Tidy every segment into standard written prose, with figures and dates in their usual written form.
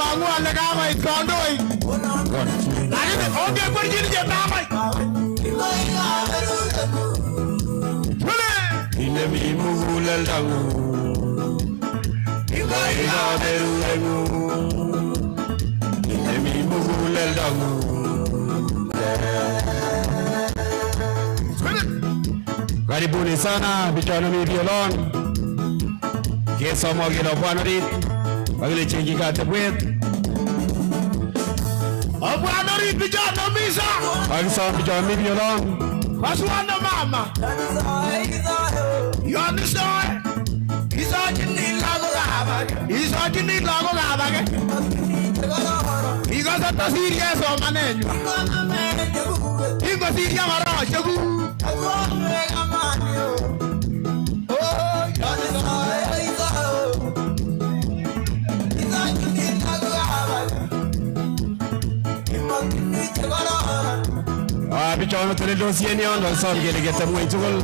bangwa le kama ikondoi. Lakini onge kwa jini je tamai. Ine mi mugula langu. Ina deru langu. Ine mi mugula langu. Karibuni sana vijana milioni. Kesa mwagila bwanari. Wagile chengi kate bwet. Bwanari vijana misa. Wagisa vijana milioni. Waswana mama. You understand? He's all you need lago gaba. He's all you need lago gaba. He got a serious on my name. He got serious mara jagu. Bichon tele dossier on va s'en gele geta mo itugol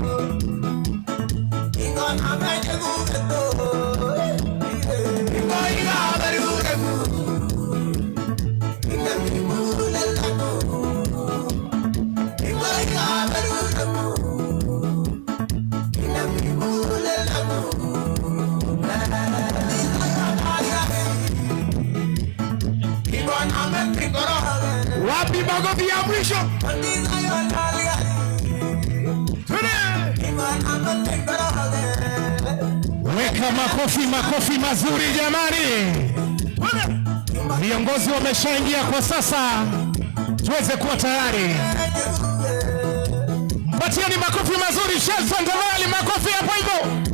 wapi magofi ya mwisho. Weka makofi mazuri jamani. Viongozi wameshaingia kwa sasa, tuweze kuwa tayari. Mpatieni makofi mazuri Shelton Tawali, makofi hapo hivyo.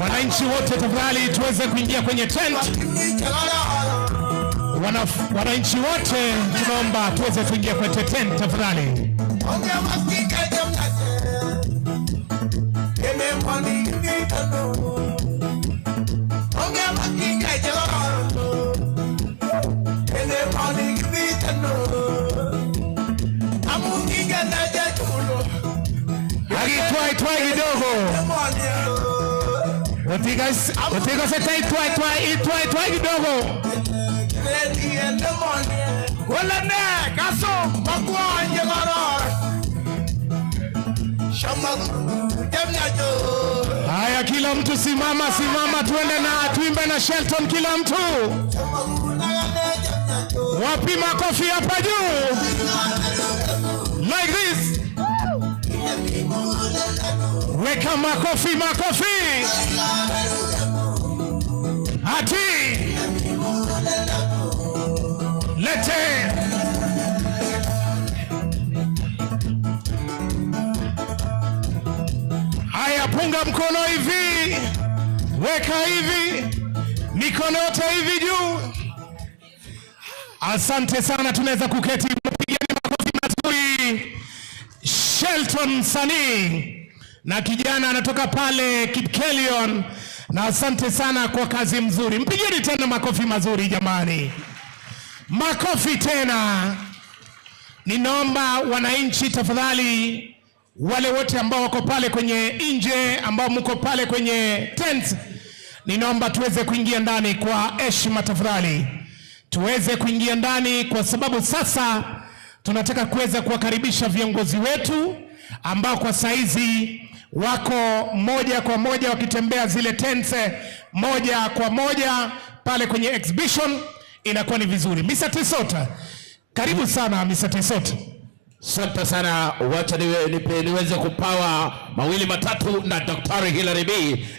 Wananchi wote tafadhali tuweze kuingia kwenye tent. Wananchi wote tunaomba tuweze kuingia kwenye tent tafadhali. Twai kidogo. Watiga setai twai kidogo. Wala ne kaso makwa anje ngara. Shamba jamnyajo. Haya kila mtu simama tuende na tuimbe na Shelton kila mtu. Wapi makofi hapa juu? Like this. Weka makofi. Ati. Lete. Haya punga mkono hivi. Weka hivi. Mikono yote hivi juu. Asante sana, tunaweza kuketi. Pigeni makofi mazuri. Shelton Sani na kijana anatoka pale Kericho, na asante sana kwa kazi mzuri. Mpigeni tena makofi mazuri jamani. Makofi tena. Ninaomba wananchi tafadhali, wale wote ambao wako pale kwenye nje, ambao mko pale kwenye tent, ninaomba tuweze kuingia ndani kwa heshima tafadhali. Tuweze kuingia ndani kwa sababu sasa tunataka kuweza kuwakaribisha viongozi wetu ambao kwa saizi wako moja kwa moja wakitembea zile tents moja kwa moja pale kwenye exhibition. Inakuwa ni vizuri. Mr. Tesota, karibu sana Mr. Tesota. Asante sana, wacha niweze kupawa mawili matatu na Daktari Hilary B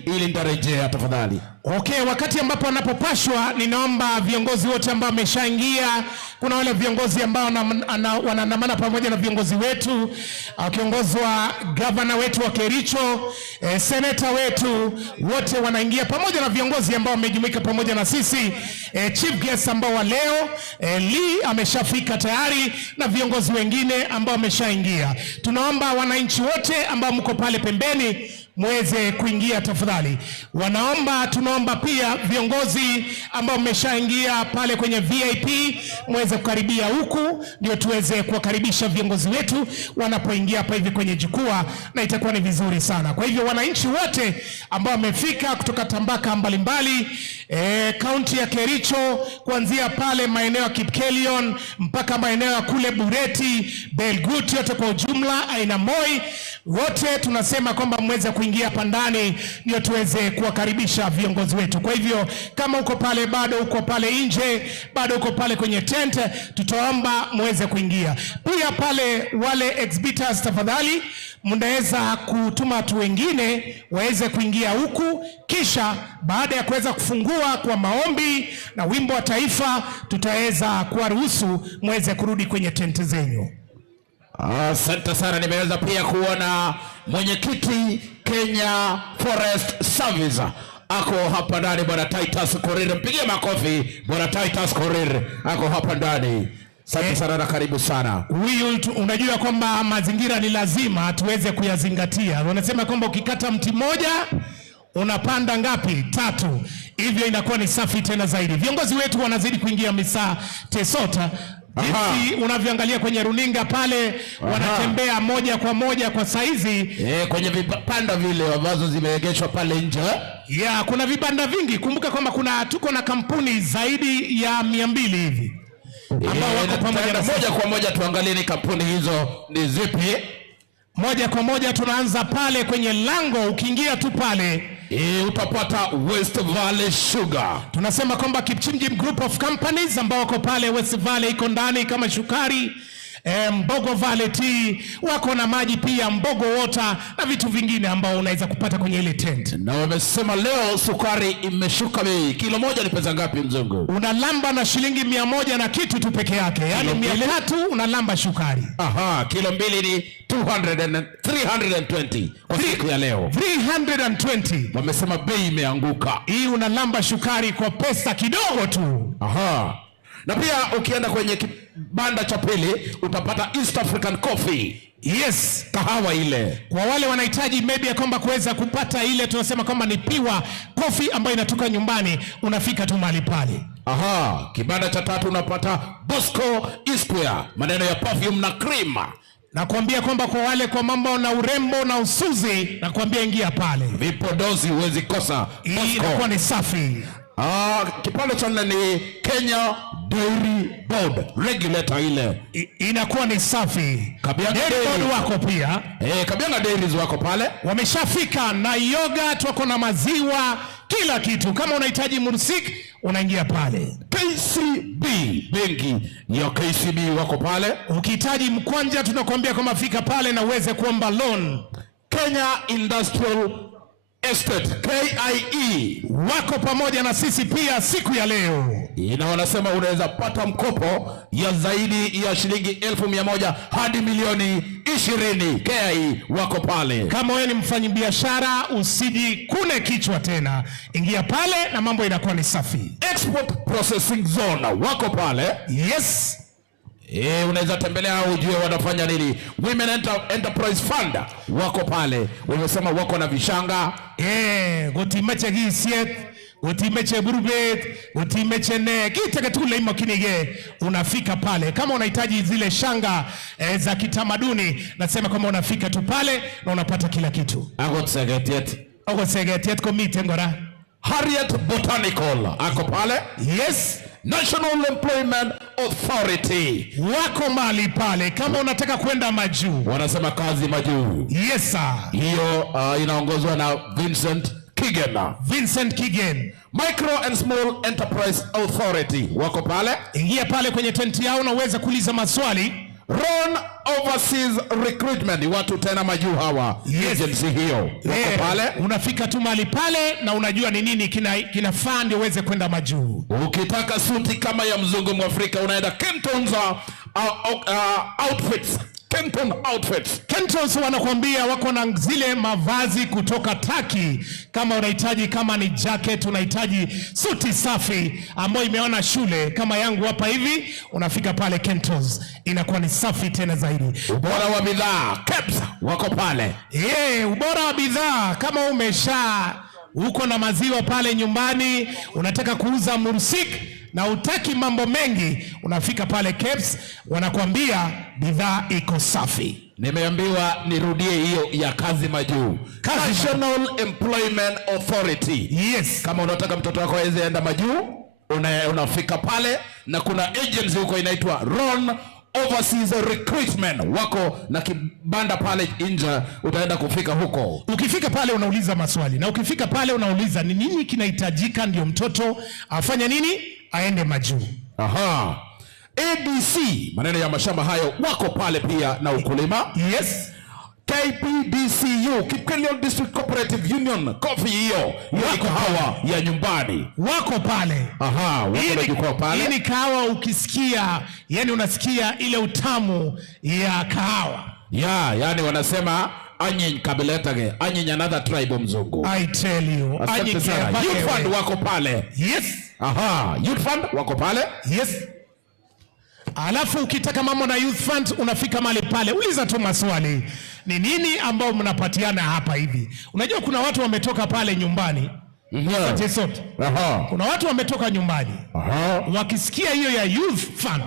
ili ndarejea tafadhali. Okay, wakati ambapo wanapopashwa, ninaomba viongozi wote ambao wameshaingia, kuna wale viongozi ambao wanaandamana pamoja na viongozi wetu, wakiongozwa governor wetu wa Kericho, senator wetu, wote wanaingia pamoja na viongozi ambao wamejumuika pamoja na sisi, chief guest ambao wa leo, Lee ameshafika tayari na viongozi wengine ambao wameshaingia. Tunaomba wananchi wote ambao mko pale pembeni muweze kuingia tafadhali. Tunaomba pia viongozi ambao mmeshaingia pale kwenye VIP muweze kukaribia huku, ndio tuweze kuwakaribisha viongozi wetu wanapoingia hapa hivi kwenye jukwaa, na itakuwa ni vizuri sana. Kwa hivyo wananchi wote ambao wamefika kutoka tambaka mbalimbali, kaunti ya Kericho, kuanzia pale maeneo ya Kericho mpaka maeneo ya kule Bureti, Belgut, yote kwa ujumla, aina Moi, wote tunasema kwamba mweze kuingia hapa ndani ndio tuweze kuwakaribisha viongozi wetu. Kwa hivyo kama uko pale bado uko pale nje, bado uko pale kwenye tent, tutaomba muweze kuingia. Pia pale wale exhibitors, tafadhali mnaweza kutuma watu wengine waweze kuingia huku, kisha baada ya kuweza kufungua kwa maombi na wimbo wa taifa, tutaweza kuwaruhusu muweze kurudi kwenye tent zenyu. Asante sana. Nimeweza pia kuona mwenyekiti Kenya Forest Service ako hapa ndani, bwana Titus Korir. Mpigie makofi bwana Titus Korir, ako hapa ndani. Asante sana na karibu sana. Unajua kwamba mazingira ni lazima tuweze kuyazingatia. Wanasema kwamba ukikata mti moja unapanda ngapi? 3. Hivyo inakuwa ni safi tena zaidi. Viongozi wetu wanazidi kuingia misa Tesota. Jinsi unavyoangalia kwenye runinga pale, wanatembea moja kwa moja kwa saizi kwenye vibanda vile ambazo zimeegeshwa pale nje. Kuna vibanda vingi. Kumbuka kwamba tuko na kampuni zaidi ya 200 hivi ambao wako pamoja na moja kwa moja. Tuangalie ni kampuni hizo ni zipi. Moja kwa moja tunaanza pale kwenye lango, ukiingia tu pale utapata West Valley Sugar. Tunasema kwamba Kipchimjim Group of Companies ambao wako pale West Valley, iko ndani kama Shukari, Mbogo Valley Tea, wako na maji pia, Mbogo Water na vitu vingine ambao unaweza kupata kwenye ile tent. Na wamesema leo sukari imeshuka bei. Kilo moja ni pesa ngapi mzungu? Unalamba na shilingi 100 na kitu tu peke yake. Yaani 300 unalamba shukari. Kilo mbili ni 320 kwa siku ya leo. 320. Wamesema bei imeanguka. Hii unalamba shukari kwa pesa kidogo tu. Na pia ukienda kwenye kibanda cha pili utapata East African Coffee. Yes, kahawa ile. Kwa wale wanahitaji maybe ya kwamba kuweza kupata ile tunasema kwamba ni piwa coffee ambayo inatoka nyumbani, unafika tu mahali pale. Kibanda cha tatu unapata Bosco Square, maneno ya perfume na cream. Nakwambia kwamba kwa wale kwa mambo na urembo na usuzi, nakwambia ingia pale. Vipodozi huwezi kosa. Hii inakuwa ni safi. Kipande cha nne ni Kenya Dairy Board regulator, ile inakuwa ni safi. Dairy Board wako pia. Kabianga Dairies wako pale. Wameshafika na yogurt, wako na maziwa, kila kitu. Kama unahitaji mursik unaingia pale. KCB, benki ya KCB wako pale. Ukihitaji mkwanja tunakwambia kama fika pale na uweze kuomba loan. Kenya Industrial Estate KIE wako pamoja na sisi pia siku ya leo. Wanasema unaweza pata mkopo ya zaidi ya shilingi 1,100 hadi milioni 20. KIE wako pale. Kama wewe ni mfanyabiashara usijikune kichwa tena, ingia pale na mambo inakuwa ni safi. Export Processing Zone wako pale. Yes. Unaweza tembelea ujue wanafanya nini. Women Enterprise Fund wako pale. Wamesema wako na vishanga. Gotimeche gisiet, gotimeche burubet, gotimeche ne, kitaka tu leimo kinige, unafika pale. Kama unahitaji zile shanga za kitamaduni, nasema kama unafika tu pale na unapata kila kitu. Agotsegetiet komite ngora. Harriet Botanical ako pale. Yes. National Employment Authority wako mali pale. Kama unataka kwenda majuu, wanasema kazi majuu. Yes sir. Hiyo inaongozwa na Vincent Kigen. Micro and Small Enterprise Authority wako pale. Ingia pale kwenye tent yao na uweze kuuliza maswali. Ron Overseas Recruitment, watu tena majuu hawa. Yes. Agency hiyo wako pale. Unafika tu mahali pale na unajua ni nini kinafaa ndio uweze kwenda majuu. Ukitaka suti kama ya mzungu Mwafrika unaenda Kenton's Outfits Kenton outfits. Kentos wanakuambia wako na zile mavazi kutoka Turkey. Kama unahitaji, kama ni jacket, unahitaji suti safi ambayo imeona shule kama yangu hapa hivi, unafika pale Kentos, inakuwa ni safi tena zaidi. Ubora wa bidhaa, caps wako pale. Ubora wa bidhaa. Kama uko na maziwa pale nyumbani, unataka kuuza mursik na utaki mambo mengi, unafika pale Caps, wanakuambia bidhaa iko safi. Nimeambiwa nirudie hiyo ya kazi majuu. National Employment Authority. Yes. Kama unataka mtoto wako aweze enda majuu, unafika pale, na kuna agency huko inaitwa Ron Overseas Recruitment, wako na kibanda pale nje, utaenda kufika huko. Ukifika pale unauliza maswali, na ukifika pale unauliza ni nini kinahitajika ndio mtoto afanye nini, aende majuu. ADC, maneno ya mashamba hayo, wako pale pia na ukulima. Yes. KPDCU, Kericho District Cooperative Union, coffee hiyo ya kahawa ya nyumbani, wako pale. Wako pale. Hii ni kahawa, ukisikia yani unasikia ile utamu ya kahawa. Yani wanasema anyi kabiletage, anyi another tribe mzungu. I tell you. Youth Fund wako pale. Yes. Youth Fund wako pale. Yes. Alafu ukitaka mambo na Youth Fund, unafika mahali pale, uliza tu maswali. Ni nini ambao mnapatiana hapa hivi? Unajua kuna watu wametoka pale nyumbani. Kuna watu wametoka nyumbani. Wakisikia hiyo ya Youth Fund,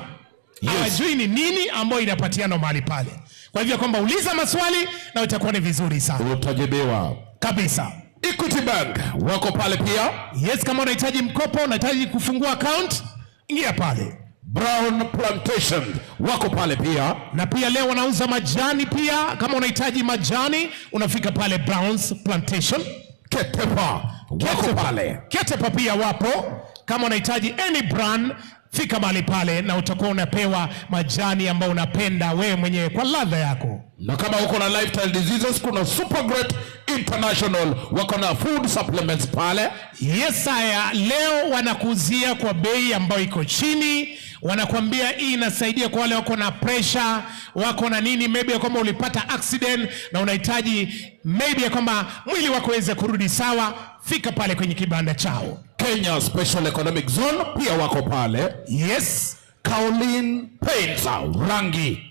hawajui ni nini ambao inapatiana mahali pale. Kwa hivyo kwamba uliza maswali na itakuwa ni vizuri sana. Utajibiwa kabisa. Equity Bank wako pale pia. Yes, kama unahitaji mkopo, unahitaji kufungua account, ingia pale. Brown Plantation wako pale pia. Na pia leo wanauza majani pia. Kama unahitaji majani, unafika pale Brown's Plantation. Ketepa wako pale. Ketepa pia wapo. Kama unahitaji any brand, fika mahali pale na utakuwa unapewa majani ambayo unapenda wewe mwenyewe kwa ladha yako. Na kama uko na lifestyle diseases, kuna Super Great International wako na food supplements pale. Yes, haya leo wanakuzia kwa bei ambayo iko chini. Wanakuambia hii inasaidia kwa wale wako na pressure, wako na nini, maybe kama ulipata accident na unahitaji maybe kama mwili wako uweze kurudi sawa, fika pale kwenye kibanda chao. Kenya Special Economic Zone pia wako pale. Yes. Kaolin Paints rangi.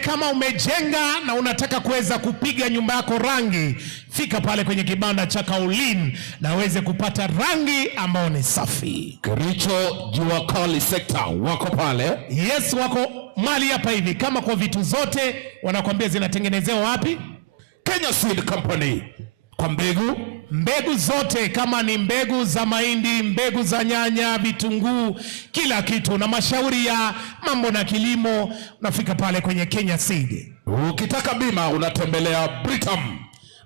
Kama umejenga na unataka kuweza kupiga nyumba yako rangi, fika pale kwenye kibanda cha Kaolin na uweze kupata rangi ambayo ni safi. Kericho Jua Kali Sector wako pale. Yes, wako mali hapa hivi. Kama kwa vitu zote wanakuambia zinatengenezewa wapi? Kenya Seed Company. Kwa mbegu zote, kama ni mbegu za mahindi, mbegu za nyanya, vitunguu, kila kitu, na mashauri ya mambo na kilimo, unafika pale kwenye Kenya Seed. Ukitaka bima unatembelea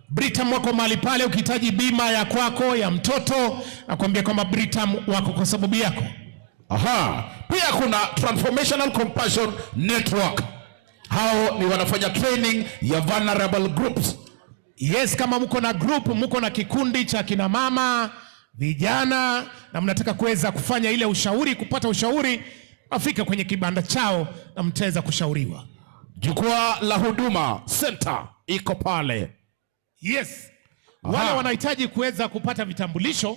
Britam wako mahali pale. Ukihitaji bima ya kwako, ya mtoto, nakwambia kwamba Britam wako kwa sababu yako. Pia kuna Transformational Compassion Network. Hao ni wanafanya training ya vulnerable groups. Yes, kama mko na group, mko na kikundi cha kina mama, vijana, na mnataka kuweza kufanya ile ushauri, kupata ushauri, afika kwenye kibanda chao na mtaweza kushauriwa. Jukwaa la Huduma Center iko pale. Yes. Wale wanahitaji kuweza kupata vitambulisho,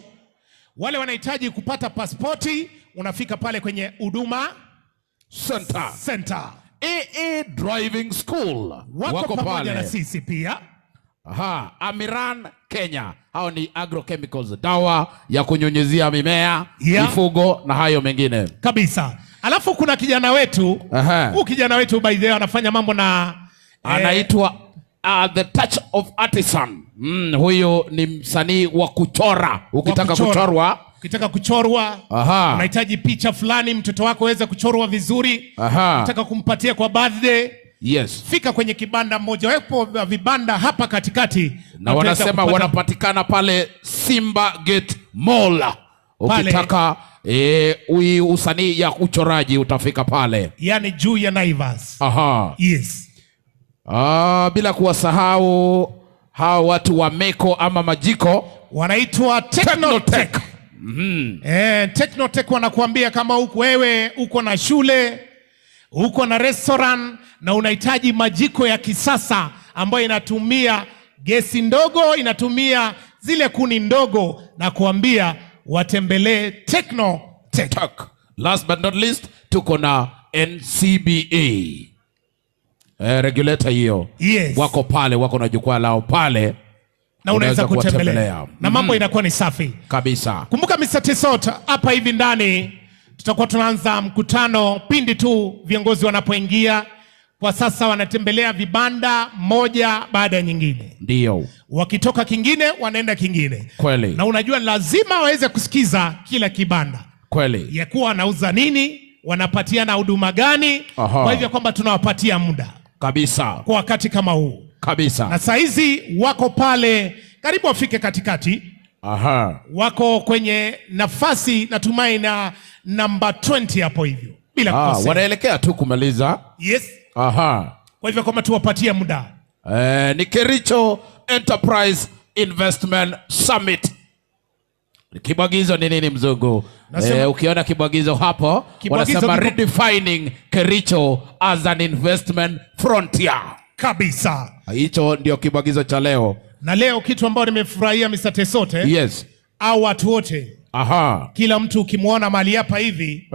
wale wanahitaji kupata pasipoti, unafika pale kwenye Huduma Center. AA Driving School wako pamoja na sisi pia. Amiran Kenya, hao ni agrochemicals, dawa ya kunyunyizia mimea, mifugo na hayo mengine kabisa. Alafu kuna kijana wetu, kijana wetu by the way anafanya mambo na anaitwa The Touch of Artisan. Huyo ni msanii wa kuchora. Ukitaka kuchorwa, unahitaji picha fulani mtoto wako aweze kuchorwa vizuri, unataka kumpatia kwa birthday. Yes. Fika kwenye kibanda moja wapo vibanda hapa katikati, na wanasema wanapatikana pale Simba Gate Mall. Ukitaka usanii ya uchoraji utafika pale. Yani juu ya Naivas. Yes. Bila kuwasahau hao watu wa Meko ama Majiko wanaitwa Technotech. Technotech wanakuambia kama wewe uko na shule, uko na restaurant na unahitaji majiko ya kisasa ambayo inatumia gesi ndogo, inatumia zile kuni ndogo, na kuambia watembelee Techno Tech. Last but not least, tuko na NCBA. Regulator hiyo. Yes. Wako pale, wako na jukwaa lao pale. Na unaweza kutembelea. Na mambo inakuwa ni safi. Kabisa. Kumbuka Mr. Tissot, hapa hivi ndani tutakuwa tunaanza mkutano pindi tu viongozi wanapoingia. Kwa sasa wanatembelea vibanda moja baada ya nyingine. Ndio. Wakitoka kingine wanaenda kingine. Kweli. Na unajua lazima waweze kusikiza kila kibanda. Kweli. Ya kuwa wanauza nini, wanapatia na huduma gani. Aha. Kwa hivyo kwamba tunawapatia muda. Kabisa. Kwa wakati kama huu. Kabisa. Na saizi wako pale karibu wafike katikati. Aha. Wako kwenye nafasi natumai na namba 20 hapo hivyo. Bila kukosea. Wanaelekea tu kumaliza. Yes. Aha. Kwa hivyo kama tuwapatie muda. Ni Kericho Enterprise Investment Summit. Kibwagizo ni nini mzungu? Ukiona kibwagizo hapo, wanasema Redefining Kericho as an investment frontier. Kabisa. Hicho ndio kibwagizo cha leo. Na leo kitu ambao nimefurahia Mr. Tissot, yes, au watu wote. Aha. Kila mtu ukimwona mali hapa hivi,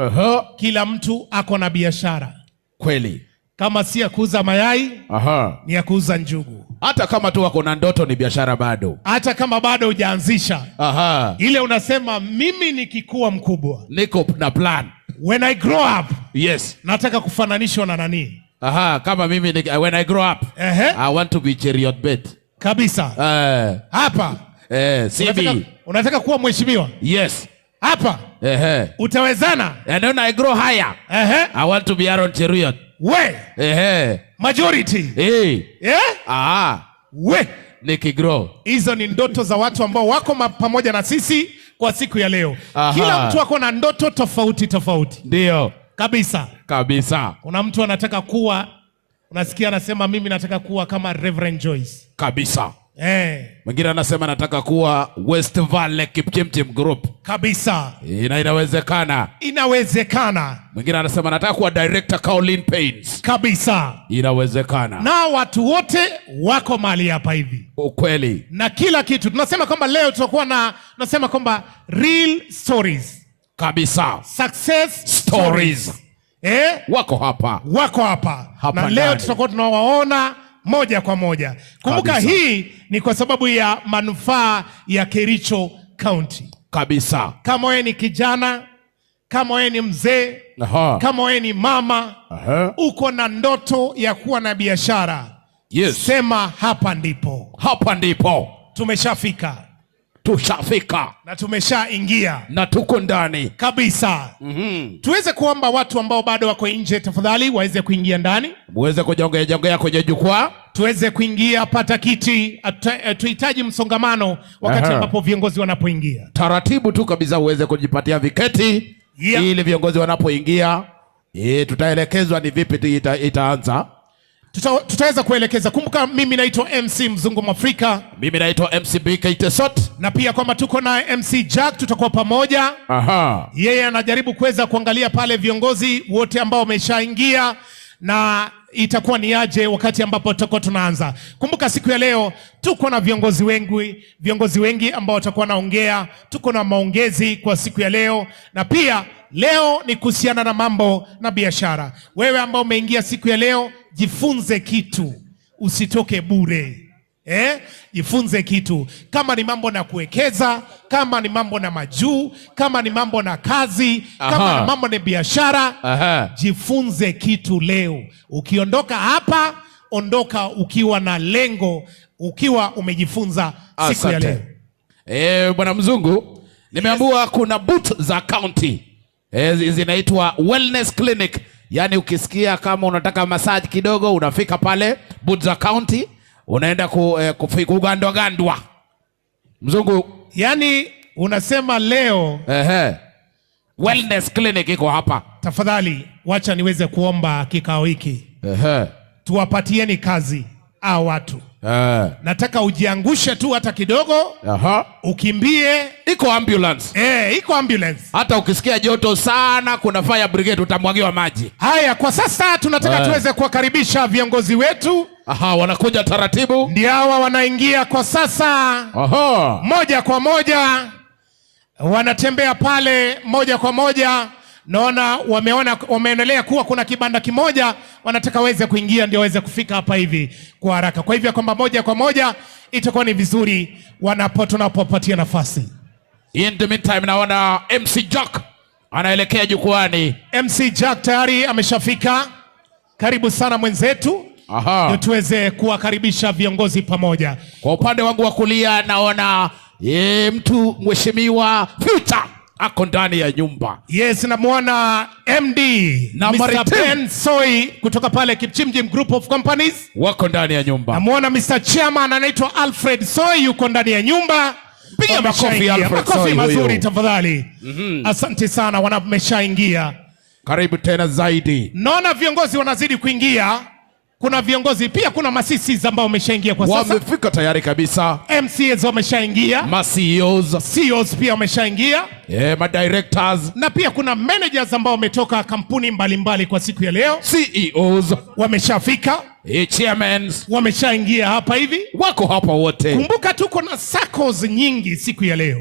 kila mtu ako na biashara. Kweli. Kama si ya kuuza mayai, ni ya kuuza njugu. Hata kama tu wako na ndoto ni biashara bado. Hata kama bado hujaanzisha. Ile unasema mimi nikikuwa mkubwa, niko na plan. When I grow up, yes, nataka kufananishwa na nani? Kama mimi when I grow up, I want to be Cheriot Bet. Kabisa. Hapa. CB. Unataka kuwa mheshimiwa? Yes. Hapa. Utawezana? And when I grow higher, I want to be Aaron Cheriot. We. Majority. We. Nikigrow. Hizo ni ndoto za watu ambao wako pamoja na sisi kwa siku ya leo. Kila mtu wako na ndoto tofauti tofauti. Ndio. Kabisa. Kabisa. Kuna mtu anataka kuwa, unasikia anasema mimi nataka kuwa kama Reverend Joyce. Kabisa. Mwingine anasema nataka kuwa West Valley Kipchimchim Group. Kabisa. Inawezekana. Inawezekana. Mwingine anasema nataka kuwa Director Caroline Paints. Kabisa. Inawezekana. Na watu wote wako mahali hapa hivi. Ukweli. Na kila kitu. Tunasema kwamba leo tutakuwa tunasema kwamba real stories. Kabisa. Success stories. Wako hapa. Wako hapa. Na leo tutakuwa tunawaona moja kwa moja. Kumbuka kabisa. Hii ni kwa sababu ya manufaa ya Kericho County. Kabisa. Kama wewe ni kijana, kama wewe ni mzee, kama wewe ni mama, uko na ndoto ya kuwa na biashara. Yes. Sema hapa ndipo. Hapa ndipo. Tumeshafika. Tushafika. Na tumeshaingia. Na tuko ndani. Kabisa. Tuweze kuomba watu ambao bado wako nje tafadhali waweze kuingia ndani. Muweze kujongea kwenye jukwaa. Tuweze kuingia, pata kiti. Tuhitaji msongamano wakati ambapo viongozi wanapoingia. Taratibu tu kabisa uweze kujipatia viketi. Ili viongozi wanapoingia. Tutaelekezwa ni vipi itaanza. Tutaweza kuelekeza. Kumbuka mimi naitwa MC Mzungu Mwafrika. Mimi naitwa MC BK Tissot. Na pia kwamba tuko na MC Jack, tutakuwa pamoja. Yeye anajaribu kuweza kuangalia pale viongozi wote ambao wameshaingia na itakuwa ni aje wakati ambapo tutakuwa tunaanza. Kumbuka siku ya leo tuko na viongozi wengi ambao watakuwa naongea. Tuko na maongezi kwa siku ya leo, na pia leo ni kuhusiana na mambo na biashara. Wewe ambao umeingia siku ya leo, jifunze kitu, usitoke bure. Jifunze kitu. Kama ni mambo na kuwekeza, kama ni mambo na majuu, kama ni mambo na kazi, kama ni mambo na biashara, jifunze kitu leo. Ukiondoka hapa, ondoka ukiwa na lengo, ukiwa umejifunza siku ya leo. Bwana Mzungu, nimeambiwa kuna booth za county. Zinaitwa wellness clinic. Yaani ukisikia kama unataka massage kidogo, unafika pale booth za county, unaenda kugandwa. Mzungu, yani unasema leo wellness clinic iko hapa. Tafadhali wacha niweze kuomba kikao hiki. Tuwapatieni kazi watu. Nataka ujiangushe tu hata kidogo. Ukimbie. Iko ambulance. Iko ambulance. Hata ukisikia joto sana kuna fire brigade utamwagiwa maji. Haya, kwa sasa tunataka tuweze kuwakaribisha viongozi wetu. Wanakuja taratibu. Ndio hawa wanaingia kwa sasa. Moja kwa moja. Wanatembea pale moja kwa moja. Naona wameendelea kuwa kuna kibanda kimoja wanataka waweze kuingia ndio waweze kufika hapa hivi kwa haraka. Kwa hivyo kwamba moja kwa moja itakuwa ni vizuri tunapopatia nafasi. In the meantime naona MC Jack anaelekea jukwani. MC Jack tayari ameshafika. Karibu sana mwenzetu. Ndio tuweze kuwakaribisha viongozi pamoja. Kwa upande wangu wa kulia naona mtu mheshimiwa Future ako ndani ya nyumba. Yes, namuona MD Mr. Ben Soi kutoka pale Kipchimjim Group of Companies wako ndani ya nyumba. Namuona Mr. Chairman anaitwa Alfred Soi yuko ndani ya nyumba. Piga makofi Alfred Soi. Makofi mazuri tafadhali. Asante sana, wameshaingia. Karibu tena zaidi. Naona viongozi wanazidi kuingia. Kuna viongozi pia, kuna masisi ambao wameshaingia kwa sasa. Wamefika tayari kabisa. MCAs wameshaingia. CEOs pia wameshaingia. Ma directors. Na pia kuna managers ambao wametoka kampuni mbalimbali kwa siku ya leo. CEOs wameshafika. Chairmen wameshaingia hapa hivi. Wako hapa wote. Kumbuka tuko na circles nyingi siku ya leo.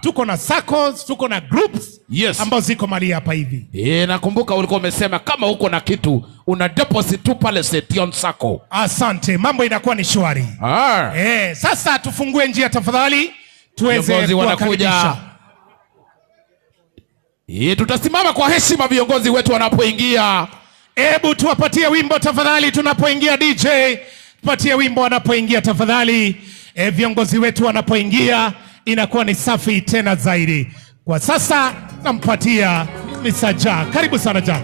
Tuko na circles, tuko na groups ambao ziko mali hapa hivi. Nakumbuka ulikuwa umesema kama uko na kitu una deposit tu pale Setion Sacco. Asante, mambo inakuwa ni shwari. Sasa tufungue njia tafadhali tuweze kuwakaribisha. Tutasimama kwa heshima viongozi wetu wanapoingia. Hebu tuwapatie wimbo tafadhali tunapoingia. DJ tupatie wimbo wanapoingia tafadhali. Viongozi wetu wanapoingia inakuwa ni safi tena zaidi. Kwa sasa nampatia Mr. Jack. Karibu sana Jack.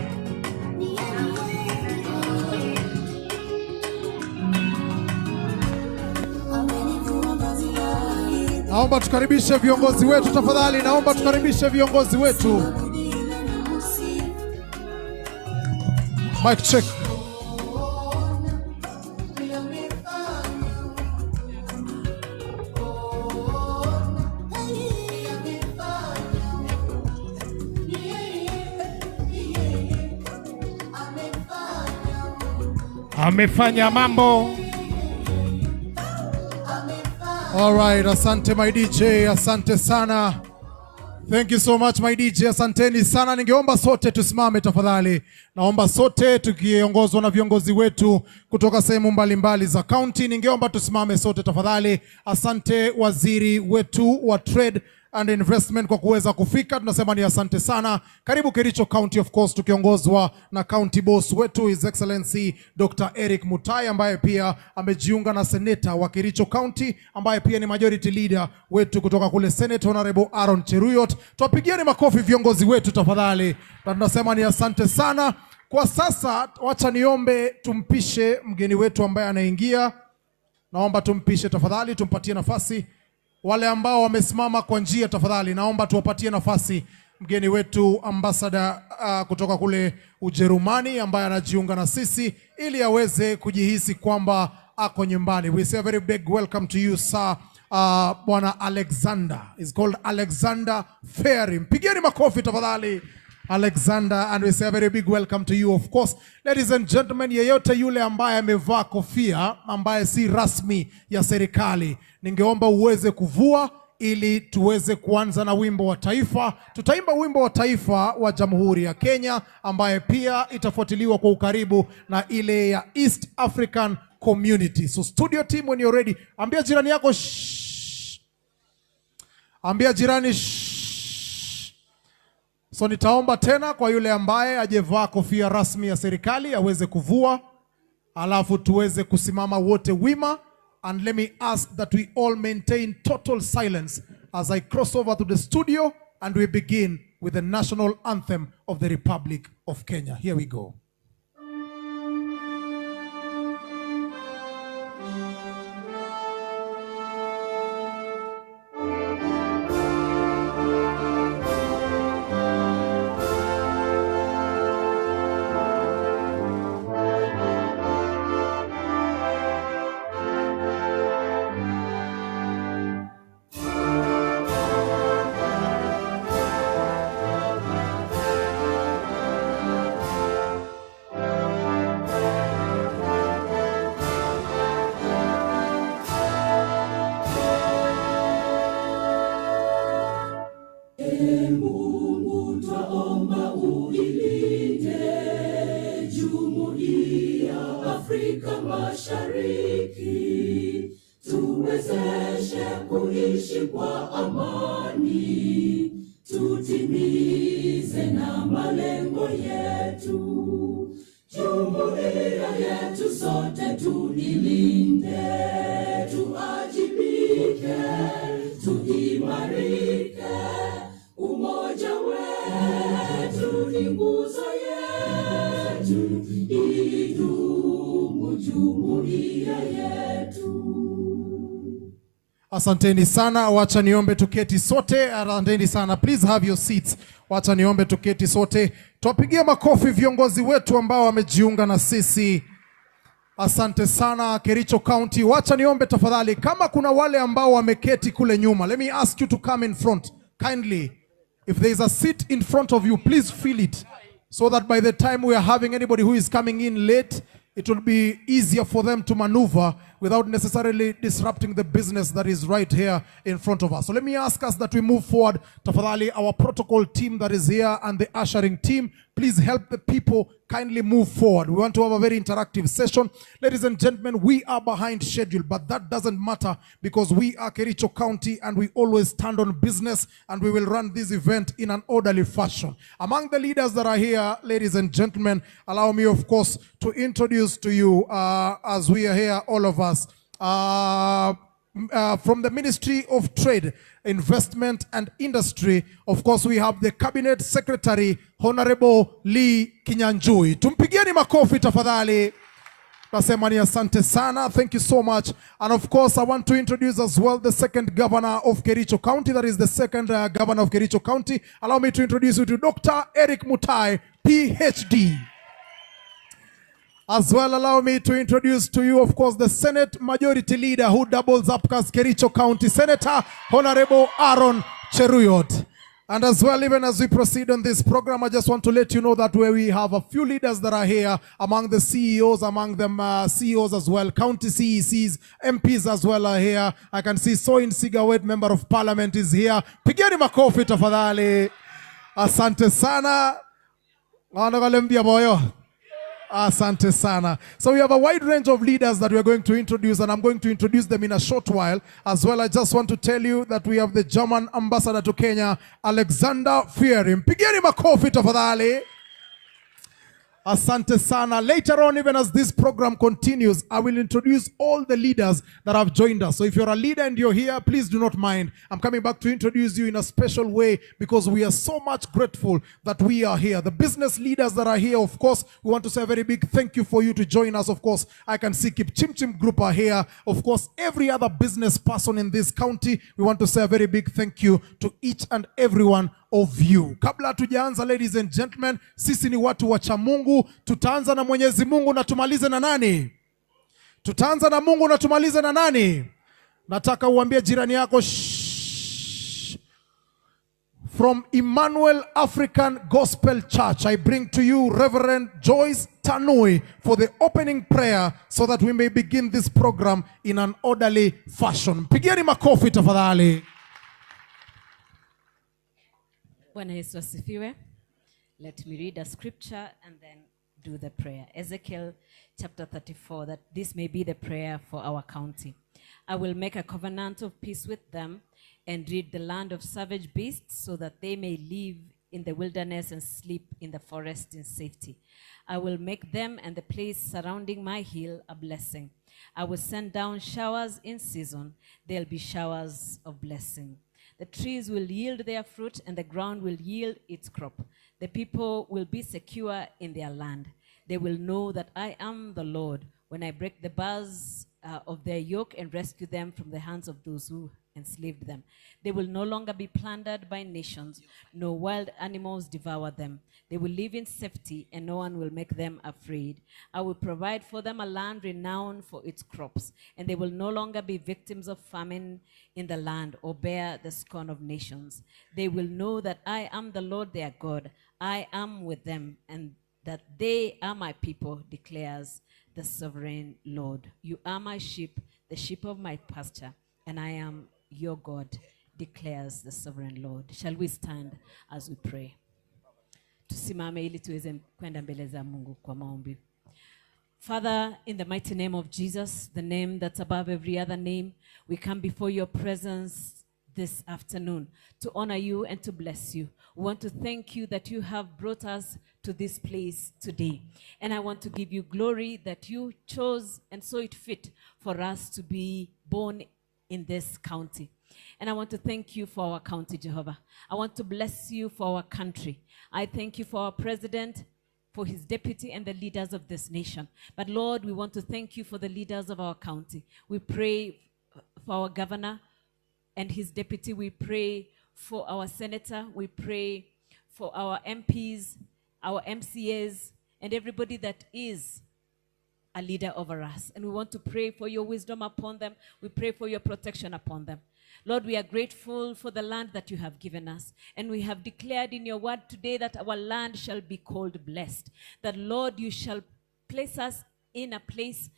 Naomba tukaribishe viongozi wetu tafadhali. Naomba tukaribishe viongozi wetu. Mic check. Amefanya mambo. All right, asante my DJ, asante sana. Thank you so much my DJ, asanteni sana. Ningeomba sote tusimame tafadhali. Naomba sote tukiongozwa na viongozi wetu kutoka sehemu mbalimbali za county. Ningeomba tusimame sote tafadhali. Asante waziri wetu wa Trade and Investment kwa kuweza kufika. Tunasema ni asante sana. Karibu Kericho County of course tukiongozwa na county boss wetu His Excellency Dr. Eric Mutai ambaye pia amejiunga na senator wa Kericho County ambaye pia ni majority leader wetu kutoka kule Senate Honorable Aaron Cheruyot. Tuwapigieni makofi viongozi wetu tafadhali. Tunasema ni asante sana. Kwa sasa wacha niombe tumpishe mgeni wetu ambaye anaingia. Naomba tumpishe tafadhali, tumpatie nafasi. Wale ambao wamesimama kwa njia tafadhali, naomba tuwapatie nafasi mgeni wetu ambassador kutoka kule Ujerumani ambaye anajiunga na sisi ili aweze kujihisi kwamba ako nyumbani. We say a very big welcome to you sir. Bwana Alexander is called Alexander Ferry. Mpigieni makofi tafadhali Alexander, and we say a very big welcome to you of course. Ladies and gentlemen, yeyote yule ambaye amevaa kofia ambaye si rasmi ya serikali, ningeomba uweze kuvua ili tuweze kuanza na wimbo wa taifa. Tutaimba wimbo wa taifa wa Jamhuri ya Kenya ambaye pia itafuatiliwa kwa ukaribu na ile ya East African Community. So studio team, when you're ready, ambia jirani yako shh. Ambia jirani shh. So nitaomba tena kwa yule ambaye hajevaa kofia rasmi ya serikali aweze kuvua, alafu tuweze kusimama wote wima. And let me ask that we all maintain total silence as I cross over to the studio and we begin with the national anthem of the Republic of Kenya. Here we go. tuishi kwa amani, tutimize na malengo yetu. Jumuiya yetu sote tuilinde, tuajibike, tuimarike. Umoja wetu ni nguzo yetu, idumu jumuiya yetu. Asanteni sana, wacha niombe tuketi sote. Asanteni sana, please have your seats. Wacha niombe tuketi sote. Tuwapigie makofi viongozi wetu ambao wamejiunga na sisi. Asante sana Kericho County. Wacha niombe tafadhali, kama kuna wale ambao wameketi kule nyuma, let me ask you to come in front kindly. If there is a seat in front of you, please fill it, so that by the time we are having anybody who is coming in late, it will be easier for them to maneuver without necessarily disrupting the business that is right here in front of us. So let me ask us that we move forward. Tafadhali, our protocol team that is here and the ushering team, please help the people kindly move forward. We want to have a very interactive session. Ladies and gentlemen, we are behind schedule, but that doesn't matter because we are Kericho County and we always stand on business, and we will run this event in an orderly fashion. Among the leaders that are here, ladies and gentlemen, allow me, of course, to introduce to you, as we are here, all of us, from the Ministry of Trade, Investment and Industry, of course, we have the Cabinet Secretary, Honorable Lee Kinyanjui. Tumpigieni makofi tafadhali. Nasema ni asante sana. Thank you so much. And of course, I want to introduce as well the second governor of Kericho County. That is the second governor of Kericho County. Allow me to introduce you to Dr. Eric Mutai, PhD. As well, allow me to introduce to you, of course, the Senate Majority Leader who doubles up as Kericho County Senator, Honorable Aaron Cheruyot. And as well, even as we proceed on this program, I just want to let you know that where we have a few leaders that are here, among the CEOs, among them CEOs as well, county CECs, MPs as well are here. I can see Soin Sigawet, Member of Parliament, is here. Pigeni makofi tafadhali. Asante sana. Wanagalembia boyo. Asante sana. So we have a wide range of leaders that we are going to introduce, and I'm going to introduce them in a short while. As well, I just want to tell you that we have the German ambassador to Kenya, Alexander Fierim. Pigeni makofi tafadhali. Asante sana. Later on, even as this program continues, I will introduce all the leaders that have joined us. So if you're a leader and you're here, please do not mind. I'm coming back to introduce you in a special way because we are so much grateful that we are here. The business leaders that are here, of course, we want to say a very big thank you for you to join us. Of course, I can see Kip Chim Chim Group are here. Of course, every other business person in this county, we want to say a very big thank you to each and every one of you. Kabla tujaanza, ladies and gentlemen, sisi ni watu wacha Mungu. Tutaanza na Mwenyezi Mungu na tumalize na nani? Tutaanza na Mungu na tumalize na nani? Nataka uambie jirani yako shh. From Emmanuel African Gospel Church, I bring to you Reverend Joyce Tanui for the opening prayer so that we may begin this program in an orderly fashion. Pigieni makofi tafadhali. Bwana Yesu asifiwe. Let me read a scripture and then do the prayer. Ezekiel chapter 34, that this may be the prayer for our county. I will make a covenant of peace with them and rid the land of savage beasts so that they may live in the wilderness and sleep in the forest in safety. I will make them and the place surrounding my hill a blessing. I will send down showers in season. There'll be showers of blessing. The trees will yield their fruit and the ground will yield its crop. The people will be secure in their land. They will know that I am the Lord when I break the bars of their yoke and rescue them from the hands of those who enslaved them. They will no longer be plundered by nations, no wild animals devour them. They will live in safety and no one will make them afraid. I will provide for them a land renowned for its crops, and they will no longer be victims of famine in the land or bear the scorn of nations. They will know that I am the Lord their God. I am with them, and that they are my people, declares the sovereign Lord. You are my sheep, the sheep of my pasture, and I am your God, declares the sovereign Lord. Shall we stand as we pray? Tusimame ili tuweze kwenda mbele za Mungu kwa maombi. Father, in the mighty name of Jesus, the name that's above every other name, we come before your presence this afternoon to honor you and to bless you. We want to thank you that you have brought us to this place today. And I want to give you glory that you chose and saw it fit for us to be born in this county. And I want to thank you for our county, Jehovah. I want to bless you for our country. I thank you for our president, for his deputy and the leaders of this nation. But Lord, we want to thank you for the leaders of our county. We pray for our governor and his deputy. We pray for our senator. We pray for our MPs, our MCAs, and everybody that is a leader over us. And we want to pray for your wisdom upon them. We pray for your protection upon them. Lord, we are grateful for the land that you have given us. And we have declared in your word today that our land shall be called blessed. That, Lord, you shall place us in a place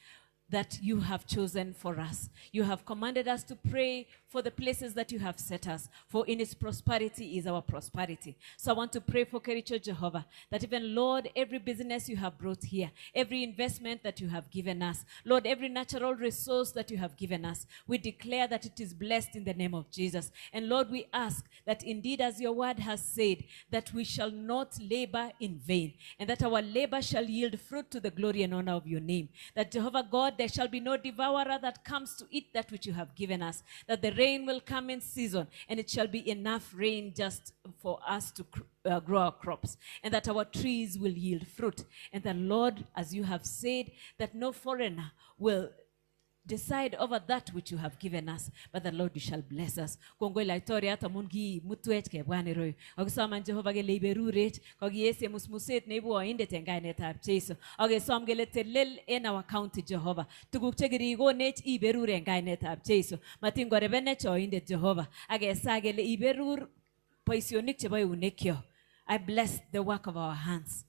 that you have chosen for us. You have commanded us to pray for the places that you have set us, for in its prosperity is our prosperity. So I want to pray for Kericho, Jehovah, that even, Lord, every business you have brought here, every investment that you have given us, Lord, every natural resource that you have given us, we declare that it is blessed in the name of Jesus. And Lord, we ask that indeed, as your word has said, that we shall not labor in vain, and that our labor shall yield fruit to the glory and honor of your name. That, Jehovah God, there shall be no devourer that comes to eat that which you have given us, that the rain will come in season, and it shall be enough rain just for us to grow our crops, and that our trees will yield fruit. And that, Lord, as you have said, that no foreigner will decide over that which you have given us, but the Lord, you shall bless us. Kongo la itori ata mungi mutuet ke bwane roy. Ogisama Jehovah ge liberuret, kogi ese musmuset ne bo inde tengai ne tab Jesu. Ogisam ge letelel in our county, Jehovah. Tuguk chegiri go net iberure ngai ne tab Jesu. Matingo rebene cho inde Jehovah. Age sage le iberur poisionik cheboy unekyo. I bless the work of our hands.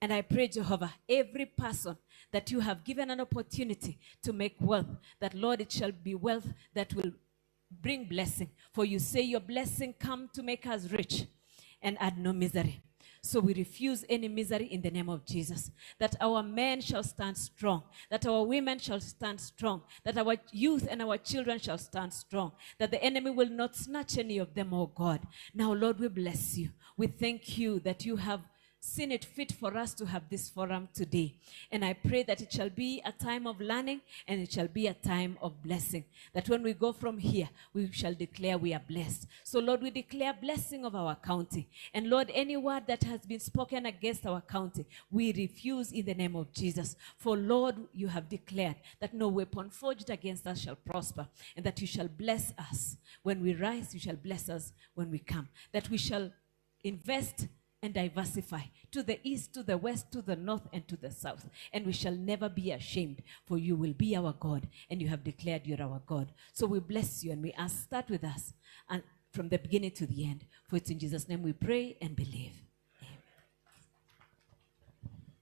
And I pray, Jehovah, every person that you have given an opportunity to make wealth, that, Lord, it shall be wealth that will bring blessing. For you say your blessing come to make us rich and add no misery. So we refuse any misery in the name of Jesus. That our men shall stand strong. That our women shall stand strong. That our youth and our children shall stand strong. That the enemy will not snatch any of them, oh God. Now, Lord, we bless you. We thank you that you have seen it fit for us to have this forum today. And I pray that it shall be a time of learning and it shall be a time of blessing. That when we go from here, we shall declare we are blessed. So, Lord, we declare blessing of our county. And, Lord, any word that has been spoken against our county, we refuse in the name of Jesus. For, Lord, you have declared that no weapon forged against us shall prosper, and that you shall bless us. When we rise, you shall bless us when we come. That we shall invest and diversify to the east, to the west, to the north, and to the south. And we shall never be ashamed, for you will be our God, and you have declared you're our God. So we bless you, and we ask, start with us, and from the beginning to the end. For it's in Jesus' name we pray and believe.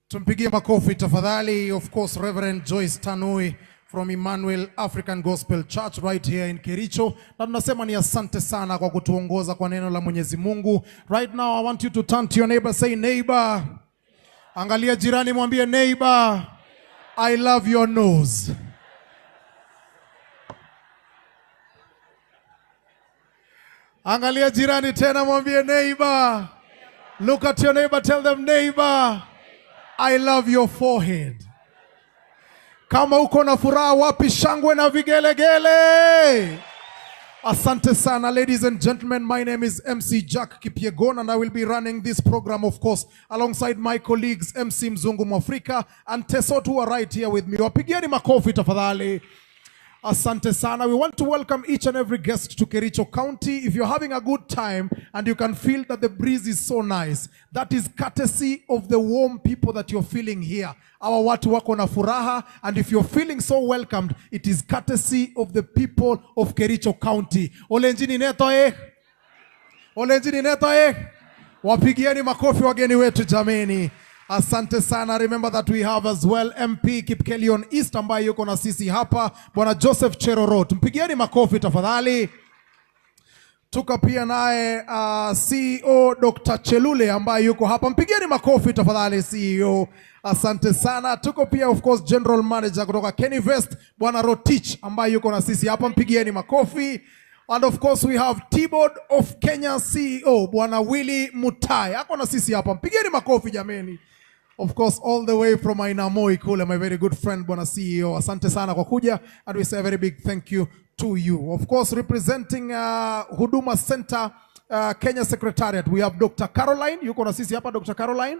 Tumpigie makofi tafadhali. Of course, Reverend Joyce Tanui from Emmanuel African Gospel Church right here in Kericho. Na tunasema ni asante sana kwa kutuongoza kwa neno la Mwenyezi Mungu. Right now I want you to turn to your neighbor, say neighbor. Angalia jirani, mwambie neighbor, I love your nose. Angalia jirani tena, mwambie neighbor. Look at your neighbor, tell them neighbor, I love your forehead. Kama uko na furaha, wapi shangwe na vigelegele? Asante sana, ladies and gentlemen. My name is MC Jack Kipiegon, and I will be running this program, of course, alongside my colleagues MC Mzungu Mwafrika and Tesot, who are right here with me. Wapigieni makofi tafadhali. Asante sana. We want to welcome each and every guest to Kericho County. If you're having a good time and you can feel that the breeze is so nice, that is courtesy of the warm people that you're feeling here. Our watu wako na furaha, and if you're feeling so welcomed, it is courtesy of the people of Kericho County. Olenjini neto eh? Olenjini neto eh? Wapigieni makofi wageni wetu jameni. Asante sana. Remember that we have as well MP Kipkelion East ambaye yuko na sisi hapa, Bwana Joseph Cheroro. Tumpigieni makofi tafadhali. Tuka pia naye CEO Dr. Chelule ambaye yuko hapa. Mpigieni makofi tafadhali CEO. Asante sana. Tuko pia of course General Manager kutoka Kenny West, Bwana Rotich ambaye yuko na sisi hapa. Mpigieni makofi. And of course we have T-Board of Kenya CEO, Bwana Willy Mutai. Ako na sisi hapa. Mpigeni makofi jameni. Of course, all the way from Ainamoi Kule, my very good friend, Bwana CEO. Asante sana kwa kuja, and we say a very big thank you to you. Of course, representing Huduma Center, Kenya Secretariat, we have Dr. Caroline. Yuko na sisi hapa, Dr. Caroline.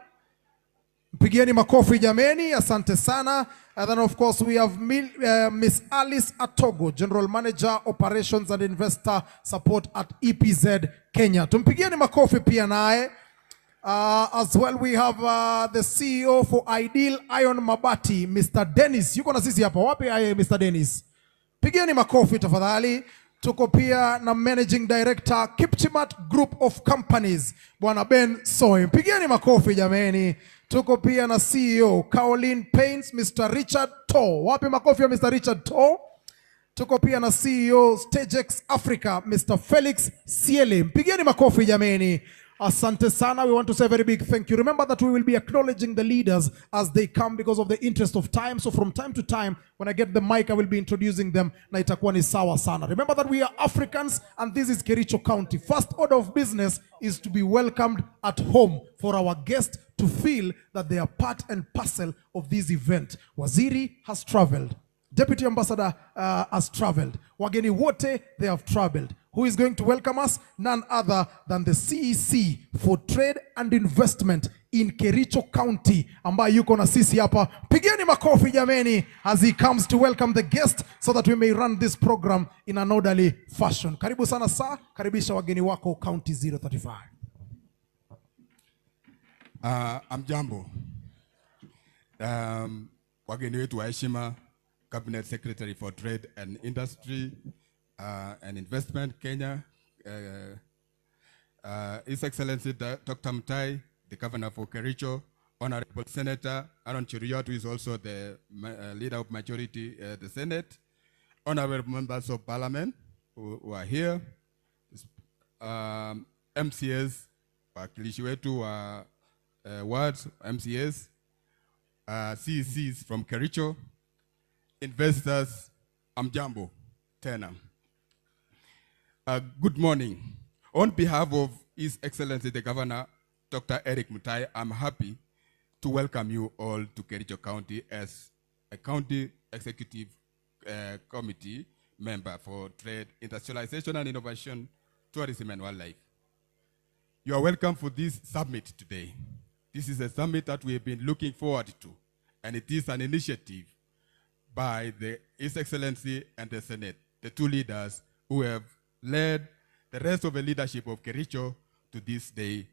Pigieni makofi jameni, asante sana. And then of course we have Miss Alice Atogo, General Manager, Operations and Investor Support at EPZ Kenya. Tumpigieni makofi pia nae. As well we have the CEO for Ideal Iron Mabati, Mr. Dennis. Yuko na sisi hapa. Wapi Mr. Dennis? Pigieni makofi tafadhali. Tuko pia na Managing Director Kipchimat Group of Companies, Bwana Ben Soy. Pigieni makofi jameni. Tuko pia na CEO Caroline Paints, Mr. Richard To. Wapi makofi ya Mr. Richard To? Tuko pia na CEO Stagex Africa, Mr. Felix Siele. Pigieni makofi jameni. Asante sana. We want to say a very big thank you. Remember that we will be acknowledging the leaders as they come because of the interest of time. So from time to time, when I get the mic, I will be introducing them. Na itakuwa ni sawa sana. Remember that we are Africans and this is Kericho County. First order of business is to be welcomed at home for our guests to feel that they are part and parcel of this event. Waziri has traveled. Deputy Ambassador has traveled. Wageni wote, they have traveled. Who is going to welcome us? None other than the CEC for Trade and Investment in Kericho County, ambaye yuko na sisi hapa. Pigeni makofi jameni as he comes to welcome the guest so that we may run this program in an orderly fashion. Karibu sana saa, karibisha wageni wako County 035. Amjambo. Wageni wetu wa heshima, Cabinet Secretary for Trade and Industry and Investment, Kenya, His Excellency Dr. Mutai, the Governor for Kericho, Honorable Senator Aaron Cheriot, who is also the leader of majority, the Senate, honorable members of Parliament who are here, MCS, wakilishi wetu wa wards, MCS, CECs from Kericho, investors, amjambo, tena. Good morning. On behalf of His Excellency the Governor, Dr. Eric Mutai, I'm happy to welcome you all to Kericho County as a County Executive Committee member for Trade, Industrialization and Innovation, Tourism and Wildlife. You are welcome for this summit today. This is a summit that we have been looking forward to, and it is an initiative by His Excellency and the Senate, the two leaders who have led the rest of the leadership of Kericho to this day.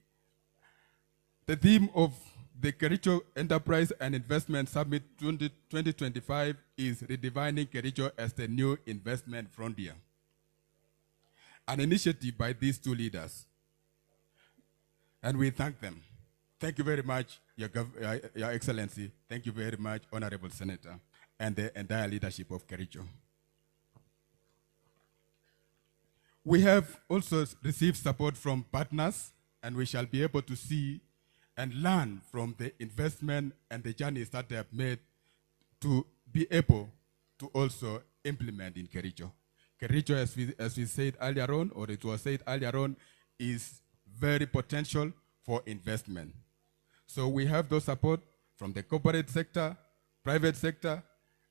The theme of the Kericho Enterprise and Investment Summit 2025 is Redefining Kericho as the New Investment Frontier, an initiative by these two leaders. And we thank them. Thank you very much, Your Excellency. Thank you very much, Honorable Senator, and the entire leadership of Kericho. We have also received support from partners, and we shall be able to see and learn from the investment and the journeys that they have made to be able to also implement in Kericho. Kericho, as we said earlier on, or it was said earlier on, is very potential for investment. So we have those support from the corporate sector, private sector,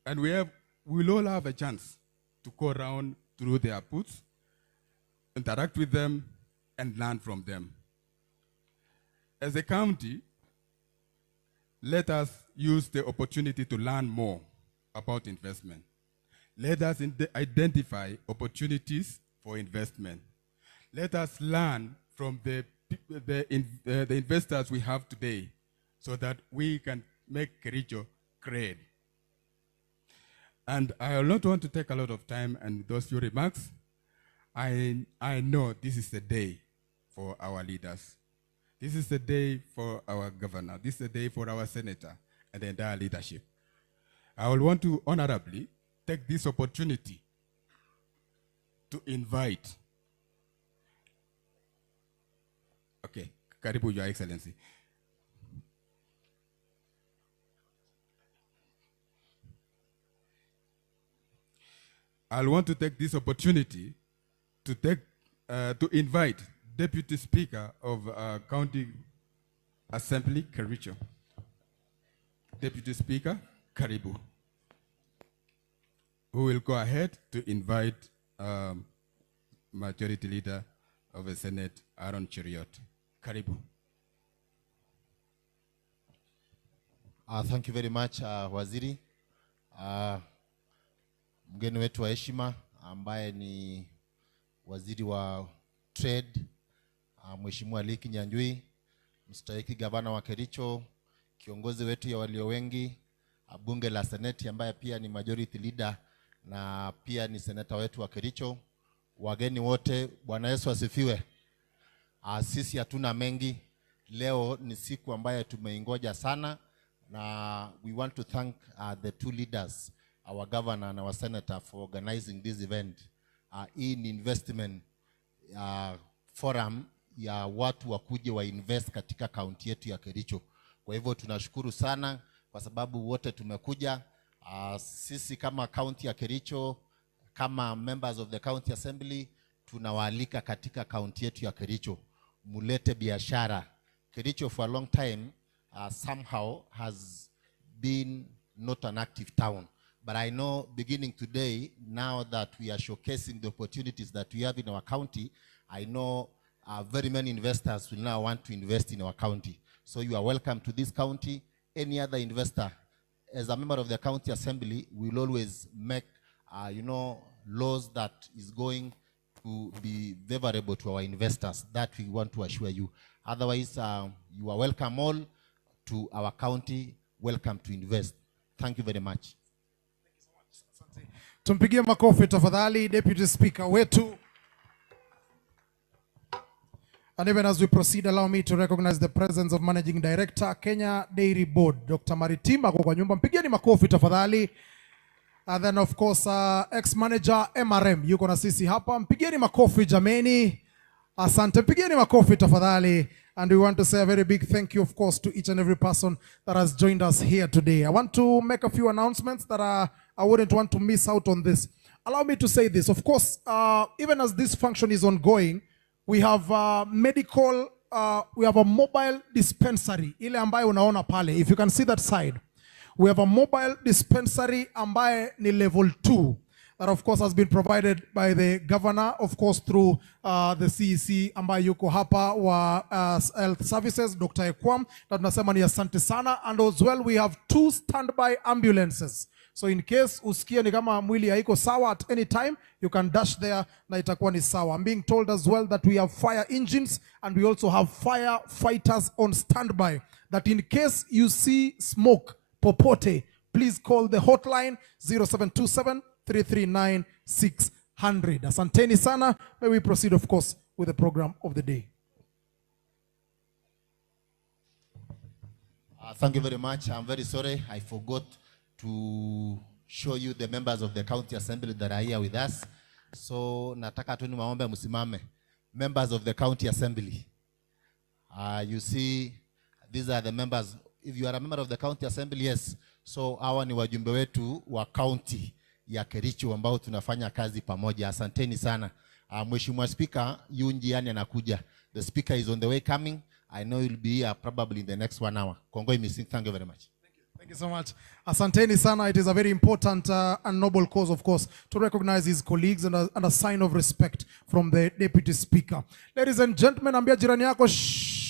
and we'll all have a chance to go around through their puts, interact with them, and learn from them. As a county, let us use the opportunity to learn more about investment. Let us identify opportunities for investment. Let us learn from the investors we have today so that we can make Kericho great. And I will not want to take a lot of time and those few remarks. I know this is the day for our leaders. This is the day for our governor. This is the day for our senator and the entire leadership. I will want to honorably take this opportunity to invite. Okay, karibu, Your Excellency. I'll want to take this opportunity to invite Deputy Speaker of County Assembly, Kericho. Deputy Speaker, Karibu, who will go ahead to invite Majority Leader of the Senate, Aaron Cheriot. Karibu. Thank you very much, Waziri. Mgeni wetu wa heshima ambaye ni Waziri wa Trade, Mheshimiwa Liki Nyanjui, mstahiki gavana wa Kericho, kiongozi wetu ya walio wengi, bunge la Seneti ambaye pia ni Majority Leader na pia ni seneta wetu wa Kericho, wageni wote, Bwana Yesu asifiwe. Sisi hatuna mengi, leo ni siku ambayo tumeingoja sana, na we want to thank the two leaders, our governor and our senator, for organizing this event. In investment forum ya watu wakuje wa invest katika kaunti yetu ya Kericho. Kwa hivyo tunashukuru sana kwa sababu wote tumekuja. Sisi kama kaunti ya Kericho, kama members of the county assembly, tunawaalika katika kaunti yetu ya Kericho. Mulete biashara. Kericho for a long time somehow has been not an active town. But I know beginning today, now that we are showcasing the opportunities that we have in our county, I know very many investors will now want to invest in our county. So you are welcome to this county. Any other investor, as a member of the county assembly, we will always make, laws that is going to be favorable to our investors. That we want to assure you. Otherwise, you are welcome all to our county. Welcome to invest. Thank you very much. Tumpigie makofi tafadhali Deputy Speaker wetu. And even as we proceed, allow me to recognize the presence of Managing Director, Kenya Dairy Board, Dr. Maritima kwa nyumba. Mpigieni makofi tafadhali. And then of course, ex-manager MRM, yuko na sisi hapa. Mpigieni makofi jameni. Asante, mpigieni makofi tafadhali. And we want to say a very big thank you, of course, to each and every person that has joined us here today. I want to make a few announcements that I wouldn't want to miss out on this. Allow me to say this. Of course, even as this function is ongoing, we have we have a mobile dispensary. Ile ambayo unaona pale. If you can see that side. We have a mobile dispensary ambaye ni level 2. That of course has been provided by the governor, of course through the CEC ambaye yuko hapa wa health services, Dr. Ekwam. Na tunasema ni asante sana. And as well we have 2 standby ambulances. So in case usikie ni kama mwili haiko sawa at any time, you can dash there na itakuwa ni sawa. I'm being told as well that we have fire engines and we also have fire fighters on standby. That in case you see smoke popote, please call the hotline 0727 339 600. Asanteni sana. May we proceed, of course, with the program of the day. Thank you very much. I'm very sorry I forgot to show you the members of the county assembly that are here with us. So nataka tu niwaombe msimame. Members of the county assembly. You see, these are the members. If you are a member of the county assembly, yes. So hawa ni wajumbe wetu wa county ya Kericho ambao tunafanya kazi pamoja. Asanteni sana. Mheshimiwa Speaker, yu njiani anakuja. The speaker is on the way coming. I know he'll be here probably in the next 1 hour. Kongoi missing. Thank you very much. Thank you so much. Asanteni sana. It is a very important and noble cause, of course, to recognize his colleagues and a sign of respect from the Deputy Speaker. Ladies and gentlemen, ambia jirani yako shh.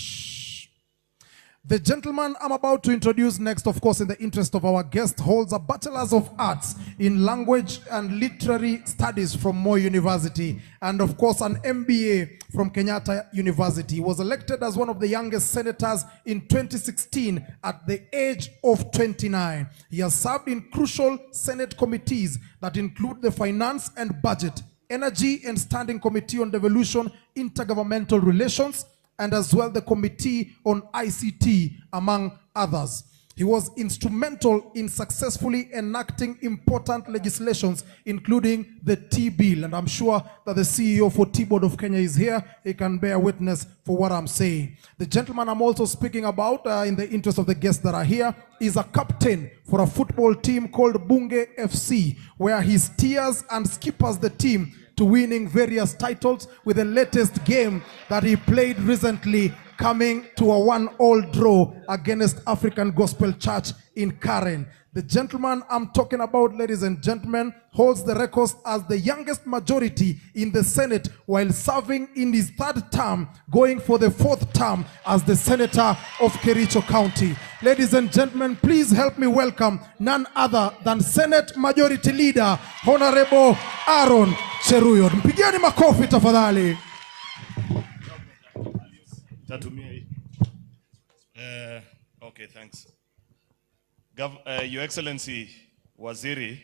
The gentleman I'm about to introduce next, of course, in the interest of our guest, holds a Bachelor's of Arts in Language and Literary Studies from Moi University, and of course an MBA from Kenyatta University. He was elected as one of the youngest senators in 2016 at the age of 29. He has served in crucial Senate committees that include the Finance and Budget, Energy and Standing Committee on Devolution, Intergovernmental Relations, and as well the Committee on ICT, among others. He was instrumental in successfully enacting important legislations, including the Tea Bill. And I'm sure that the CEO for Tea Board of Kenya is here. He can bear witness for what I'm saying. The gentleman I'm also speaking about, in the interest of the guests that are here, is a captain for a football team called Bunge FC, where he steers and skippers the team to winning various titles, with the latest game that he played recently coming to a 1-1 draw against African Gospel Church in Karen. The gentleman I'm talking about, ladies and gentlemen, holds the records as the youngest majority in the Senate while serving in his 3rd term, going for the 4th term as the Senator of Kericho County. Ladies and gentlemen, please help me welcome none other than Senate Majority Leader, Honorable Aaron Cheruiyot. Mpigieni makofi tafadhali. Okay, thanks. Your Excellency Waziri,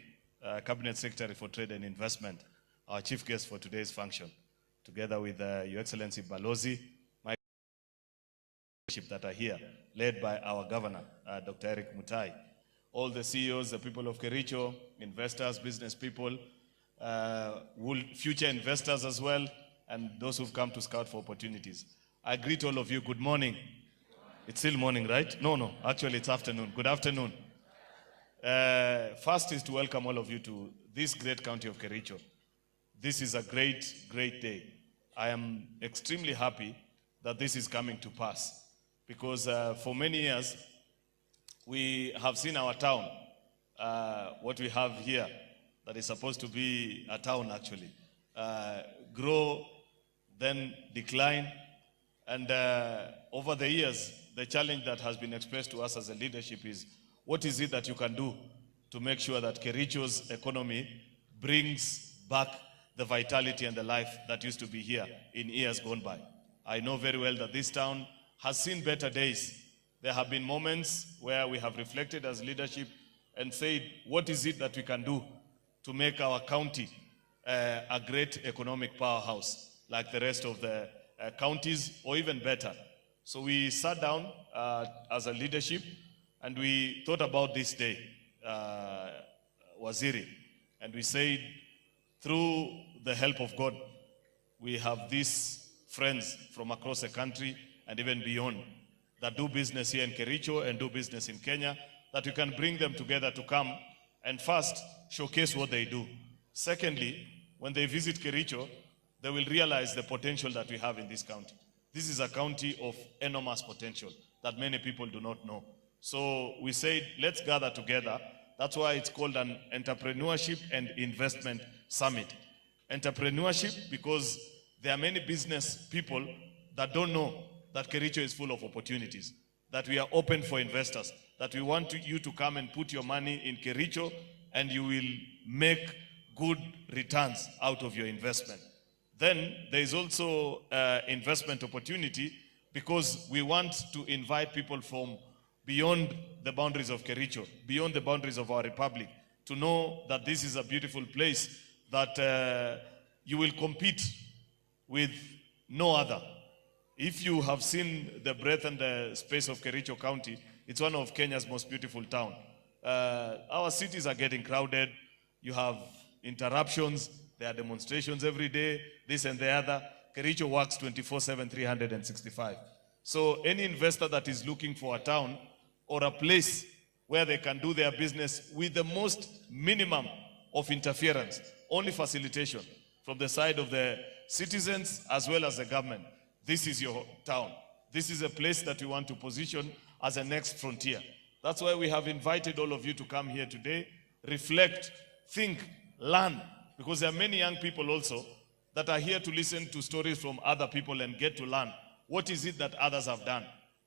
Cabinet Secretary for Trade and Investment, our chief guest for today's function, together with Your Excellency Balozi, my leadership that are here, led by our Governor, Dr. Eric Mutai, all the CEOs, the people of Kericho, investors, business people, future investors as well, and those who've come to scout for opportunities. I greet all of you. Good morning. It's still morning, right? No, actually it's afternoon. Good afternoon. First is to welcome all of you to this great county of Kericho. This is a great, great day. I am extremely happy that this is coming to pass, because for many years we have seen our town, what we have here, that is supposed to be a town actually, grow, then decline, and over the years, the challenge that has been expressed to us as a leadership is, what is it that you can do to make sure that Kericho's economy brings back the vitality and the life that used to be here in years gone by? I know very well that this town has seen better days. There have been moments where we have reflected as leadership and said, what is it that we can do to make our county a great economic powerhouse like the rest of the counties, or even better? So we sat down as a leadership and we thought about this day, Waziri, and we said, through the help of God, we have these friends from across the country and even beyond that do business here in Kericho and do business in Kenya, that we can bring them together to come and first showcase what they do. Secondly, when they visit Kericho, they will realize the potential that we have in this county. This is a county of enormous potential that many people do not know. So we said, let's gather together. That's why it's called an Entrepreneurship and Investment Summit. Entrepreneurship, because there are many business people that don't know that Kericho is full of opportunities, that we are open for investors, that we want you to come and put your money in Kericho and you will make good returns out of your investment. Then there is also investment opportunity, because we want to invite people from beyond the boundaries of Kericho, beyond the boundaries of our republic, to know that this is a beautiful place that you will compete with no other. If you have seen the breadth and the space of Kericho County, it's one of Kenya's most beautiful towns. Our cities are getting crowded. You have interruptions. There are demonstrations every day, this and the other. Kericho works 24/7, 365. So any investor that is looking for a town or a place where they can do their business with the most minimum of interference, only facilitation from the side of the citizens as well as the government, this is your town. This is a place that we want to position as a next frontier. That's why we have invited all of you to come here today, reflect, think, learn, because there are many young people also that are here to listen to stories from other people and get to learn. What is it that others have done?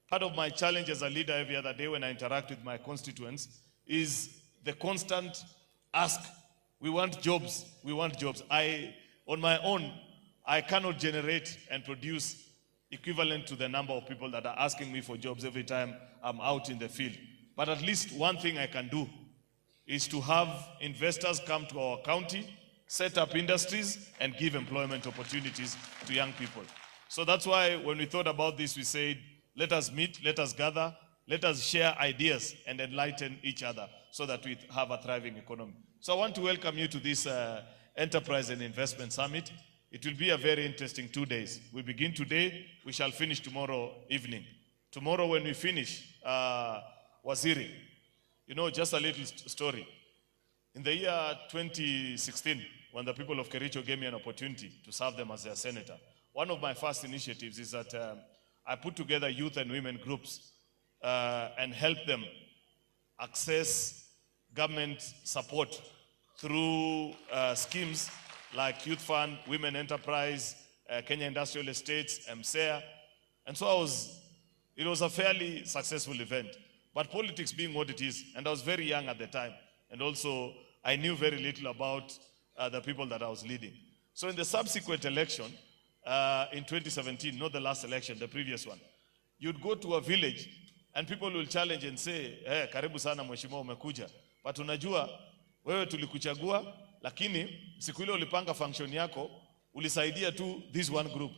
Part of my challenge as a leader every other day when I interact with my constituents is the constant ask. We want jobs. We want jobs. On my own, I cannot generate and produce equivalent to the number of people that are asking me for jobs every time I'm out in the field. But at least one thing I can do is to have investors come to our county, set up industries, and give employment opportunities to young people. So that's why when we thought about this, we said, let us meet, let us gather, Let us share ideas and enlighten each other so that we have a thriving economy. So I want to welcome you to this Enterprise and Investment Summit. It will be a very interesting 2 days. We begin today, we shall finish tomorrow evening. Tomorrow when we finish, Waziri, just a little story. In the year 2016, when the people of Kericho gave me an opportunity to serve them as their senator, one of my first initiatives is that I put together youth and women groups and help them access government support through schemes like Youth Fund, Women Enterprise, Kenya Industrial Estates, MSEA. And so it was a fairly successful event. But politics being what it is, and I was very young at the time, and also I knew very little about the people that I was leading. So in the subsequent election, in 2017, not the last election, the previous one, you'd go to a village and people will challenge and say, hey, karibu sana mheshimiwa umekuja. But unajua, wewe tulikuchagua, lakini siku ile ulipanga function yako, ulisaidia tu this one group.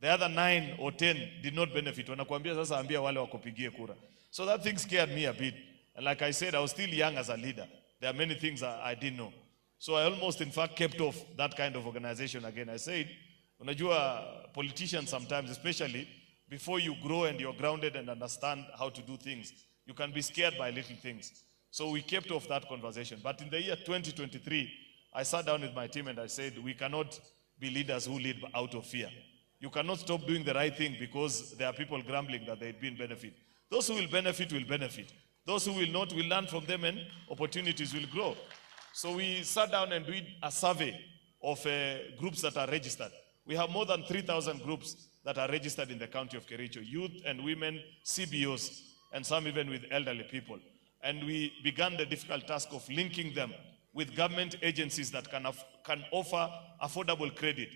The other 9 or 10 did not benefit. Wanakuambia sasa ambia wale wakupigie kura. So that thing scared me a bit. And like I said, I was still young as a leader. There are many things I didn't know. So I almost, in fact, kept off that kind of organization again. I said, unajua, politicians sometimes, especially before you grow and you're grounded and understand how to do things, you can be scared by little things. So we kept off that conversation. But in the year 2023, I sat down with my team and I said, we cannot be leaders who lead out of fear. You cannot stop doing the right thing because there are people grumbling that they've been benefit. Those who will benefit will benefit. Those who will not will learn from them and opportunities will grow. So we sat down and did a survey of groups that are registered. We have more than 3,000 groups that are registered in the county of Kericho, youth and women, CBOs, and some even with elderly people. And we began the difficult task of linking them with government agencies that can offer affordable credit.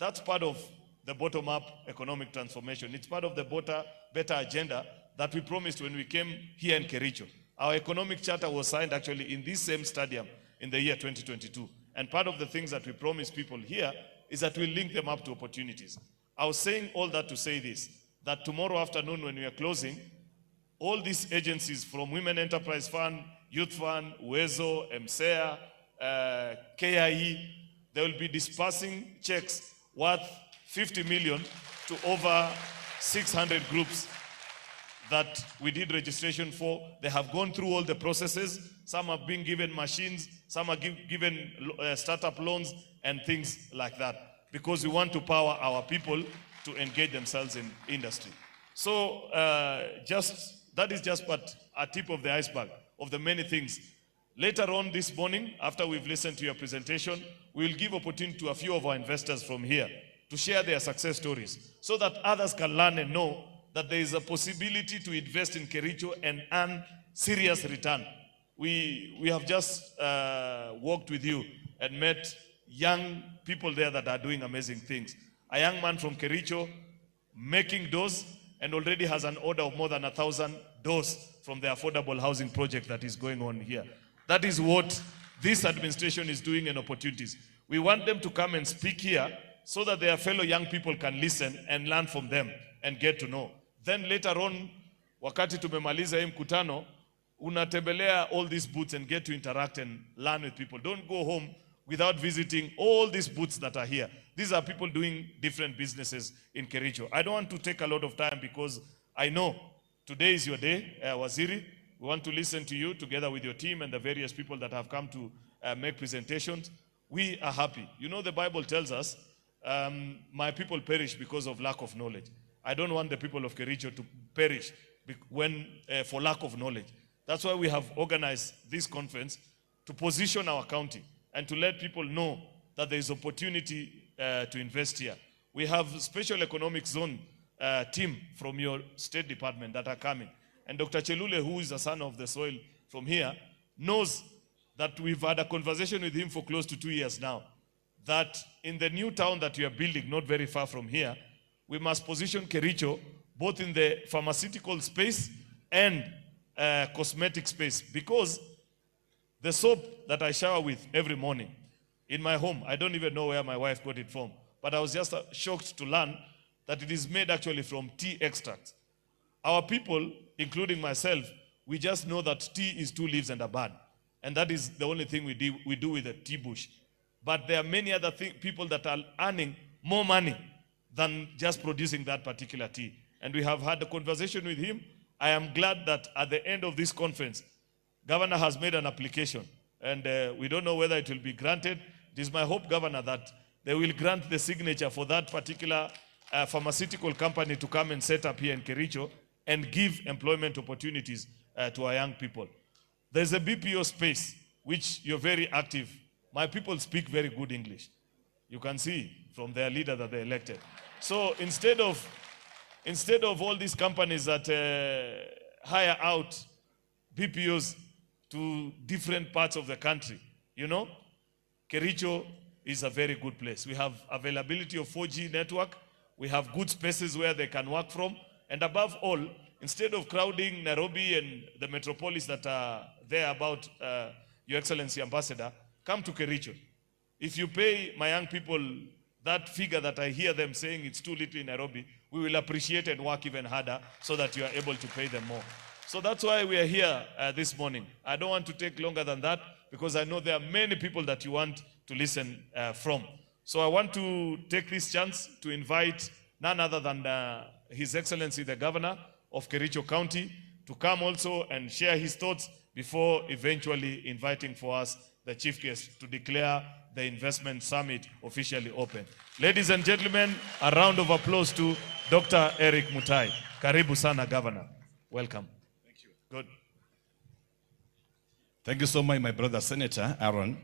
That's part of the bottom-up economic transformation. It's part of the better agenda that we promised when we came here in Kericho. Our economic charter was signed actually in this same stadium in the year 2022. And part of the things that we promised people here is that we link them up to opportunities. I was saying all that to say this, that tomorrow afternoon when we are closing, all these agencies from Women Enterprise Fund, Youth Fund, Uwezo, MSEA, KIE, they will be dispersing checks worth 50 million to over 600 groups that we did registration for. They have gone through all the processes. Some have been given machines, some are given startup loans and things like that, because we want to power our people to engage themselves in industry. So that is just but a tip of the iceberg of the many things. Later on this morning, after we've listened to your presentation, we'll give opportunity to a few of our investors from here to share their success stories so that others can learn and know that there is a possibility to invest in Kericho and earn serious return. We have just walked with you and met young people there that are doing amazing things. A young man from Kericho making doors and already has an order of more than 1,000 doors from the affordable housing project that is going on here. That is what this administration is doing and opportunities. We want them to come and speak here so that their fellow young people can listen and learn from them and get to know. Then later on, wakati tumemaliza hii mkutano, unatembelea all these booths and get to interact and learn with people. Don't go home without visiting all these booths that are here. These are people doing different businesses in Kericho. I don't want to take a lot of time because I know today is your day, Waziri. We want to listen to you together with your team and the various people that have come to make presentations. We are happy. You know, the Bible tells us, my people perish because of lack of knowledge. I don't want the people of Kericho to perish for lack of knowledge. That's why we have organized this conference to position our county and to let people know that there is opportunity to invest here. We have special economic zone team from your State Department that are coming. And Dr. Chelule, who is a son of the soil from here, knows that we've had a conversation with him for close to 2 years now, that in the new town that we are building, not very far from here, we must position Kericho both in the pharmaceutical space and cosmetic space, because the soap that I shower with every morning in my home, I don't even know where my wife got it from, but I was just shocked to learn that it is made actually from tea extracts. Our people, including myself, we just know that tea is 2 leaves and a bud. And that is the only thing we do with the tea bush. But there are many other people that are earning more money than just producing that particular tea. And we have had a conversation with him. I am glad that at the end of this conference, Governor has made an application. And we don't know whether it will be granted. It is my hope, Governor, that they will grant the signature for that particular pharmaceutical company to come and set up here in Kericho and give employment opportunities to our young people. There's a BPO space, which you're very active. My people speak very good English. You can see from their leader that they elected. So instead of all these companies that hire out BPOs to different parts of the country, you know, Kericho is a very good place. We have availability of 4G network. We have good spaces where they can work from. And above all, instead of crowding Nairobi and the metropolis that are there about Your Excellency Ambassador, come to Kericho. If you pay my young people that figure that I hear them saying it's too little in Nairobi, we will appreciate and work even harder so that you are able to pay them more. So that's why we are here this morning. I don't want to take longer than that because I know there are many people that you want to listen from. So I want to take this chance to invite none other than His Excellency the Governor of Kericho County to come also and share his thoughts before eventually inviting for us the chief guest to declare the investment summit officially open. Ladies and gentlemen, a round of applause to Dr. Eric Mutai. Karibu sana, Governor. Welcome. Thank you. Good. Thank you so much, my brother Senator Aaron.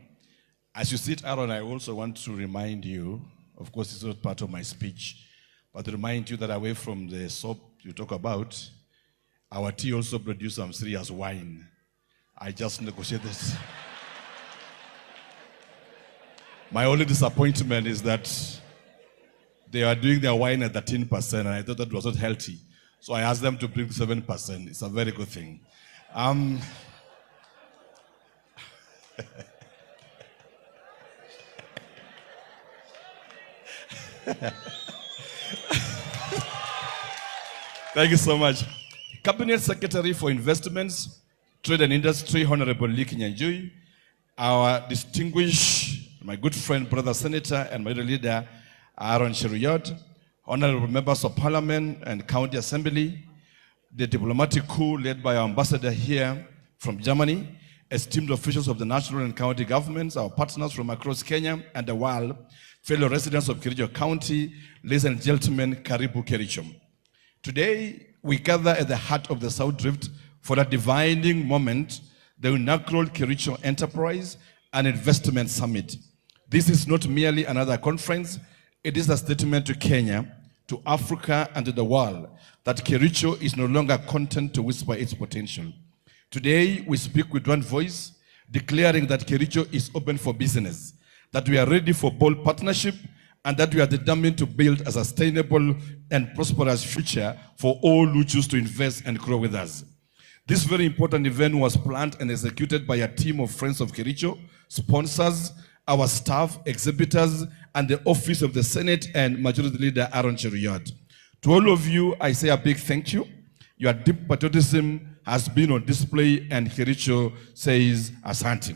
As you sit, Aaron, I also want to remind you, of course, it's not part of my speech, but to remind you that away from the soap you talk about, our tea also produces some serious wine. I just negotiated. My only disappointment is that they are doing their wine at 13%, and I thought that was not healthy. So I asked them to bring 7%. It's a very good thing. Thank you so much. Cabinet Secretary for Investments, Trade and Industry, Honorable Lee Kinyanjui, our distinguished, my good friend, brother Senator, and my leader, Aaron Cheruyot, honorable members of Parliament and County Assembly, the diplomatic crew led by our ambassador here from Germany, esteemed officials of the national and county governments, our partners from across Kenya and the world, fellow residents of Kericho County, ladies and gentlemen, Karibu Kericho. Today, we gather at the heart of the South Drift for a defining moment, the inaugural Kericho Enterprise and Investment Summit. This is not merely another conference, it is a statement to Kenya, to Africa, and to the world that Kericho is no longer content to whisper its potential. Today, we speak with one voice, declaring that Kericho is open for business, that we are ready for bold partnership, and that we are determined to build a sustainable and prosperous future for all who choose to invest and grow with us. This very important event was planned and executed by a team of friends of Kericho, sponsors, our staff, exhibitors, and the Office of the Senate and Majority Leader Aaron Cheruyot. To all of you, I say a big thank you. Your deep patriotism has been on display, and Kericho says asante.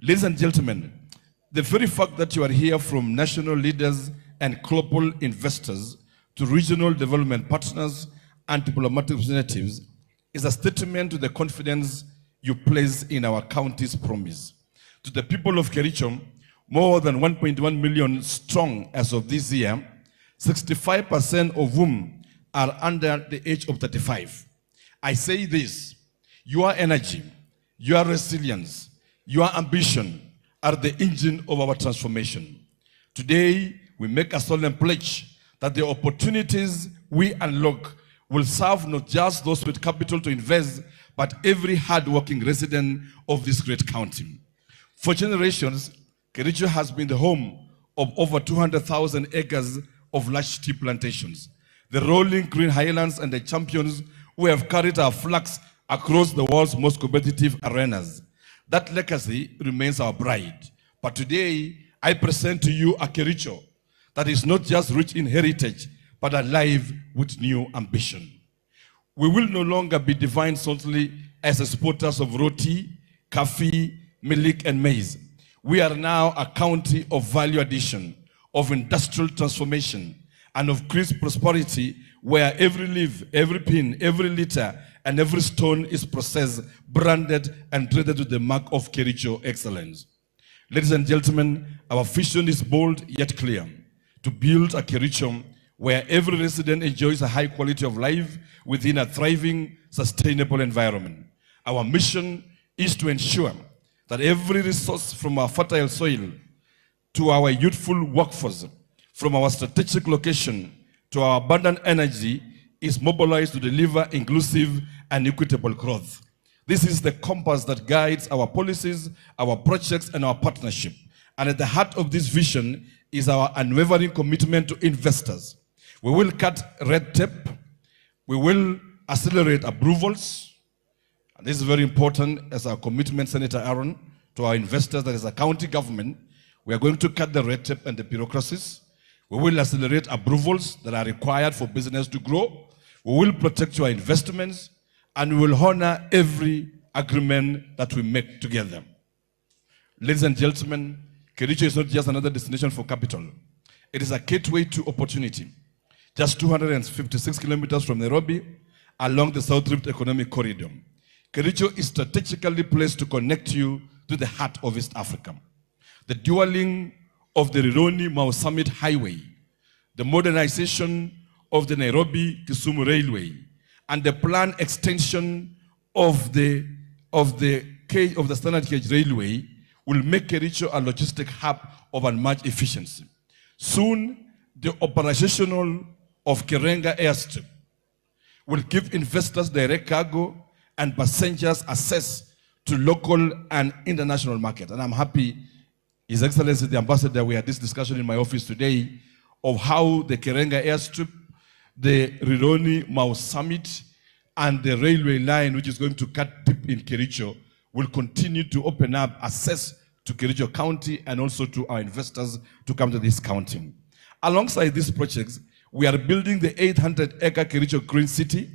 Ladies and gentlemen, the very fact that you are here, from national leaders and global investors to regional development partners and diplomatic representatives, is a statement to the confidence you place in our county's promise. To the people of Kericho, more than 1.1 million strong as of this year, 65% of whom are under the age of 35. I say this: your energy, your resilience, your ambition are the engine of our transformation. Today, we make a solemn pledge that the opportunities we unlock will serve not just those with capital to invest, but every hard-working resident of this great county. For generations, Kericho has been the home of over 200,000 acres of lush tea plantations, the rolling green highlands, and the champions who have carried our flags across the world's most competitive arenas. That legacy remains our pride. But today, I present to you a Kericho that is not just rich in heritage, but alive with new ambition. We will no longer be defined solely as exporters of roti, coffee, milk, and maize. We are now a county of value addition, of industrial transformation, and of crisp prosperity, where every leaf, every pin, every liter, and every stone is processed, branded, and traded with the mark of Kericho excellence. Ladies and gentlemen, our vision is bold yet clear: to build a Kericho where every resident enjoys a high quality of life within a thriving, sustainable environment. Our mission is to ensure that every resource from our fertile soil to our youthful workforce, from our strategic location to our abundant energy, is mobilized to deliver inclusive and equitable growth. This is the compass that guides our policies, our projects, and our partnership. And at the heart of this vision is our unwavering commitment to investors. We will cut red tape. We will accelerate approvals. And this is very important as our commitment, Senator Aaron, to our investors, that is a county government. We are going to cut the red tape and the bureaucracies. We will accelerate approvals that are required for business to grow. We will protect our investments, and we will honor every agreement that we make together. Ladies and gentlemen, Kericho is not just another destination for capital. It is a gateway to opportunity. Just 256 kilometers from Nairobi, along the South Rift Economic Corridor. Kericho is strategically placed to connect you to the heart of East Africa. The dualing of the Rironi-Mau Summit Highway, the modernization of the Nairobi-Kisumu Railway, and the planned extension of the standard gauge railway will make Kericho a logistic hub of unmatched efficiency. Soon, the operational of Kerenga airstrip will give investors direct cargo and passengers access to local and international markets. And I'm happy, His Excellency the Ambassador, we had this discussion in my office today of how the Kerenga airstrip, the Rironi-Mau Summit, and the railway line, which is going to cut deep in Kericho, will continue to open up access to Kericho County and also to our investors to come to this county. Alongside these projects, we are building the 800-acre Kericho Green City,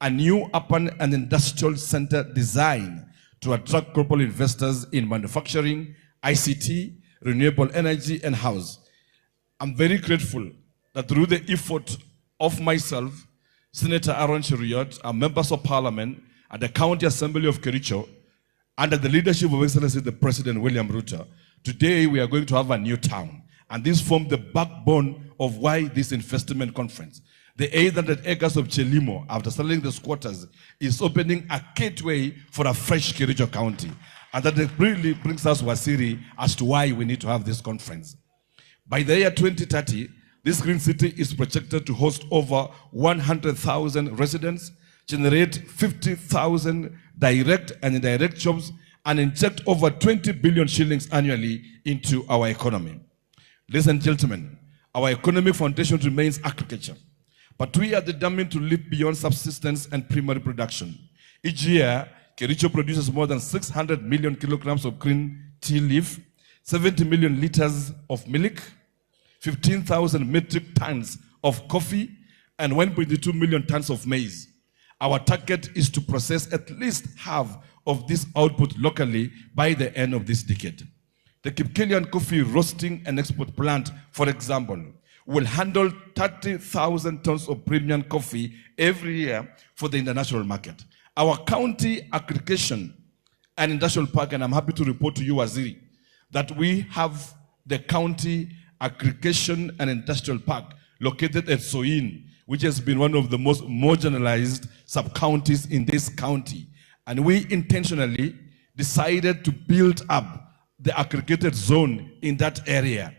a new urban and industrial center designed to attract global investors in manufacturing, ICT, renewable energy, and house. I'm very grateful that through the effort of myself, Senator Aaron Cheruiyot, our members of parliament, and the County Assembly of Kericho, under the leadership of Excellency the President William Ruto, today we are going to have a new town. And this formed the backbone of why this investment conference. The 800 acres of Chelimo, after selling the squatters, is opening a gateway for a fresh Kericho County. And that really brings us Wasiri as to why we need to have this conference. By the year 2030, this green city is projected to host over 100,000 residents, generate 50,000 direct and indirect jobs, and inject over 20 billion shillings annually into our economy. Ladies and gentlemen, our economic foundation remains agriculture, but we are determined to live beyond subsistence and primary production. Each year, Kericho produces more than 600 million kilograms of green tea leaf, 70 million liters of milk, 15,000 metric tons of coffee, and 1.2 million tons of maize. Our target is to process at least half of this output locally by the end of this decade. The Kipkelian coffee roasting and export plant, for example, will handle 30,000 tons of premium coffee every year for the international market. Our county aggregation and industrial park, and I'm happy to report to you, Waziri, that we have the county aggregation and industrial park located at Soin, which has been one of the most marginalized sub-counties in this county. And we intentionally decided to build up the aggregated zone in that area.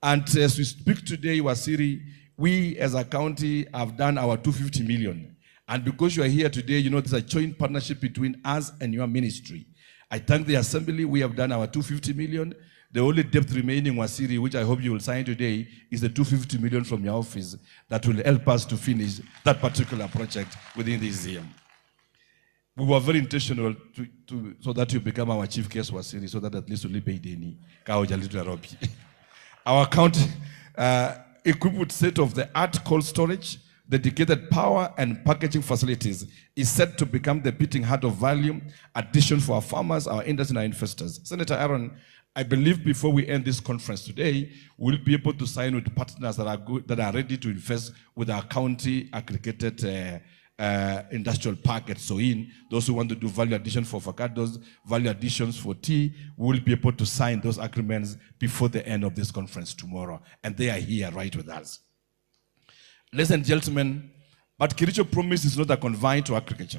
And as we speak today, Wasiri, we as a county have done our 250 million. And because you are here today, you know there's a joint partnership between us and your ministry. I thank the assembly, we have done our 250 million. The only debt remaining, Wasiri, which I hope you will sign today, is the 250 million from your office that will help us to finish that particular project within this year. We were very intentional so that you become our chief case, Wasiri, so that at least we'll pay Deni. Our county equipped with state-of-the-art cold storage dedicated power and packaging facilities is set to become the beating heart of value addition for our farmers, our industry, and our investors. Senator Aaron, I believe before we end this conference today, we'll be able to sign with partners that are good, that are ready to invest with our county aggregated industrial park at Soin. Those who want to do value addition for avocados, value additions for tea, will be able to sign those agreements before the end of this conference tomorrow. And they are here right with us. Ladies and gentlemen, but Kericho Promise is not confined to agriculture.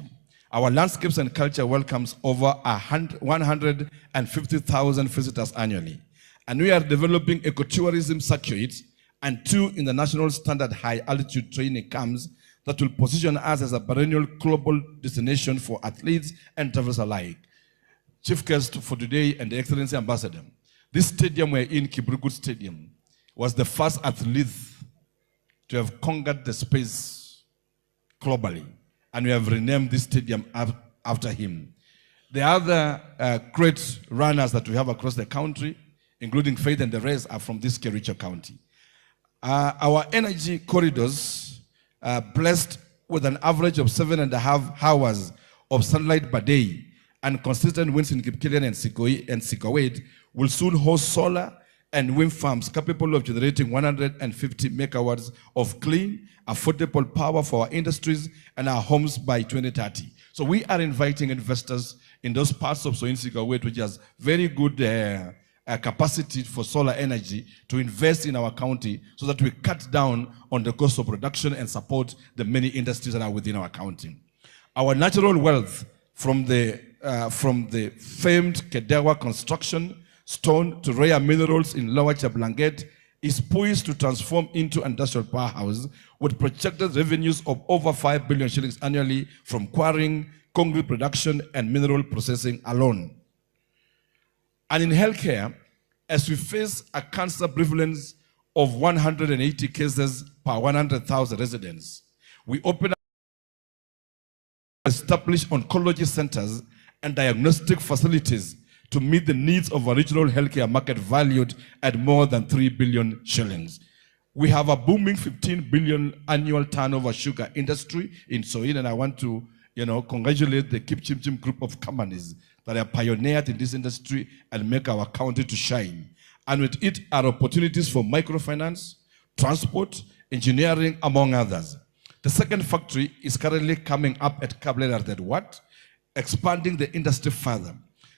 Our landscapes and culture welcomes over 150,000 visitors annually. And we are developing ecotourism circuits and 2 international standard high altitude training camps that will position us as a perennial global destination for athletes and travelers alike. Chief guest for today and the Excellency Ambassador, this stadium we're in, Kericho Stadium, was the first athlete to have conquered the space globally. And we have renamed this stadium after him. The other great runners that we have across the country, including Faith and the rest, are from this Kericho County. Our energy corridors are blessed with an average of 7.5 hours of sunlight per day, and consistent winds in Kipkelian and Sikowit will soon host solar and wind farms capable of generating 150 megawatts of clean, affordable power for our industries and our homes by 2030. So we are inviting investors in those parts of Soin Sikowit, which has very good capacity for solar energy, to invest in our county so that we cut down on the cost of production and support the many industries that are within our county. Our natural wealth from the famed Kedewa construction, stone to rare minerals in Lower Chablanget is poised to transform into industrial powerhouse with projected revenues of over 5 billion shillings annually from quarrying, concrete production, and mineral processing alone. And in healthcare, as we face a cancer prevalence of 180 cases per 100,000 residents, we open up established oncology centers and diagnostic facilities to meet the needs of a regional healthcare market valued at more than 3 billion shillings. We have a booming 15 billion annual turnover sugar industry in Soin, and I want to congratulate the Kip Chim Chim group of companies that are pioneered in this industry and make our county to shine. And with it are opportunities for microfinance, transport, engineering, among others. The second factory is currently coming up at Kablela Third, expanding the industry further.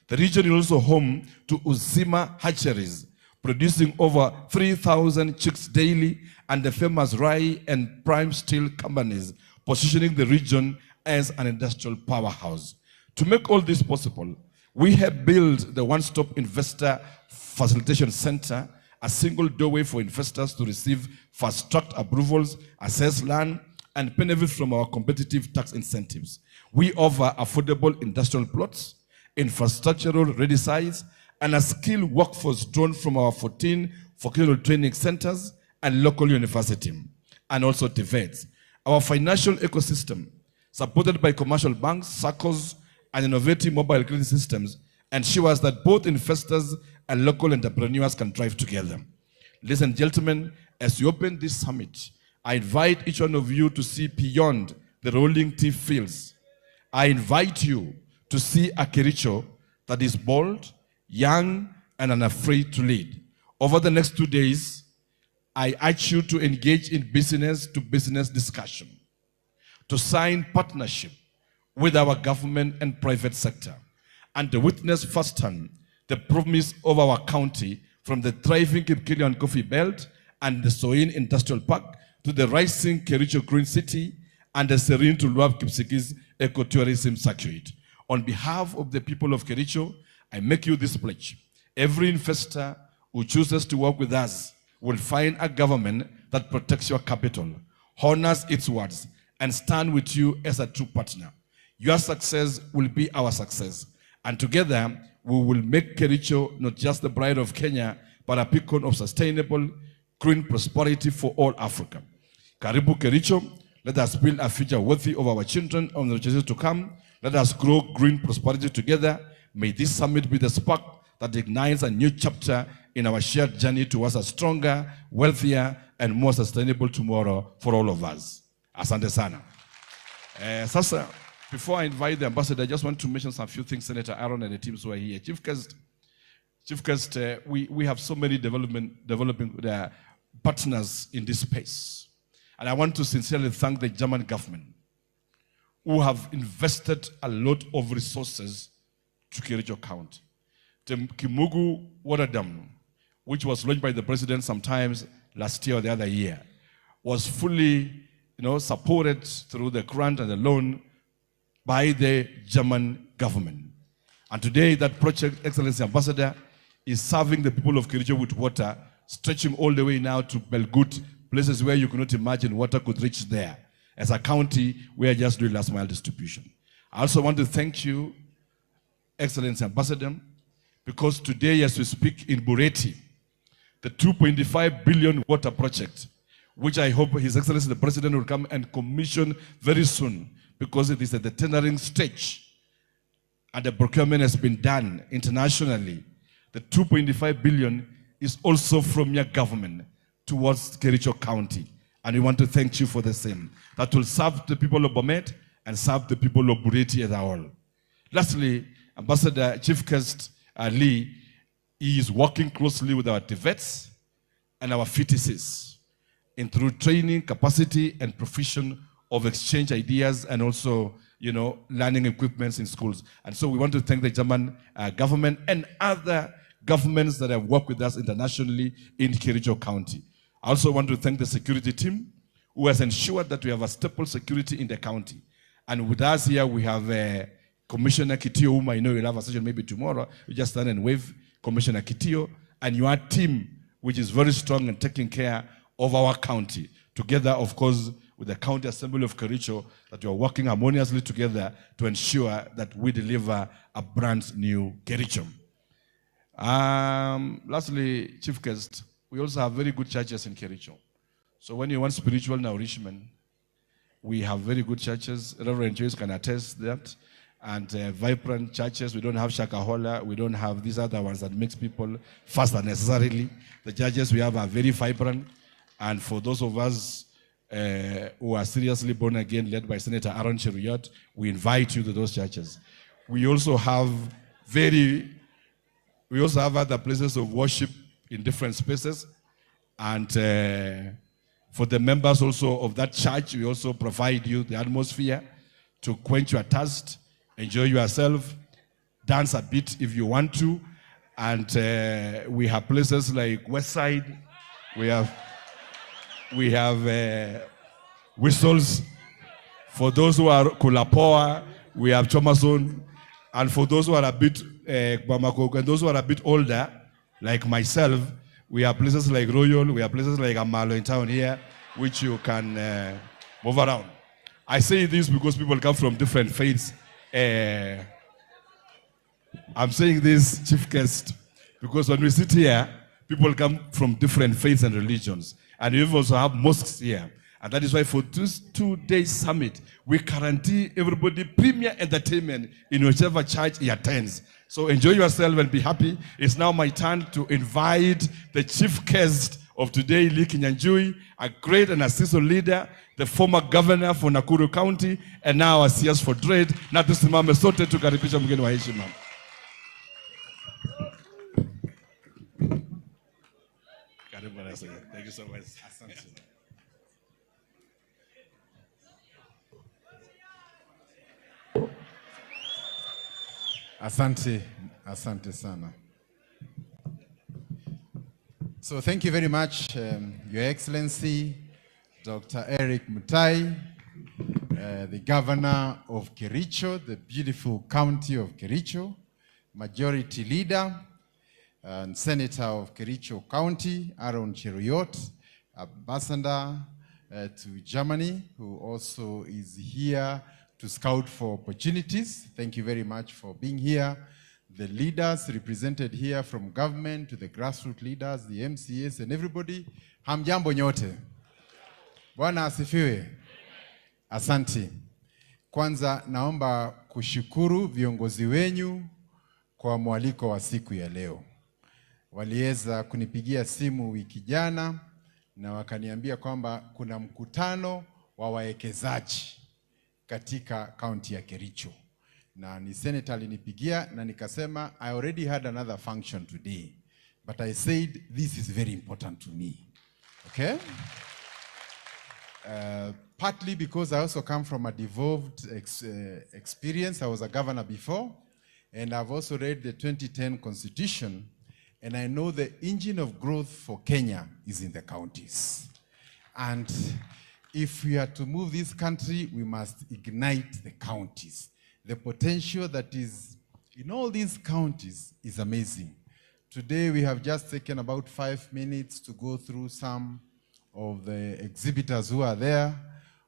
The region is also home to Uzima hatcheries, producing over 3,000 chicks daily, and the famous Rai and Prime Steel companies, positioning the region as an industrial powerhouse. To make all this possible, we have built the one-stop investor facilitation center, a single doorway for investors to receive fast-track approvals, assess land, and benefit from our competitive tax incentives. We offer affordable industrial plots, infrastructural ready sites, and a skilled workforce drawn from our 14 vocational training centers and local university, and also TVETs. Our financial ecosystem, supported by commercial banks, SACCOs, and innovative mobile credit systems, ensures that both investors and local entrepreneurs can thrive together. Ladies and gentlemen, as we open this summit, I invite each one of you to see beyond the rolling tea fields. I invite you to see a Kericho that is bold, young, and unafraid to lead. Over the next 2 days, I urge you to engage in business-to-business discussion, to sign partnership with our government and private sector, and to witness firsthand the promise of our county from the thriving Kipkelian Coffee Belt and the Soin Industrial Park to the rising Kericho Green City and the serene to Luab Kipsiki's ecotourism circuit. On behalf of the people of Kericho, I make you this pledge. Every investor who chooses to work with us will find a government that protects your capital, honors its words, and stand with you as a true partner. Your success will be our success. And together, we will make Kericho not just the pride of Kenya, but a beacon of sustainable, green prosperity for all Africa. Karibu Kericho, let us build a future worthy of our children and the generations to come. Let us grow green prosperity together. May this summit be the spark that ignites a new chapter in our shared journey towards a stronger, wealthier, and more sustainable tomorrow for all of us. Asante sana. Sasa, before I invite the ambassador, I just want to mention some few things, Senator Aaron and the teams who are here. Chief Guest, we have so many developing partners in this space. And I want to sincerely thank the German government who have invested a lot of resources to Kericho County. The Kimugu Water Dam, which was launched by the president sometimes last year or the other year, was fully supported through the grant and the loan by the German government. And today, that project, Excellency Ambassador, is serving the people of Kericho with water, stretching all the way now to Belgut, places where you cannot imagine water could reach there. As a county, we are just doing last mile distribution. I also want to thank you, Excellency Ambassador, because today, as we speak in Bureti, the 2.5 billion water project, which I hope His Excellency the President will come and commission very soon, because it is at the tendering stage and the procurement has been done internationally. The 2.5 billion is also from your government towards Kericho County. And we want to thank you for the same. That will serve the people of Bomet and serve the people of Bureti as a whole. Lastly, Ambassador Chief Guest Lee is working closely with our TVETs and our FTCs in through training, capacity, and provision of exchange ideas and also, learning equipments in schools. And so we want to thank the German government and other governments that have worked with us internationally in Kericho County. I also want to thank the security team who has ensured that we have a stable security in the county. And with us here, we have Commissioner Kitio, whom I know you'll have a session maybe tomorrow. We just stand and wave Commissioner Kitio and your team, which is very strong and taking care of our county. Together, of course, with the County Assembly of Kericho, that we are working harmoniously together to ensure that we deliver a brand new Kericho. Lastly, Chief Guest, we also have very good churches in Kericho. So when you want spiritual nourishment, we have very good churches. Reverend Joyce can attest that. And vibrant churches. We don't have Shakahola. We don't have these other ones that makes people fast unnecessarily. The churches we have are very vibrant. And for those of us who are seriously born again, led by Senator Aaron Cheruyot, we invite you to those churches. We also have other places of worship in different spaces. And for the members also of that church, we also provide you the atmosphere to quench your thirst, enjoy yourself, dance a bit if you want to. And we have places like Westside. We have whistles. For those who are Kulapoa, we have Chomason. And for those who are a bit Bamako, and those who are a bit older, like myself, we have places like Royal, we have places like Amalo in town here, which you can move around. I say this because people come from different faiths. I'm saying this, Chief Guest, because when we sit here, people come from different faiths and religions. And we also have mosques here. And that is why for this 2-day summit, we guarantee everybody premier entertainment in whichever church he attends. So enjoy yourself and be happy. It's now my turn to invite the Chief Guest of today, Lee Kinyanjui, a great and assistant leader, the former governor for Nakuru County, and now a CS for trade. Na tusimame sote tukaribisha mgeni wa heshima. Thank you so much. Asante sana. So thank you very much, Your Excellency, Dr. Eric Mutai, the Governor of Kericho, the beautiful county of Kericho, Majority Leader and Senator of Kericho County, Aaron Cheruyot, Ambassador to Germany, who also is here to scout for opportunities. Thank you very much for being here. The leaders represented here from government to the grassroots leaders, the MCAs and everybody. Hamjambo nyote. Bwana asifiwe. Asante. Kwanza naomba kushukuru viongozi wenyu kwa mwaliko wa siku ya leo. Waliweza kunipigia simu wiki jana na wakaniambia kwamba kuna mkutano wa wawekezaji katika kaunti ya Kericho. Na ni senator alinipigia na nikasema I already had another function today, but I said this is very important to me. Okay? Partly because I also come from a devolved experience. I was a governor before, and I've also read the 2010 Constitution, and I know the engine of growth for Kenya is in the counties. And if we are to move this country, we must ignite the counties. The potential that is in all these counties is amazing. Today we have just taken about 5 minutes to go through some of the exhibitors who are there.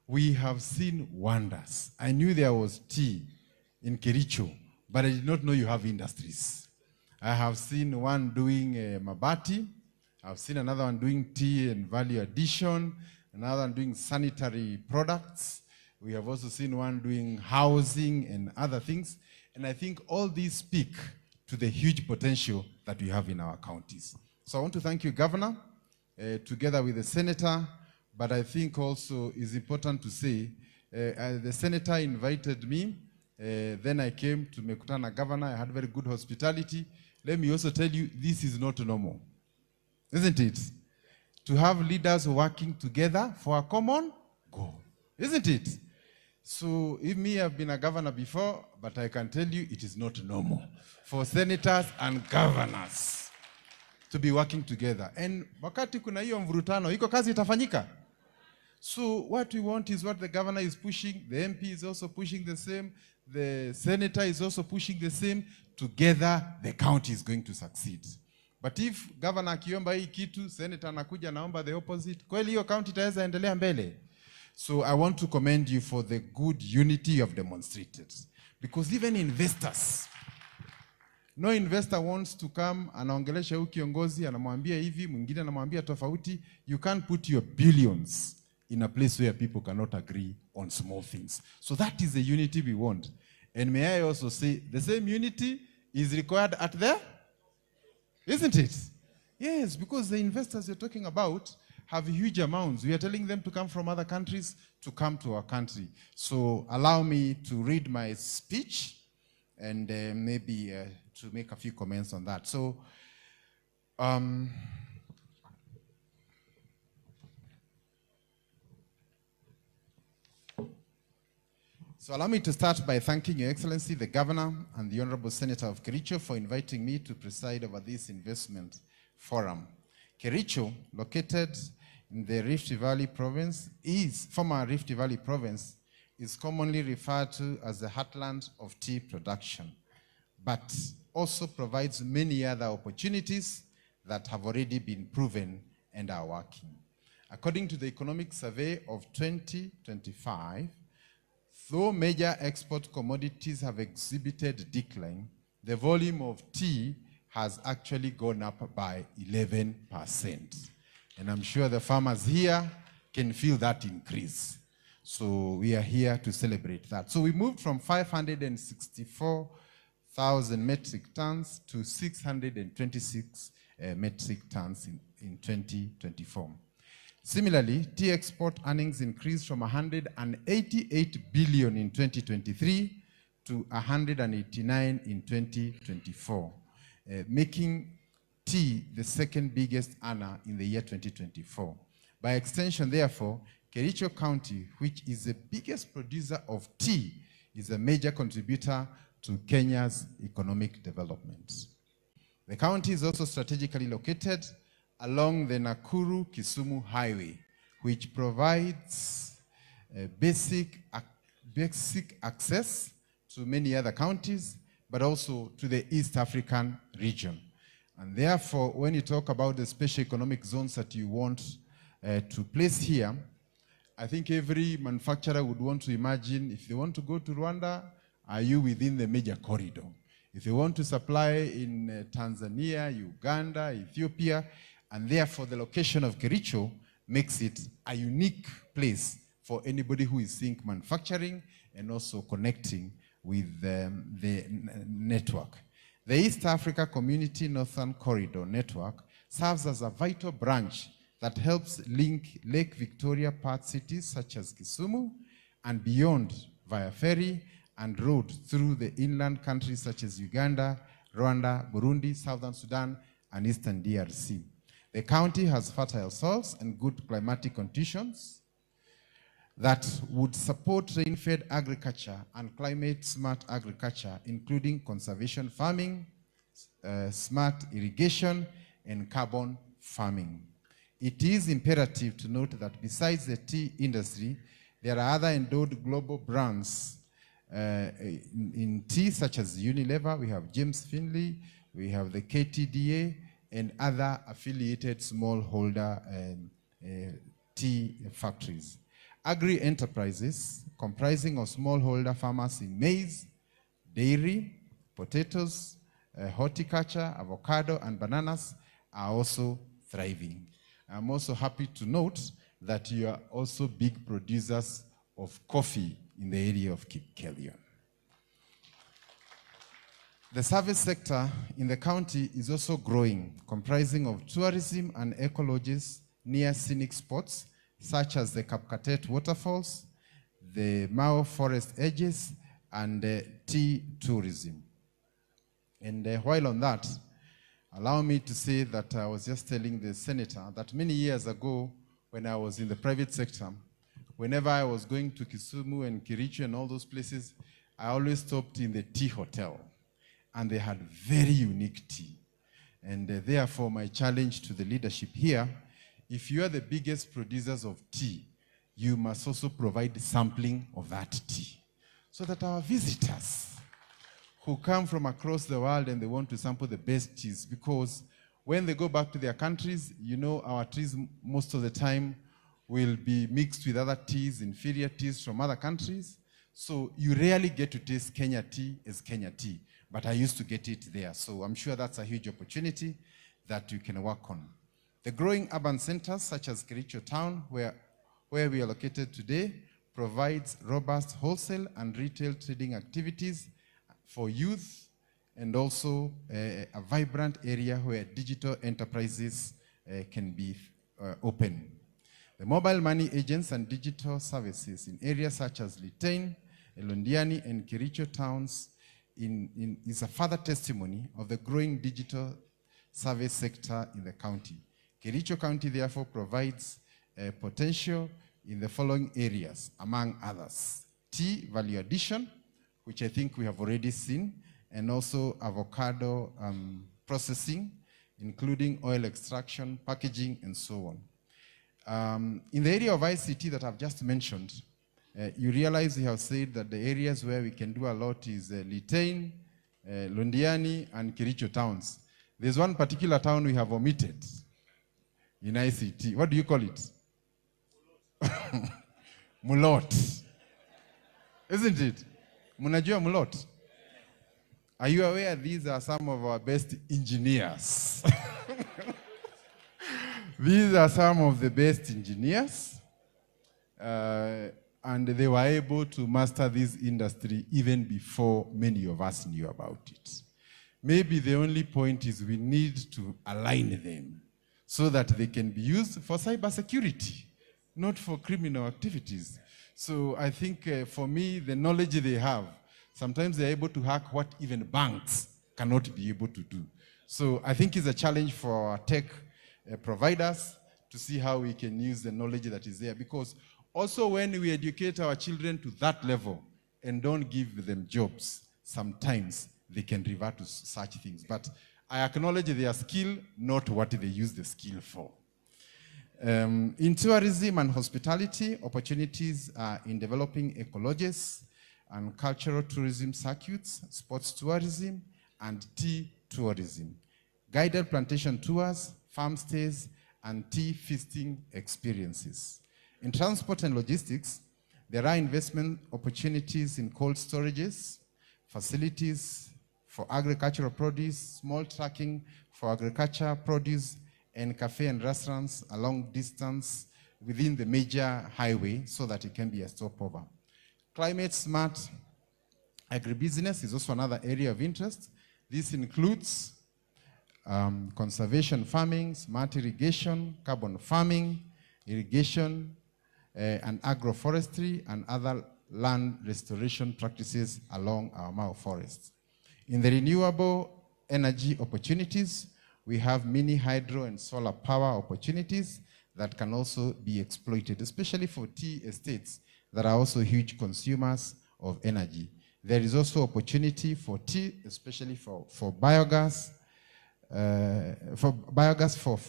We have seen wonders. I knew there was tea in Kericho, but I did not know you have industries. I have seen one doing mabati. I've seen another one doing tea and value addition, another one doing sanitary products. We have also seen one doing housing and other things. And I think all these speak to the huge potential that we have in our counties. So I want to thank you, Governor, together with the Senator. But I think also it's important to say, the Senator invited me, then I came to Mekutana Governor. I had very good hospitality. Let me also tell you, this is not normal, isn't it? To have leaders working together for a common goal, isn't it? So if me, I've been a governor before, but I can tell you it is not normal for senators and governors to be working together. And wakati kuna hiyo mvurutano, iko kazi itafanyika. So what we want is what the governor is pushing, the MP is also pushing the same, the senator is also pushing the same. Together, the county is going to succeed. But if governor akiomba hii kitu, senator anakuja naomba the opposite, kweli hiyo county itaweza endelea mbele? So I want to commend you for the good unity you have demonstrated. Because even investors, no investor wants to come, anaongelesha huyu kiongozi, anamwambia hivi, mwingine anamwambia tofauti. You can't put your billions in a place where people cannot agree on small things. So that is the unity we want. And may I also say, the same unity is required at there, isn't it? Yes, because the investors you're talking about have huge amounts. We are telling them to come from other countries to come to our country. So allow me to read my speech and maybe to make a few comments on that. So, So allow me to start by thanking Your Excellency, the Governor and the Honorable Senator of Kericho for inviting me to preside over this investment forum. Kericho, located in the Rift Valley province, former Rift Valley province, is commonly referred to as the heartland of tea production, but also provides many other opportunities that have already been proven and are working. According to the Economic Survey of 2025, though major export commodities have exhibited decline, the volume of tea has actually gone up by 11%. And I'm sure the farmers here can feel that increase. So we are here to celebrate that. So we moved from 564,000 metric tons to 626 metric tons in 2024. Similarly, tea export earnings increased from 188 billion in 2023 to 189 in 2024, making tea the second biggest earner in the year 2024. By extension, therefore, Kericho County, which is the biggest producer of tea, is a major contributor to Kenya's economic development. The county is also strategically located along the Nakuru-Kisumu Highway, which provides basic access to many other counties, but also to the East African region. And therefore, when you talk about the special economic zones that you want to place here, I think every manufacturer would want to imagine, if they want to go to Rwanda, are you within the major corridor? If they want to supply in Tanzania, Uganda, Ethiopia, and therefore the location of Kericho makes it a unique place for anybody who is think manufacturing and also connecting with the network. The East Africa Community Northern Corridor Network serves as a vital branch that helps link Lake Victoria part cities such as Kisumu and beyond via ferry and road through the inland countries such as Uganda, Rwanda, Burundi, Southern Sudan, and Eastern DRC. The county has fertile soils and good climatic conditions that would support rain-fed agriculture and climate-smart agriculture, including conservation farming, smart irrigation, and carbon farming. It is imperative to note that besides the tea industry, there are other endowed global brands in tea, such as Unilever. We have James Finley, we have the KTDA, and other affiliated smallholder tea factories. Agri-enterprises comprising of smallholder farmers in maize, dairy, potatoes, horticulture, avocado, and bananas are also thriving. I'm also happy to note that you are also big producers of coffee in the area of Kericho. The service sector in the county is also growing, comprising of tourism and ecologies near scenic spots, such as the Kapkatet waterfalls, the Mao forest edges, and tea tourism. And while on that, allow me to say that I was just telling the senator that many years ago, when I was in the private sector, whenever I was going to Kisumu and Kericho and all those places, I always stopped in the tea hotel. And they had very unique tea. And therefore, my challenge to the leadership here, if you are the biggest producers of tea, you must also provide sampling of that tea, so that our visitors who come from across the world and they want to sample the best teas, because when they go back to their countries, you know, our teas most of the time will be mixed with other teas, inferior teas from other countries. So you rarely get to taste Kenya tea as Kenya tea, but I used to get it there. So I'm sure that's a huge opportunity that you can work on. The growing urban centers such as Kericho town, where we are located today, provides robust wholesale and retail trading activities for youth, and also a vibrant area where digital enterprises can be open. The mobile money agents and digital services in areas such as Litein, Elondiani, and Kericho towns is a further testimony of the growing digital service sector in the county. Kericho County therefore provides potential in the following areas, among others: tea value addition, which I think we have already seen, and also avocado processing, including oil extraction, packaging, and so on. In the area of ICT that I've just mentioned, you realize we have said that the areas where we can do a lot is Litein, Londiani, and Kericho towns. There's one particular town we have omitted in ICT. What do you call it? Mulot. Isn't it? Munajua Mulot? Are you aware these are some of our best engineers? These are some of the best engineers. And they were able to master this industry even before many of us knew about it. Maybe the only point is we need to align them so that they can be used for cybersecurity, not for criminal activities. So I think for me, the knowledge they have, sometimes they're able to hack what even banks cannot be able to do. So I think it's a challenge for our tech providers to see how we can use the knowledge that is there, because also when we educate our children to that level and don't give them jobs, sometimes they can revert to such things. But I acknowledge their skill, not what they use the skill for. In tourism and hospitality, opportunities are in developing ecologies and cultural tourism circuits, sports tourism, and tea tourism, guided plantation tours, farm stays, and tea feasting experiences. In transport and logistics, there are investment opportunities in cold storages, facilities for agricultural produce, small trucking for agriculture produce, and cafe and restaurants along distance within the major highway so that it can be a stopover. Climate smart agribusiness is also another area of interest. This includes conservation farming, smart irrigation, carbon farming, irrigation, and agroforestry, and other land restoration practices along our Mau forests. In the renewable energy opportunities, we have mini hydro and solar power opportunities that can also be exploited, especially for tea estates that are also huge consumers of energy. There is also opportunity for tea, especially for biogas,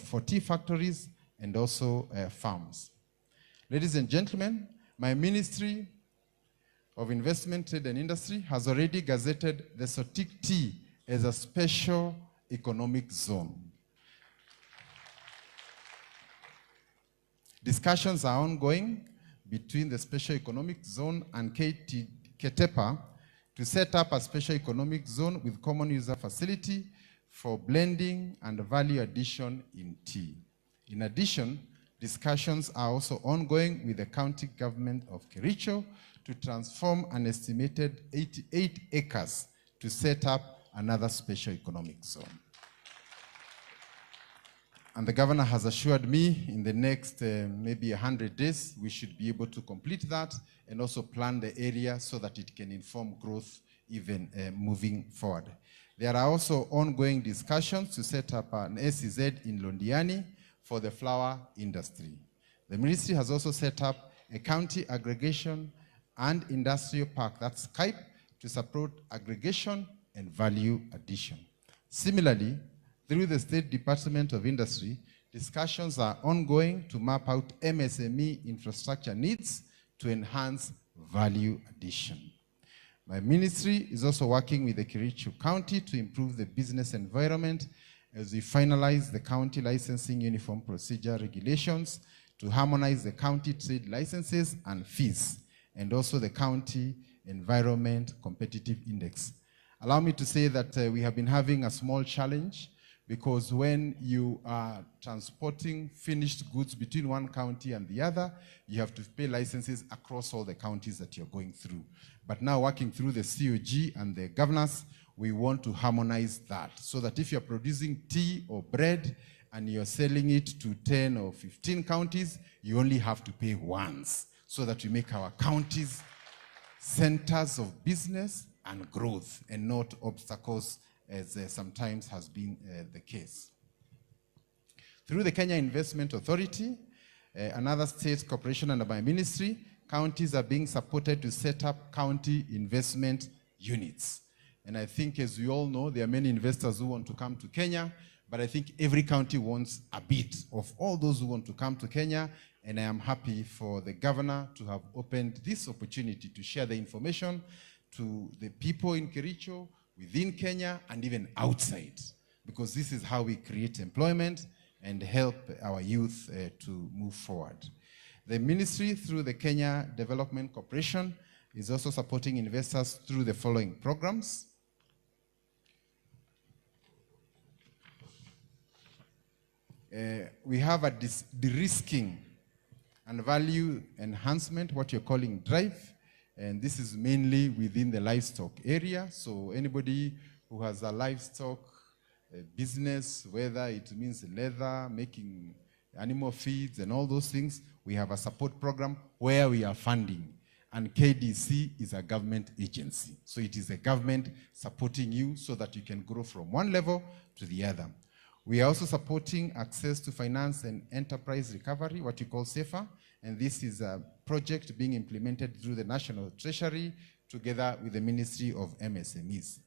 for tea factories and also farms. Ladies and gentlemen, my Ministry of Investment, Trade and Industry has already gazetted the Sotik tea as a special economic zone. Discussions are ongoing between the special economic zone and Ketepa to set up a special economic zone with common user facility for blending and value addition in tea. In addition, discussions are also ongoing with the county government of Kericho to transform an estimated 88 acres to set up another special economic zone. And the governor has assured me in the next maybe 100 days, we should be able to complete that and also plan the area so that it can inform growth even moving forward. There are also ongoing discussions to set up an SEZ in Londiani for the flower industry. The ministry has also set up a county aggregation and industrial park, that's SCIPE, to support aggregation and value addition. Similarly, through the State Department of Industry, discussions are ongoing to map out MSME infrastructure needs to enhance value addition. My ministry is also working with the Kericho County to improve the business environment as we finalize the county licensing uniform procedure regulations to harmonize the county trade licenses and fees, and also the county environment competitive index. Allow me to say that we have been having a small challenge, because when you are transporting finished goods between one county and the other, you have to pay licenses across all the counties that you're going through. But now, working through the COG and the governors, we want to harmonize that, so that if you're producing tea or bread and you're selling it to 10 or 15 counties, you only have to pay once, so that we make our counties centers of business and growth and not obstacles, as sometimes has been the case. Through the Kenya Investment Authority, another state corporation under my ministry, counties are being supported to set up county investment units. And I think, as we all know, there are many investors who want to come to Kenya, but I think every county wants a bit of all those who want to come to Kenya, and I am happy for the governor to have opened this opportunity to share the information to the people in Kericho, within Kenya, and even outside, because this is how we create employment and help our youth to move forward. The ministry, through the Kenya Development Corporation, is also supporting investors through the following programs. We have a de-risking and value enhancement, what you're calling drive, and this is mainly within the livestock area. So anybody who has a livestock business, whether it means leather, making animal feeds and all those things, we have a support program where we are funding. And KDC is a government agency. So it is the government supporting you so that you can grow from one level to the other. We are also supporting access to finance and enterprise recovery, what you call SAFER, and this is a project being implemented through the National Treasury together with the Ministry of MSMEs.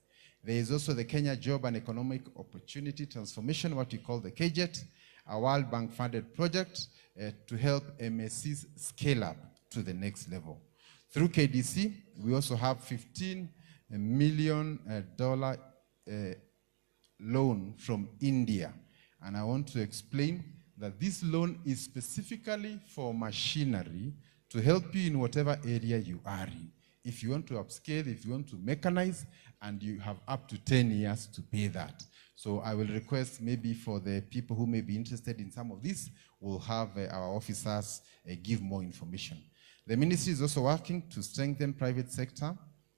There is also the Kenya Job and Economic Opportunity Transformation, what we call the KJET, a World Bank funded project to help MSCs scale up to the next level. Through KDC, we also have $15 million loan from India. And I want to explain that this loan is specifically for machinery to help you in whatever area you are in. If you want to upscale, if you want to mechanize, and you have up to 10 years to pay that. So I will request maybe for the people who may be interested in some of this, we'll have our officers give more information. The ministry is also working to strengthen private sector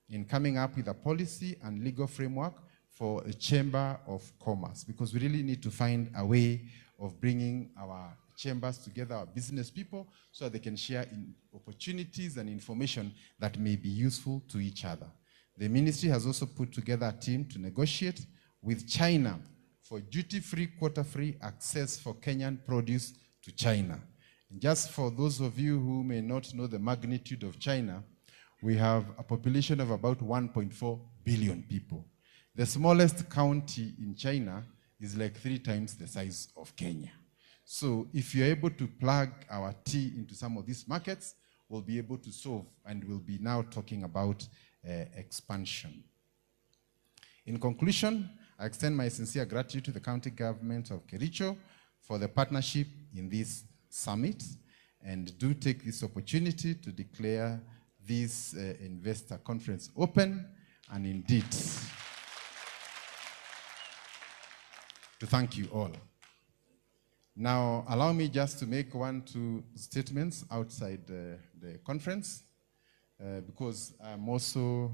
in coming up with a policy and legal framework for a chamber of commerce, because we really need to find a way of bringing our chambers together, our business people, so that they can share opportunities and information that may be useful to each other. The ministry has also put together a team to negotiate with China for duty-free, quota-free access for Kenyan produce to China. And just for those of you who may not know the magnitude of China, we have a population of about 1.4 billion people. The smallest county in China is like 3 times the size of Kenya. So if you're able to plug our tea into some of these markets, we'll be able to solve, and we'll be now talking about expansion. In conclusion, I extend my sincere gratitude to the county government of Kericho for the partnership in this summit, and do take this opportunity to declare this investor conference open, and indeed to thank you all. Now, allow me just to make 1-2 statements outside the conference, because I'm also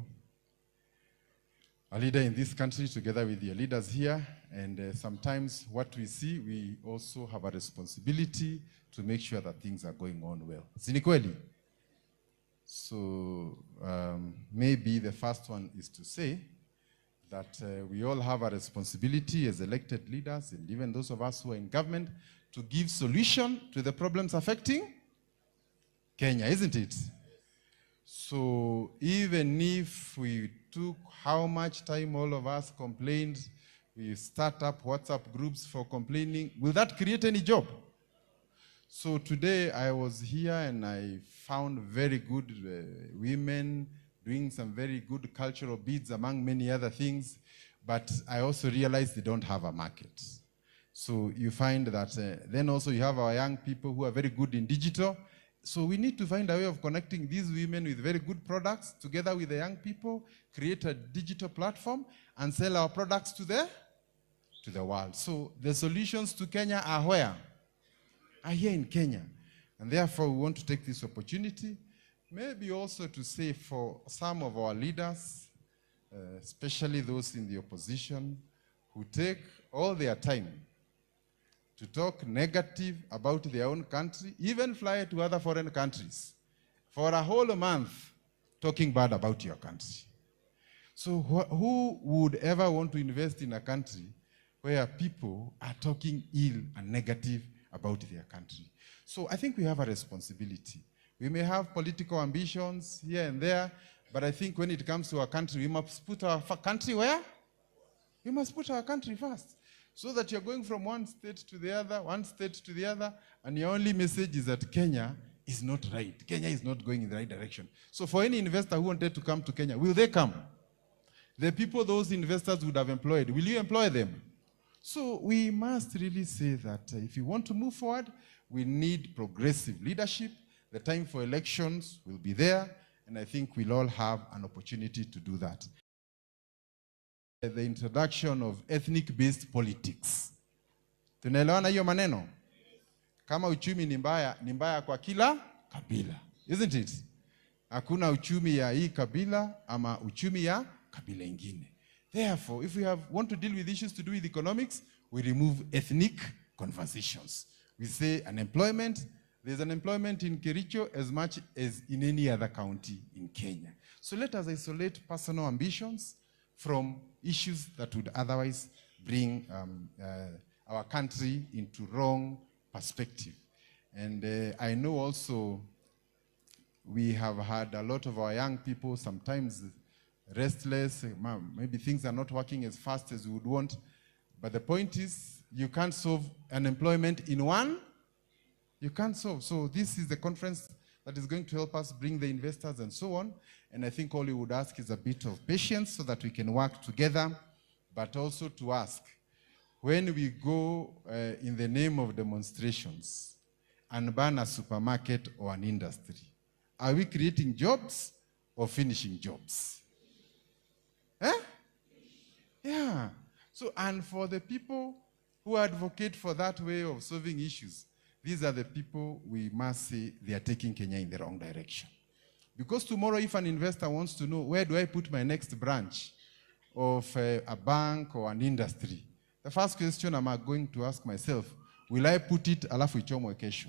a leader in this country together with your leaders here, and sometimes what we see, we also have a responsibility to make sure that things are going on well. Si kweli? So maybe the first one is to say that we all have a responsibility as elected leaders, and even those of us who are in government, to give solution to the problems affecting Kenya, isn't it? So even if we took how much time all of us complained, we start up WhatsApp groups for complaining, will that create any job? So today I was here and I found very good women doing some very good cultural beads, among many other things, but I also realized they don't have a market. So you find that then also you have our young people who are very good in digital. So we need to find a way of connecting these women with very good products together with the young people, create a digital platform, and sell our products to the world. So the solutions to Kenya are where? Are here in Kenya. And therefore we want to take this opportunity, maybe also to say for some of our leaders, especially those in the opposition, who take all their time to talk negative about their own country, even fly to other foreign countries for a whole month talking bad about your country. So who would ever want to invest in a country where people are talking ill and negative about their country? So I think we have a responsibility. We may have political ambitions here and there, but I think when it comes to our country, we must put our country where? We must put our country first. So that you're going from one state to the other, and your only message is that Kenya is not right. Kenya is not going in the right direction. So for any investor who wanted to come to Kenya, will they come? The people those investors would have employed, will you employ them? So we must really say that if you want to move forward, we need progressive leadership. The time for elections will be there, and I think we'll all have an opportunity to do that. The introduction of ethnic-based politics. Tunaelewana hiyo maneno? Kama uchumi ni mbaya kwa kila kabila. Isn't it? Hakuna uchumi ya hii kabila ama uchumi ya kabila ingine. Therefore, if we want to deal with issues to do with economics, we remove ethnic conversations. We say unemployment, there's unemployment in Kericho as much as in any other county in Kenya. So let us isolate personal ambitions from issues that would otherwise bring our country into wrong perspective. And I know also we have had a lot of our young people sometimes restless, maybe things are not working as fast as we would want, but the point is you can't solve unemployment in one, you can't solve. So this is the conference that is going to help us bring the investors and so on. And I think all we would ask is a bit of patience so that we can work together, but also to ask, when we go in the name of demonstrations and ban a supermarket or an industry, are we creating jobs or finishing jobs? Eh? Yeah. So, and for the people who advocate for that way of solving issues, these are the people we must say they are taking Kenya in the wrong direction. Because tomorrow if an investor wants to know, where do I put my next branch? of a bank or an industry, the first question I'm going to ask myself, will I put it alafu ichomwe kesho?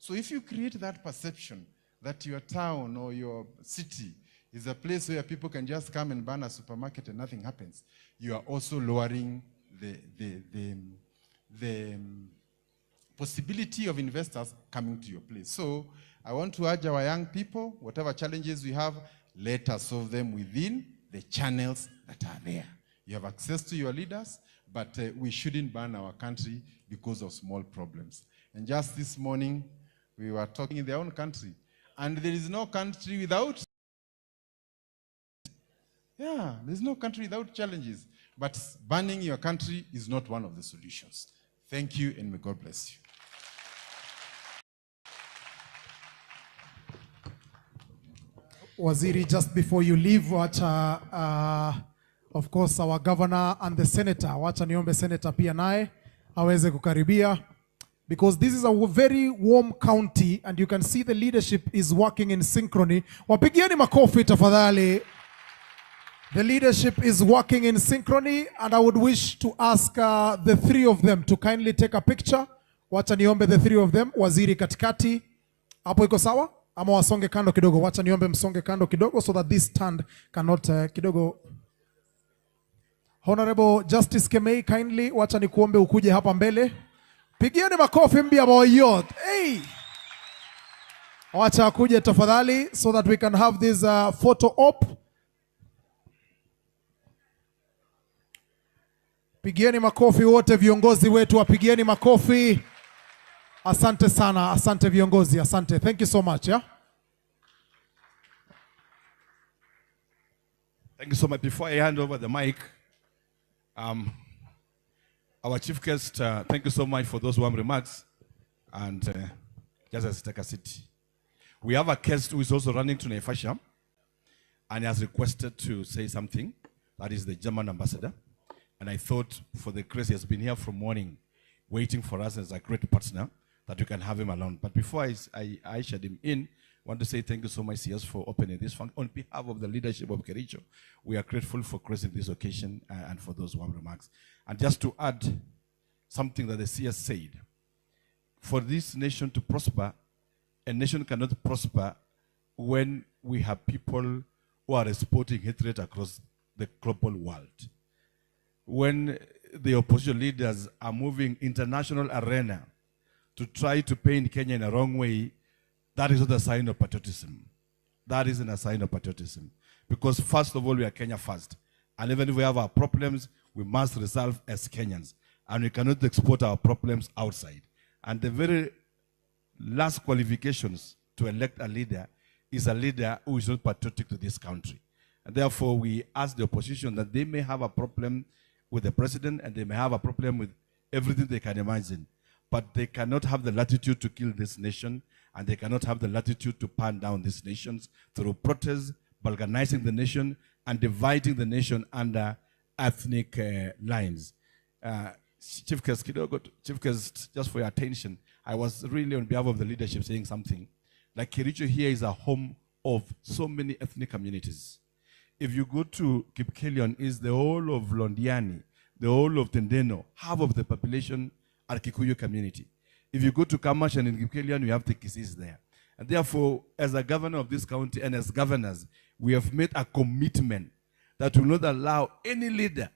So if you create that perception that your town or your city is a place where people can just come and burn a supermarket and nothing happens, you are also lowering the possibility of investors coming to your place. So I want to urge our young people, whatever challenges we have, let us solve them within the channels that are there. You have access to your leaders, but we shouldn't burn our country because of small problems. And just this morning, we were talking in their own country, and there is no country without, there's no country without challenges, but burning your country is not one of the solutions. Thank you, and may God bless you. Waziri, just before you leave, wacha of course our governor and the senator, wacha niombe senator pia naye aweze kukaribia, because this is a very warm county and you can see the leadership is working in synchrony. Wapigieni makofi tafadhali. The leadership is working in synchrony, and I would wish to ask the three of them to kindly take a picture. Wacha niombe the three of them. Waziri katikati, hapo iko sawa? Ama wasonge kando kidogo. Wacha niombe msonge kando kidogo so that this stand cannot kidogo. Honorable Justice Kemei, kindly wacha nikuombe ukuje hapa mbele. Pigieni makofi mbia boyot. Hey! Wacha akuje tafadhali so that we can have this photo op. Pigieni makofi wote viongozi wetu, wapigieni makofi. Asante sana, asante viongozi, asante. Thank you so much, yeah? Thank you so much. Before I hand over the mic, our chief guest, thank you so much for those warm remarks. And just as take a seat. We have a guest who is also running to Naivasha and has requested to say something. That is the German ambassador. And I thought, for the grace, he has been here from morning, waiting for us as a great partner, that we can have him along. But before I ushered him in, I want to say thank you so much, CS, for opening this function. On behalf of the leadership of Kericho, we are grateful for gracing this occasion and for those warm remarks. And just to add something that the CS said, for this nation to prosper, a nation cannot prosper when we have people who are exporting hatred across the global world. When the opposition leaders are moving international arena to try to paint Kenya in a wrong way, that is not a sign of patriotism. That isn't a sign of patriotism. Because first of all, we are Kenya first. And even if we have our problems, we must resolve as Kenyans. And we cannot export our problems outside. And the very last qualifications to elect a leader is a leader who is not patriotic to this country. And therefore, we ask the opposition that they may have a problem with the president, and they may have a problem with everything they can imagine. But they cannot have the latitude to kill this nation, and they cannot have the latitude to burn down these nations through protests, balkanizing the nation, and dividing the nation under ethnic lines. Chief Guest, just for your attention, I was really on behalf of the leadership saying something. Like Kericho here is a home of so many ethnic communities. If you go to Kipkelion, is the whole of Londiani, the whole of Tendeno, half of the population are Kikuyu community. If you go to Kamash and in Kipkelion, we have the Kisis there. And therefore, as a governor of this county and as governors, we have made a commitment that will not allow any leader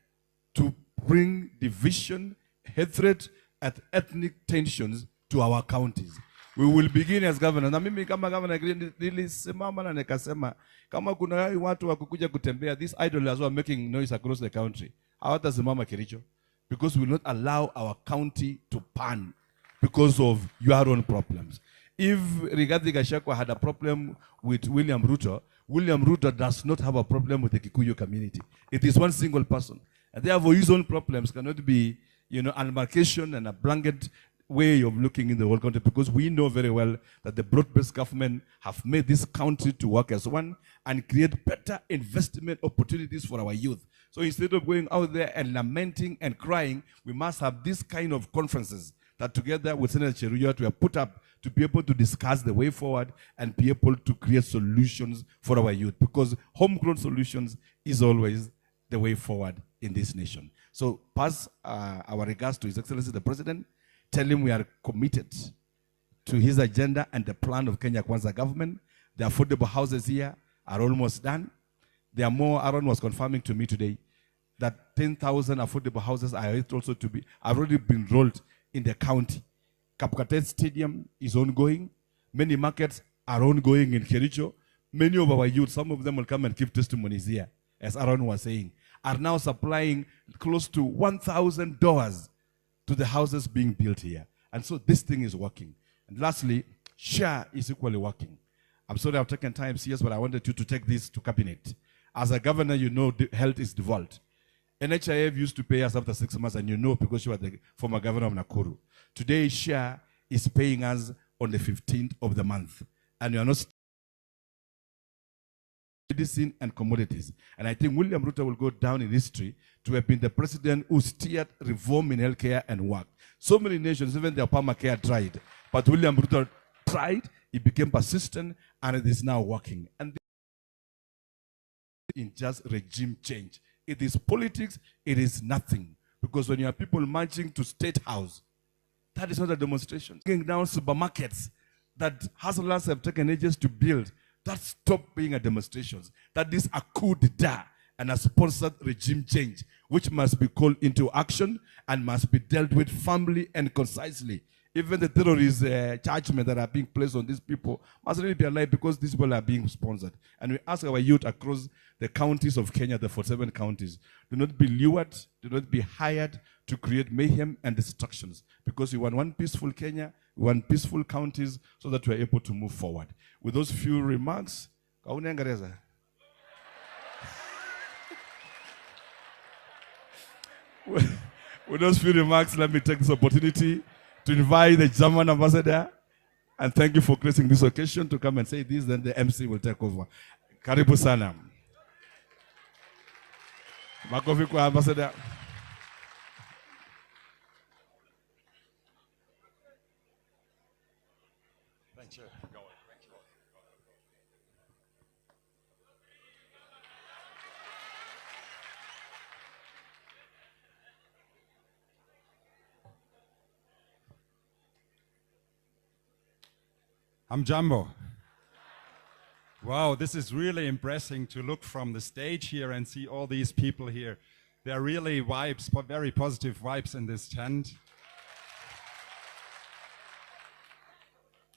to bring division, hatred, and ethnic tensions to our counties. We will begin as governors. Na mimi kama governor nilisimama na nikasema kama kuna watu wa kukuja kutembea, these idlers who are making noise across the country, hawatasimama Kericho, because we will not allow our county to burn because of your own problems. If Rigathi Gachagua had a problem with William Ruto does not have a problem with the Kikuyu community. It is one single person. And therefore, his own problems cannot be, an marcation and a blanket way of looking in the whole country, because we know very well that the broad-based government have made this country to work as one and create better investment opportunities for our youth. So instead of going out there and lamenting and crying, we must have this kind of conferences that together with Senator Cheruiyot we have put up to be able to discuss the way forward and be able to create solutions for our youth, because homegrown solutions is always the way forward in this nation. So pass our regards to His Excellency the President. Tell him we are committed to his agenda and the plan of Kenya Kwanza government. The affordable houses here are almost done. There are more. Aaron was confirming to me today that 10,000 affordable houses are also to be have already been rolled in the county. Kapkatet Stadium is ongoing. Many markets are ongoing in Kericho. Many of our youth, some of them will come and give testimonies here, as Aaron was saying, are now supplying close to $1,000 to the houses being built here. And so this thing is working. And lastly, SHA is equally working. I'm sorry I've taken time, CS, but I wanted you to take this to cabinet. As a governor, you know health is devolved. NHIF used to pay us after 6 months, and you know because you are the former governor of Nakuru. Today, SHA is paying us on the 15th of the month. And you are not medicine and commodities. And I think William Ruto will go down in history to have been the president who steered reform in healthcare and work. So many nations, even the Obamacare tried. But William Ruto tried, he became persistent, and it is now working. And in just regime change. It is politics, it is nothing. Because when you have people marching to State House, that is not a demonstration. Taking down supermarkets that hustlers have taken ages to build, that stopped being a demonstration. That is a coup d'etat and a sponsored regime change, which must be called into action and must be dealt with firmly and concisely. Even the terrorist judgment that are being placed on these people must really be alive because these people are being sponsored. And we ask our youth across the counties of Kenya, the 47 counties, do not be lured, do not be hired to create mayhem and destructions. Because we want one peaceful Kenya, we want peaceful counties so that we are able to move forward. With those few remarks, with those few remarks, let me take this opportunity to invite the German ambassador, and thank you for gracing this occasion to come and say this, then the MC will take over. Karibu sana. Makofi kwa ambassador. Thank you. I'm Jumbo. Wow, this is really impressive to look from the stage here and see all these people here. There are really vibes, very positive vibes in this tent.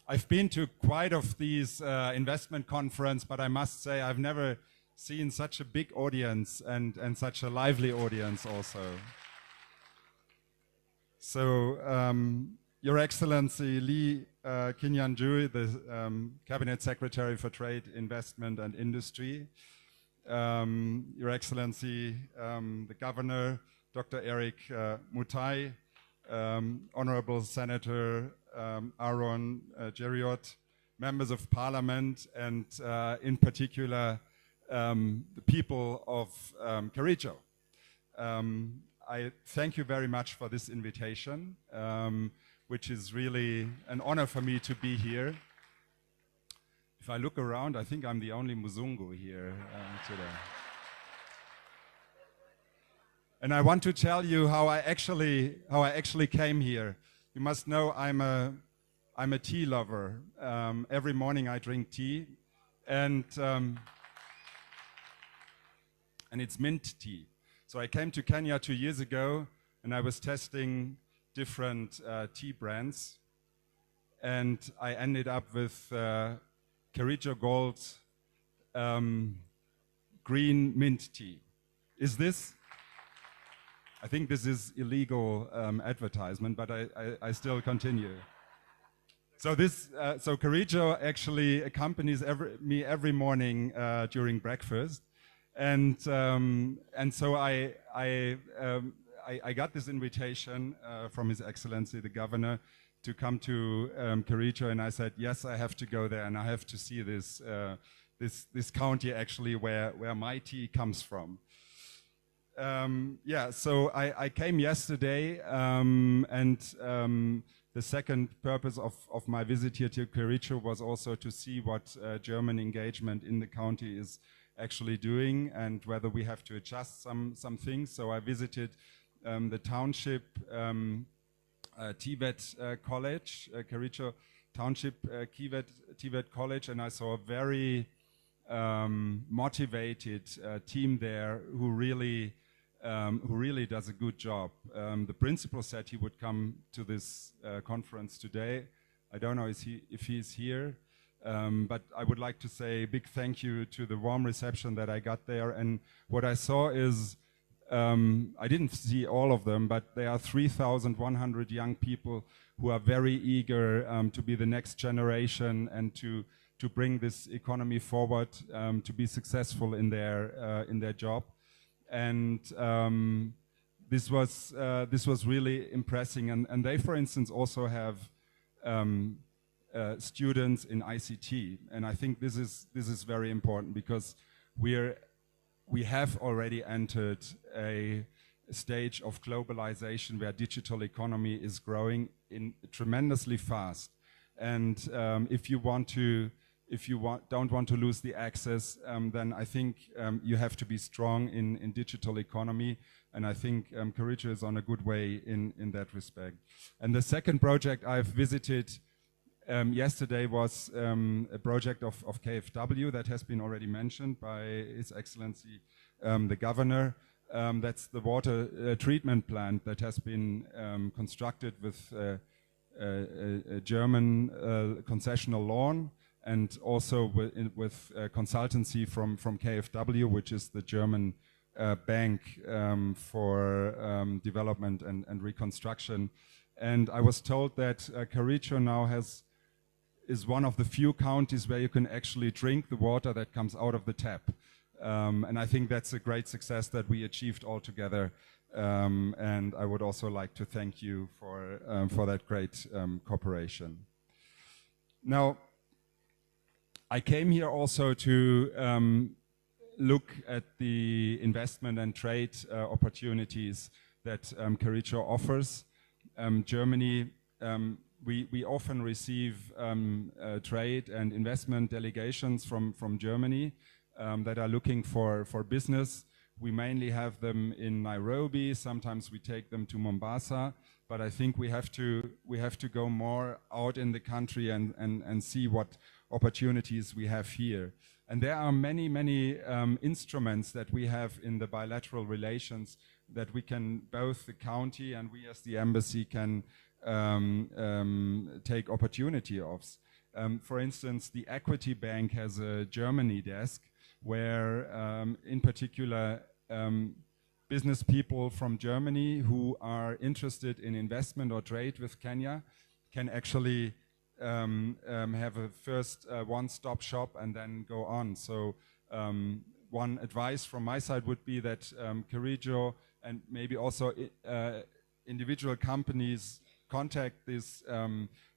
I've been to quite of these investment conference, but I must say I've never seen such a big audience and such a lively audience also. So, Your Excellency Lee Kinyanjui, the Cabinet Secretary for Trade, Investment and Industry, Your Excellency the Governor, Dr. Eric Mutai, Honorable Senator Aaron Jeriot, members of Parliament, and in particular the people of Kericho. I thank you very much for this invitation, which is really an honor for me to be here. If I look around, I think I'm the only Muzungu here today. And I want to tell you how I actually came here. You must know I'm a tea lover. Every morning I drink tea, and it's mint tea. So I came to Kenya 2 years ago, and I was testing different tea brands, and I ended up with Kericho Gold green mint tea. Is this? I think this is illegal advertisement, but I still continue. So so Kericho actually accompanies me every morning during breakfast, and so I got this invitation from His Excellency the Governor to come to Kericho, and I said yes, I have to go there and I have to see this this county actually where my tea comes from. Yeah, so I came yesterday, and the second purpose of my visit here to Kericho was also to see what German engagement in the county is actually doing and whether we have to adjust some things. So I visited the township TVET college, Kericho Township TVET college, and I saw a very motivated team there who really does a good job. The principal said he would come to this conference today. I don't know if he's here, but I would like to say a big thank you to the warm reception that I got there. And what I saw is, I didn't see all of them, but there are 3,100 young people who are very eager to be the next generation and to bring this economy forward, to be successful in their job. And this was really impressive. And they, for instance, also have students in ICT, and I think this is very important because we have already entered a stage of globalization where digital economy is growing tremendously fast. And if you don't want to lose the access, then I think you have to be strong in digital economy. And I think Kericho is on a good way in that respect. And the second project I've visited yesterday was a project of KfW that has been already mentioned by His Excellency the Governor. That's the water treatment plant that has been constructed with a German concessional loan, and also with consultancy from KfW, which is the German bank for development and reconstruction. And I was told that Kericho now is one of the few counties where you can actually drink the water that comes out of the tap. And I think that's a great success that we achieved all together. And I would also like to thank you for that great cooperation. Now, I came here also to look at the investment and trade opportunities that Kericho offers. Germany, we often receive trade and investment delegations from Germany that are looking for business. We mainly have them in Nairobi. Sometimes we take them to Mombasa. But I think we have to go more out in the country and see what opportunities we have here. And there are many instruments that we have in the bilateral relations that we can, both the county and we as the embassy can take opportunity of. For instance, the Equity Bank has a Germany desk where in particular business people from Germany who are interested in investment or trade with Kenya can actually have a first one-stop shop and then go on. So one advice from my side would be that Kericho and maybe also individual companies contact this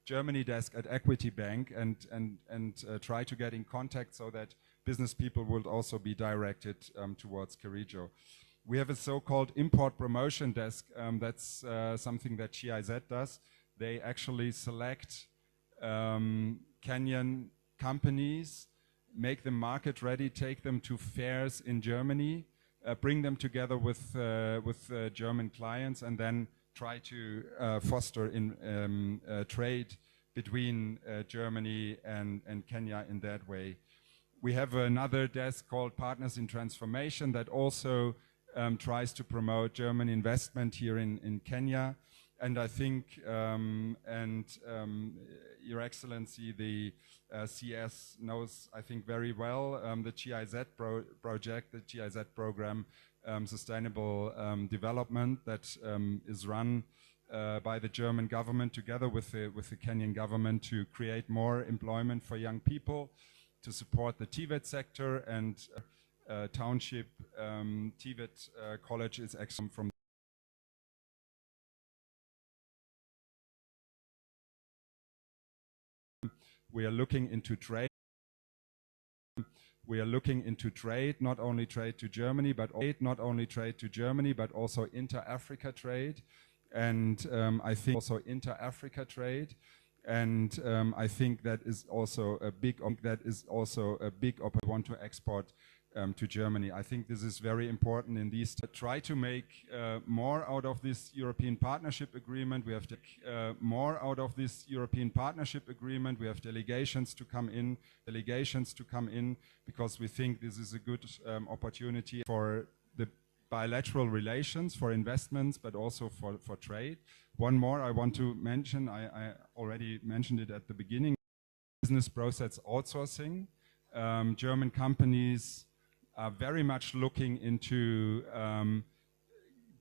Germany desk at Equity Bank and try to get in contact so that business people will also be directed towards Kericho. We have a so-called import promotion desk. That's something that GIZ does. They actually select Kenyan companies, make them market ready, take them to fairs in Germany, bring them together with German clients, and then try to foster in trade between Germany and Kenya in that way. We have another desk called Partners in Transformation that also tries to promote German investment here in Kenya. And I think, Your Excellency, the CS knows, I think, very well the GIZ project, the GIZ program, Sustainable Development, that is run by the German government together with the Kenyan government to create more employment for young people, to support the TVET sector, and township TVET college is actually from we are looking into trade. We are looking into trade, not only trade to Germany, but also inter-Africa trade, and I think also inter-Africa trade, and I think that is also a big. I want to export to Germany. I think this is very important in these. Try to make more out of this European Partnership Agreement. We have more out of this European Partnership Agreement. We have delegations to come in, because we think this is a good opportunity for the bilateral relations, for investments, but also for trade. One more I want to mention, I already mentioned it at the beginning, business process outsourcing. German companies are very much looking into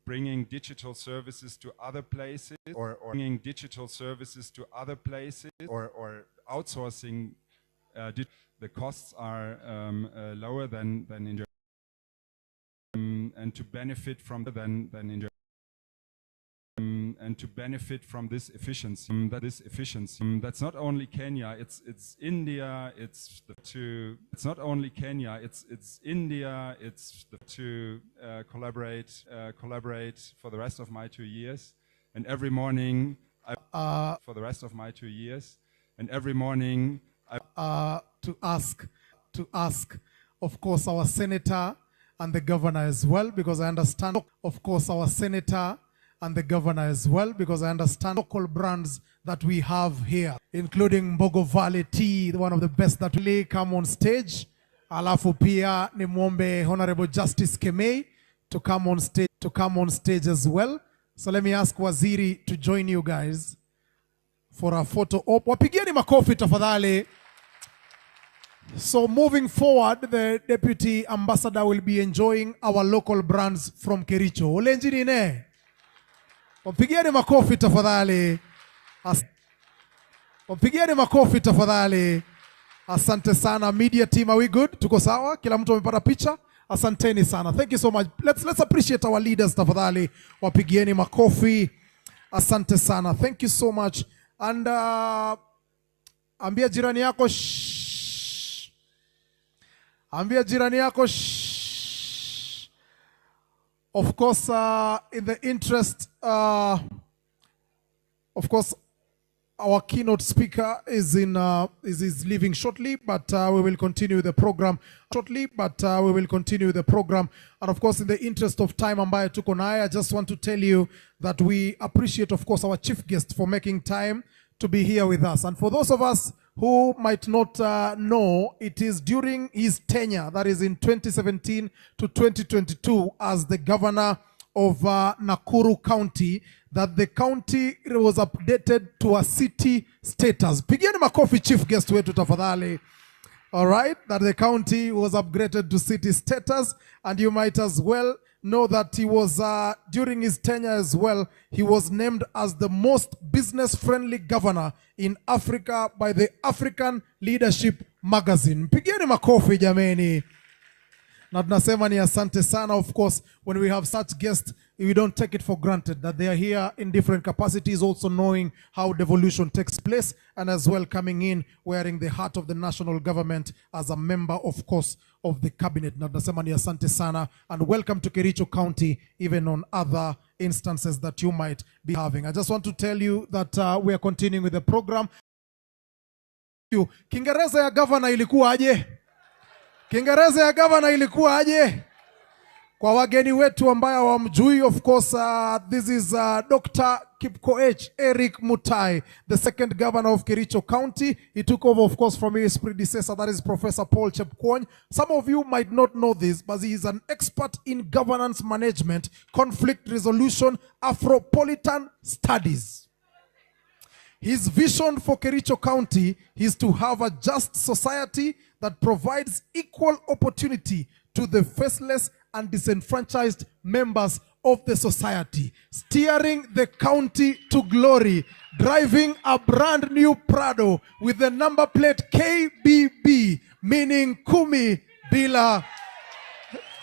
bringing digital services to other places, or bringing digital services to other places, or outsourcing. The costs are lower than in Germany, and to benefit from in Germany. And to benefit from this efficiency, that's not only Kenya, it's India, it's not only Kenya, it's India, it's to collaborate for the rest of my 2 years, and every morning for the rest of my 2 years, and every morning to ask, of course, our senator and the governor as well, because I understand, of course, our senator and the governor as well, because I understand local brands that we have here, including Mbogo Valley Tea, one of the best that really come on stage. Alafu pia ni muombe Honorable Justice Kemei to come on stage as well. So let me ask Waziri to join you guys for a photo op. Wapigieni makofi tafadhali. So moving forward, the Deputy Ambassador will be enjoying our local brands from Kericho. Olenjini ne? Wapigieni makofi tafadhali. Wapigieni makofi tafadhali. Asante sana. Media team, are we good? Tuko sawa? Kila mtu amepata picha? Asanteni sana. Thank you so much. Let's appreciate our leaders tafadhali. Wapigieni makofi. Asante sana. Thank you so much. And ambia jirani yako shh. Ambia jirani yako shh. Of course, in the interest, of course, our keynote speaker is leaving shortly, but we will continue the program And of course, in the interest of time, ambaye tuko naye, I just want to tell you that we appreciate, of course, our chief guest for making time to be here with us. And for those of us who might not know, it is during his tenure, that is in 2017 to 2022, as the governor of Nakuru County, that the county was updated to a city status. Pigeni makofi chief guest wetu tafadhali. All right, that the county was upgraded to city status, and you might as well know that he was, during his tenure as well, he was named as the most business-friendly governor in Africa by the African Leadership Magazine. Pigeni makofi jameni. Na tunasema ni asante sana. Of course, when we have such guests, we don't take it for granted that they are here in different capacities, also knowing how devolution takes place, and as well coming in wearing the heart of the national government as a member, of course, of the cabinet. Na tunasema ni asante sana, and welcome to Kericho County, even on other instances that you might be having. I just want to tell you that we are continuing with the program. Kiingereza ya governor ilikuwa aje? Kiingereza ya governor ilikuwa aje? Kwa wageni wetu ambaye wamjui, of course, this is Dr. Kipkoech Eric Mutai, the second governor of Kericho County. He took over, of course, from his predecessor, that is Professor Paul Chepkwony. Some of you might not know this, but he is an expert in governance management, conflict resolution, Afropolitan studies. His vision for Kericho County is to have a just society that provides equal opportunity to the faceless and disenfranchised members of the society, steering the county to glory, driving a brand new Prado with the number plate KBB, meaning Kumi Bila.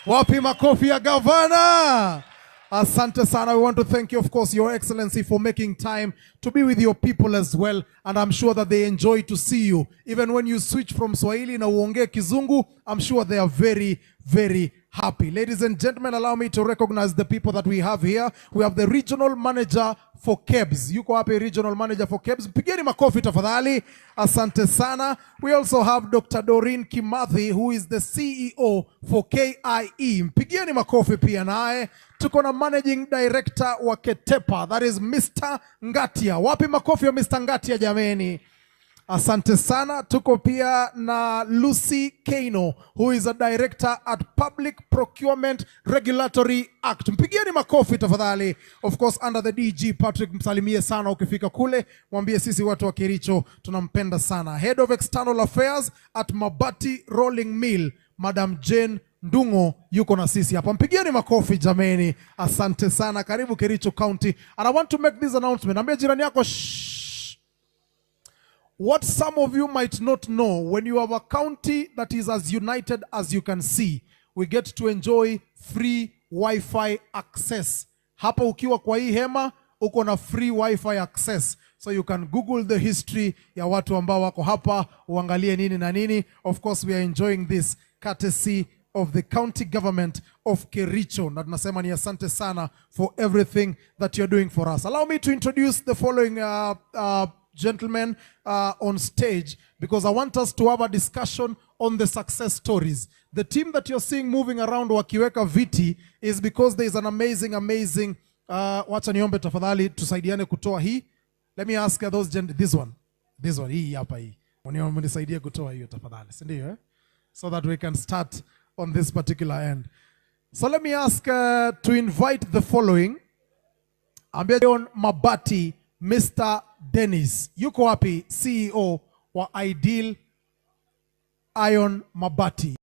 Wapi makofi ya gavana. Asante sana. We want to thank you, of course, Your Excellency, for making time to be with your people as well. And I'm sure that they enjoy to see you. Even when you switch from Swahili na uongee Kizungu, I'm sure they are very, very happy. Ladies and gentlemen, allow me to recognize the people that we have here. We have the regional manager for KEBS. Yuko happy, regional manager for KEBS. Pigeni makofi tafadhali. Asante sana. We also have Dr. Doreen Kimathi, who is the CEO for KIE. Pigeni makofi pia naye. Tuko na managing director wa Ketepa, that is Mr. Ngatia. Wapi makofi ya Mr. Ngatia jameni? Asante sana. Tuko pia na Lucy Keino, who is a director at Public Procurement Regulatory Act. Mpigieni makofi tafadhali. Of course, under the DG Patrick, msalimie sana ukifika kule. Mwambie sisi watu wa Kericho tunampenda sana. Head of External Affairs at Mabati Rolling Mill, Madam Jane Ndungo yuko na sisi hapa. Mpigieni makofi jameni. Asante sana. Karibu Kericho County. And I want to make this announcement. Ambia jirani yako shh. What some of you might not know, when you have a county that is as united as you can see, we get to enjoy free Wi-Fi access. Hapa ukiwa kwa hii hema, uko na free Wi-Fi access. So you can Google the history ya watu ambao wako hapa, uangalie nini na nini. Of course, we are enjoying this courtesy of the county government of Kericho. Na tunasema ni asante sana for everything that you're doing for us. Allow me to introduce the following gentlemen on stage, because I want us to have a discussion on the success stories. The team that you're seeing moving around wakiweka viti is because there is an amazing wacha niombe tafadhali tusaidiane kutoa hii. Let me ask those this one hii hapa hii. Mnisaidie kutoa hiyo tafadhali, si ndio? So that we can start on this particular end. So let me ask to invite the following. Ambia on Mabati, Mr. Dennis. Yuko wapi? CEO wa Ideal Iron Mabati.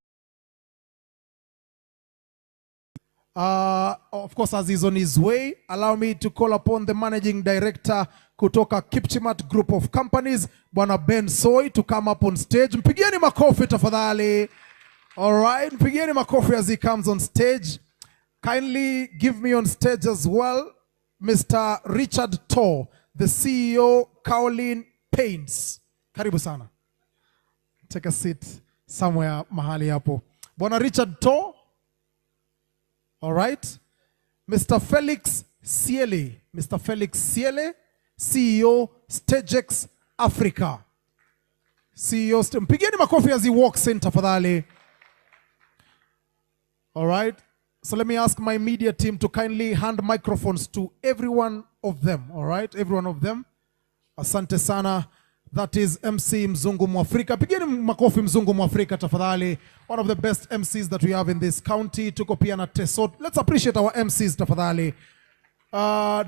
Of course, as he's on his way, allow me to call upon the managing director kutoka Kipchimat Group of Companies, Bwana Ben Soy, to come up on stage. Mpigieni makofi tafadhali. All right, mpigieni makofi as he comes on stage. Kindly give me on stage as well Mr. Richard Tor, the CEO, Kaolin Paints. Karibu sana. Take a seat somewhere mahali hapo. Bwana Richard Tor. All right. Mr. Felix Siele. Mr. Felix Siele, CEO, Stagex Africa. CEO, mpigeni makofi as he walks in tafadhali. All right. So let me ask my media team to kindly hand microphones to every one of them. All right, every one of them. Asante sana. That is MC Mzungu Mwafrika. Pigeni makofi Mzungu Mwafrika tafadhali. One of the best MCs that we have in this county. Tuko pia na Tesot. Let's appreciate our MCs tafadhali.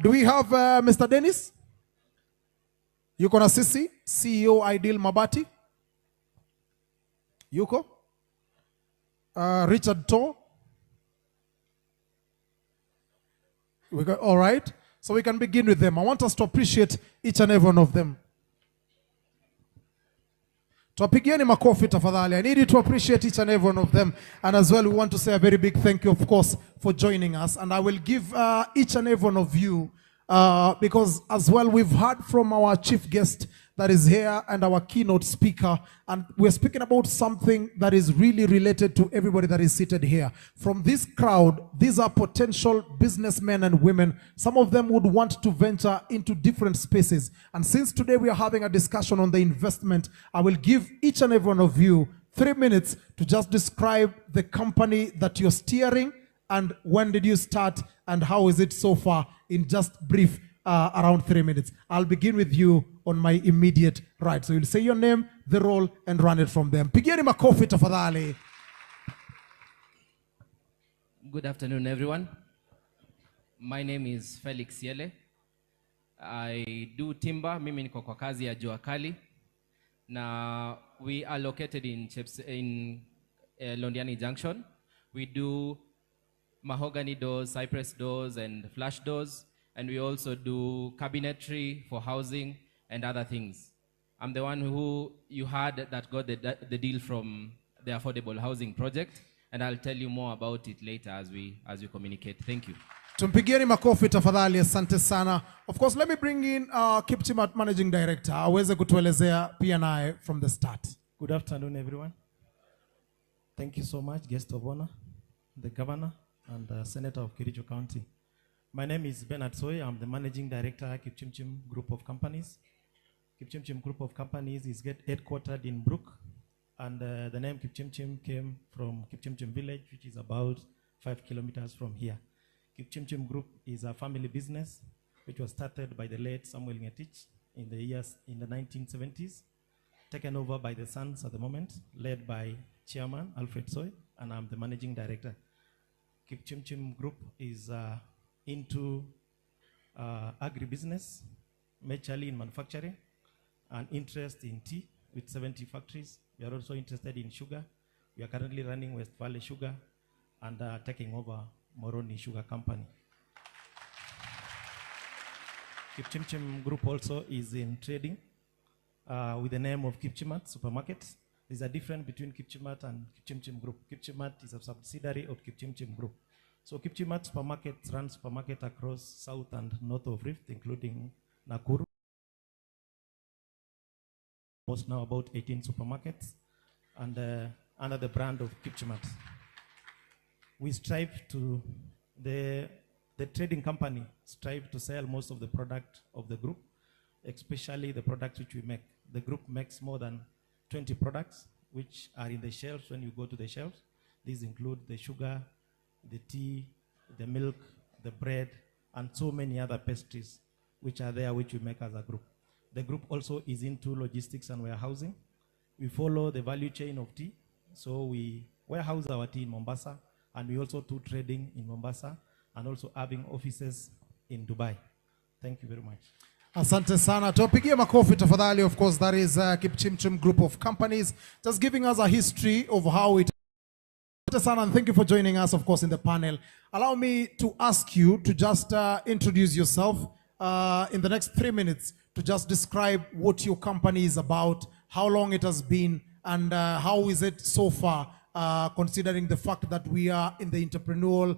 Do we have Mr. Dennis? Yuko na sisi, CEO Ideal Mabati. Yuko. Richard Tor. We got, all right, so we can begin with them. I want us to appreciate each and every one of them. Tuwapigieni makofi tafadhali. I need you to appreciate each and every one of them. And as well, we want to say a very big thank you, of course, for joining us. And I will give each and every one of you, because as well, we've heard from our chief guest that is here and our keynote speaker. And we're speaking about something that is really related to everybody that is seated here. From this crowd, these are potential businessmen and women. Some of them would want to venture into different spaces. And since today we are having a discussion on the investment, I will give each and every one of you 3 minutes to just describe the company that you're steering and when did you start and how is it so far in just brief around 3 minutes. I'll begin with you on my immediate right. So you'll say your name, the role, and run it from them. Pigeni makofi tafadhali. Good afternoon, everyone. My name is Felix Siele. I do timber. Mimi niko kwa kazi ya jua kali. Na we are located in Londiani Junction. We do mahogany doors, cypress doors, and flush doors. And we also do cabinetry for housing and other things. I'm the one who you heard that got the deal from the Affordable Housing Project, and I'll tell you more about it later as we communicate. Thank you. Tumpigieni makofi tafadhali, asante sana. Of course, let me bring in Kipchimat Managing Director, aweze kutuelezea pia naye from the start. Good afternoon, everyone. Thank you so much, guest of honor. the Governor and the Senator of Kericho County. My name is Bernard Soy. I'm the Managing Director at Kipchimchim Group of Companies. Kipchimchim Group of Companies is headquartered in Brook, and the name Kipchimchim came from Kipchimchim village, which is about 5 kilometers from here. Kipchimchim Group is a family business which was started by the late Samuel Ngetich in the 1970s, taken over by the sons at the moment, led by Chairman Alfred Soy, and I'm the Managing Director. Kipchimchim Group is into agribusiness, majorly in manufacturing, and interest in tea with 70 factories. We are also interested in sugar. We are currently running West Valley Sugar and taking over Moroni Sugar Company. Kipchimchim Group also is in trading with the name of Kipchimat Supermarket. There's a difference between Kipchimat and Kipchimchim Group. Kipchimat is a subsidiary of Kipchimchim Group. So Kipchimat Supermarket runs supermarket across south and north of Rift, including Nakuru. Most now about 18 supermarkets, and under the brand of Kipchimat. We strive to, the trading company strive to sell most of the product of the group, especially the products which we make. The group makes more than 20 products which are in the shelves when you go to the shelves. These include the sugar, the tea, the milk, the bread, and so many other pastries which are there which we make as a group. The group also is into logistics and warehousing. We follow the value chain of tea. So we warehouse our tea in Mombasa, and we also do trading in Mombasa, and also having offices in Dubai. Thank you very much. Asante sana. Tuwapigie makofi tafadhali. Of course, that is Kipchimchim Group of Companies, just giving us a history of how it. Asante sana, and thank you for joining us, of course, in the panel. Allow me to ask you to just introduce yourself in the next 3 minutes, to just describe what your company is about, how long it has been, and how is it so far, considering the fact that we are in the entrepreneurial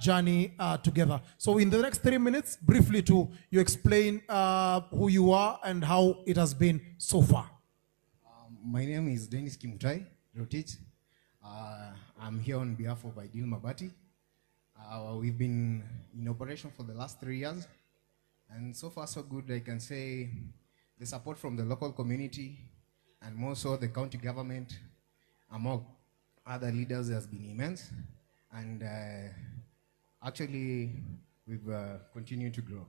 journey together. So in the next 3 minutes, briefly you explain who you are and how it has been so far. My name is Dennis Kimutai Rotich. I'm here on behalf of Ideal Mabati. We've been in operation for the last 3 years. And so far, so good. I can say the support from the local community and more so the county government, among other leaders, has been immense. And actually, we've continued to grow.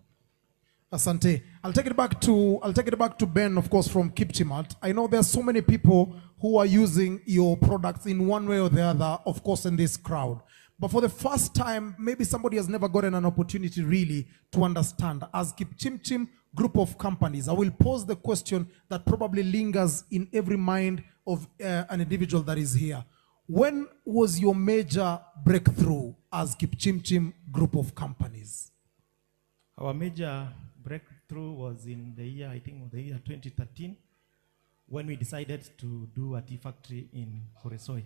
Asante. I'll take it back to Ben, of course, from Kipchimat. I know there's so many people who are using your products in one way or the other, of course, in this crowd. But for the first time, maybe somebody has never gotten an opportunity really to understand. As Kipchimchim Group of Companies, I will pose the question that probably lingers in every mind of an individual that is here. When was your major breakthrough as Kipchimchim Group of Companies? Our major breakthrough was in the year, I think, the year 2013, when we decided to do a tea factory in Koresoi.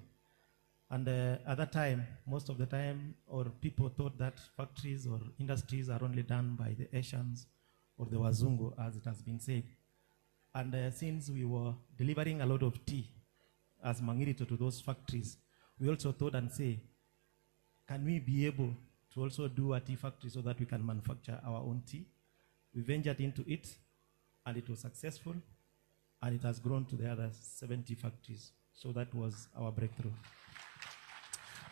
And at that time, most of the time, or people thought that factories or industries are only done by the Asians or the Wazungu, as it has been said. And since we were delivering a lot of tea as Mangirito to those factories, we also thought and say, can we be able to also do a tea factory so that we can manufacture our own tea? We ventured into it, and it was successful, and it has grown to the other 70 factories. So that was our breakthrough.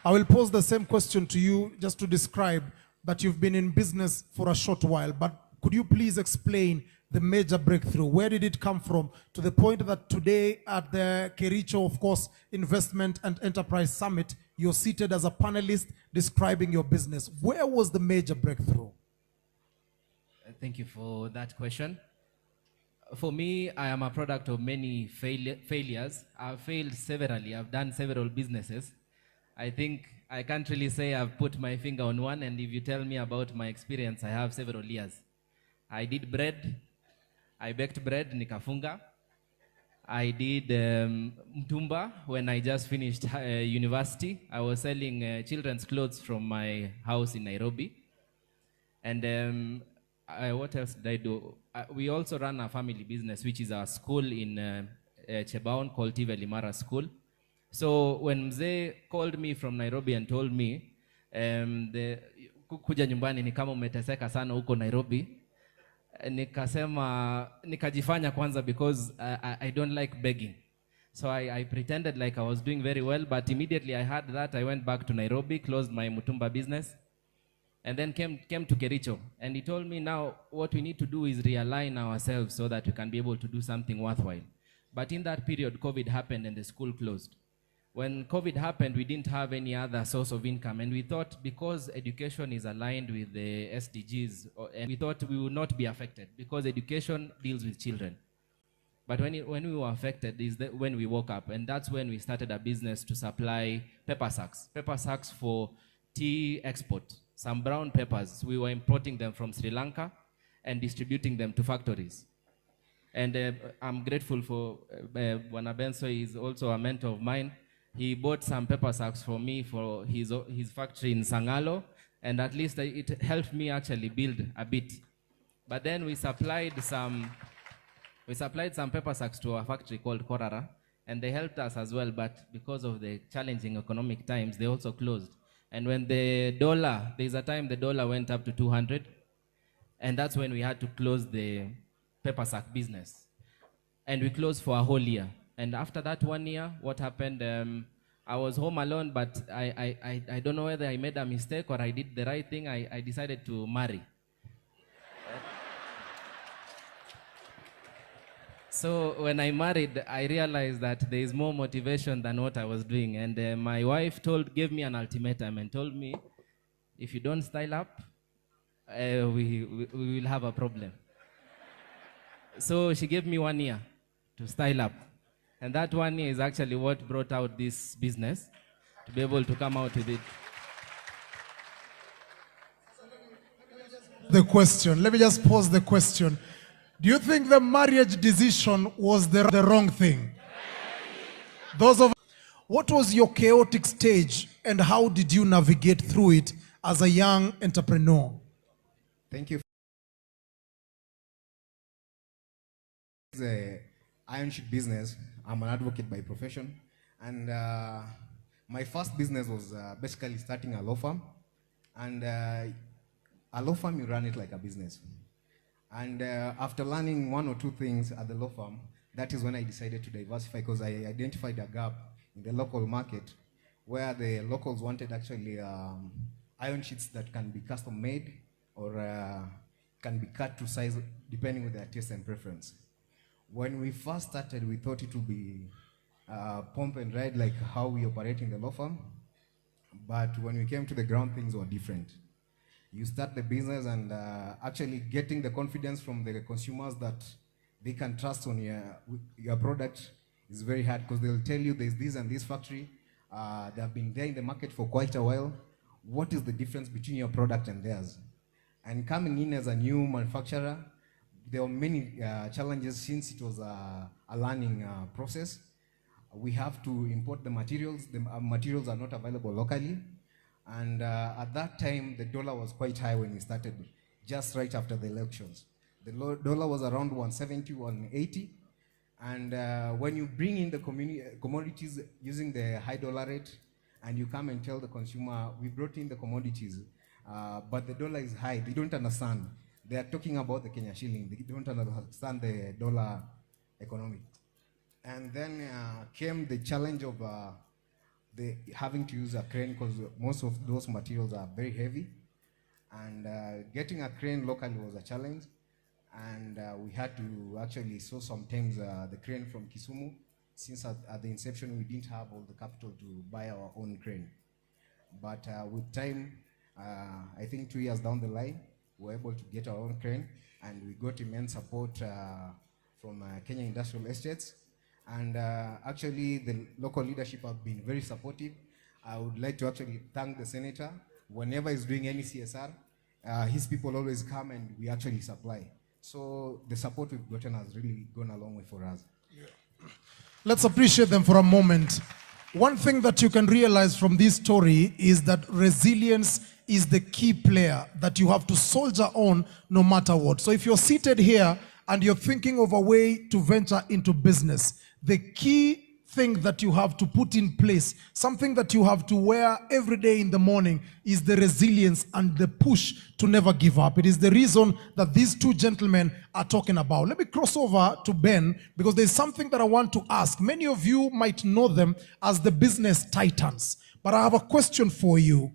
I will pose the same question to you, just to describe that you've been in business for a short while, but could you please explain the major breakthrough? Where did it come from to the point that today at the Kericho, of course, Investment and Enterprise Summit, you're seated as a panelist describing your business? Where was the major breakthrough? Thank you for that question. For me, I am a product of many failures. I've failed severally. I've done several businesses. I think I can't really say I've put my finger on one, and if you tell me about my experience, I have several years. I did bread. I baked bread, nikafunga. I did mtumba when I just finished university. I was selling children's clothes from my house in Nairobi. And what else did I do? We also run a family business, which is a school in Chebaon called Tive Limara School. So when Mzee called me from Nairobi and told me, kuja nyumbani ni kama umeteseka sana huko Nairobi, nikajifanya kwanza because I don't like begging. So I pretended like I was doing very well, but immediately I heard that, I went back to Nairobi, closed my Mutumba business, and then came to Kericho. And he told me, now what we need to do is realign ourselves so that we can be able to do something worthwhile. But in that period, COVID happened and the school closed. When COVID happened, we didn't have any other source of income. And we thought because education is aligned with the SDGs, and we thought we would not be affected because education deals with children. But when we were affected is when we woke up, and that's when we started a business to supply pepper sacks for tea export, some brown peppers. We were importing them from Sri Lanka and distributing them to factories. And I'm grateful for Bwana Benso, is also a mentor of mine. He bought some pepper sacks for me for his factory in Sangalo, and at least it helped me actually build a bit. But then we supplied some pepper sacks to a factory called Korara, and they helped us as well, but because of the challenging economic times, they also closed. And when there's a time the dollar went up to 200, and that's when we had to close the pepper sack business. And we closed for a whole year. And after that 1 year, what happened, I was home alone, but I don't know whether I made a mistake or I did the right thing. I decided to marry. So when I married, I realized that there is more motivation than what I was doing. And my wife gave me an ultimatum and told me, if you don't style up, we will have a problem. So she gave me 1 year to style up. And that 1 year is actually what brought out this business, to be able to come out with it. The question, let me just pose the question. Do you think the marriage decision was the wrong thing? What was your chaotic stage and how did you navigate through it as a young entrepreneur? Thank you. It's an iron sheet business. I'm an advocate by profession. And my first business was basically starting a law firm. And a law firm, you run it like a business. And after learning one or two things at the law firm, that is when I decided to diversify, because I identified a gap in the local market where the locals wanted actually iron sheets that can be custom made or can be cut to size depending on their taste and preference. When we first started, we thought it would be pump and ride like how we operate in the law firm. But when we came to the ground, things were different. You start the business and actually getting the confidence from the consumers that they can trust on your product is very hard, because they'll tell you there's this and this factory. They have been there in the market for quite a while. What is the difference between your product and theirs? And coming in as a new manufacturer, there were many challenges since it was a learning process. We have to import the materials. The materials are not available locally. And at that time, the dollar was quite high when we started, just right after the elections. The dollar was around 170, 180. And when you bring in the commodities using the high dollar rate, and you come and tell the consumer, we brought in the commodities, but the dollar is high, they don't understand. They are talking about the Kenya shilling. They don't understand the dollar economy. And then came the challenge of having to use a crane, because most of those materials are very heavy. And getting a crane locally was a challenge. And we had to actually source sometimes the crane from Kisumu, since at the inception we didn't have all the capital to buy our own crane. But with time, I think 2 years down the line, we were able to get our own crane, and we got immense support from Kenya Industrial Estates. And actually, the local leadership have been very supportive. I would like to actually thank the senator. Whenever he's doing any CSR, his people always come and we actually supply. So the support we've gotten has really gone a long way for us. Yeah. Let's appreciate them for a moment. One thing that you can realize from this story is that resilience is the key player that you have to soldier on no matter what. So if you're seated here and you're thinking of a way to venture into business, the key thing that you have to put in place, something that you have to wear every day in the morning, is the resilience and the push to never give up. It is the reason that these two gentlemen are talking about. Let me cross over to Ben, because there's something that I want to ask. Many of you might know them as the business titans, but I have a question for you.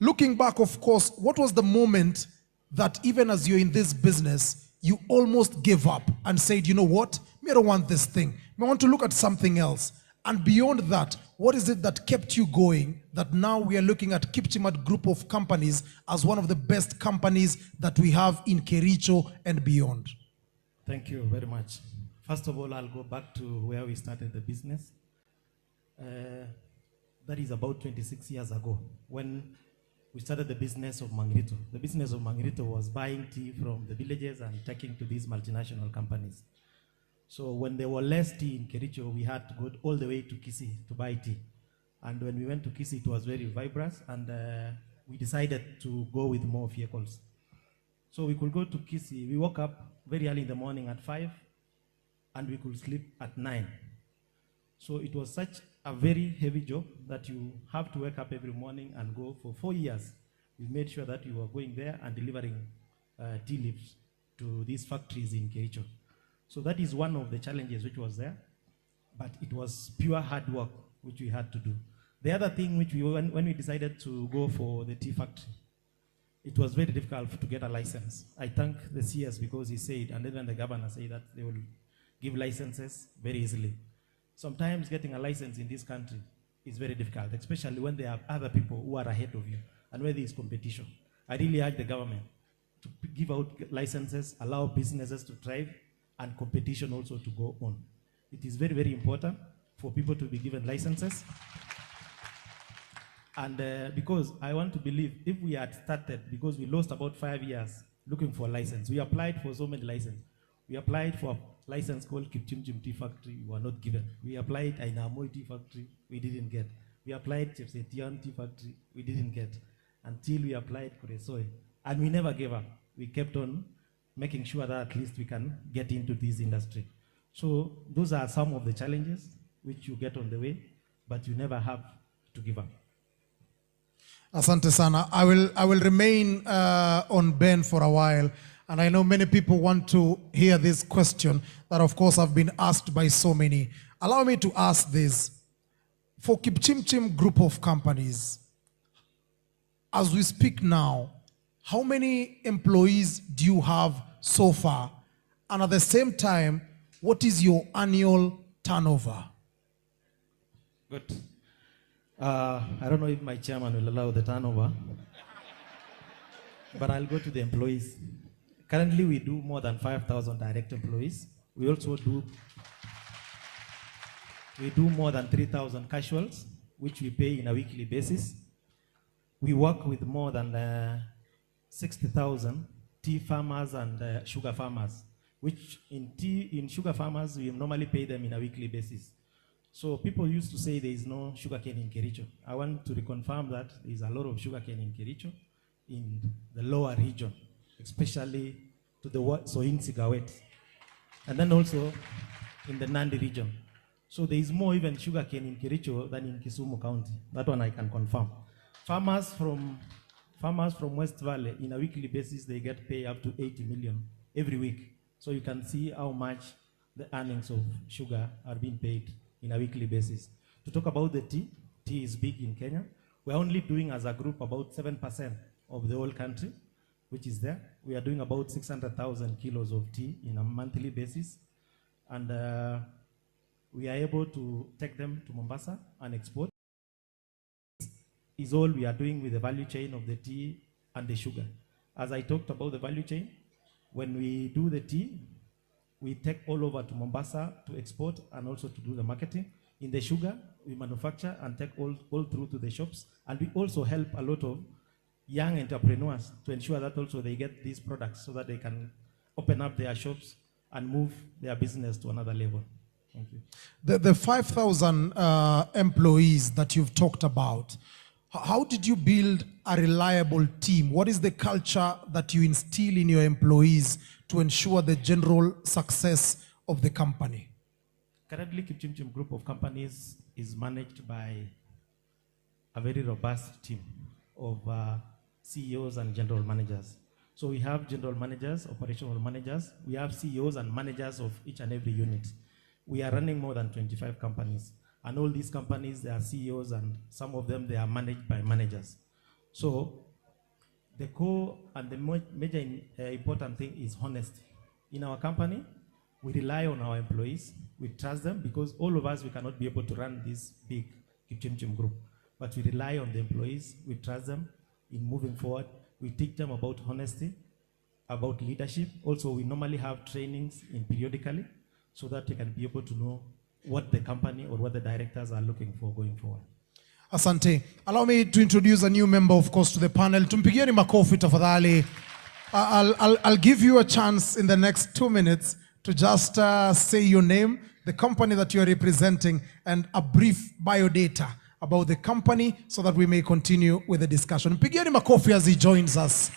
Looking back, of course, what was the moment that even as you're in this business, you almost gave up and said, you know what, I don't want this thing. I want to look at something else. And beyond that, what is it that kept you going, that now we are looking at Kipchimat Group of Companies as one of the best companies that we have in Kericho and beyond? Thank you very much. First of all, I'll go back to where we started the business. That is about 26 years ago, when we started the business of Mangirito. The business of Mangirito was buying tea from the villages and taking to these multinational companies. So when there were less tea in Kericho, we had to go all the way to Kisii to buy tea. And when we went to Kisii, it was very vibrant, and we decided to go with more vehicles. So we could go to Kisii. We woke up very early in the morning at 5, and we could sleep at 9. So it was such a very heavy job that you have to wake up every morning and go. For 4 years, we made sure that we were going there and delivering tea leaves to these factories in Kericho. So that is one of the challenges which was there, but it was pure hard work which we had to do. The other thing which when we decided to go for the tea factory, it was very difficult to get a license. I thank the CS because he said, and even the governor said that they will give licenses very easily. Sometimes getting a license in this country is very difficult, especially when there are other people who are ahead of you and where there is competition. I really urge the government to give out licenses, allow businesses to thrive, and competition also to go on. It is very, very important for people to be given licenses. And because I want to believe if we had started, because we lost about 5 years looking for a license. We applied for so many licenses. We applied for a license called Kipchimchim Tea Factory, we were not given. We applied Ainamoi Tea Factory, we didn't get. We applied Chepsetian Tea Factory, we didn't get. Until we applied Kuresoi. And we never gave up. We kept on making sure that at least we can get into this industry. So those are some of the challenges which you get on the way, but you never have to give up. Asante sana. I will remain on Ben for a while, and I know many people want to hear this question that of course have been asked by so many. Allow me to ask this. For Kipchimchim Group of Companies, as we speak now, how many employees do you have so far? And at the same time, what is your annual turnover? Good. I don't know if my chairman will allow the turnover, but I'll go to the employees. Currently, we do more than 5,000 direct employees. We also do more than 3,000 casuals, which we pay on a weekly basis. We work with more than 60,000 tea farmers and sugar farmers, which in sugar farmers, we normally pay them on a weekly basis. So people used to say there is no sugarcane in Kericho. I want to reconfirm that there is a lot of sugarcane in Kericho, in the lower region, especially to the Soin Sigawet, and then also in the Nandi region. So there is more even sugarcane in Kericho than in Kisumu County. That one I can confirm. Farmers from West Valley, in a weekly basis, they get paid up to 80 million every week. So you can see how much the earnings of sugar are being paid in a weekly basis. To talk about the tea is big in Kenya. We're only doing as a group about 7% of the whole country, which is there. We are doing about 600,000 kilos of tea in a monthly basis. And we are able to take them to Mombasa and export. Is all we are doing with the value chain of the tea and the sugar. As I talked about the value chain, when we do the tea, we take all over to Mombasa to export and also to do the marketing. In the sugar, we manufacture and take all through to the shops. And we also help a lot of young entrepreneurs to ensure that also they get these products so that they can open up their shops and move their business to another level. Thank you. The 5,000 employees that you've talked about, how did you build a reliable team? What is the culture that you instill in your employees to ensure the general success of the company? Currently, Kipchimchim Group of Companies is managed by a very robust team of CEOs and general managers. So we have general managers, operational managers, we have CEOs and managers of each and every unit. We are running more than 25 companies. And all these companies, they are CEOs, and some of them, they are managed by managers. So the core and the major important thing is honesty. In our company, we rely on our employees. We trust them because all of us, we cannot be able to run this big Kipchimchim group. But we rely on the employees. We trust them in moving forward. We teach them about honesty, about leadership. Also, we normally have trainings periodically so that they can be able to know what the company or what the directors are looking for going forward. Asante. Allow me to introduce a new member, of course, to the panel. Tumpigieni makofi tafadhali. I'll give you a chance in the next 2 minutes to just say your name, the company that you are representing, and a brief biodata about the company so that we may continue with the discussion. Mpigieni makofi as he joins us.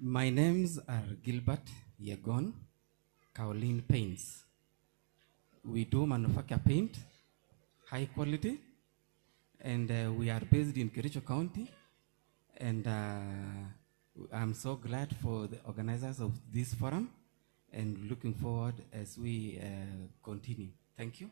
My names are Gilbert Yegon, Kaolin Paints. We do manufacture paint, high quality, and we are based in Kericho County. And I'm so glad for the organizers of this forum and looking forward as we continue. Thank you.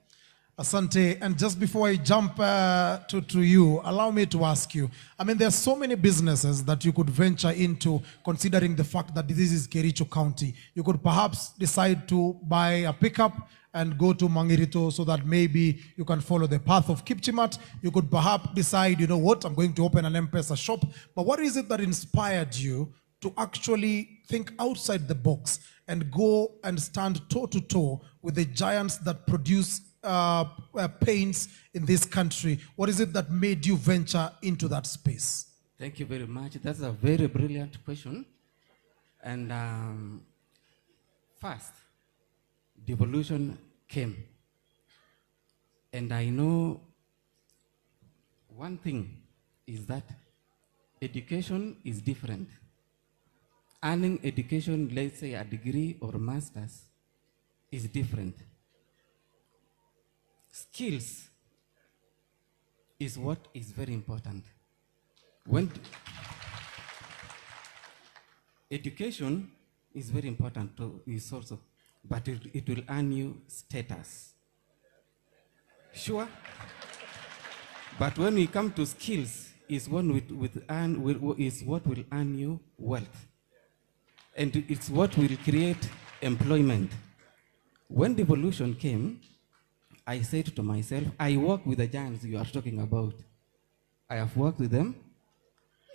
Asante. And just before I jump to you, allow me to ask you, I mean, there are so many businesses that you could venture into considering the fact that this is Kericho County. You could perhaps decide to buy a pickup and go to Mangirito so that maybe you can follow the path of Kipchimat. You could perhaps decide, you know what, I'm going to open an M-Pesa shop. But what is it that inspired you to actually think outside the box and go and stand toe-to-toe with the giants that produce paints in this country? What is it that made you venture into that space? Thank you very much. That's a very brilliant question. And first, devolution came. And I know one thing is that education is different. Earning education, let's say a degree or a master's, is different. Skills is what is very important. When education is very important is also, but it will earn you status. Sure. But when we come to skills, is what will earn you wealth. And it's what will create employment. When devolution came, I said to myself, I work with the giants you are talking about. I have worked with them,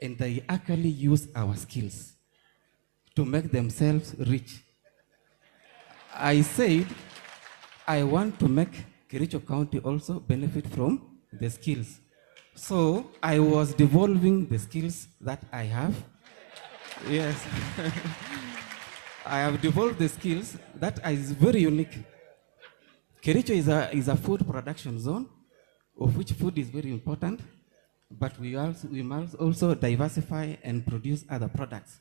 and they actually use our skills to make themselves rich. I said, I want to make Kericho County also benefit from the skills. So I was devolving the skills that I have. Yes. I have developed the skills that is very unique. Kericho is a food production zone, of which food is very important, but we must also diversify and produce other products.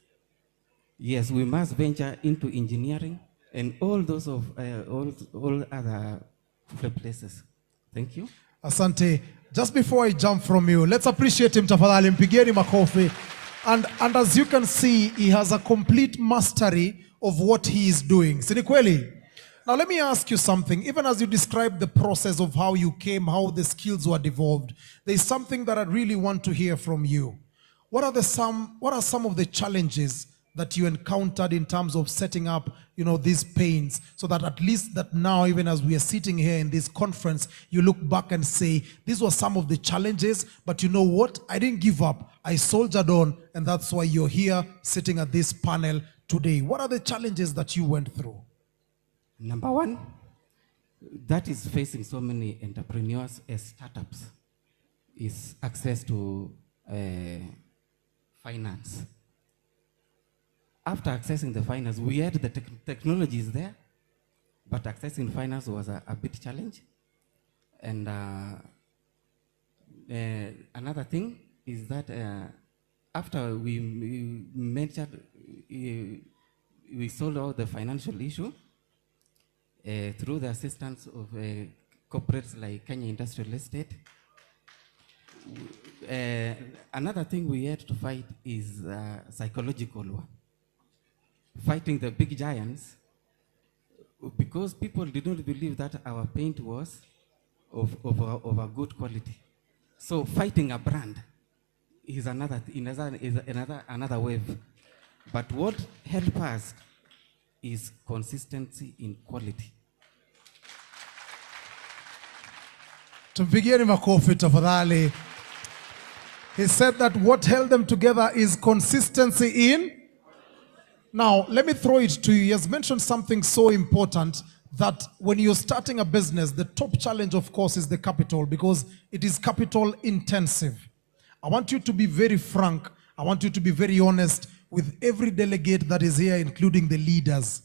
Yes, we must venture into engineering and all those of all other places. Thank you. Asante. Just before I jump from you, let's appreciate him, tafadhali. Mpigieni makofi. And as you can see, he has a complete mastery of what he is doing. Si ni kweli? Now let me ask you something. Even as you describe the process of how you came, how the skills were devolved, there is something that I really want to hear from you. What are some of the challenges that you encountered in terms of setting up, you know, these paints, so that at least that now, even as we are sitting here in this conference, you look back and say, these were some of the challenges, but you know what? I didn't give up. I soldiered on, and that's why you're here sitting at this panel today. What are the challenges that you went through? Number one, that is facing so many entrepreneurs as startups, is access to finance. After accessing the finance, we had the technologies there, but accessing finance was a bit challenge. And another thing is that after we mentioned, we solved all the financial issue, through the assistance of corporates like Kenya Industrial Estate. Another thing we had to fight is psychological one. Fighting the big giants, because people did not believe that our paint was of a good quality. So fighting a brand is another wave. But what helped us is consistency in quality. Tumpigieni makofi tafadhali. He said that what held them together is consistency in. Now, let me throw it to you. He has mentioned something so important that when you're starting a business, the top challenge, of course, is the capital, because it is capital intensive. I want you to be very frank. I want you to be very honest with every delegate that is here, including the leaders.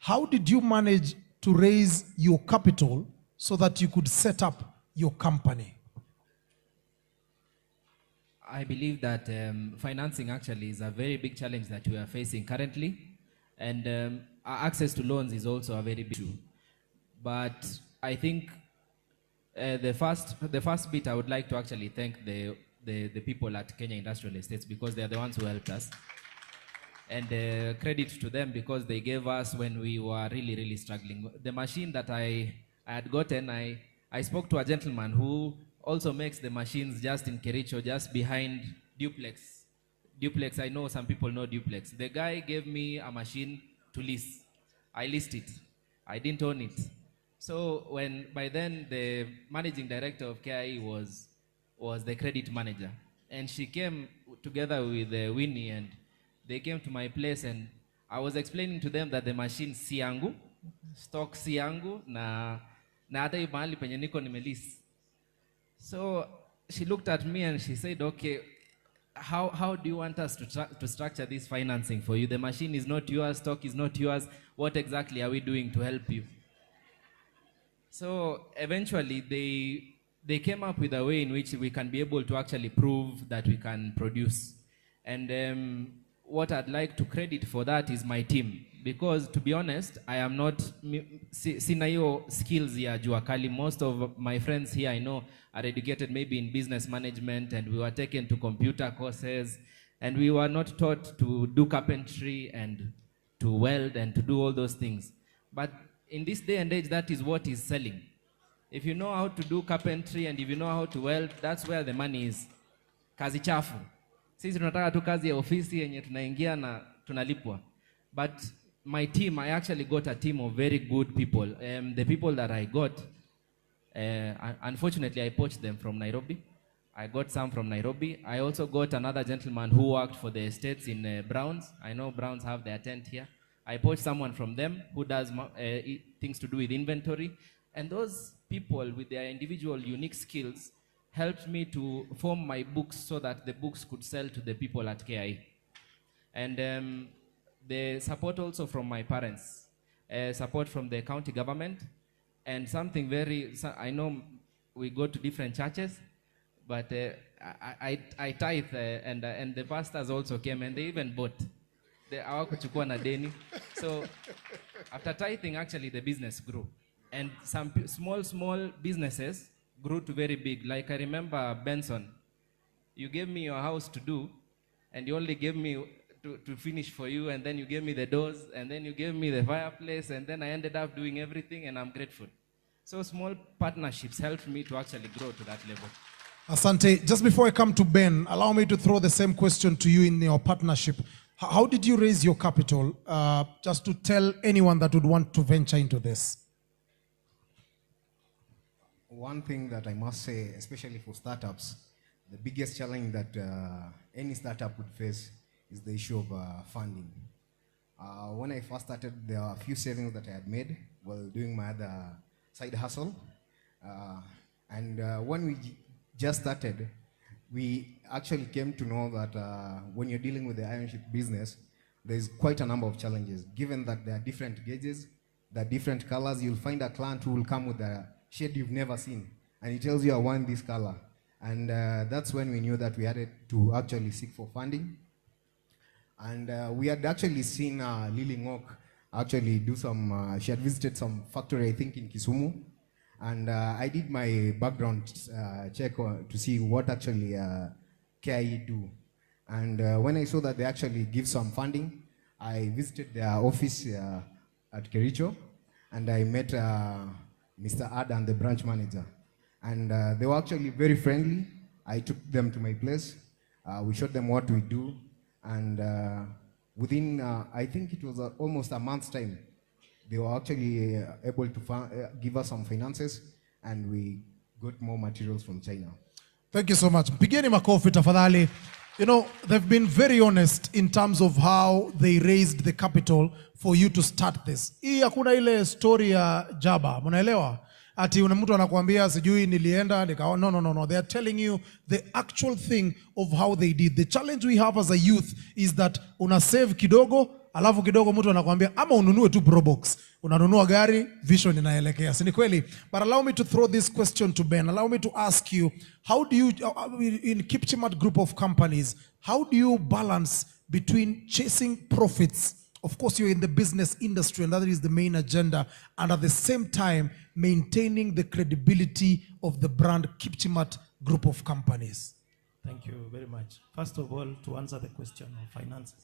How did you manage to raise your capital so that you could set up your company? I believe that financing actually is a very big challenge that we are facing currently, and access to loans is also a very big issue. But I think the first bit I would like to actually thank the people at Kenya Industrial Estates, because they are the ones who helped us, and credit to them because they gave us when we were really struggling. The machine that I had gotten, I spoke to a gentleman who also makes the machines just in Kericho, just behind Duplex. Duplex, I know some people know Duplex. The guy gave me a machine to lease. I leased it. I didn't own it. So by then the managing director of KIE was the credit manager. And she came together with Winnie, and they came to my place, and I was explaining to them that the machine si yangu, stock si yangu, na hata hii mahali penye niko nimelease. So she looked at me and she said, okay, how do you want us to structure this financing for you? The machine is not yours, stock is not yours. What exactly are we doing to help you? So eventually they came up with a way in which we can be able to actually prove that we can produce. And what I'd like to credit for that is my team. Because to be honest, I am not, sina hiyo skills ya jua kali. Most of my friends here I know are educated maybe in business management, and we were taken to computer courses, and we were not taught to do carpentry and to weld and to do all those things. But in this day and age, that is what is selling. If you know how to do carpentry and if you know how to weld, that's where the money is. Kazi chafu. Sisi tunataka tu kazi ya ofisi yenye tunaingia na tunalipwa. But my team, I actually got a team of very good people. The people that I got, unfortunately, I poached them from Nairobi. I got some from Nairobi. I also got another gentleman who worked for the estates in Browns. I know Browns have their tent here. I poached someone from them who does things to do with inventory. And those people with their individual unique skills helped me to form my books so that the books could sell to the people at KIE. And the support also from my parents, support from the county government, and something I know we go to different churches, but I tithe, and the pastors also came, and they even bought. Hawakuchukua na deni. So after tithing, actually the business grew. And some small businesses grew to very big. Like I remember Benson, you gave me your house to do, and you only gave me to finish for you, and then you gave me the doors, and then you gave me the fireplace, and then I ended up doing everything, and I'm grateful. So small partnerships helped me to actually grow to that level. Asante, just before I come to Ben, allow me to throw the same question to you in your partnership. How did you raise your capital? Just to tell anyone that would want to venture into this. One thing that I must say, especially for startups, the biggest challenge that any startup would face is the issue of funding. When I first started, there were a few savings that I had made while doing my other side hustle. And when we just started, we actually came to know that when you're dealing with the iron ship business, there's quite a number of challenges. Given that there are different gauges, there are different colors, you'll find a client who will come with a shade you've never seen, and he tells you, I want this color. And that's when we knew that we had to actually seek for funding. And we had actually seen Lily Ngok actually do some, she had visited some factory, I think in Kisumu. And I did my background check to see what actually KIE do. And when I saw that they actually give some funding, I visited their office at Kericho, and I met Mr. Adan, the branch manager. And they were actually very friendly. I took them to my place. We showed them what we do. And within, I think it was almost a month's time, they were actually able to give us some finances, and we got more materials from China. Thank you so much. Pigeni makofi tafadhali. You know, they've been very honest in terms of how they raised the capital for you to start this. Hii hakuna ile story ya jaba, mnaelewa? Ati una mtu anakuambia sijui nilienda nikawa no. They are telling you the actual thing of how they did. The challenge we have as a youth is that una save kidogo, alafu kidogo mtu anakuambia ama ununue tu Pro Box. Unanunua gari, vision inaelekea. Si ni kweli? But allow me to throw this question to Ben. Allow me to ask you, how do you, in Kipchimat group of companies, how do you balance between chasing profits? Of course, you're in the business industry, and that is the main agenda, and at the same time, maintaining the credibility of the brand Kipchimat group of companies. Thank you very much. First of all, to answer the question of finances.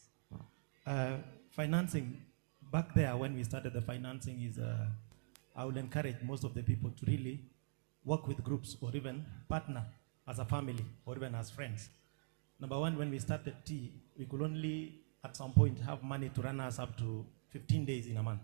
Financing, back there when we started the financing is, I would encourage most of the people to really work with groups or even partner as a family or even as friends. Number one, when we started tea, we could only at some point have money to run us up to 15 days in a month.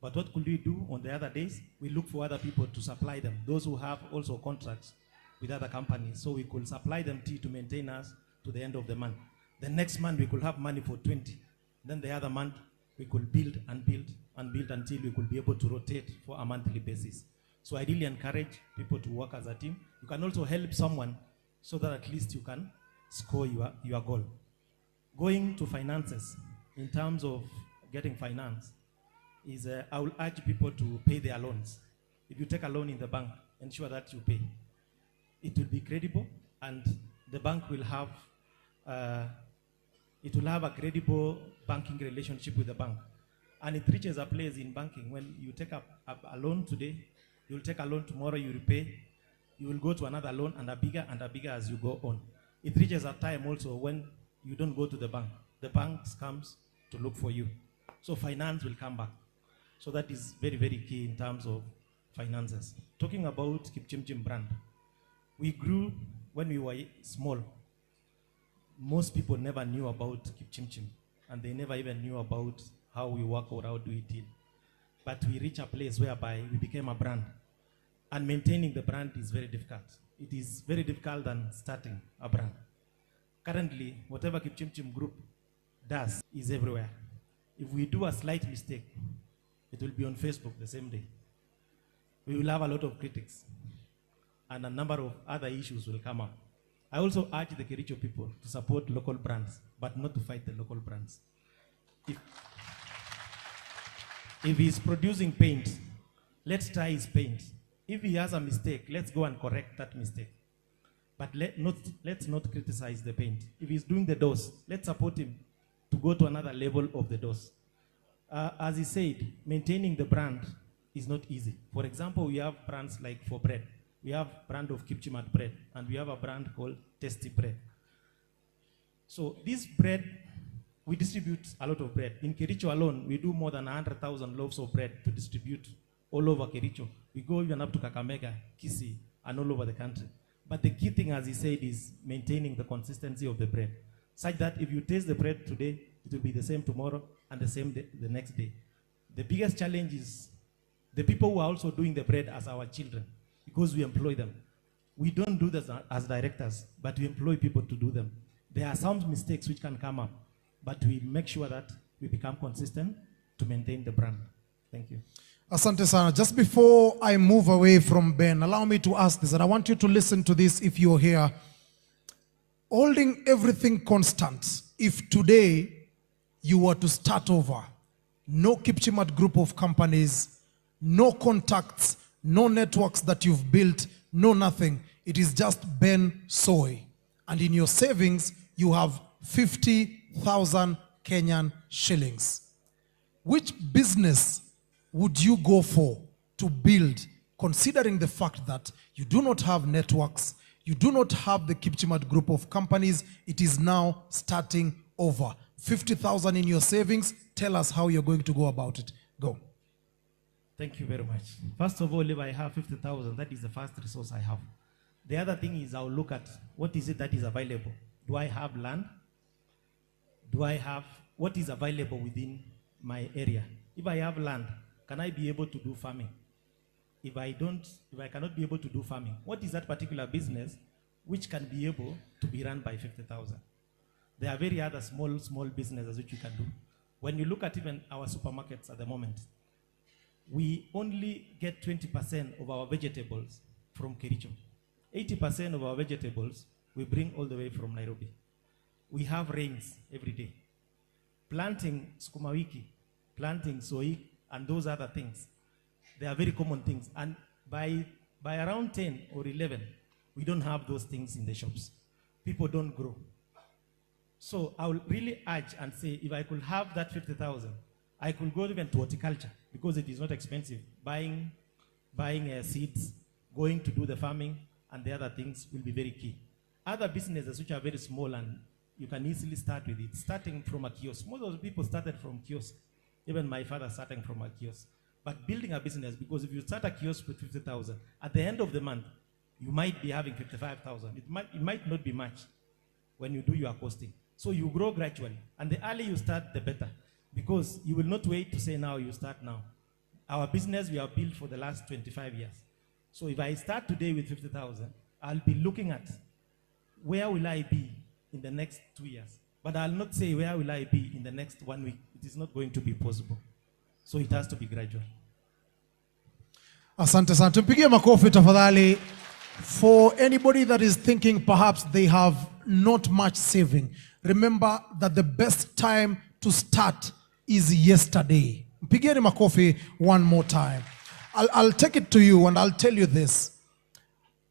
But what could we do on the other days? We look for other people to supply them, those who have also contracts with other companies. So we could supply them tea to maintain us to the end of the month. The next month we could have money for 20. Then the other month we could build and build and build until we could be able to rotate for a monthly basis. So I really encourage people to work as a team. You can also help someone so that at least you can score your goal. Going to finances, in terms of getting finance, is I will urge people to pay their loans. If you take a loan in the bank, ensure that you pay. It will be credible, and the bank will have a credible banking relationship with the bank. And it reaches a place in banking when you take a loan today, you'll take a loan tomorrow, you repay, you will go to another loan and a bigger as you go on. It reaches a time also when you don't go to the bank. The bank comes to look for you. So finance will come back. So that is very, very key in terms of finances. Talking about Kipchimchim brand, we grew when we were small. Most people never knew about Kipchimchim, and they never even knew about how we work or how do we deal. But we reached a place whereby we became a brand, and maintaining the brand is very difficult. It is very difficult than starting a brand. Currently, whatever Kipchimchim group does is everywhere. If we do a slight mistake, it will be on Facebook the same day. We will have a lot of critics, and a number of other issues will come up. I also urge the Kericho people to support local brands, but not to fight the local brands. If he's producing paint, let's try his paint. If he has a mistake, let's go and correct that mistake. But let's not criticize the paint. If he's doing the doors, let's support him to go to another level of the doors. As he said, maintaining the brand is not easy. For example, we have brands like for bread. We have brand of Kipchimat bread, and we have a brand called Tasty Bread. So this bread, we distribute a lot of bread. In Kericho alone, we do more than 100,000 loaves of bread to distribute all over Kericho. We go even up to Kakamega, Kisii, and all over the country. But the key thing, as he said, is maintaining the consistency of the bread, such that if you taste the bread today, it will be the same tomorrow and the same day, the next day. The biggest challenge is the people who are also doing the bread as our children, because we employ them. We don't do this as directors, but we employ people to do them. There are some mistakes which can come up, but we make sure that we become consistent to maintain the brand. Thank you. Asante sana. Just before I move away from Ben, allow me to ask this, and I want you to listen to this if you're here. Holding everything constant, if today you were to start over, no Kipchimat group of companies, no contacts, no networks that you've built, no nothing. It is just Ben Soy. And in your savings, you have 50,000 Kenyan shillings. which business would you go for to build, considering the fact that you do not have networks, you do not have the Kipchimat group of companies, it is now starting over. 50,000 in your savings, tell us how you're going to go about it. Go. Thank you very much. First of all, if I have 50,000, that is the first resource I have. The other thing is I'll look at what is it that is available. Do I have land? What is available within my area? If I have land, can I be able to do farming? If I cannot be able to do farming, what is that particular business which can be able to be run by 50,000? There are very other small businesses which you can do. When you look at even our supermarkets at the moment, we only get 20% of our vegetables from Kericho. 80% of our vegetables we bring all the way from Nairobi. We have rains every day. Planting sukuma wiki, planting soy, and those other things, they are very common things. And by around 10 or 11, we don't have those things in the shops. People don't grow. So I will really urge and say, if I could have that 50,000, I could go even to horticulture because it is not expensive. Buying seeds, going to do the farming, and the other things will be very key. Other businesses which are very small and you can easily start with it, starting from a kiosk. Most of the people started from kiosk. Even my father starting from a kiosk. But building a business, because if you start a kiosk with 50,000, at the end of the month, you might be having 55,000. It might not be much when you do your costing. So you grow gradually. And the earlier you start, the better. Because you will not wait to say now, you start now. Our business, we have built for the last 25 years. So if I start today with 50,000, I'll be looking at where will I be in the next 2 years. But I'll not say where will I be in the next 1 week. It is not going to be possible. So it has to be gradual. Asante sana. Tumpigie makofi tafadhali. For anybody that is thinking perhaps they have not much saving, remember that the best time to start is yesterday. Mpigieni makofi one more time. I'll take it to you and I'll tell you this.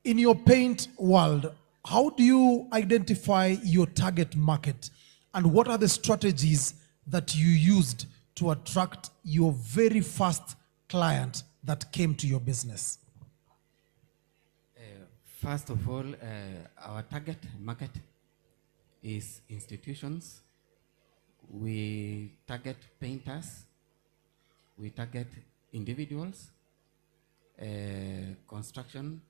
In your paint world, how do you identify your target market? And what are the strategies that you used to attract your very first client that came to your business? First of all, our target market is institutions. We target painters. We target individuals, construction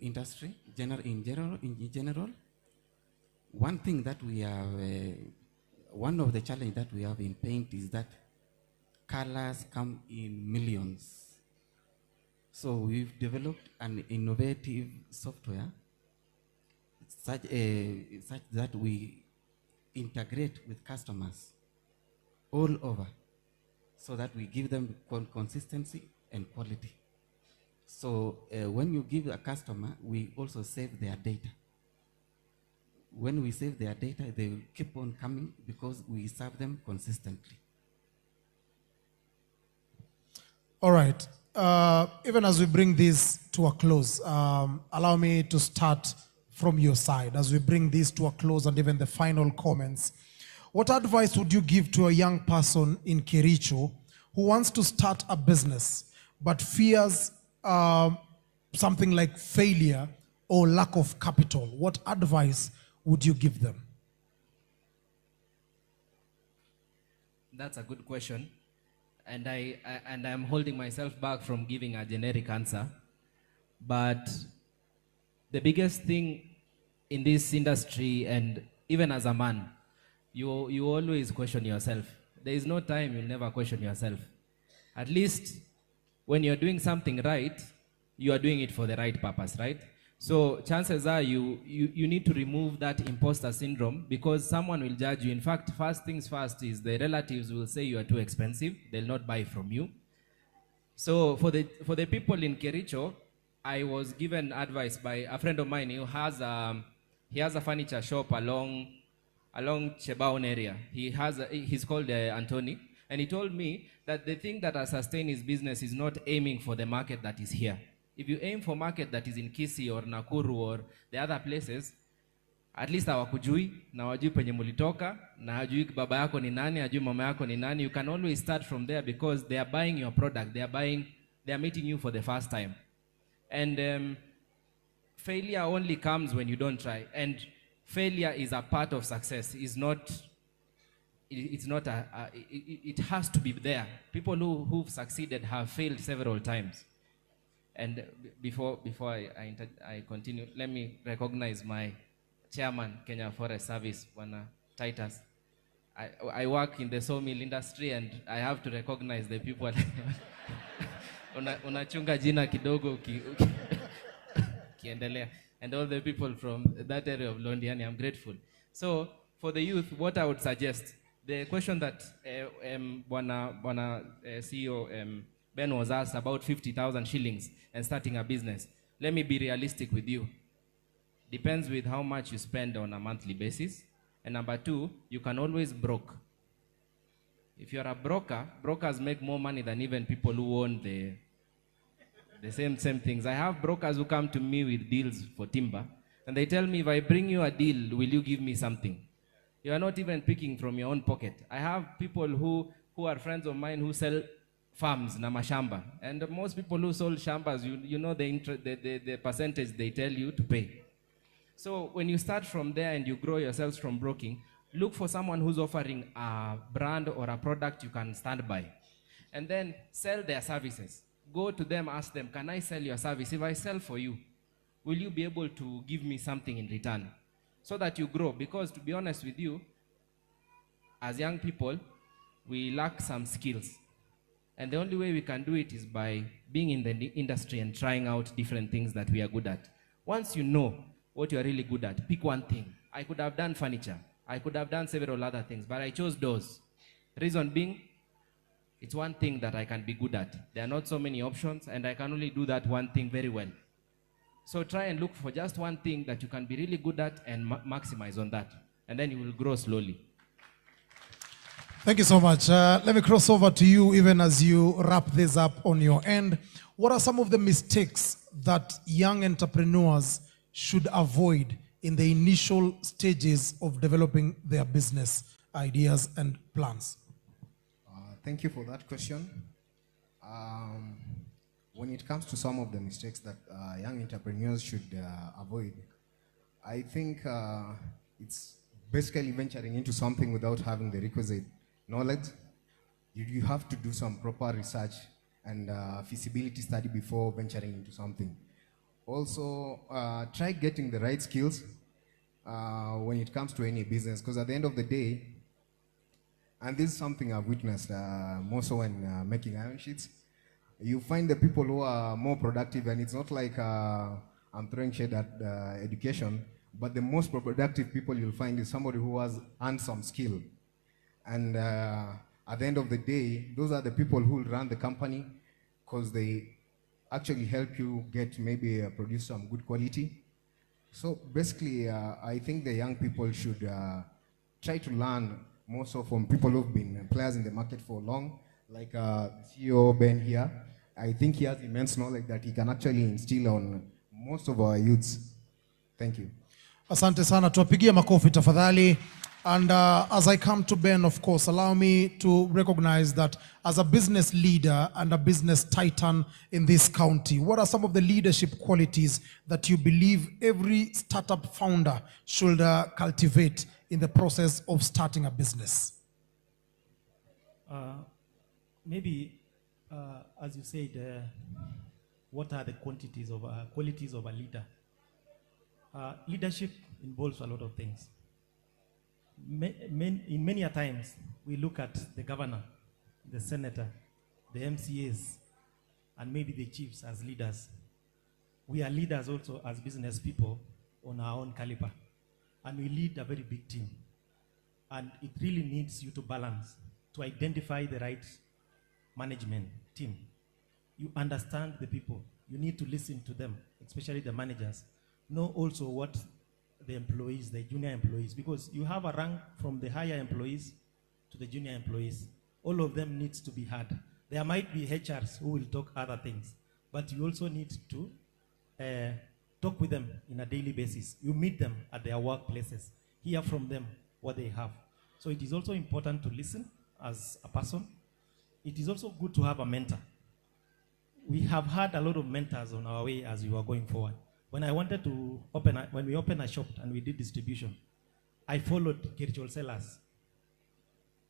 industry, in general. One thing that we have, one of the challenges that we have in paint is that colors come in millions. So we've developed an innovative software such that we integrate with customers all over so that we give them consistency and quality. So when you give a customer, we also save their data. When we save their data, they will keep on coming because we serve them consistently. All right. Even as we bring this to a close, allow me to start from your side as we bring this to a close and even the final comments. What advice would you give to a young person in Kericho who wants to start a business but fears something like failure or lack of capital? What advice would you give them? That's a good question. And I'm holding myself back from giving a generic answer. But the biggest thing in this industry, and even as a man, you always question yourself. There is no time you'll never question yourself. At least when you're doing something right, you are doing it for the right purpose, right? So chances are you need to remove that imposter syndrome because someone will judge you. In fact, first things first is the relatives will say you are too expensive. They'll not buy from you. So for the people in Kericho, I was given advice by a friend of mine who has a furniture shop along Chebaon area. He's called Anthony, and he told me that the thing that has sustained his business is not aiming for the market that is here. If you aim for market that is in Kisii or Nakuru or the other places, At least hawakujui na wajui penye mulitoka na hajui baba yako ni nani, hajui mama yako ni nani. You can always start from there because they are buying your product. They are meeting you for the first time. And failure only comes when you don't try. And failure is a part of success. It has to be there. People who've succeeded have failed several times. And before I continue, let me recognize my chairman, Kenya Forest Service, Bwana Titus. I work in the sawmill industry and I have to recognize the people. Unachunga jina kidogo kiendelea. And all the people from that area of Londiani, I'm grateful. So for the youth, what I would suggest, the question that Bwana CEO Ben was asked about 50,000 shillings and starting a business. Let me be realistic with you. Depends with how much you spend on a monthly basis. And number two, you can always broke. If you're a broker, brokers make more money than even people who own the same things. I have brokers who come to me with deals for timber, and they tell me, if I bring you a deal, will you give me something? You are not even picking from your own pocket. I have people who are friends of mine who sell farms na mashamba, and most people who sold shambas, you know the percentage they tell you to pay. So when you start from there and you grow yourselves from broking, look for someone who's offering a brand or a product you can stand by, and then sell their services. Go to them, ask them, can I sell your service? If I sell for you, will you be able to give me something in return? So that you grow, because to be honest with you, as young people, we lack some skills. And the only way we can do it is by being in the industry and trying out different things that we are good at. Once you know what you are really good at, pick one thing. I could have done furniture. I could have done several other things, but I chose doors. Reason being, it's one thing that I can be good at. There are not so many options, and I can only do that one thing very well. So try and look for just one thing that you can be really good at and maximize on that. And then you will grow slowly. Thank you so much. Let me cross over to you even as you wrap this up on your end. What are some of the mistakes that young entrepreneurs should avoid in the initial stages of developing their business ideas and plans? Thank you for that question. When it comes to some of the mistakes that young entrepreneurs should avoid, I think it's basically venturing into something without having the requisite knowledge. You have to do some proper research and feasibility study before venturing into something. Also, try getting the right skills when it comes to any business, because at the end of the day, and this is something I've witnessed more so when making iron sheets, you find the people who are more productive, and it's not like I'm throwing shade at education, but the most productive people you'll find is somebody who has earned some skill. And at the end of the day, those are the people who will run the company, because they actually help you get maybe produce some good quality. So basically, I think the young people should try to learn more so from people who've been players in the market for long, like CEO Ben here. I think he has immense knowledge that he can actually instill on most of our youths. Thank you. Asante sana, tuwapigie makofi tafadhali. And as I come to Ben, of course, allow me to recognize that as a business leader and a business titan in this county, what are some of the leadership qualities that you believe every startup founder should cultivate in the process of starting a business? Maybe, as you said, what are the qualities of a leader? Leadership involves a lot of things. In many times, we look at the governor, the senator, the MCAs, and maybe the chiefs as leaders. We are leaders also as business people on our own caliber, and we lead a very big team. And it really needs you to balance, to identify the right management team. You understand the people. You need to listen to them, especially the managers. Know also what the employees, the junior employees, because you have a rank from the higher employees to the junior employees. All of them needs to be heard. There might be HRs who will talk other things, but you also need to talk with them in a daily basis. You meet them at their workplaces, hear from them what they have. So it is also important to listen as a person. It is also good to have a mentor. We have had a lot of mentors on our way as we were going forward. When I wanted to when we opened a shop and we did distribution, I followed Kericho sellers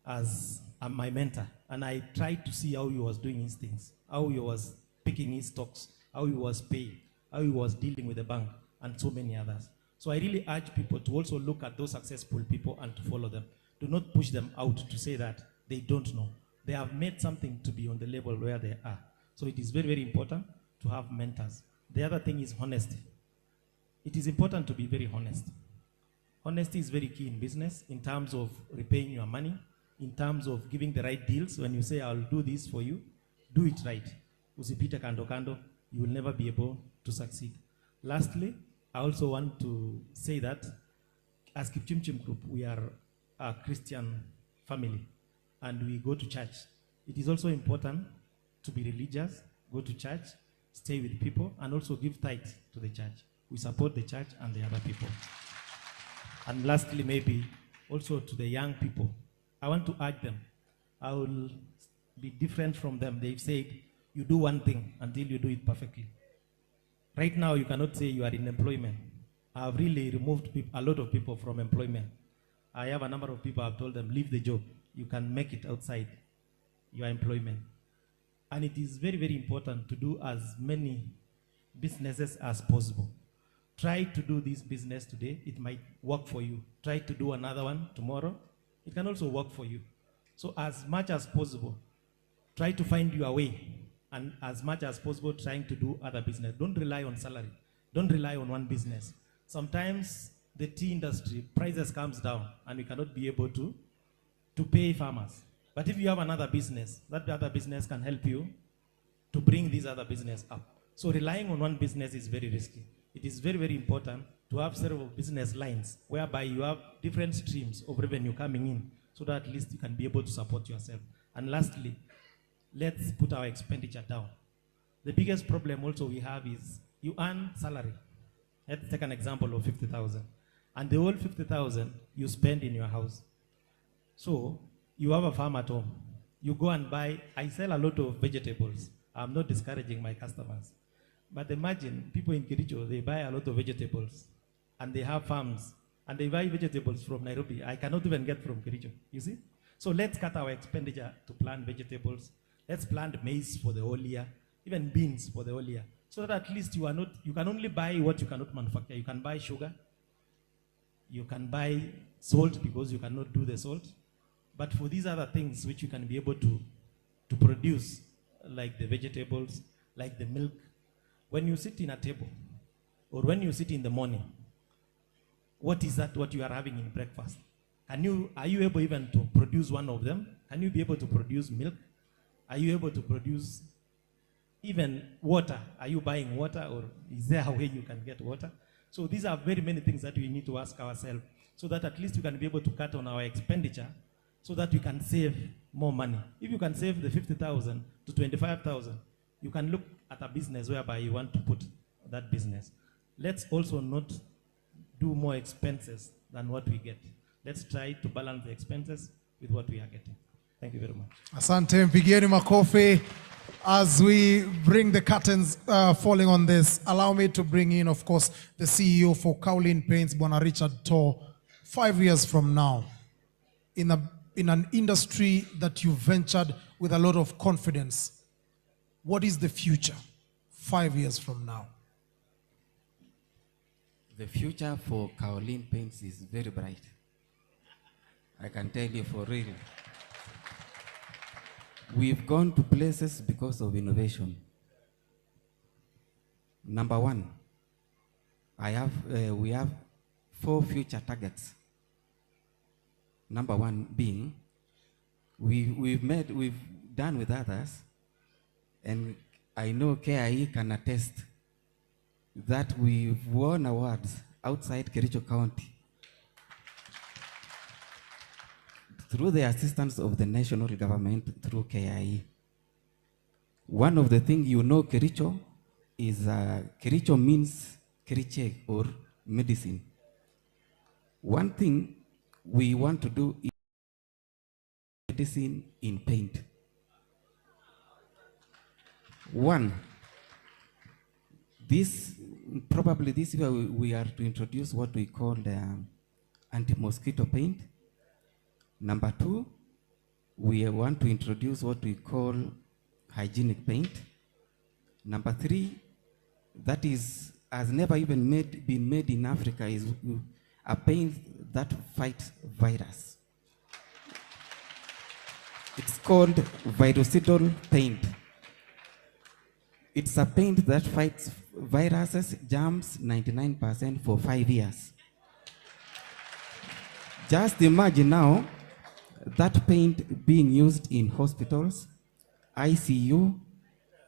as my mentor, and I tried to see how he was doing his things, how he was picking his stocks, how he was paying, how he was dealing with the bank, and so many others. So I really urge people to also look at those successful people and to follow them. Do not push them out to say that they don't know. They have made something to be on the level where they are. So it is very, very important to have mentors. The other thing is honesty. It is important to be very honest. Honesty is very key in business in terms of repaying your money, in terms of giving the right deals. When you say, I'll do this for you, do it right. Usipite kando kando, you will never be able to succeed. Lastly, I also want to say that as Kipchimchim Group, we are a Christian family and we go to church. It is also important to be religious, go to church, stay with people, and also give tithe to the church. We support the church and the other people. And lastly, maybe also to the young people, I want to urge them. I will be different from them. They've said, you do one thing until you do it perfectly. Right now, you cannot say you are in employment. I have really removed a lot of people from employment. I have a number of people I've told them, leave the job. You can make it outside your employment. And it is very, very important to do as many businesses as possible. Try to do this business today. It might work for you. Try to do another one tomorrow. It can also work for you. So as much as possible, try to find your way. And as much as possible, trying to do other business. Don't rely on salary. Don't rely on one business. Sometimes the tea industry, prices comes down and we cannot be able to pay farmers. But if you have another business, that other business can help you to bring this other business up. So relying on one business is very risky. It is very, very important to have several business lines whereby you have different streams of revenue coming in so that at least you can be able to support yourself. And lastly, let's put our expenditure down. The biggest problem also we have is you earn salary. Let's take an example of 50,000. And the whole 50,000 you spend in your house. So you have a farm at home. You go and buy, I sell a lot of vegetables. I'm not discouraging my customers. But imagine people in Kericho, they buy a lot of vegetables and they have farms and they buy vegetables from Nairobi. I cannot even get from Kericho, you see? So let's cut our expenditure to plant vegetables. Let's plant maize for the whole year, even beans for the whole year. So that at least you can only buy what you cannot manufacture. You can buy sugar, you can buy salt because you cannot do the salt. But for these other things which you can be able to produce, like the vegetables, like the milk, when you sit in a table, or when you sit in the morning, what is that what you are having in breakfast? Are you able even to produce one of them? Can you be able to produce milk? Are you able to produce even water? Are you buying water, or is there a way you can get water? So these are very many things that we need to ask ourselves so that at least we can be able to cut on our expenditure so that we can save more money. If you can save the 50,000 to 25,000, you can look at a business whereby you want to put that business. Let's also not do more expenses than what we get. Let's try to balance the expenses with what we are getting. Thank you very much. Asante, mpigieni makofi. As we bring the curtains falling on this, allow me to bring in, of course, the CEO for Kaolin Paints, Bwana Richard Tor. 5 years from now, in an industry that you ventured with a lot of confidence, what is the future 5 years from now? The future for Kaolin Paints is very bright. I can tell you for real. We've gone to places because of innovation. Number one, we have 4 future targets. Number one being, we've done with others, and I know KIE can attest that we've won awards outside Kericho County through the assistance of the national government through KIE. One of the things you know Kericho is, Kericho means Kericho or medicine. One thing we want to do is medicine in paint. One, probably this year we are to introduce what we call the anti-mosquito paint. Number two, we want to introduce what we call hygienic paint. Number three, that has never even been made in Africa, is a paint that fights virus. It's called virucidal paint. It's a paint that fights viruses, germs, 99% for 5 years. Just imagine now that paint being used in hospitals, ICU,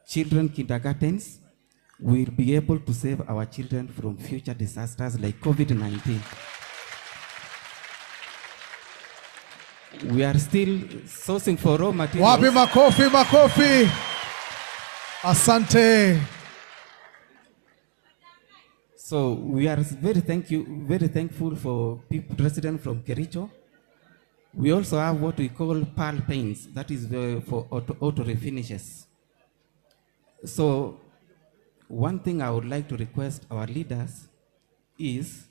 children kindergartens. Will be able to save our children from future disasters like COVID-19. We are still sourcing for raw materials. Wapi makofi. Asante. So we are very thankful for President from Kericho. We also have what we call pearl paints, that is for auto refinishes. So one thing I would like to request our leaders is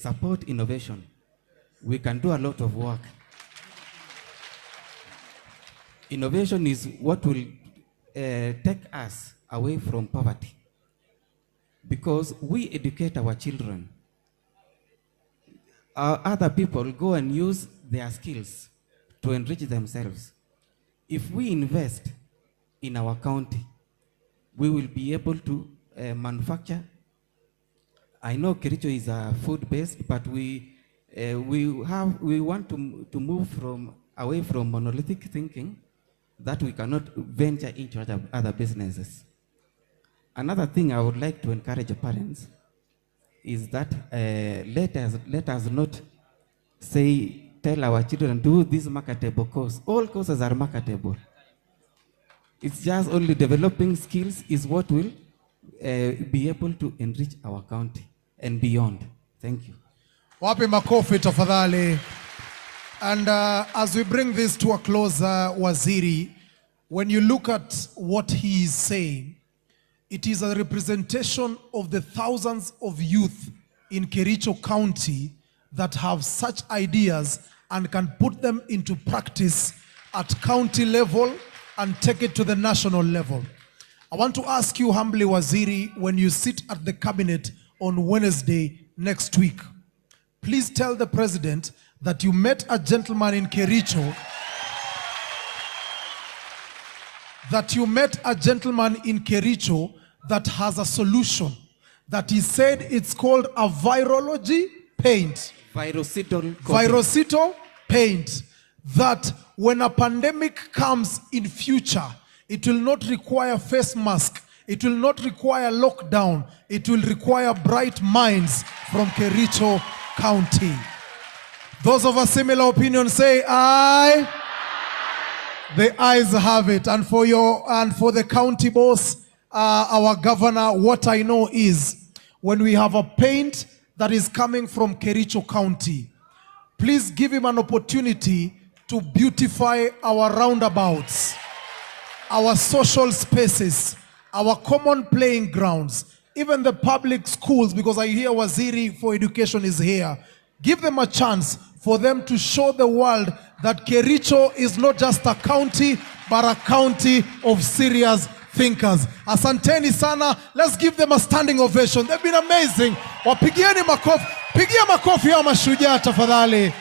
support innovation. We can do a lot of work. Innovation is what will take us away from poverty. Because we educate our children. Other people go and use their skills to enrich themselves. If we invest in our county, we will be able to manufacture. I know Kericho is food-based, but we want to move away from monolithic thinking that we cannot venture into other businesses. Another thing I would like to encourage parents is that let us not tell our children, do this marketable course. All courses are marketable. It's just only developing skills is what will be able to enrich our county and beyond. Thank you. Wapi makofi tafadhali. And as we bring this to a close, Waziri, when you look at what he is saying, it is a representation of the thousands of youth in Kericho County that have such ideas and can put them into practice at county level and take it to the national level. I want to ask you humbly, Waziri, when you sit at the cabinet on Wednesday next week, please tell the president that you met a gentleman in Kericho, that has a solution, that he said it's called a virology paint. Virucidal paint. That when a pandemic comes in future, it will not require face mask, it will not require lockdown, it will require bright minds from Kericho County. Those of a similar opinion say aye. The ayes have it. And for the county boss, our governor, what I know is when we have a paint that is coming from Kericho County, please give him an opportunity to beautify our roundabouts, our social spaces, our common playing grounds, even the public schools, because I hear Waziri for Education is here. Give them a chance for them to show the world that Kericho is not just a county, but a county of serious thinkers. Asanteni sana. Let's give them a standing ovation. They've been amazing. Wapigieni makofi. Pigia makofi ya mashujaa tafadhali.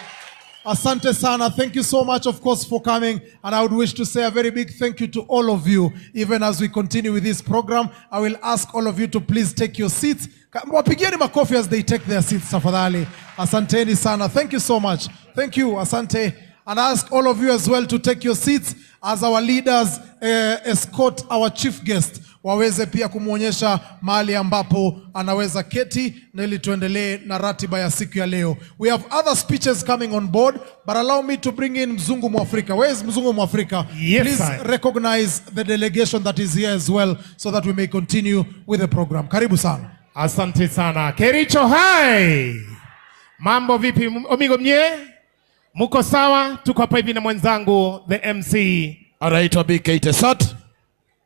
Asante sana. Thank you so much, of course, for coming. And I would wish to say a very big thank you to all of you. Even as we continue with this program, I will ask all of you to please take your seats. Wapigieni makofi as they take their seats tafadhali. Asanteni sana. Thank you so much. Thank you. Asante. And I ask all of you as well to take your seats as our leaders escort our chief guest waweze pia kumwonyesha mahali ambapo anaweza keti na ili tuendelee na ratiba ya siku ya leo. We have other speeches coming on board, but allow me to bring in Mzungu Mwafrika. Where is Mzungu Mwafrika? Yes, please sir. recognize the delegation that is here as well so that we may continue with the program. Karibu sana. Asante sana. Kericho hai. Mambo vipi omigo mnye? Muko sawa? Tuko hapa hivi na mwenzangu the MC. Anaitwa BK Tesot.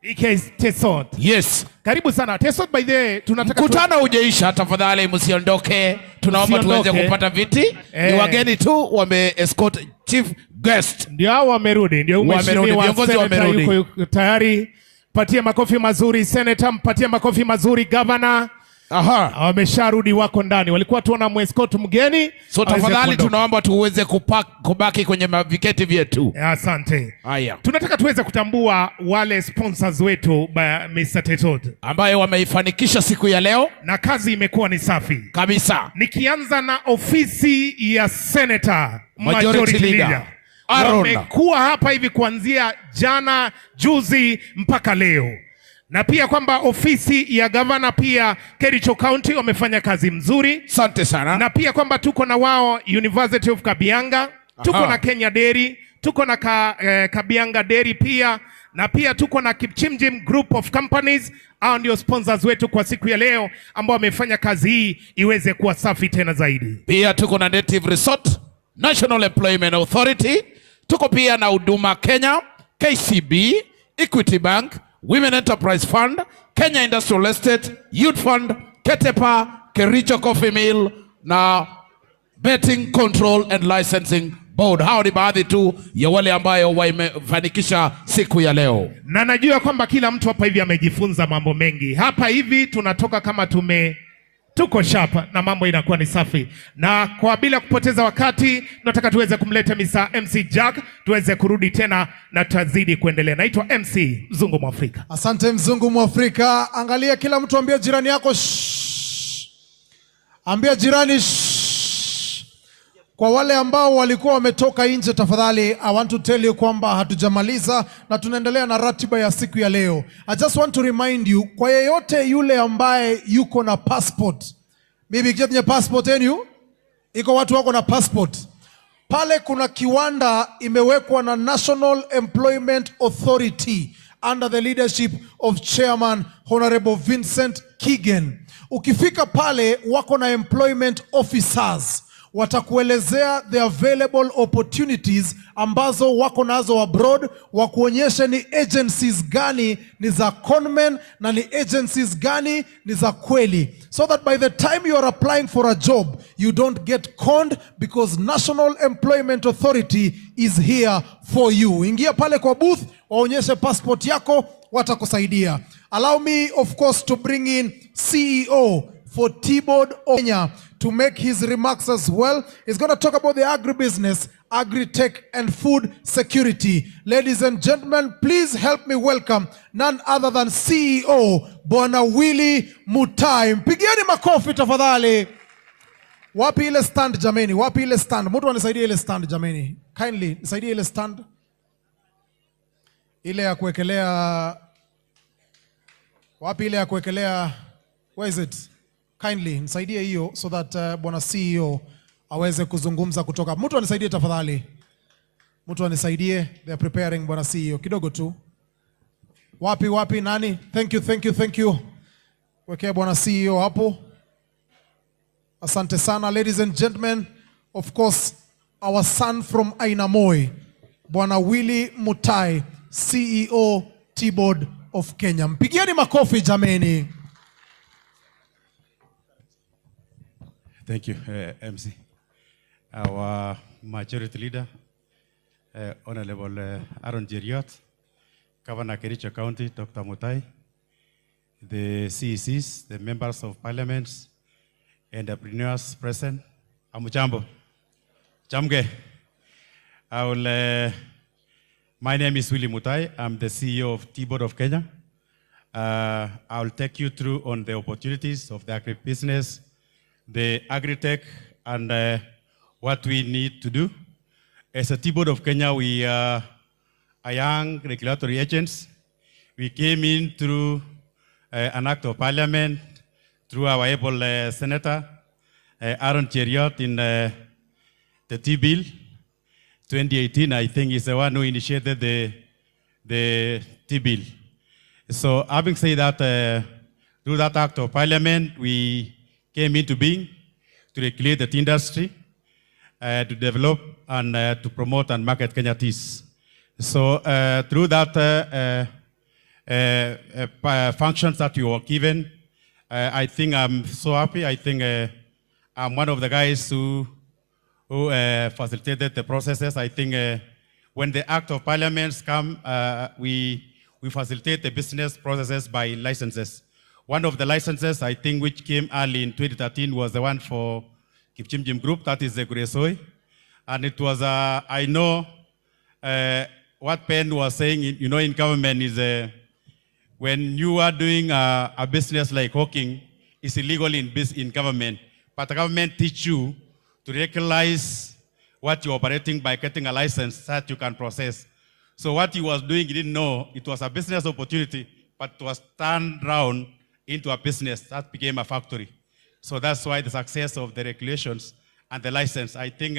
BK Tesot. Yes. Karibu sana. Tesot, by the way, tunataka mkutano hujaisha, tafadhali msiondoke. Tunaomba tuweze kupata viti. Ni wageni tu wame escort chief guest. Ndio hao wamerudi. Ndio mheshimiwa viongozi wamerudi. Yuko tayari. Patie makofi mazuri Senator, mpatie makofi mazuri Governor. Aha. Wamesharudi, wako ndani. Walikuwa tuona mwescort mgeni. So tafadhali tunaomba tuweze kubaki kwenye viketi vyetu. Asante. Haya. Tunataka tuweze kutambua wale sponsors wetu Mr. Tesot ambaye wameifanikisha siku ya leo na kazi imekuwa ni safi kabisa. Nikianza na ofisi ya Senator Majority Leader wamekuwa hapa hivi kuanzia jana, juzi mpaka leo, na pia kwamba ofisi ya gavana pia Kericho County wamefanya kazi mzuri. Asante sana. Na pia kwamba tuko na wao University of Kabianga, tuko na Kenya Dairy, tuko na Kabianga Dairy pia, na pia tuko na Kipchimjim Group of Companies. Hao ndio sponsors wetu kwa siku ya leo ambao wamefanya kazi hii iweze kuwa safi tena zaidi. Pia tuko na Native Resort, National Employment Authority, tuko pia na Huduma Kenya, KCB, Equity Bank, Women Enterprise Fund, Kenya Industrial Estate, Youth Fund, Ketepa, Kericho Coffee Mill na Betting Control and Licensing Board. Hao ni baadhi tu ya wale ambayo wamefanikisha siku ya leo. Na najua kwamba kila mtu hapa hivi amejifunza mambo mengi. Hapa hivi tunatoka kama tuko sharp na mambo inakuwa ni safi. Na kwa bila kupoteza wakati, tunataka tuweze kumleta Mr. MC Jack, tuweze kurudi tena na tazidi kuendelea. Naitwa MC Mzungu Mwafrika. Asante Mzungu Mwafrika. Angalia kila mtu, ambia jirani yako shh. Ambia jirani shh. Kwa wale ambao walikuwa wametoka nje, tafadhali, I want to tell you kwamba hatujamaliza na tunaendelea na ratiba ya siku ya leo. I just want to remind you, kwa yeyote yule ambaye yuko na passport, bibi kwenye passport yenu, iko watu wako na passport. Pale kuna kiwanda imewekwa na National Employment Authority under the leadership of Chairman Honorable Vincent Kigen. Ukifika pale wako na employment officers. Watakuelezea the available opportunities ambazo wako nazo abroad, wakuonyeshe ni agencies gani ni za conmen na ni agencies gani ni za kweli, so that by the time you are applying for a job you don't get conned, because National Employment Authority is here for you. Ingia pale kwa booth, waonyeshe passport yako, watakusaidia. Allow me of course to bring in CEO for T-Board of Kenya to make his remarks as well. He's going to talk about the agribusiness, agri-tech and food security. Ladies and gentlemen, please help me welcome none other than CEO Bwana Willy Mutai. Mpigieni makofi tafadhali. Wapi ile stand jameni? Wapi ile stand? Mtu anisaidie ile stand jameni. Kindly nisaidie ile stand. Ile ya kuwekelea. Wapi ile ya kuwekelea? Where is it? Kindly nisaidie hiyo so that bwana CEO aweze kuzungumza kutoka. Mtu anisaidie tafadhali. Mtu anisaidie. They are preparing bwana CEO. Kidogo tu. Wapi nani? Thank you. Wekea bwana CEO hapo. Asante sana. Ladies and gentlemen, of course, our son from Ainamoi, Bwana Willy Mutai, CEO T-Board of Kenya. Mpigieni makofi jameni. Thank you, MC. Our Majority Leader, Honorable Aaron Jeriot, Governor Kericho County, Dr. Mutai, the CECs, the members of parliaments, entrepreneurs present. Amuchambo. Chamge. My name is Willy Mutai. I'm the CEO of T-Board of Kenya. I'll take you through on the opportunities of the agribusiness, the agri-tech, and what we need to do. As a T-Board of Kenya, we are a young regulatory agents. We came in through an act of parliament, through our able senator, Aaron Cheriot, in the T-bill. 2018, I think, is the one who initiated the T-bill. So having said that, through that act of parliament, we came into being to regulate the industry, to develop and to promote and market Kenya teas. So through that functions that you were given, I think I'm so happy. I think I'm one of the guys who facilitated the processes. I think when the Act of Parliaments come, we facilitate the business processes by licenses. One of the licenses, I think, which came early in 2013 was the one for Kipchimjim Group, that is the Kuresoi. And it was, I know what Penn was saying, you know, in government is when you are doing a business like hawking, it's illegal in government. But the government teach you to recognize what you're operating by getting a license that you can process. So what he was doing, he didn't know it was a business opportunity, but it was turned around into a business that became a factory. So that's why the success of the regulations and the license, I think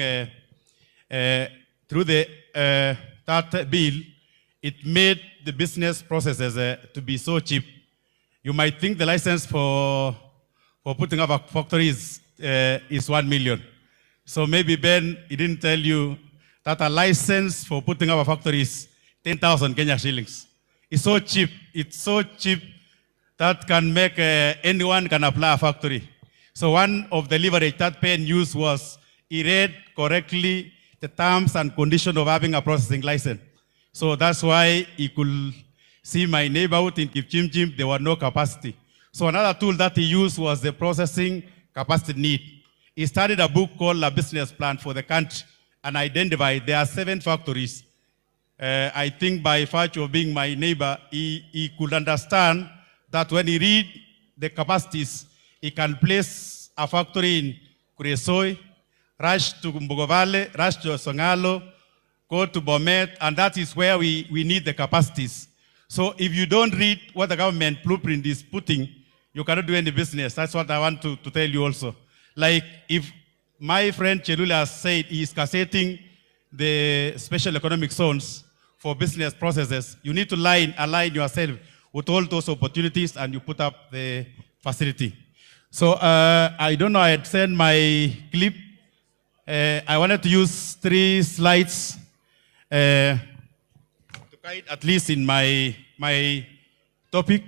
through that bill, it made the business processes to be so cheap. You might think the license for putting up a factory is 1 million. So maybe Ben, he didn't tell you that a license for putting up a factory is 10,000 Kenya shillings. It's so cheap that can make anyone can apply a factory. So one of the leverage that Penn used was he read correctly the terms and conditions of having a processing license. So that's why he could see my neighborhood in Kipchimjim, there was no capacity. So another tool that he used was the processing capacity need. He started a book called A Business Plan for the Country and identified there are 7 factories. I think by virtue of being my neighbor, he could understand that when he read the capacities, he can place a factory in Kuresoi, rush to Mbogovale, rush to Songalo, go to Bomet, and that is where we need the capacities. So if you don't read what the government blueprint is putting, you cannot do any business. That's what I want to tell you also. Like if my friend Chelula said he is cassetting the special economic zones for business processes, you need to align yourself with all those opportunities and you put up the facility. So I don't know, I had sent my clip. I wanted to use 3 slides to guide at least in my topic.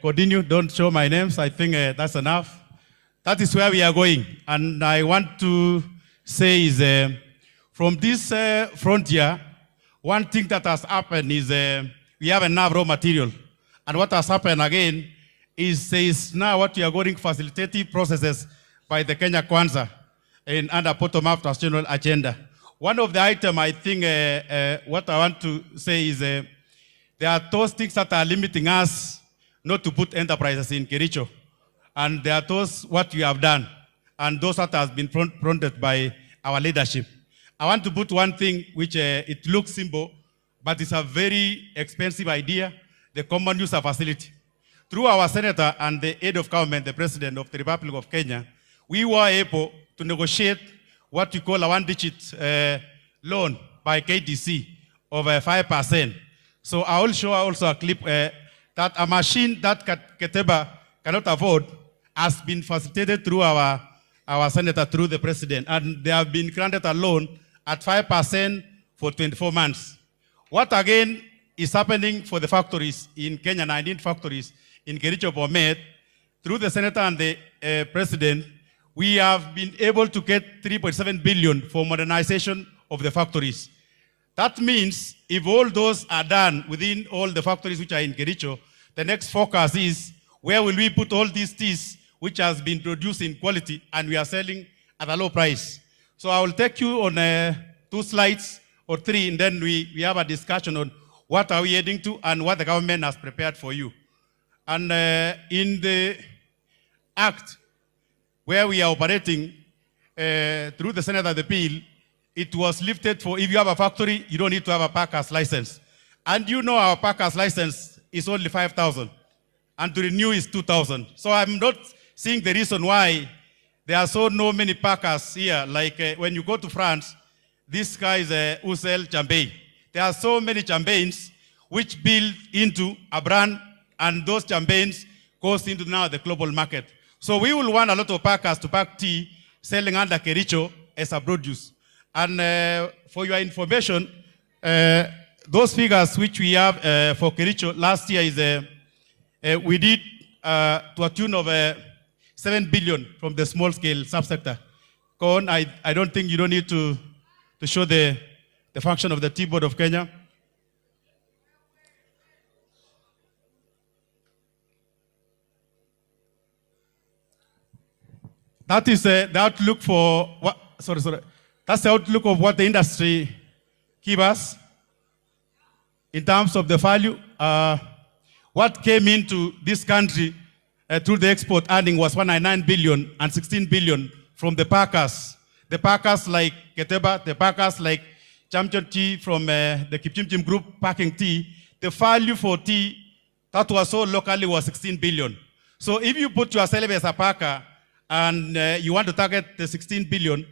Continue, don't show my names. I think that's enough. That is where we are going. And I want to say is from this frontier, one thing that has happened is we have enough raw material. And what has happened again is now what we are going facilitative processes by the Kenya Kwanza and under bottom-up national agenda. One of the items I think what I want to say is there are those things that are limiting us not to put enterprises in Kericho. And there are those what we have done and those that has been fronted by our leadership. I want to put one thing which it looks simple, but it's a very expensive idea, the common user facility. Through our senator and the head of government, the president of the Republic of Kenya, we were able to negotiate what we call a 1-digit loan by KDC of 5%. So I will show also a clip that a machine that Keteba cannot afford has been facilitated through our senator, through the president, and they have been granted a loan at 5% for 24 months. What again is happening for the factories in Kenya, 19 factories in Kericho, Bomet, through the senator and the president, we have been able to get 3.7 billion for modernization of the factories. That means if all those are done within all the factories which are in Kericho, the next focus is where will we put all these teas which has been produced in quality and we are selling at a low price. So I will take you on 2 slides or 3, and then we have a discussion on what are we heading to and what the government has prepared for you. And in the act where we are operating through the Senate and the bill, it was lifted for if you have a factory, you don't need to have a packers license. And you know our packers license is only 5,000, and to renew is 2,000. So I'm not seeing the reason why there are so many packers here. Like when you go to France, this guy is who sell champagne. There are so many champagnes which build into a brand, and those champagnes goes into now the global market. So we will want a lot of packers to pack tea selling under Kericho as a produce. And for your information, those figures which we have for Kericho last year is we did to a tune of 7 billion from the small scale subsector. Con, I don't think you don't need to show the function of the Tea Board of Kenya. That is the outlook for what, sorry. That's the outlook of what the industry give us in terms of the value. What came into this country through the export earning was 199 billion and 16 billion from the packers. The packers like Keteba, the packers like Champion Tea from the Kipchimchim Group packing tea. The value for tea that was sold locally was 16 billion. So if you put yourself as a packer and you want to target the 16 billion,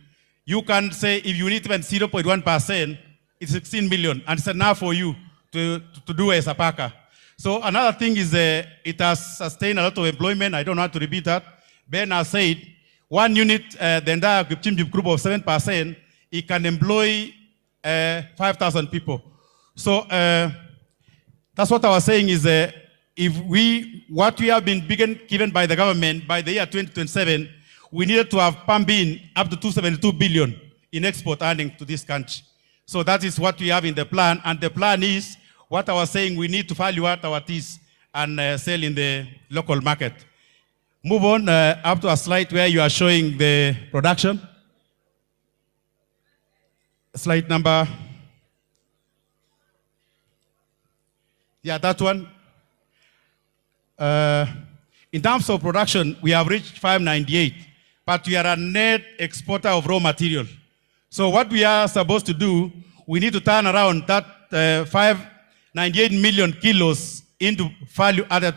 you can say if you need even 0.1%, it's 16 million, and it's enough for you to do as a packer. So another thing is it has sustained a lot of employment. I don't have to repeat that. Ben has said, one unit, the entire Kipchimchim Group of 7%, it can employ 5,000 people. So that's what I was saying is what we have been given by the government by the year 2027, we needed to have pumped in up to 272 billion in export earnings to this country. So that is what we have in the plan, and the plan is what I was saying, we need to value out our teas and sell in the local market. Move on up to a slide where you are showing the production. Slide number, yeah, that one. In terms of production, we have reached 598, but we are a net exporter of raw material. So what we are supposed to do, we need to turn around that 598 million kilos into value-added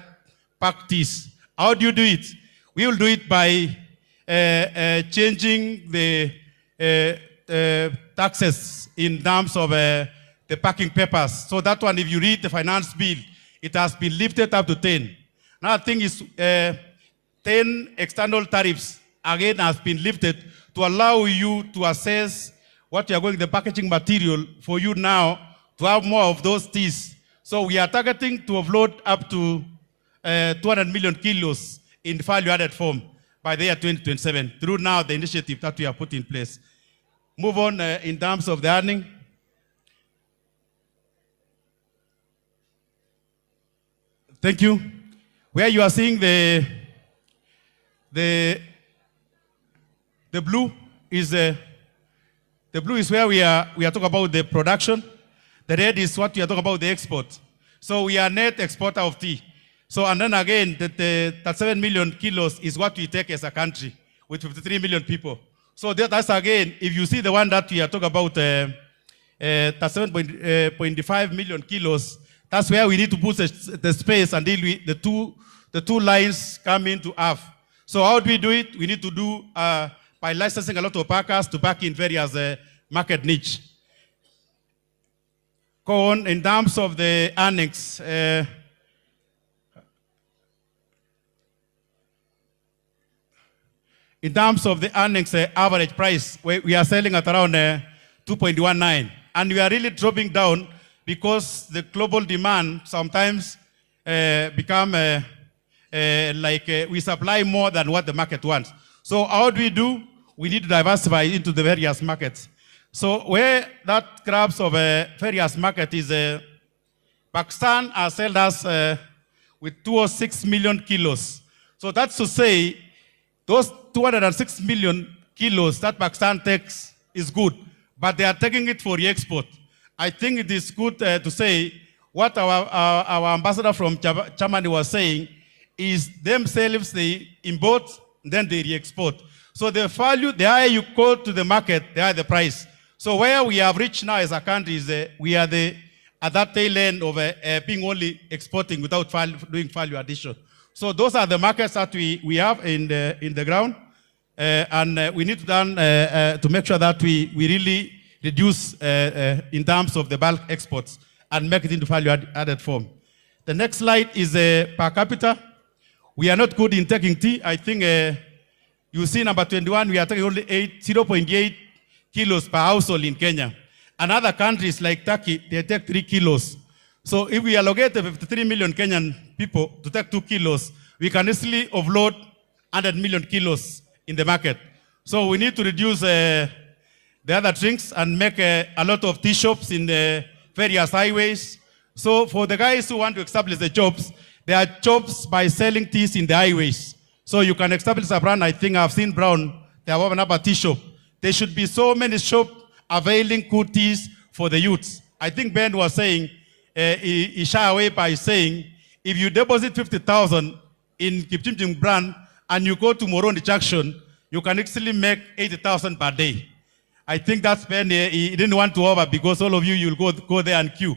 packed teas. How do you do it? We will do it by changing the taxes in terms of the packing papers. So that one, if you read the finance bill, it has been lifted up to 10. Another thing is 10 external tariffs, again, has been lifted to allow you to assess what you are going, the packaging material for you now to have more of those teas. So we are targeting to offload up to 200 million kilos in value-added form by the year 2027 through now the initiative that we have put in place. Move on in terms of the earning. Thank you. Where you are seeing the blue is where we are talking about the production. The red is what we are talking about the export. So we are net exporter of tea. So and then again, that 7 million kilos is what we take as a country with 53 million people. So that's again, if you see the one that we are talking about, that 7.5 million kilos, that's where we need to put the space and deal with the two lines come into half. So how do we do it? We need to do by licensing a lot of packers to pack in various market niche. Go on, in terms of the annex, in terms of the annex average price, we are selling at around 2.19, and we are really dropping down because the global demand sometimes become we supply more than what the market wants. So how do we do? We need to diversify into the various markets. So where that grabs of various market is Pakistan has sold us with 206 million kilos. So that's to say those 206 million kilos that Pakistan takes is good, but they are taking it for export. I think it is good to say what our ambassador from Germany was saying is themselves they import, then they re-export. So the value, the higher you go to the market, the higher the price. So where we have reached now as a country is we are at that tail end of being only exporting without doing value addition. So those are the markets that we have in the ground. And we need to make sure that we really reduce in terms of the bulk exports and make it into value-added form. The next slide is per capita. We are not good in taking tea. I think you see number 21, we are taking only 0.8 kilos per household in Kenya. And other countries like Turkey, they take 3 kilos. So if we allocate 53 million Kenyan people to take 2 kilos, we can easily offload 100 million kilos in the market. So we need to reduce the other drinks and make a lot of tea shops in the various highways. So for the guys who want to establish the jobs, there are jobs by selling teas in the highways. So you can establish a brand. I think I've seen Brown, they have opened up a tea shop. There should be so many shops availing good teas for the youths. I think Ben was saying, he shy away by saying, if you deposit 50,000 in Kipchumchum brand and you go to Moroni Junction, you can actually make 80,000 per day. I think that's Ben, he didn't want to over because all of you, you'll go there and queue.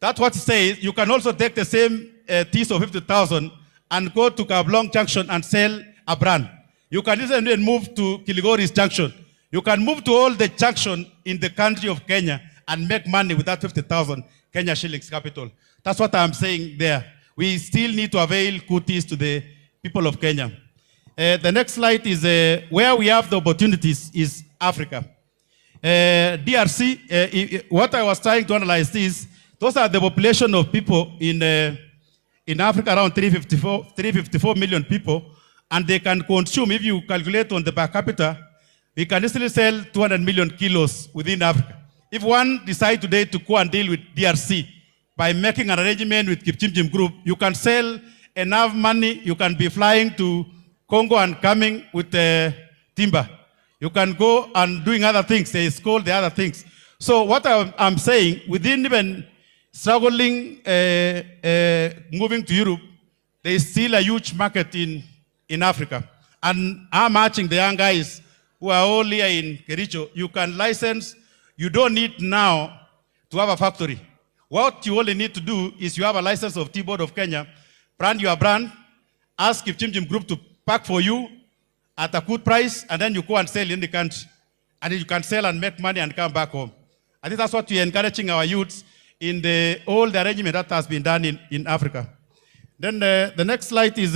That's what he says. You can also take the same teas of 50,000 and go to Kablong Junction and sell a brand. You can even move to Kilgoris Junction. You can move to all the junction in the country of Kenya and make money with that 50,000 Kenya shillings capital. That's what I'm saying there. We still need to avail good teas to the people of Kenya. The next slide is where we have the opportunities is Africa. DRC, what I was trying to analyze is, those are the population of people in Africa, around 354 million people, and they can consume, if you calculate on the per capita, we can easily sell 200 million kilos within Africa. If one decides today to go and deal with DRC by making an arrangement with Kipchumchum Group, you can sell enough money, you can be flying to Congo and coming with timber. You can go and doing other things, they call the other things. So what I'm saying, within even struggling, moving to Europe, there is still a huge market in Africa. And I'm urging the young guys who are all here in Kericho, you can license, you don't need now to have a factory. What you only need to do is you have a license of Tea Board of Kenya, brand your brand, ask Kipchumchum Group to pack for you at a good price, and then you go and sell in the country. And you can sell and make money and come back home. I think that's what we're encouraging our youths in all the arrangement that has been done in Africa. Then the next slide is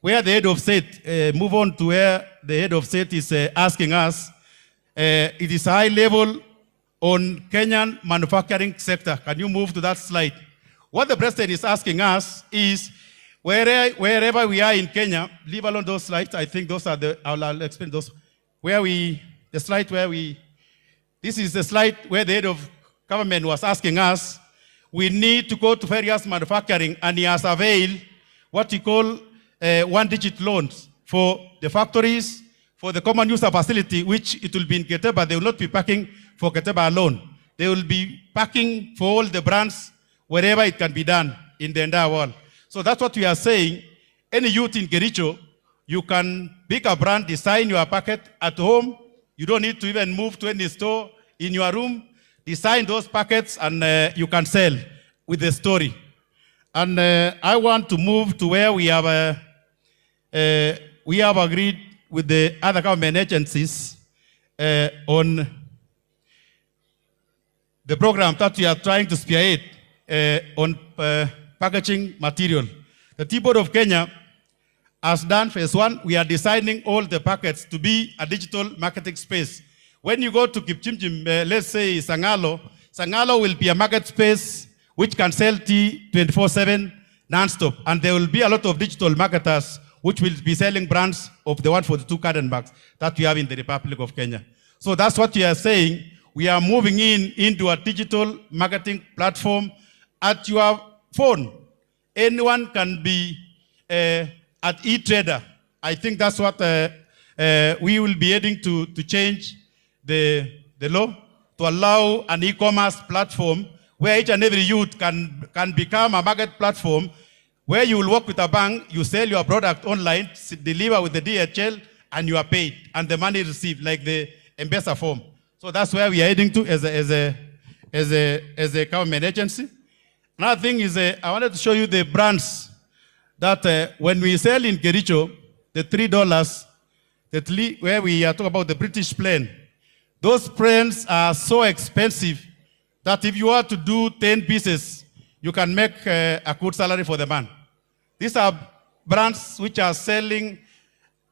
where the head of state, move on to where the head of state is asking us. It is high level on Kenyan manufacturing sector. Can you move to that slide? What the president is asking us is, wherever we are in Kenya, leave alone those slides. I think those are I'll explain those. This is the slide where the head of government was asking us, we need to go to various manufacturing, and he has availed what we call one-digit loans for the factories, for the common user facility, which it will be in Keteba. They will not be packing for Keteba alone. They will be packing for all the brands wherever it can be done in the entire world. So that's what we are saying. Any youth in Kericho, you can pick a brand, design your packet at home. You don't need to even move to any store in your room. Design those packets and you can sell with the story. And I want to move to where we have agreed with the other government agencies on the program that we are trying to spearhead on packaging material. The Tea Board of Kenya has done phase 1. We are designing all the packets to be a digital marketing space. When you go to Kipchumchum, let's say Sangalo, Sangalo will be a market space which can sell tea 24/7 non-stop. And there will be a lot of digital marketers which will be selling brands of the 142 carton bags that we have in the Republic of Kenya. So that's what we are saying. We are moving into a digital marketing platform at your phone. Anyone can be at e-trader. I think that's what we will be heading to change the law to allow an e-commerce platform where each and every youth can become a market platform where you will work with a bank, you sell your product online, deliver with the DHL, and you are paid, and the money received, like the M-Pesa form. So that's where we are heading to as a government agency. Another thing is I wanted to show you the brands that when we sell in Kericho, the $3, where we are talking about the British plane, those planes are so expensive that if you are to do 10 pieces, you can make a good salary for the man. These are brands which are selling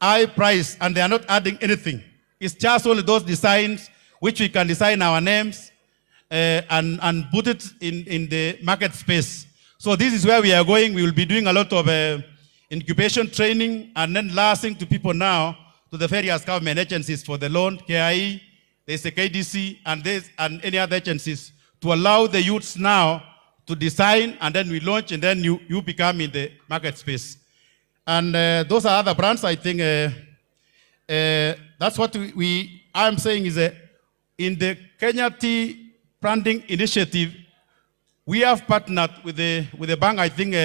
high price and they are not adding anything. It's just only those designs which we can design our names and put it in the market space. So this is where we are going. We will be doing a lot of incubation training and then liaising to people now to the various government agencies for the loan, KIE, there's a KDC, and any other agencies to allow the youths now to design, and then we launch, and then you become in the market space. And those are other brands. I think that's what I'm saying is in the Kenya Tea Branding Initiative, we have partnered with the bank. I think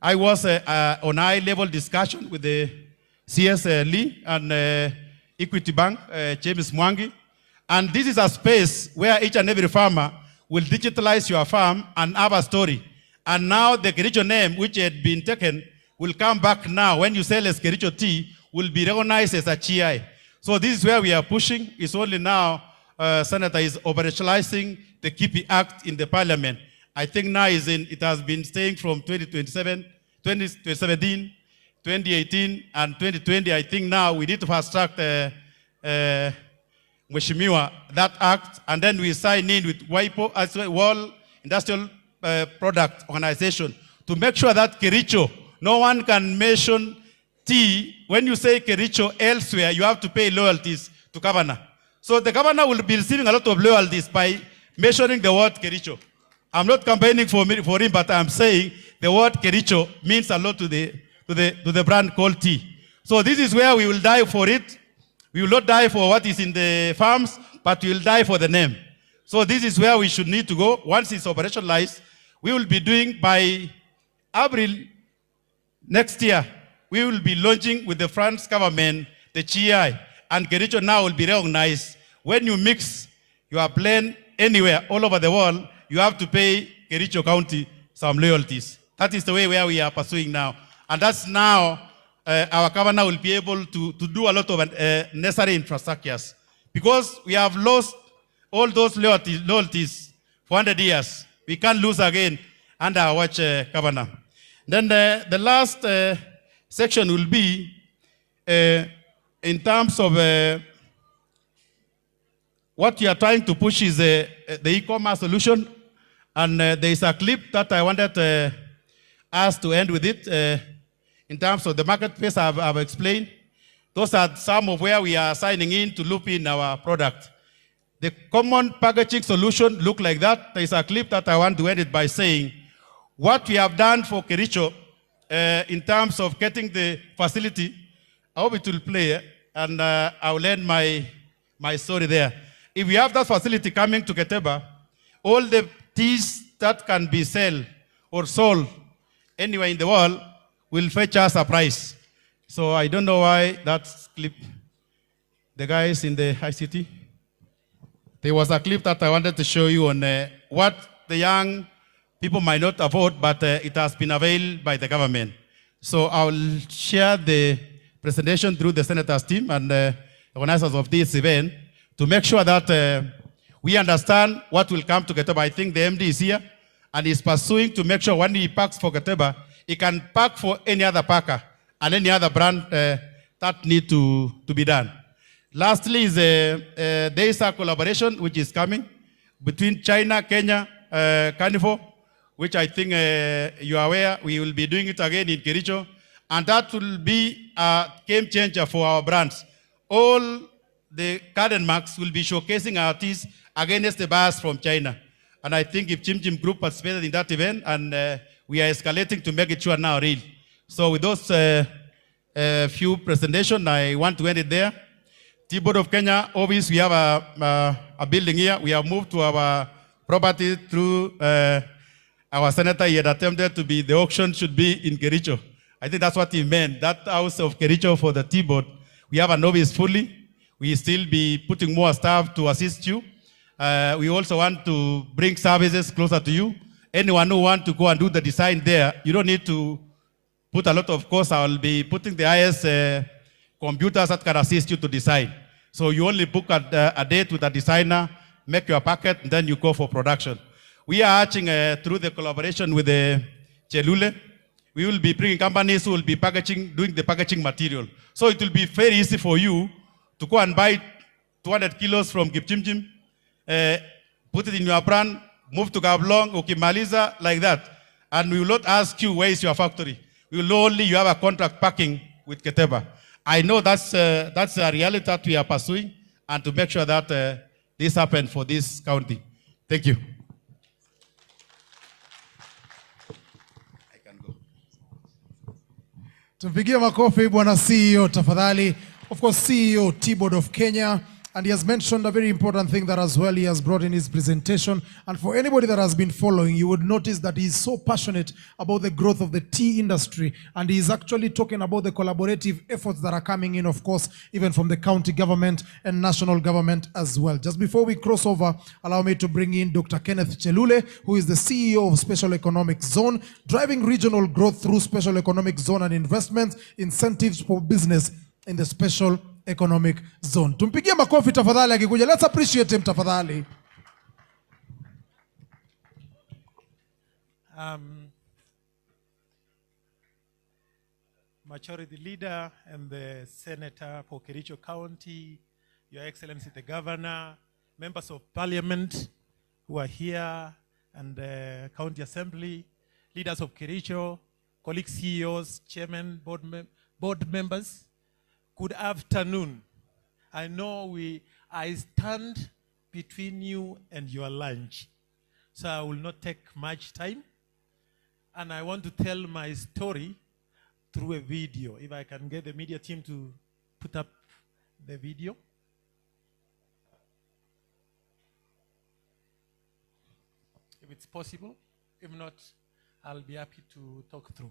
I was on high-level discussion with the CS Lee and Equity Bank, James Mwangi. And this is a space where each and every farmer will digitalize your farm and have a story. And now the Kericho name, which had been taken, will come back now. When you sell as Kericho tea, will be recognized as a GI. So this is where we are pushing. It's only now Senator is operationalizing the KIPI Act in the Parliament. I think now it has been staying from 2017, 2018, and 2020. I think now we need to fast track Mheshimiwa, that act, and then we sign in with WIPO, as well, World Industrial Product Organization, to make sure that Kericho, no one can mention tea. When you say Kericho elsewhere, you have to pay loyalties to governor. So the governor will be receiving a lot of loyalties by mentioning the word Kericho. I'm not campaigning for him, but I'm saying the word Kericho means a lot to the brand called tea. So this is where we will die for it. We will not die for what is in the farms, but we will die for the name. So this is where we should need to go. Once it's operationalized, we will be doing by April next year, we will be launching with the France government, the GI, and Kericho now will be recognized. When you mix your blend anywhere, all over the world, you have to pay Kericho County some loyalties. That is the way where we are pursuing now. And that's now our governor will be able to do a lot of necessary infrastructures. Because we have lost all those loyalties for 100 years. We can't lose again under our watch, governor. Then the last section will be in terms of what you are trying to push is the e-commerce solution. And there is a clip that I wanted us to end with it. In terms of the marketplace, I've explained. Those are some of where we are signing in to loop in our product. The common packaging solution look like that. There is a clip that I want to end it by saying, what we have done for Kericho in terms of getting the facility, I hope it will play, and I will end my story there. If we have that facility coming to Keteba, all the teas that can be sold anywhere in the world will fetch us a price. So I don't know why that clip, the guys in the ICT, there was a clip that I wanted to show you on what the young people might not afford, but it has been availed by the government. So I'll share the presentation through the Senator's team and organizers of this event to make sure that we understand what will come to Keteba. I think the MD is here and is pursuing to make sure when he packs for Keteba, he can pack for any other packer and any other brand that need to be done. Lastly, is there is a collaboration which is coming between China, Kenya, Carnival, which I think you are aware. We will be doing it again in Kericho, and that will be a game changer for our brands. All the garden marks will be showcasing our teas against the buyers from China. And I think if Chim Group participated in that event, and we are escalating to make it sure now real. So with those few presentations, I want to end it there. Tea Board of Kenya, obviously we have a building here. We have moved to our property through our senator. He had attempted to be, the auction should be in Kericho. I think that's what he meant. That house of Kericho for the Tea Board. We have an office fully. We still be putting more staff to assist you. We also want to bring services closer to you. Anyone who want to go and do the design there, you don't need to put a lot of cost. I will be putting the highest computers that can assist you to design. So you only book a date with a designer, make your packet, and then you go for production. We are arching through the collaboration with the Chelule. We will be bringing companies who will be packaging, doing the packaging material. So it will be very easy for you to go and buy 200 kilos from Kipchimchim, put it in your brand, move to Gablong, Ukimaliza, like that. And we will not ask you, where is your factory? We will know only you have a contract packing with Keteba. I know that's a reality that we are pursuing, and to make sure that this happens for this county. Thank you. Tumpigie makofi bwana CEO tafadhali. Of course, CEO T-Board of Kenya, and he has mentioned a very important thing that as well he has brought in his presentation. And for anybody that has been following, you would notice that he's so passionate about the growth of the tea industry, and he's actually talking about the collaborative efforts that are coming in, of course, even from the county government and national government as well. Just before we cross over, allow me to bring in Dr. Kenneth Chelule, who is the CEO of Special Economic Zone, driving regional growth through Special Economic Zone and investments, incentives for business in the Special Economic Zone. Tumpigie makofi tafadhali akikuja. Let's appreciate him tafadhali. Majority Leader and the Senator for Kericho County, Your Excellency the Governor, Members of Parliament who are here, and the County Assembly, leaders of Kericho, colleagues, CEOs, Chairman, board members, good afternoon. I know I stand between you and your lunch, so I will not take much time. And I want to tell my story through a video. If I can get the media team to put up the video. If it's possible. If not, I'll be happy to talk through.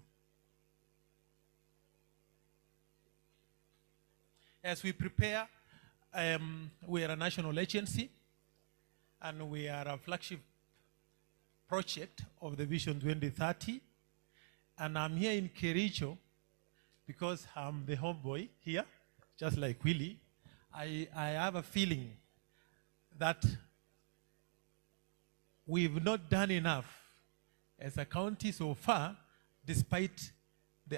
As we prepare, we are a national agency, and we are a flagship project of the Vision 2030. And I'm here in Kericho because I'm the homeboy here, just like Willie. I have a feeling that we've not done enough as a county so far, despite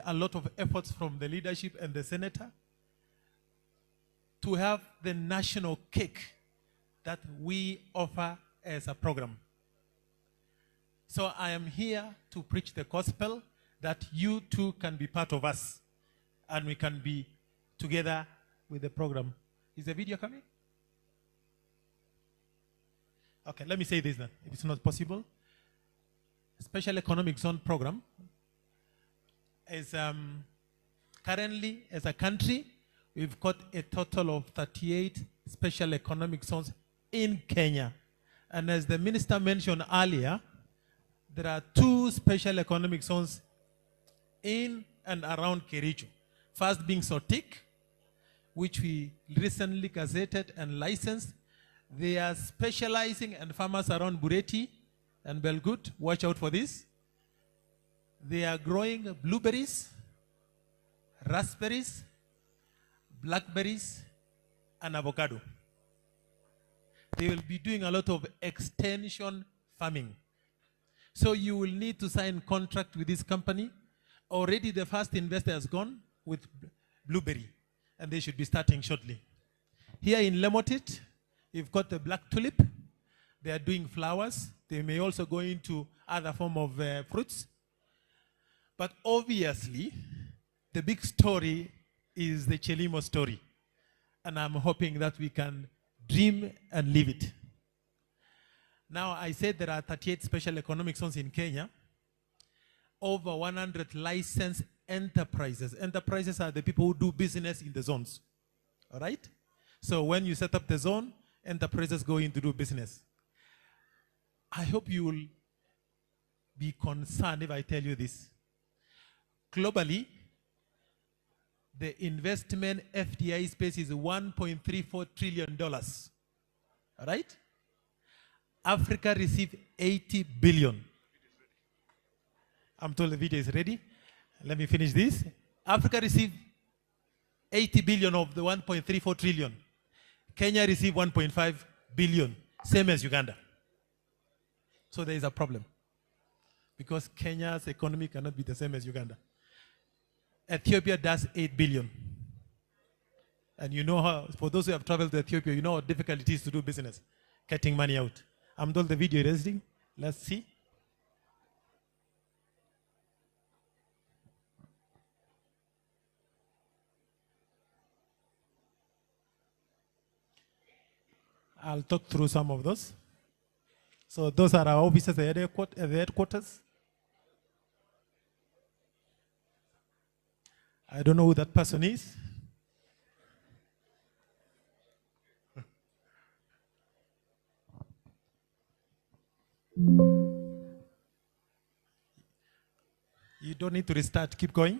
a lot of efforts from the leadership and the senator, to have the national cake that we offer as a program. So I am here to preach the gospel that you too can be part of us, and we can be together with the program. Is the video coming? Okay, let me say this then, if it's not possible. Special Economic Zone program is currently, as a country, we've got a total of 38 special economic zones in Kenya. And as the minister mentioned earlier, there are 2 special economic zones in and around Kericho. First being Sotik, which we recently gazetted and licensed. They are specializing, and farmers around Bureti and Belgut, watch out for this. They are growing blueberries, raspberries, blackberries, and avocado. They will be doing a lot of extension farming. So you will need to sign contract with this company. Already the first investor has gone with blueberry, and they should be starting shortly. Here in Lemotit, you've got the black tulip. They are doing flowers. They may also go into other form of fruits. But obviously, the big story is the Chelimo story. And I'm hoping that we can dream and live it. Now, I said there are 38 special economic zones in Kenya. Over 100 licensed enterprises. Enterprises are the people who do business in the zones. All right? So when you set up the zone, enterprises go in to do business. I hope you will be concerned if I tell you this. Globally, the investment FDI space is $1.34 trillion. All right? Africa received 80 billion. I'm told the video is ready. Let me finish this. Africa received 80 billion of the 1.34 trillion. Kenya received 1.5 billion, same as Uganda. So there is a problem, because Kenya's economy cannot be the same as Uganda. Ethiopia does 8 billion. And you know how, for those who have traveled to Ethiopia, you know how difficult it is to do business, getting money out. I'm told the video is ready. Let's see. I'll talk through some of those. So those are our offices at the headquarters. I don't know who that person is. You don't need to restart, keep going.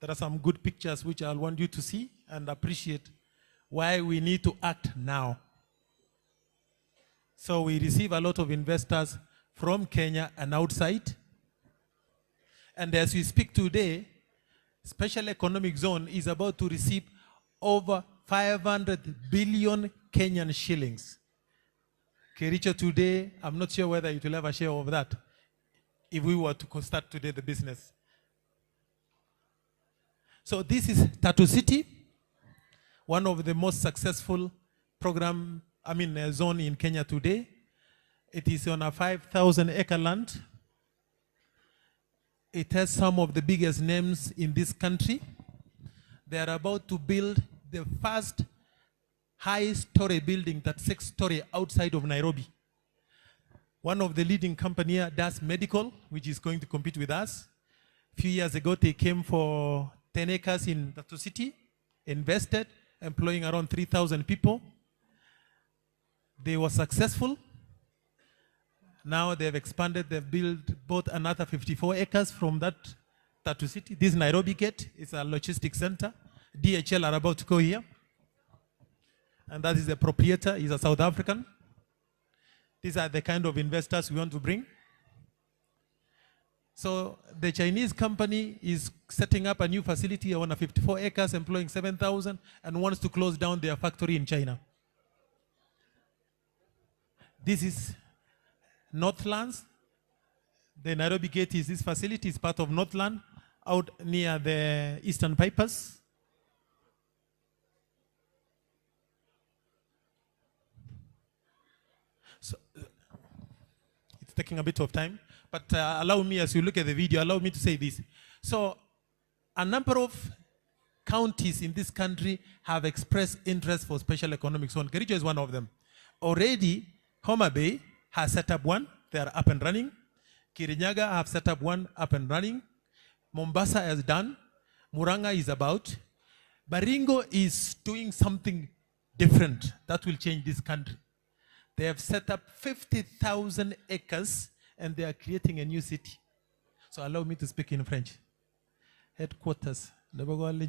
There are some good pictures which I want you to see and appreciate why we need to act now. So we receive a lot of investors from Kenya and outside. And as we speak today, Special Economic Zone is about to receive over 500 billion Kenyan shillings. Kericho today, I'm not sure whether it will have a share of that if we were to start today the business. So this is Tatu City, one of the most successful zone in Kenya today. It is on a 5,000 acre land. It has some of the biggest names in this country. They are about to build the first high-story building, that's 6-story, outside of Nairobi. One of the leading companies here does medical, which is going to compete with us. A few years ago, they came for 10 acres in Tatu City, invested, employing around 3,000 people. They were successful. Now they've expanded, they've bought another 54 acres from that Tatu City. This Nairobi Gate is a logistics center. DHL are about to go here. And that is the proprietor, he's a South African. These are the kind of investors we want to bring. So the Chinese company is setting up a new facility on a 54 acres, employing 7,000, and wants to close down their factory in China. This is Northlands. The Nairobi Gate is this facility, is part of Northland, out near the Eastern Pipers. So, it's taking a bit of time, but allow me, as you look at the video, allow me to say this. So, a number of counties in this country have expressed interest for special economic zone. Kericho is one of them. Already, Homa Bay has set up one, they are up and running. Kirinyaga have set up one, up and running. Mombasa has done. Muranga is about. Baringo is doing something different that will change this country. They have set up 50,000 acres and they are creating a new city. So allow me to speak in French. Headquarters. 50,000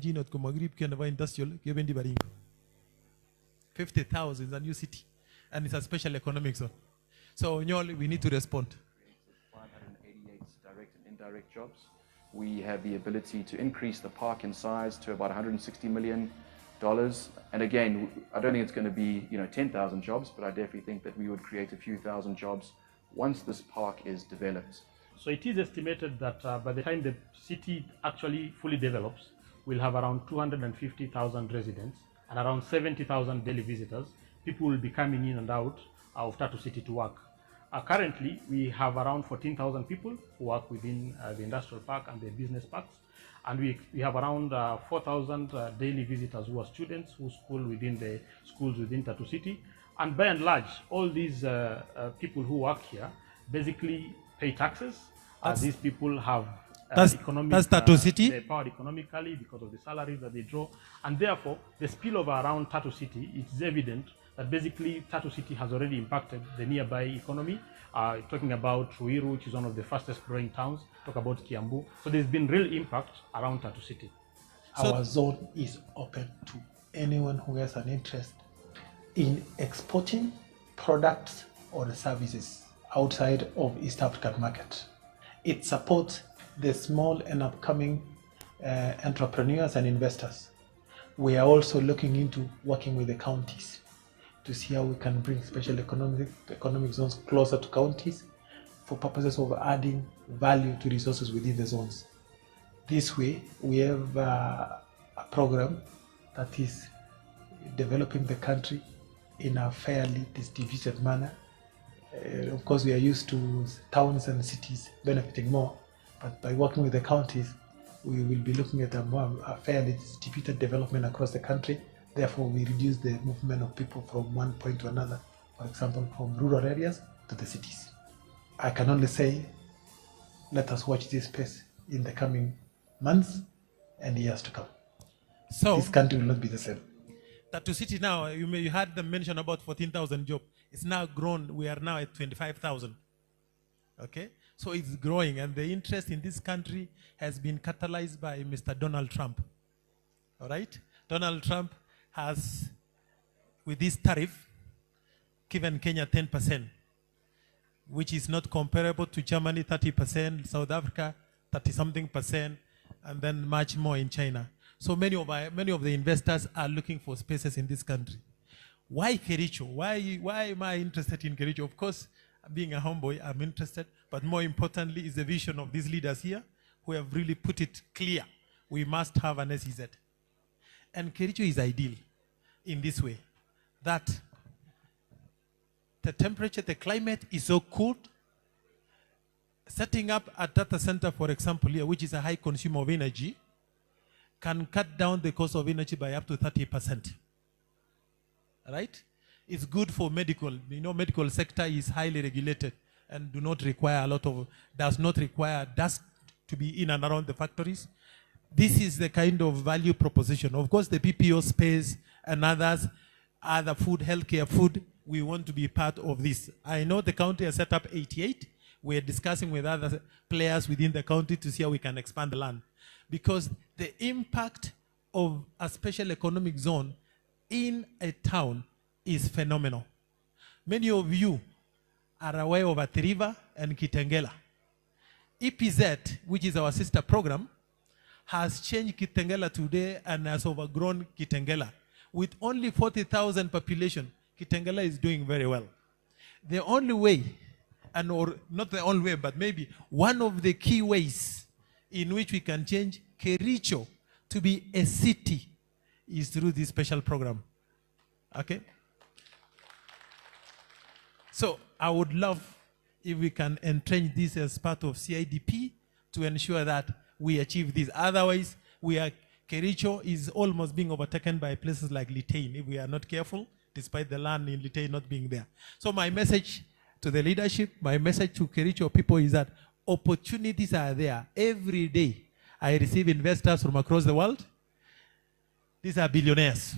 is a new city. And it's a special economic zone. So we need to respond. 588 direct and indirect jobs. We have the ability to increase the park in size to about $160 million. And again, I don't think it's going to be 10,000 jobs, but I definitely think that we would create a few thousand jobs once this park is developed. So it is estimated that by the time the city actually fully develops, we'll have around 250,000 residents and around 70,000 daily visitors. People will be coming in and out of Tatu City to work. Currently, we have around 14,000 people who work within the industrial park and the business parks. And we have around 4,000 daily visitors who are students who school within the schools within Tatu City. And by and large, all these people who work here basically pay taxes. These people have economic, that's Tatu City. they're powered economically because of the salaries that they draw. And therefore, the spillover around Tatu City, it's evident that basically Tatu City has already impacted the nearby economy. Talking about Ruiru, which is one of the fastest growing towns, talk about Kiambu. So there's been real impact around Tatu City. our zone is open to anyone who has an interest in exporting products or services outside of East African market. It supports the small and upcoming entrepreneurs and investors. We are also looking into working with the counties to see how we can bring special economic zones closer to counties for purposes of adding value to resources within the zones. This way, we have a program that is developing the country in a fairly distributed manner. Of course, we are used to towns and cities benefiting more, but by working with the counties, we will be looking at a fairly distributed development across the country. Therefore, we reduce the movement of people from one point to another, for example, from rural areas to the cities. I can only say, let us watch this space in the coming months and years to come. So this country will not be the same. Tatu City now, you heard them mention about 14,000 jobs. It's now grown. We are now at 25,000. Okay? So it's growing, and the interest in this country has been catalyzed by Mr. Donald Trump. All right? Donald Trump has, with this tariff, given Kenya 10%, which is not comparable to Germany 30%, South Africa 30-something%, and then much more in China. So many of the investors are looking for spaces in this country. Why Kericho? Why am I interested in Kericho? Of course, being a homeboy, I'm interested, but more importantly is the vision of these leaders here who have really put it clear. We must have an SEZ. And Kericho is ideal in this way, that the temperature, the climate is so cool. Setting up a data center, for example, here, which is a high consumer of energy, can cut down the cost of energy by up to 30%. Right? It's good for medical. You know, medical sector is highly regulated and does not require dust to be in and around the factories. This is the kind of value proposition. Of course, the PPO space and other food, healthcare food, we want to be part of this. I know the county has set up 88. We're discussing with other players within the county to see how we can expand the land. Because the impact of a special economic zone in a town is phenomenal. Many of you are aware of Athi River and Kitengela. EPZ, which is our sister program, has changed Kitengela today and has overgrown Kitengela. With only 40,000 population, Kitengela is doing very well. The only way, or not the only way, but maybe one of the key ways in which we can change Kericho to be a city is through this special program. Okay? So I would love if we can entrench this as part of CIDP to ensure that we achieve this. Otherwise, Kericho is almost being overtaken by places like Litein if we are not careful, despite the land in Litein not being there. So my message to the leadership, my message to Kericho people is that opportunities are there. Every day, I receive investors from across the world. These are billionaires.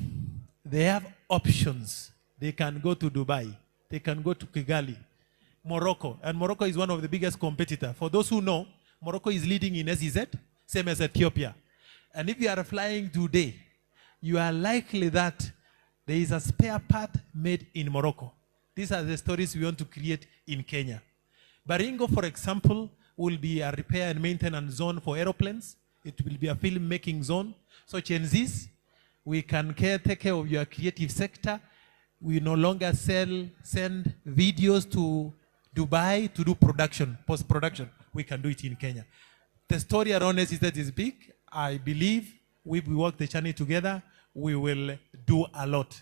They have options. They can go to Dubai. They can go to Kigali, Morocco. And Morocco is one of the biggest competitors. For those who know, Morocco is leading in SEZ, same as Ethiopia. And if you are flying today, you are likely that there is a spare part made in Morocco. These are the stories we want to create in Kenya. Baringo, for example, will be a repair and maintenance zone for aeroplanes. It will be a filmmaking zone. So Gen Zs, we can take care of your creative sector. We no longer send videos to Dubai to do production, post-production. We can do it in Kenya. The story around SEZ is big. I believe if we work the journey together, we will do a lot.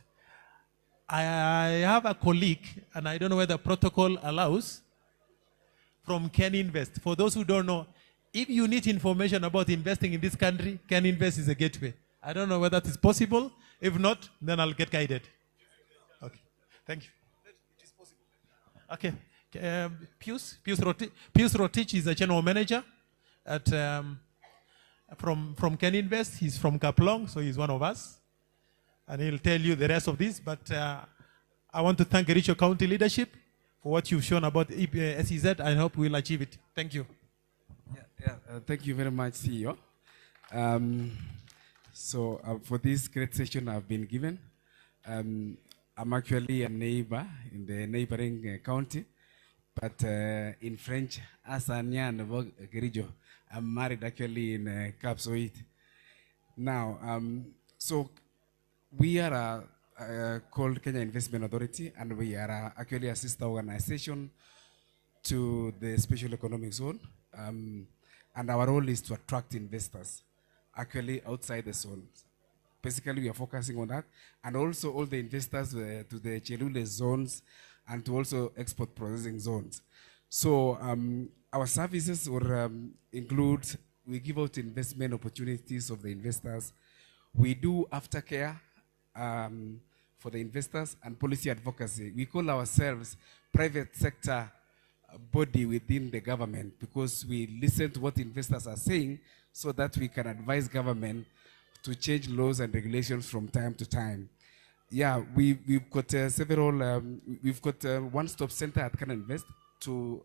I have a colleague, and I don't know whether protocol allows, from Ken Invest. For those who don't know, if you need information about investing in this country, Ken Invest is a gateway. I don't know whether that is possible. If not, then I'll get guided. Okay, thank you. Okay, Pius Rotich is a general manager at from Ken Invest. He's from Kaplong, so he's one of us. And he'll tell you the rest of this. But I want to thank Kericho County leadership for what you've shown about SEZ. I hope we'll achieve it. Thank you. Thank you very much, CEO. So for this great session I've been given, I'm actually a neighbor in the neighboring county, but in French, Asanya Kericho. I'm married actually in Kapsoit. Now, so we are called Kenya Investment Authority, and we are actually a sister organization to the Special Economic Zone. And our role is to attract investors actually outside the zone. Basically, we are focusing on that, and also all the investors to the Chelule zones and to also export processing zones. So our services will include, we give out investment opportunities of the investors. We do aftercare for the investors and policy advocacy. We call ourselves private sector body within the government because we listen to what investors are saying so that we can advise government to change laws and regulations from time to time. Yeah, we've got several, we've got a one-stop center at Can Invest to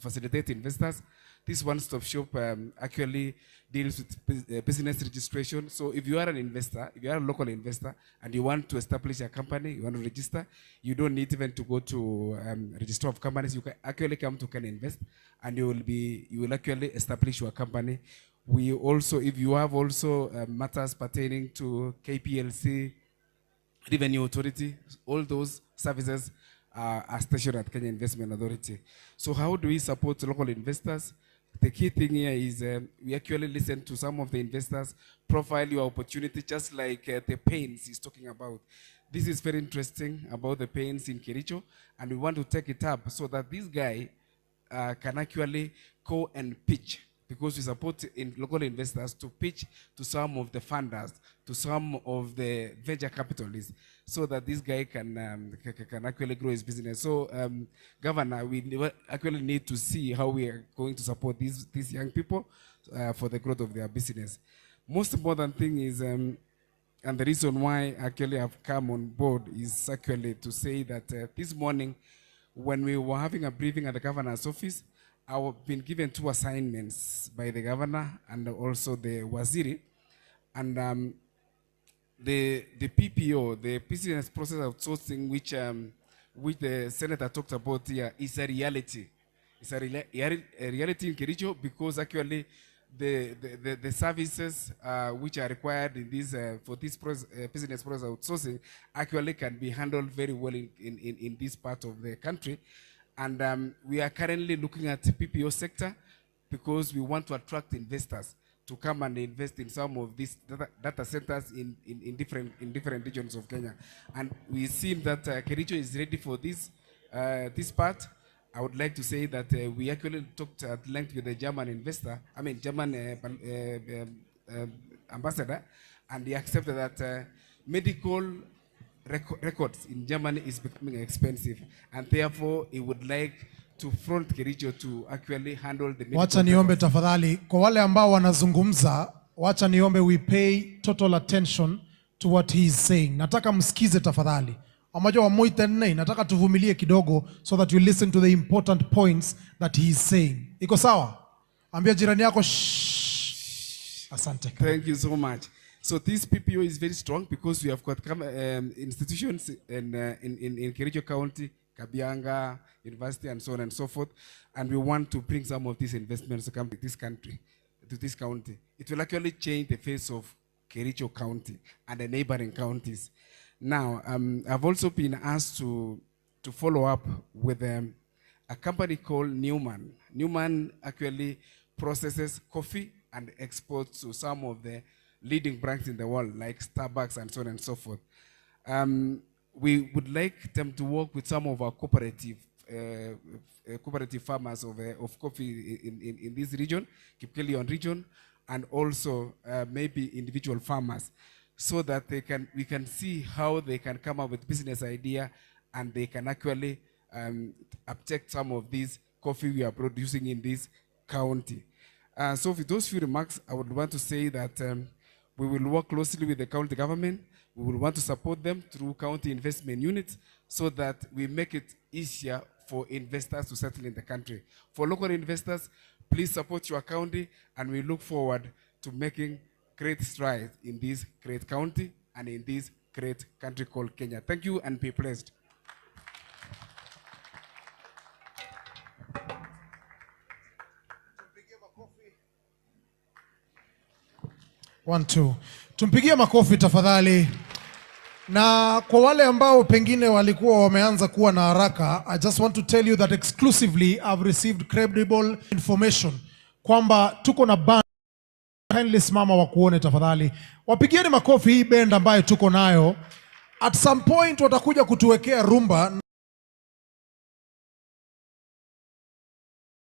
facilitate investors. This one-stop shop actually deals with business registration. So if you are an investor, if you are a local investor and you want to establish a company, you want to register, you don't need even to go to register of companies. You can actually come to Can Invest and you will actually establish your company. We also, if you have also matters pertaining to KPLC, Revenue Authority, all those services are stationed at Kenya Investment Authority. So how do we support local investors? The key thing here is we actually listen to some of the investors, profile your opportunity, just like the pains he's talking about. This is very interesting about the pains in Kericho, and we want to take it up so that this guy can actually go and pitch, because we support local investors to pitch to some of the funders, to some of the venture capitalists, so that this guy can actually grow his business. So, Governor, we actually need to see how we are going to support these young people for the growth of their business. Most important thing is, and the reason why actually I've come on board is actually to say that this morning, when we were having a briefing at the governor's office, I've been given 2 assignments by the governor and also the waziri, and the PPO, the business process outsourcing, which the senator talked about here, is a reality. It's a reality in Kericho, because actually the services which are required in this for this business process outsourcing actually can be handled very well in this part of the country. And we are currently looking at the PPO sector because we want to attract investors to come and invest in some of these data centers in different regions of Kenya. And we see that Kericho is ready for this part. I would like to say that we actually talked at length with the German investor, German ambassador, and he accepted that medical records in Germany is becoming expensive, and therefore he would like to front Kericho to actually handle the medical Wacha niombe records. tafadhali kwa wale ambao wanazungumza, wacha niombe we pay total attention to what he is saying. Nataka msikize tafadhali. Amajo wa moite nne, nataka tuvumilie kidogo so that you listen to the important points that he is saying. Iko sawa? Ambia jirani yako shh. Asante. Thank you so much. So this PPO is very strong because we have got institutions in Kericho County, Kabianga University, and so on and so forth. And we want to bring some of these investments to come to this country, to this county. It will actually change the face of Kericho County and the neighboring counties. Now, I've also been asked to follow up with a company called Newman. Newman actually processes coffee and exports to some of the leading brands in the world, like Starbucks and so on and so forth. We would like them to work with some of our cooperative farmers of coffee in this region, Kipkelion region, and also maybe individual farmers, so that we can see how they can come up with business idea and they can actually uptake some of these coffee we are producing in this county. So with those few remarks, I would want to say that we will work closely with the county government. We will want to support them through county investment units so that we make it easier for investors to settle in the country. For local investors, please support your county, and we look forward to making great strides in this great county and in this great country called Kenya. Thank you and be blessed. One, two. Tumpigie makofi tafadhali. Na kwa wale ambao pengine walikuwa wameanza kuwa na haraka, I just want to tell you that exclusively I've received credible information kwamba tuko na band. Kindly simama wakuone tafadhali. Wapigieni makofi hii band ambayo tuko nayo. At some point watakuja kutuwekea rumba.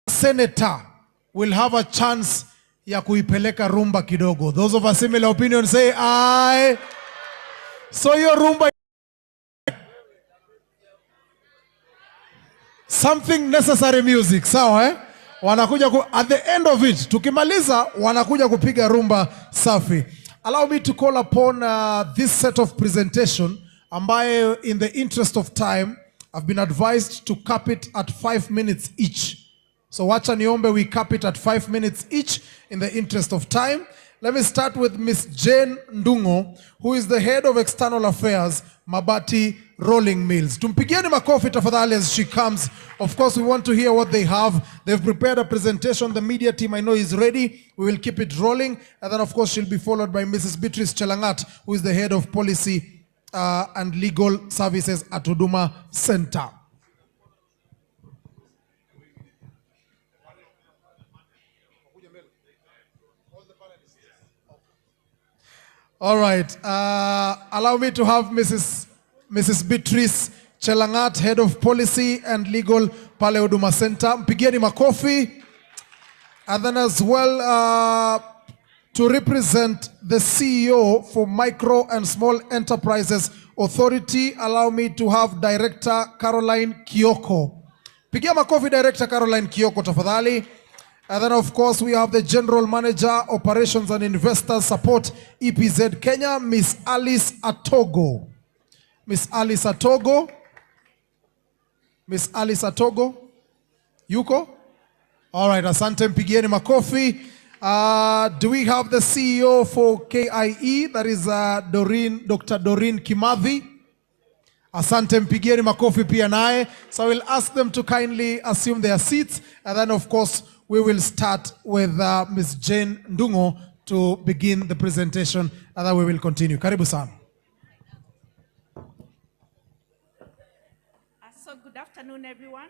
Senator will have a chance ya kuipeleka rumba kidogo. Those of a similar opinion say aye. So your rumba, something necessary music, sawa eh? Wanakuja at the end of it, tukimaliza wanakuja kupiga rumba safi. Allow me to call upon this set of presentation ambaye in the interest of time I've been advised to cap it at 5 minutes each. So wacha niombe we cap it at 5 minutes each in the interest of time. Let me start with Miss Jane Ndungo, who is the head of external affairs, Mabati Rolling Mills. Tumpigieni makofi tafadhali as she comes. Of course, we want to hear what they have. They've prepared a presentation. The media team I know is ready. We will keep it rolling. And then, of course, she'll be followed by Mrs. Beatrice Chelangat, who is the head of policy and legal services at Huduma Center. All right. Allow me to have Mrs. Beatrice Chelangat, Head of Policy and Legal, Pale Huduma Center. Mpigieni makofi. And then as well, to represent the CEO for Micro and Small Enterprises Authority, allow me to have Director Caroline Kioko. Pigia makofi Director Caroline Kioko tafadhali. And then, of course, we have the General Manager, Operations and Investor Support, EPZ Kenya, Miss Alice Atogo. Miss Alice Atogo. Miss Alice Atogo. Yuko? All right, asante mpigieni makofi. Do we have the CEO for KIE? That is Dr. Doreen Kimathi. Asante mpigieni makofi pia nae. So I will ask them to kindly assume their seats. And then, of course, we will start with Ms. Jane Ndungo to begin the presentation, and then we will continue. Karibu sana. So good afternoon, everyone.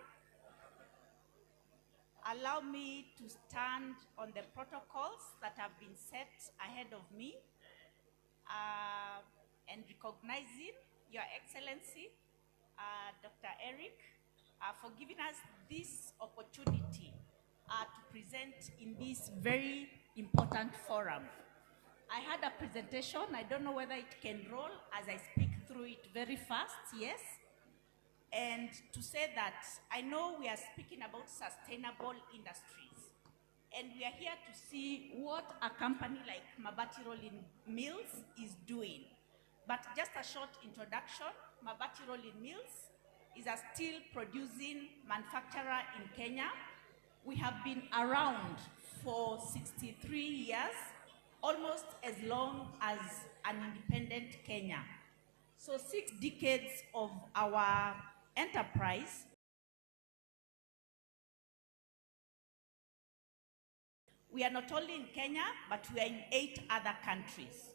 Allow me to stand on the protocols that have been set ahead of me and recognizing Your Excellency, Dr. Eric, for giving us this opportunity to present in this very important forum. I had a presentation. I don't know whether it can roll as I speak through it very fast, yes? And to say that I know we are speaking about sustainable industries. And we are here to see what a company like Mabati Rolling Mills is doing. But just a short introduction, Mabati Rolling Mills is a steel producing manufacturer in Kenya. We have been around for 63 years, almost as long as an independent Kenya. So 6 decades of our enterprise. We are not only in Kenya, but we are in 8 other countries.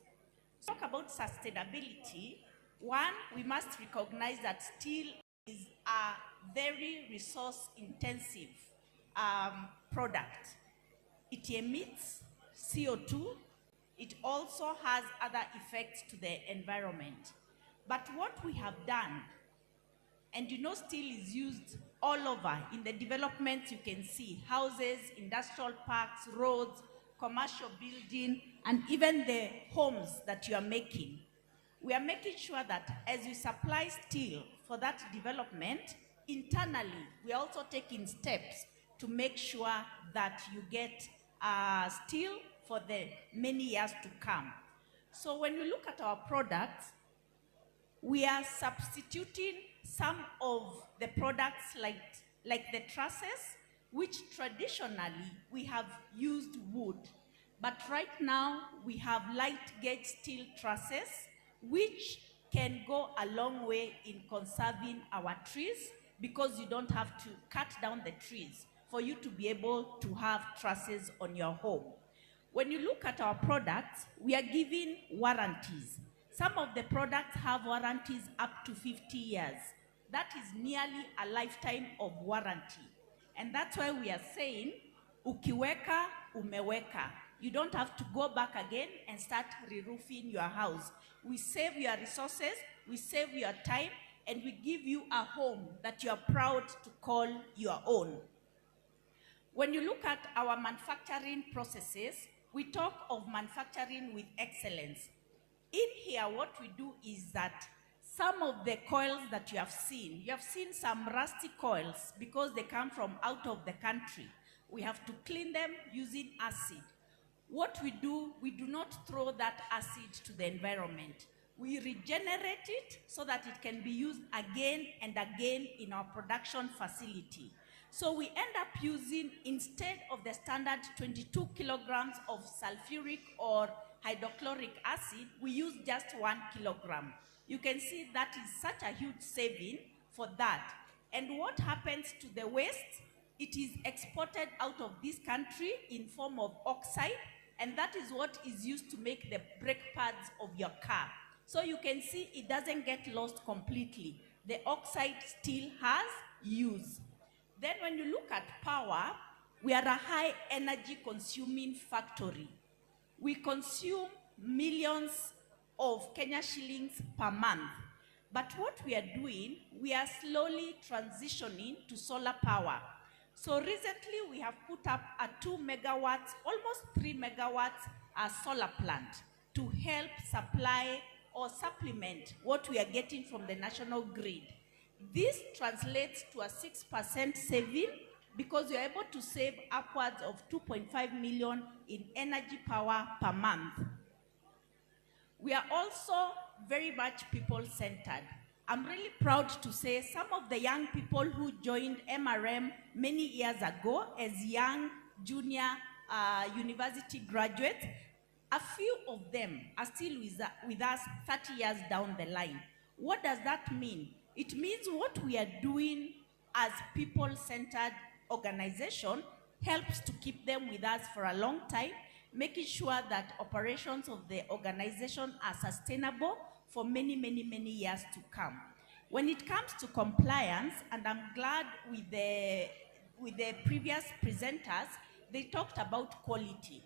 Talk about sustainability. One, we must recognize that steel is a very resource intensive product. It emits CO2. It also has other effects to the environment. But what we have done, and you know steel is used all over. In the developments you can see houses, industrial parks, roads, commercial building, and even the homes that you are making. We are making sure that as you supply steel for that development, internally we are also taking steps to make sure that you get steel for the many years to come. So when we look at our products, we are substituting some of the products like the trusses, which traditionally we have used wood. But right now, we have light gauge steel trusses, which can go a long way in conserving our trees because you don't have to cut down the trees for you to be able to have trusses on your home. When you look at our products, we are giving warranties. Some of the products have warranties up to 50 years. That is nearly a lifetime of warranty. And that's why we are saying, ukiweka, umeweka. You don't have to go back again and start re-roofing your house. We save your resources, we save your time, and we give you a home that you are proud to call your own. When you look at our manufacturing processes, we talk of manufacturing with excellence. In here, what we do is that some of the coils that you have seen some rusty coils because they come from out of the country. We have to clean them using acid. What we do not throw that acid to the environment. We regenerate it so that it can be used again and again in our production facility. So we end up using, instead of the standard 22 kilograms of sulfuric or hydrochloric acid, we use just 1 kilogram. You can see that is such a huge saving for that. And what happens to the waste? It is exported out of this country in form of oxide, and that is what is used to make the brake pads of your car. So you can see it doesn't get lost completely. The oxide still has use. Then when you look at power, we are a high energy consuming factory. We consume millions of Kenya shillings per month. But what we are doing, we are slowly transitioning to solar power. So recently we have put up a 2 megawatts, almost 3 megawatts solar plant to help supply or supplement what we are getting from the national grid. This translates to a 6% saving because you're able to save upwards of 2.5 million in energy power per month. We are also very much people-centered. I'm really proud to say some of the young people who joined MRM many years ago as young junior university graduates, a few of them are still with us 30 years down the line. What does that mean? It means what we are doing as people-centered organization helps to keep them with us for a long time, making sure that operations of the organization are sustainable for many, many, many years to come. When it comes to compliance, and I'm glad with the previous presenters, they talked about quality.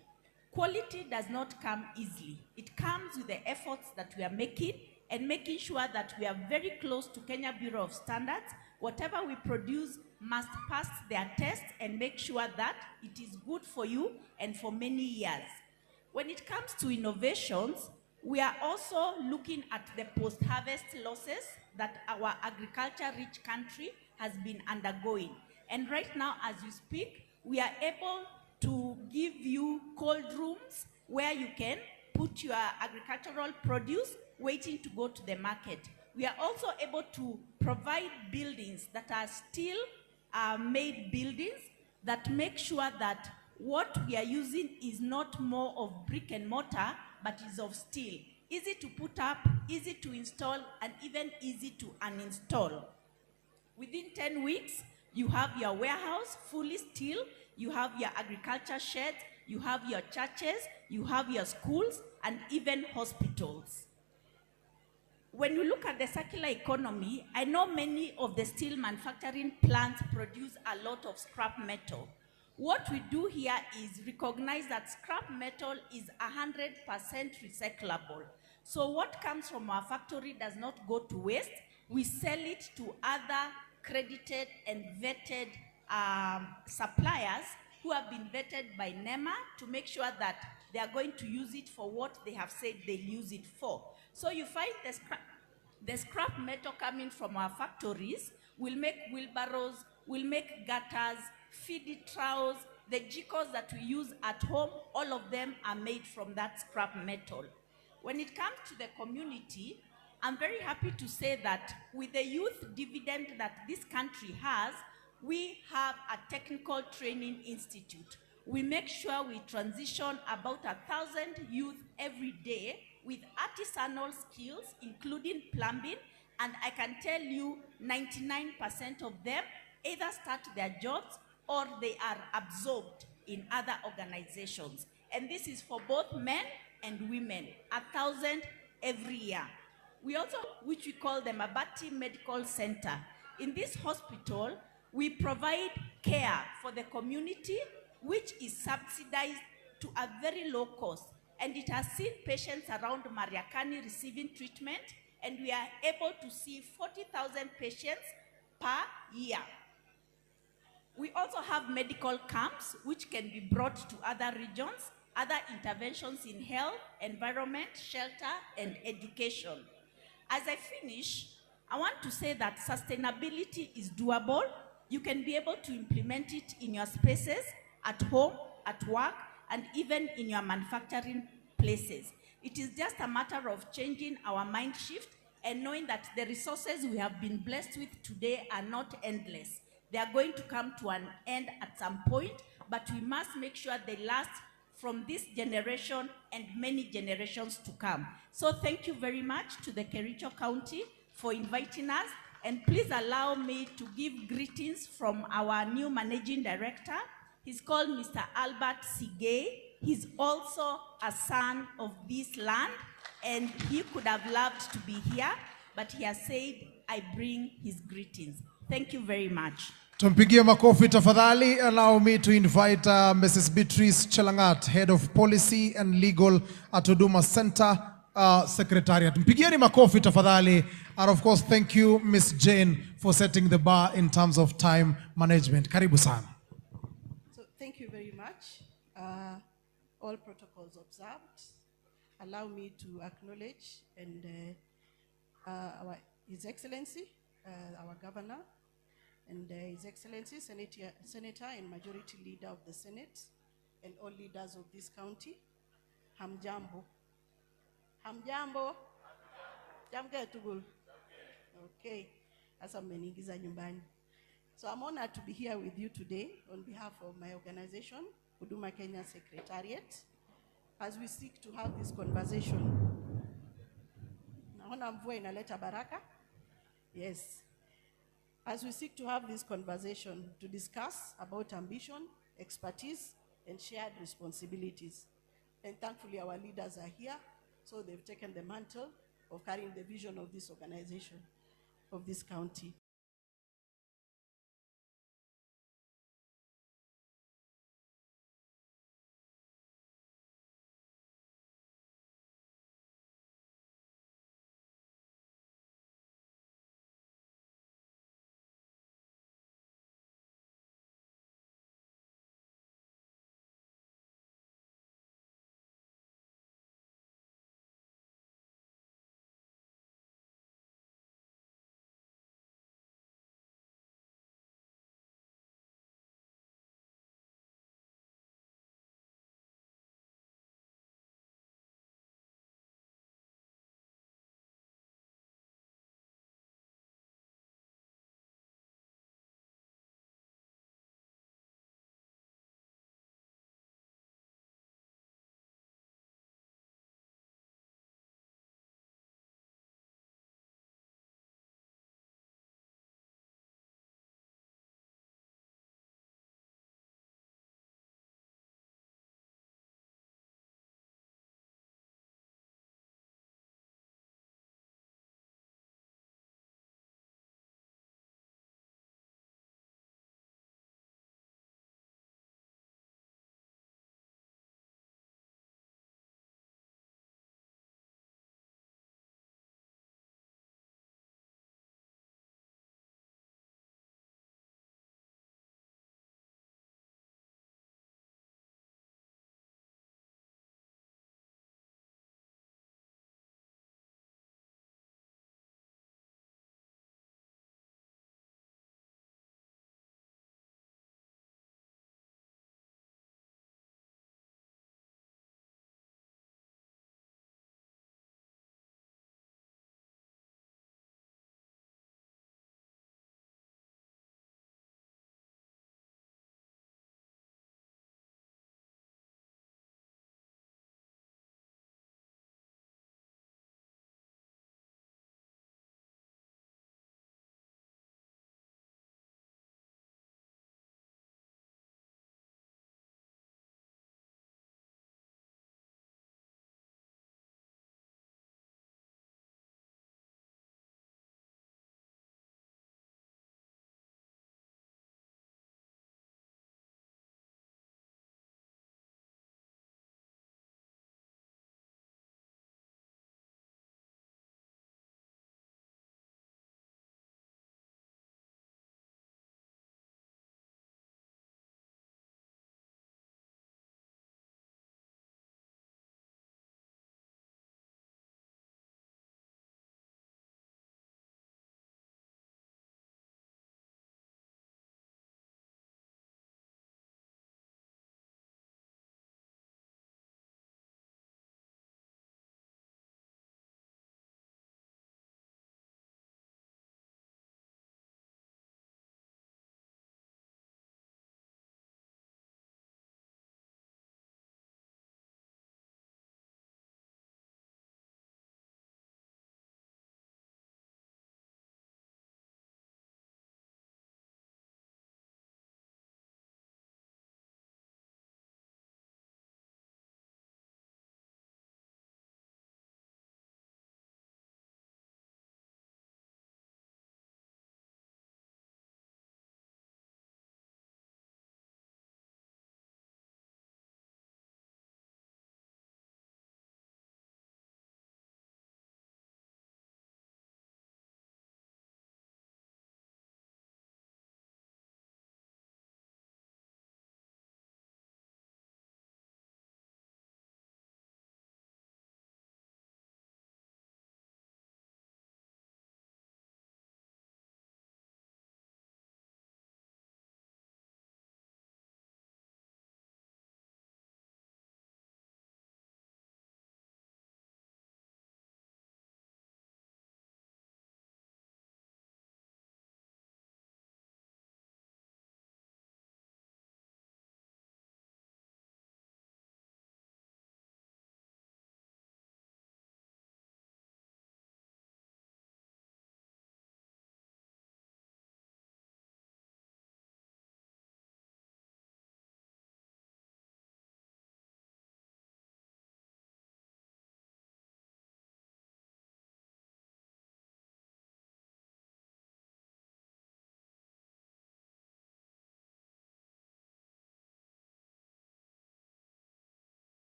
Quality does not come easily. It comes with the efforts that we are making and making sure that we are very close to Kenya Bureau of Standards. Whatever we produce must pass their test and make sure that it is good for you and for many years. When it comes to innovations, we are also looking at the post-harvest losses that our agriculture-rich country has been undergoing. And right now, as you speak, we are able to give you cold rooms where you can put your agricultural produce waiting to go to the market. We are also able to provide buildings that are still made buildings that make sure that what we are using is not more of brick and mortar, but is of steel. Easy to put up, easy to install, and even easy to uninstall. Within 10 weeks, you have your warehouse fully steel, you have your agriculture sheds, you have your churches, you have your schools, and even hospitals. When you look at the circular economy, I know many of the steel manufacturing plants produce a lot of scrap metal. What we do here is recognize that scrap metal is 100% recyclable. So what comes from our factory does not go to waste. We sell it to other credited and vetted suppliers who have been vetted by NEMA to make sure that they are going to use it for what they have said they'll use it for. So you find the scrap metal coming from our factories will make wheelbarrows, will make gutters, feed troughs, the jikos that we use at home, all of them are made from that scrap metal. When it comes to the community, I'm very happy to say that with the youth dividend that this country has, we have a technical training institute We make sure we transition about 1,000 youth every day with artisanal skills, including plumbing, and I can tell you 99% of them either start their jobs or they are absorbed in other organizations. And this is for both men and women, 1,000 every year. We also, which we call the Mabati Medical Center. In this hospital, we provide care for the community, which is subsidized to a very low cost. And it has seen patients around Mariakani receiving treatment, and we are able to see 40,000 patients per year. We also have medical camps, which can be brought to other regions, other interventions in health, environment, shelter, and education. As I finish, I want to say that sustainability is doable. You can be able to implement it in your spaces, at home, at work, and even in your manufacturing places. It is just a matter of changing our mind shift and knowing that the resources we have been blessed with today are not endless. They are going to come to an end at some point, but we must make sure they last from this generation and many generations to come. So thank you very much to the Kericho County for inviting us, and please allow me to give greetings from our new managing director. He's called Mr. Albert Sigay. He's also a son of this land, and he could have loved to be here, but he has said, I bring his greetings. Thank you very much. Tumpigie makofi tafadhali. Allow me to invite Mrs. Beatrice Chelangat, Head of Policy and Legal at Huduma Center, Secretariat. Mpigieni makofi tafadhali. And of course, thank you, Ms. Jane, for setting the bar in terms of time management. Karibu sana. So thank you very much. All protocols observed. Allow me to acknowledge His Excellency, our Governor, and His Excellency, Senator and Majority Leader of the Senate, and all leaders of this county. Hamjambo. Hamjambo. Jamgetugul. Okay. Asa mmeniingiza nyumbani. So I'm honored to be here with you today on behalf of my organization, Huduma Kenya Secretariat, as we seek to have this conversation. Naona mvua inaleta baraka. Yes. As we seek to have this conversation to discuss about ambition, expertise, and shared responsibilities. And thankfully our leaders are here, so they've taken the mantle of carrying the vision of this organization, of this county.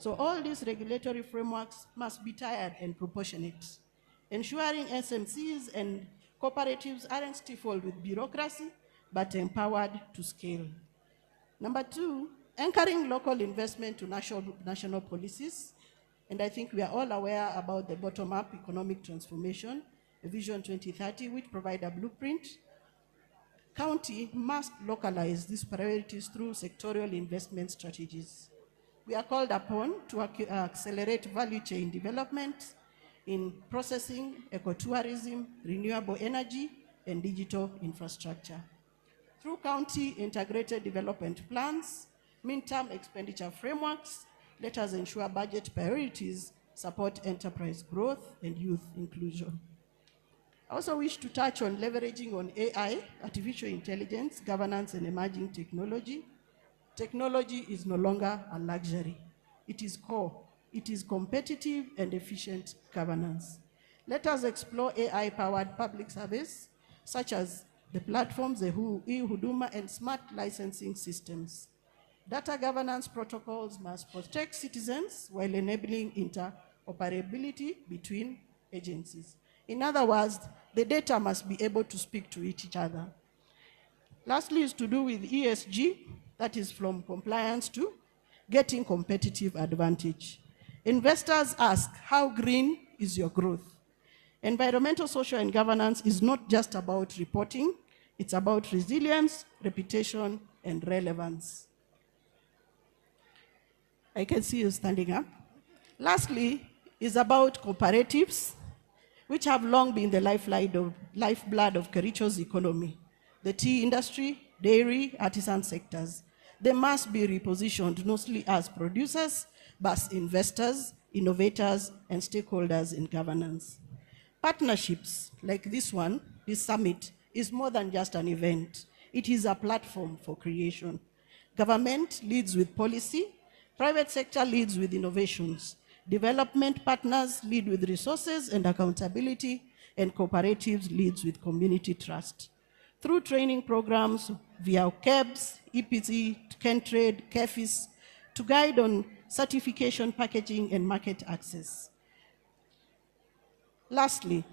So all these regulatory frameworks must be tiered and proportionate, ensuring SMCs and cooperatives aren't stifled with bureaucracy, but empowered to scale. Number two, anchoring local investment to national policies. And I think we are all aware about the bottom-up economic transformation, Vision 2030, which provide a blueprint. County must localize these priorities through sectorial investment strategies. We are called upon to accelerate value chain development in processing, ecotourism, renewable energy, and digital infrastructure. Through county integrated development plans, midterm expenditure frameworks, let us ensure budget priorities support enterprise growth and youth inclusion. I also wish to touch on leveraging on AI, artificial intelligence, governance, and emerging technology. Technology is no longer a luxury. It is core. It is competitive and efficient governance. Let us explore AI-powered public service, such as the platforms, the e-Huduma, and smart licensing systems. Data governance protocols must protect citizens while enabling interoperability between agencies. In other words, the data must be able to speak to each other. Lastly is to do with ESG, that is from compliance to getting competitive advantage. Investors ask, how green is your growth? Environmental, social, and governance is not just about reporting, it's about resilience, reputation, and relevance. I can see you standing up. Lastly is about cooperatives, which have long been the lifeblood of Kericho's economy. The tea industry, dairy, artisan sectors. They must be repositioned not only as producers, but as investors, innovators, and stakeholders in governance. Partnerships like this one, this summit, is more than just an event. It is a platform for creation. Government leads with policy, private sector leads with innovations, development partners lead with resources and accountability, and cooperatives leads with community trust. Through training programs via KEBS, EPC, Kentrade, KEFIS, to guide on certification, packaging, and market access. Lastly,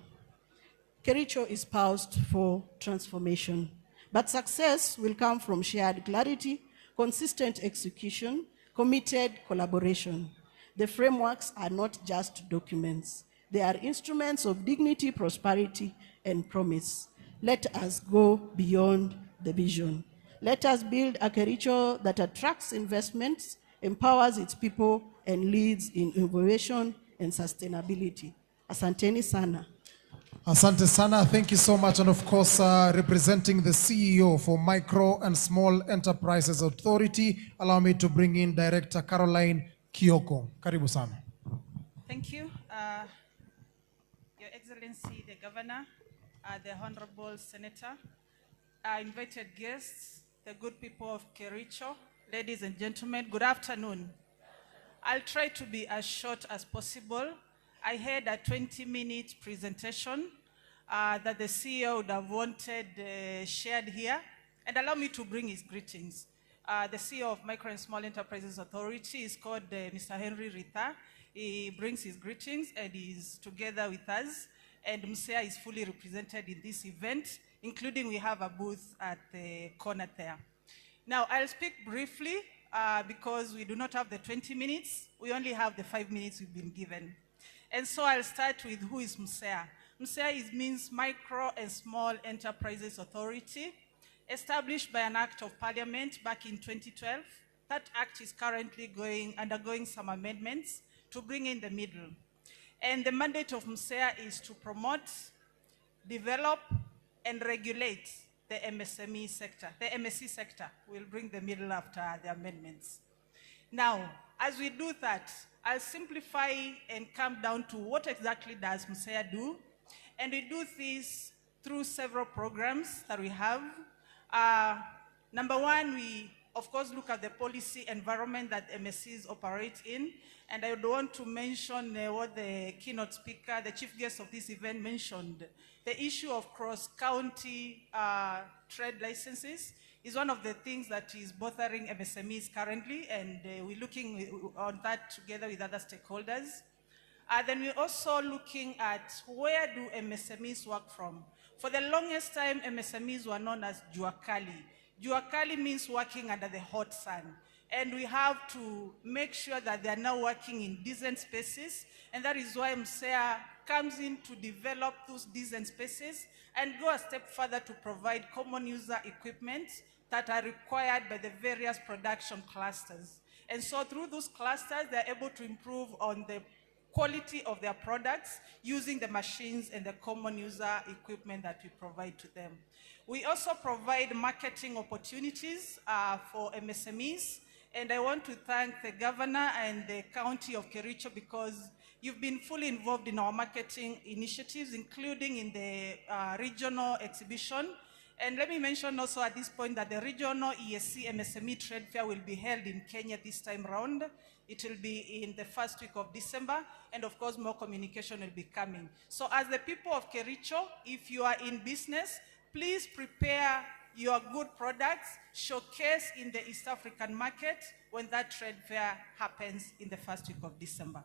Kericho is poised for transformation, but success will come from shared clarity, consistent execution, committed collaboration. The frameworks are not just documents. They are instruments of dignity, prosperity, and promise. Let us go beyond the vision. Let us build a Kericho that attracts investments, empowers its people, and leads in innovation and sustainability. Asanteni sana. Asante sana, thank you so much. And of course, representing the CEO for Micro and Small Enterprises Authority, allow me to bring in Director Caroline Kioko. Karibu sana. Thank you. Your Excellency, the Governor, the Honorable Senator, invited guests, the good people of Kericho, ladies and gentlemen, good afternoon. I'll try to be as short as possible. I had a 20-minute presentation that the CEO would have wanted shared here, and allow me to bring his greetings. The CEO of Micro and Small Enterprises Authority is called Mr. Henry Rita. He brings his greetings and is together with us, and MSEA is fully represented in this event, including we have a booth at the corner there. Now, I'll speak briefly because we do not have the 20 minutes. We only have the 5 minutes we've been given. And so I'll start with who is MSEA. MSEA means Micro and Small Enterprises Authority, established by an act of parliament back in 2012. That act is currently undergoing some amendments to bring in the middle. And the mandate of MSEA is to promote, develop, and regulate the MSME sector. The MSC sector will bring the middle after the amendments. Now, as we do that, I'll simplify and come down to what exactly does MSEA do. And we do this through several programs that we have. Number one, we, of course, look at the policy environment that MSCs operate in. And I would want to mention what the keynote speaker, the chief guest of this event, mentioned. The issue of cross-county trade licenses is one of the things that is bothering MSMEs currently, and we're looking on that together with other stakeholders. Then we're also looking at where do MSMEs work from. For the longest time, MSMEs were known as Juakali. Juakali means working under the hot sun. And we have to make sure that they are now working in decent spaces. And that is why MSEA comes in to develop those decent spaces and go a step further to provide common user equipment that are required by the various production clusters. And so through those clusters, they're able to improve on the quality of their products using the machines and the common user equipment that we provide to them. We also provide marketing opportunities for MSMEs, and I want to thank the governor and the county of Kericho because you've been fully involved in our marketing initiatives, including in the regional exhibition. And let me mention also at this point that the regional ESC MSME Trade Fair will be held in Kenya this time round. It will be in the first week of December, and of course more communication will be coming. So as the people of Kericho, if you are in business, please prepare your good products, showcase in the East African market when that trade fair happens in the first week of December.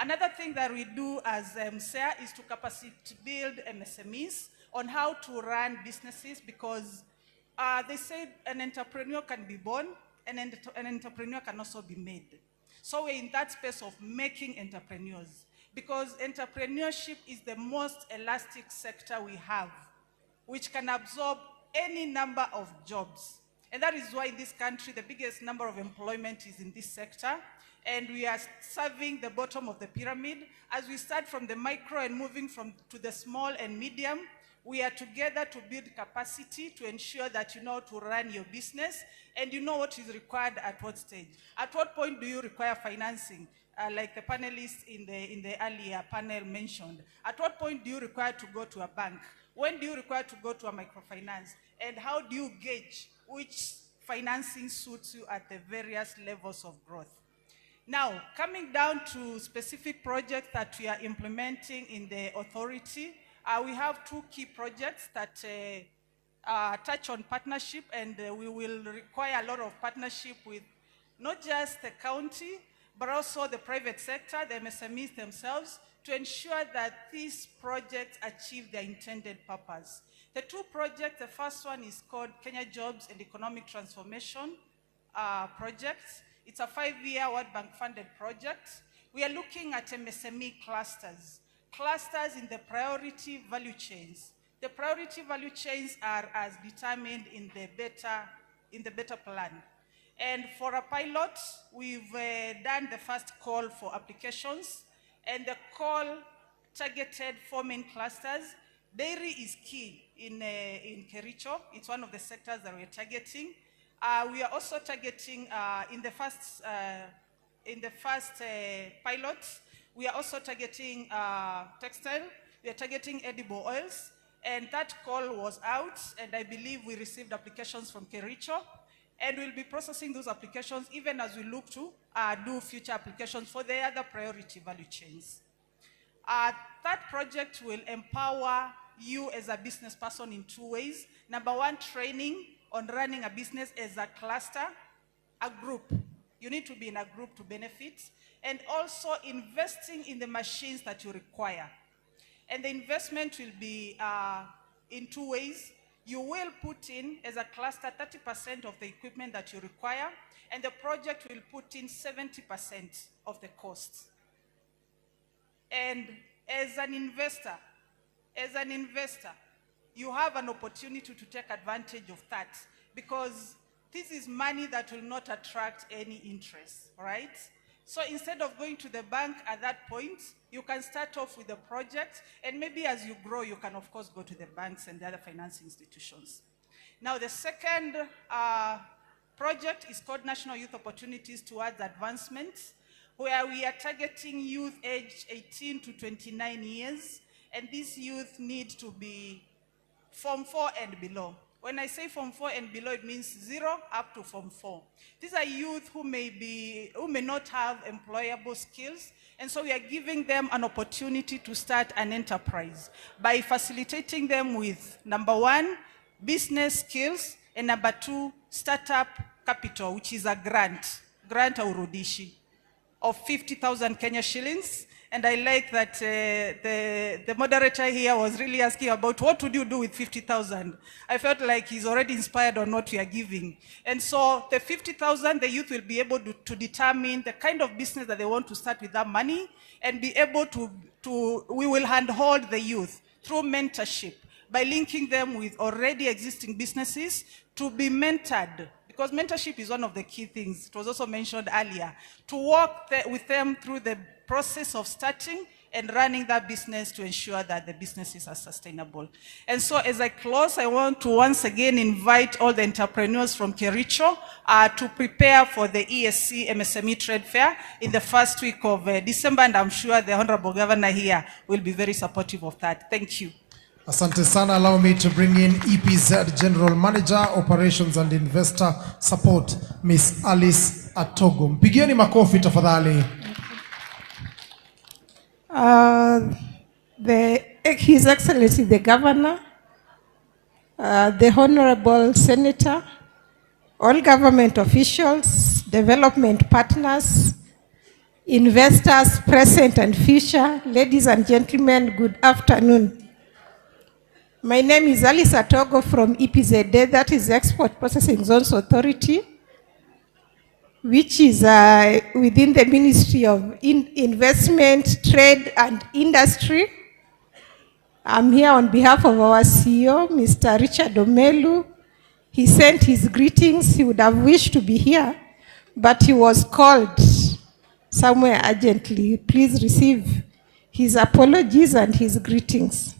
Another thing that we do as MSEA is to capacity build MSMEs on how to run businesses, because they say an entrepreneur can be born and an entrepreneur can also be made. So we're in that space of making entrepreneurs, because entrepreneurship is the most elastic sector we have, which can absorb any number of jobs. And that is why in this country, the biggest number of employment is in this sector. And we are serving the bottom of the pyramid. As we start from the micro and moving to the small and medium, we are together to build capacity to ensure that you know how to run your business and you know what is required at what stage. At what point do you require financing? Like the panelists in the earlier panel mentioned. At what point do you require to go to a bank? When do you require to go to a microfinance? And how do you gauge which financing suits you at the various levels of growth? Now, coming down to specific projects that we are implementing in the authority, we have two key projects that touch on partnership, and we will require a lot of partnership with not just the county, but also the private sector, the MSMEs themselves, to ensure that these projects achieve their intended purpose. The two projects, the first one is called Kenya Jobs and Economic Transformation Project. It's a 5-year World Bank funded project. We are looking at MSME clusters in the priority value chains. The priority value chains are as determined in the better plan. And for a pilot, we've done the first call for applications, and the call targeted 4 main clusters. Dairy is key in Kericho. It's one of the sectors that we're targeting. We are also targeting in the first pilot. We are also targeting textile. We are targeting edible oils, and that call was out. And I believe we received applications from Kericho, and we'll be processing those applications even as we look to do future applications for the other priority value chains. That project will empower you as a business person in 2 ways. Number one, training on running a business as a cluster, a group. You need to be in a group to benefit, and also investing in the machines that you require. And the investment will be in 2 ways. You will put in, as a cluster, 30% of the equipment that you require, and the project will put in 70% of the costs. And as an investor, you have an opportunity to take advantage of that, because this is money that will not attract any interest, right? So instead of going to the bank at that point, you can start off with the project, and maybe as you grow, you can of course go to the banks and the other financing institutions. Now the second project is called National Youth Opportunities Towards Advancement, where we are targeting youth aged 18 to 29 years, and these youth need to be Form 4 and below. When I say Form 4 and below, it means 0 up to Form 4. These are youth who may not have employable skills, and so we are giving them an opportunity to start an enterprise by facilitating them with, number one, business skills, And number 2, startup capital, which is a grant aurudishi of 50,000 Kenya shillings. And I like that the moderator here was really asking about what would you do with 50,000. I felt like he's already inspired on what we are giving. And so the 50,000, the youth will be able to determine the kind of business that they want to start with that money, and be able we will handhold the youth through mentorship by linking them with already existing businesses to be mentored. Because mentorship is one of the key things. It was also mentioned earlier. To walk with them through the process of starting and running that business to ensure that the businesses are sustainable. And so as I close, I want to once again invite all the entrepreneurs from Kericho to prepare for the ESC MSME Trade Fair in the first week of December. And I'm sure the Honorable Governor here will be very supportive of that. Thank you. Asante sana. Allow me to bring in EPZ General Manager, Operations and Investor Support, Miss Alice Atogo. Mpigieni makofi tafadhali. His Excellency the Governor, the Honorable Senator, all government officials, development partners, investors present and future, ladies and gentlemen, good afternoon. My name is Alice Atogo from EPZA, that is Export Processing Zones Authority, which is within the Ministry of Investment, Trade and Industry. I'm here on behalf of our CEO, Mr. Richard Omelu. He sent his greetings. He would have wished to be here, but he was called somewhere urgently. Please receive his apologies and his greetings.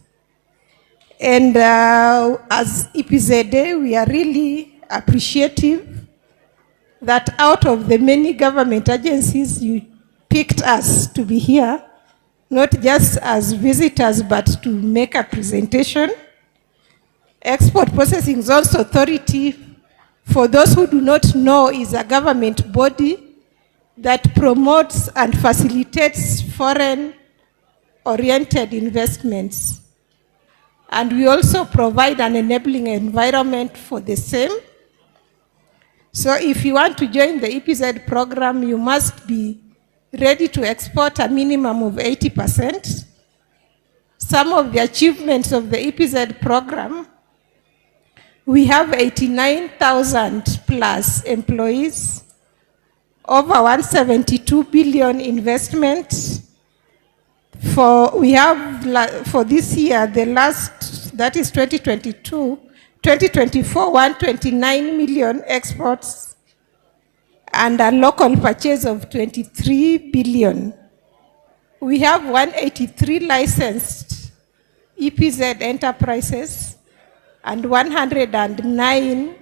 And as EPZA, we are really appreciative that out of the many government agencies, you picked us to be here, not just as visitors, but to make a presentation. Export Processing Zones Authority, for those who do not know, is a government body that promotes and facilitates foreign-oriented investments. And we also provide an enabling environment for the same. So if you want to join the EPZ program, you must be ready to export a minimum of 80%. Some of the achievements of the EPZ program, we have 89,000 plus employees, over 172 billion investment. We have for this year, the last, that is 2024, 129 million exports and a local purchase of 23 billion. We have 183 licensed EPZ enterprises and 109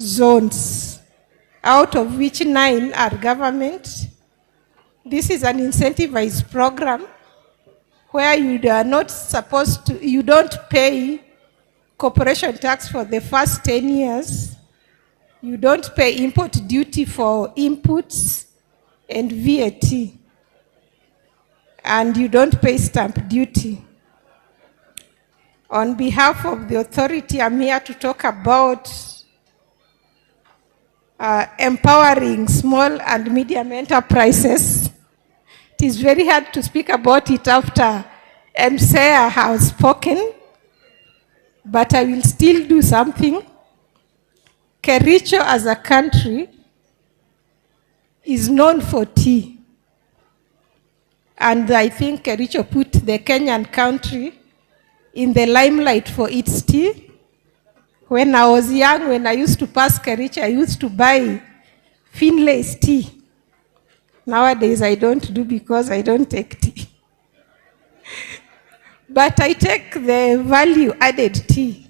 zones, out of which 9 are government. This is an incentivized program where you are not supposed to, you don't pay corporation tax for the first 10 years. You don't pay import duty for inputs and VAT. And you don't pay stamp duty. On behalf of the authority, I'm here to talk about empowering small and medium enterprises. It is very hard to speak about it after MSEA has spoken, but I will still do something. Kericho as a country is known for tea. And I think Kericho put the Kenyan country in the limelight for its tea. When I was young, when I used to pass Kericho, I used to buy Finlay's tea. Nowadays, I don't do because I don't take tea. But I take the value-added tea,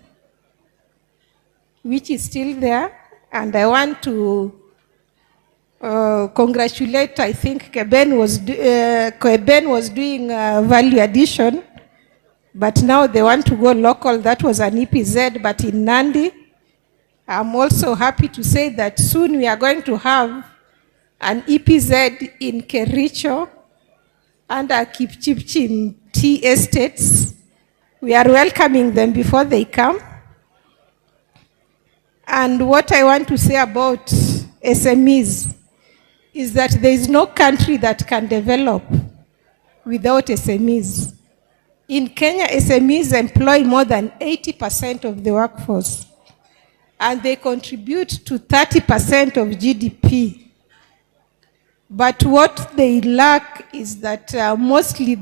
which is still there. And I want to congratulate, I think Keben was doing value addition, but now they want to go local. That was an EPZ, but in Nandi. I'm also happy to say that soon we are going to have an EPZ in Kericho under Kipchipchim Tea Estates. We are welcoming them before they come. And what I want to say about SMEs is that there is no country that can develop without SMEs. In Kenya, SMEs employ more than 80% of the workforce, and they contribute to 30% of GDP. But what they lack is that mostly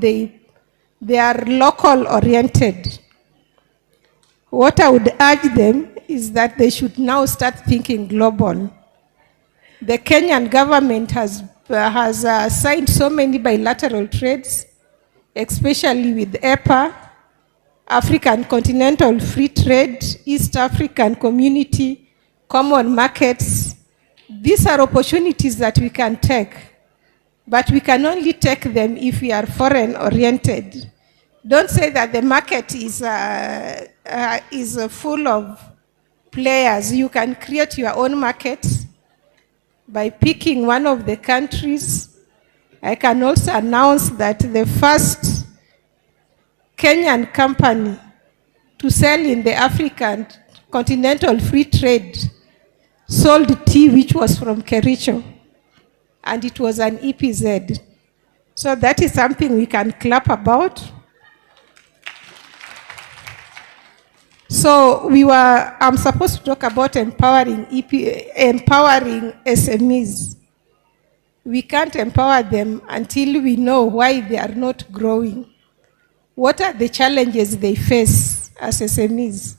they are local oriented. What I would urge them is that they should now start thinking global. The Kenyan government has signed so many bilateral trades, especially with EPA, African Continental Free Trade, East African Community, Common Markets. These are opportunities that we can take, but we can only take them if we are foreign oriented. Don't say that the market is full of players. You can create your own market by picking one of the countries. I can also announce that the first Kenyan company to sell in the African Continental Free Trade sold tea which was from Kericho, and it was an EPZ. So that is something we can clap about. So I'm supposed to talk about empowering SMEs. We can't empower them until we know why they are not growing. What are the challenges they face as SMEs?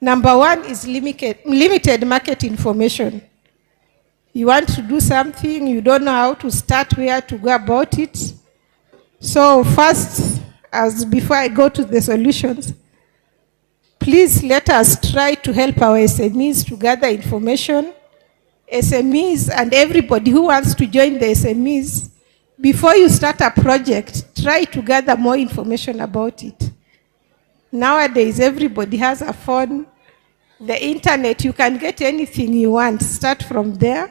Number one is limited market information. You want to do something, you don't know how to start, where to go about it. So first, before I go to the solutions, please let us try to help our SMEs to gather information. SMEs and everybody who wants to join the SMEs, before you start a project, try to gather more information about it. Nowadays, everybody has a phone, the internet, you can get anything you want, start from there.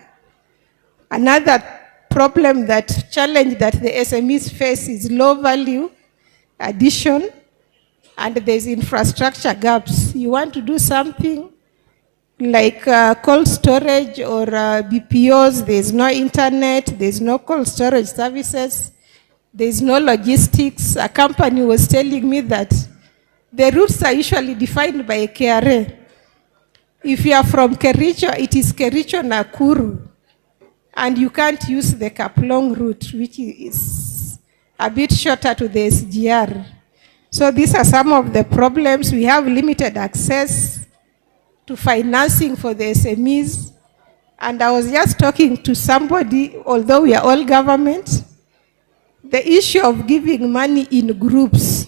Another challenge that the SMEs face is low value addition, and there's infrastructure gaps. You want to do something like cold storage or BPOs, there's no internet, there's no cold storage services, there's no logistics. A company was telling me that the routes are usually defined by a KRA. If you are from Kericho, it is Kericho Nakuru, and you can't use the Kaplong route, which is a bit shorter to the SGR. So these are some of the problems. We have limited access to financing for the SMEs. And I was just talking to somebody, although we are all government, the issue of giving money in groups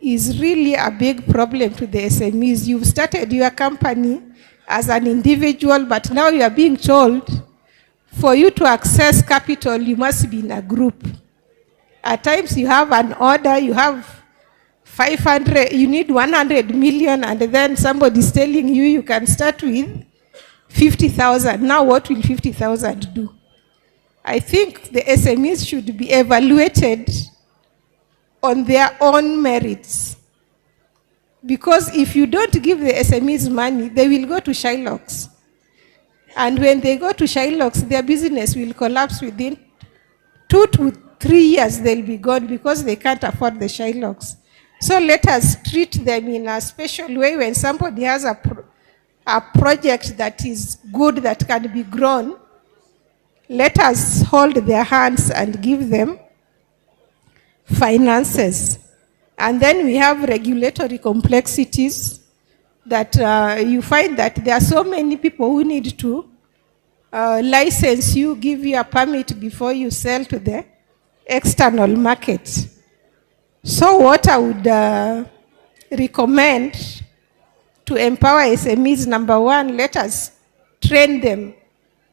is really a big problem to the SMEs. You've started your company as an individual, but now you are being told for you to access capital, you must be in a group. At times you have an order, you have 500, you need 100 million, and then somebody's telling you you can start with 50,000. Now what will 50,000 do? I think the SMEs should be evaluated on their own merits. Because if you don't give the SMEs money, they will go to Shylocks. And when they go to Shylocks, their business will collapse within 2 to 3 years. They'll be gone because they can't afford the Shylocks. So let us treat them in a special way. When somebody has a project that is good, that can be grown, let us hold their hands and give them finances. And then we have regulatory complexities that you find that there are so many people who need to license you, give you a permit before you sell to the external market. So what I would recommend to empower SMEs, number one, let us train them.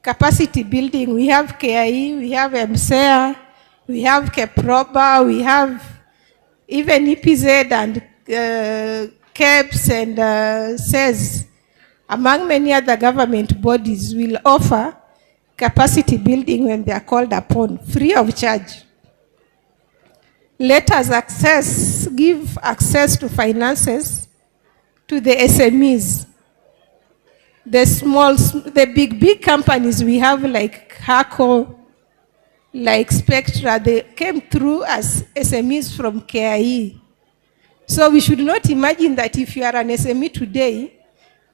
Capacity building, we have KIE, we have MSEA, we have KEPROBA, we have even EPZ and KEPS and SES, among many other government bodies, will offer capacity building when they are called upon, free of charge. Let us give access to finances to the SMEs. the big companies we have like Hako, like Spectra, they came through as SMEs from KIE. So we should not imagine that if you are an SME today,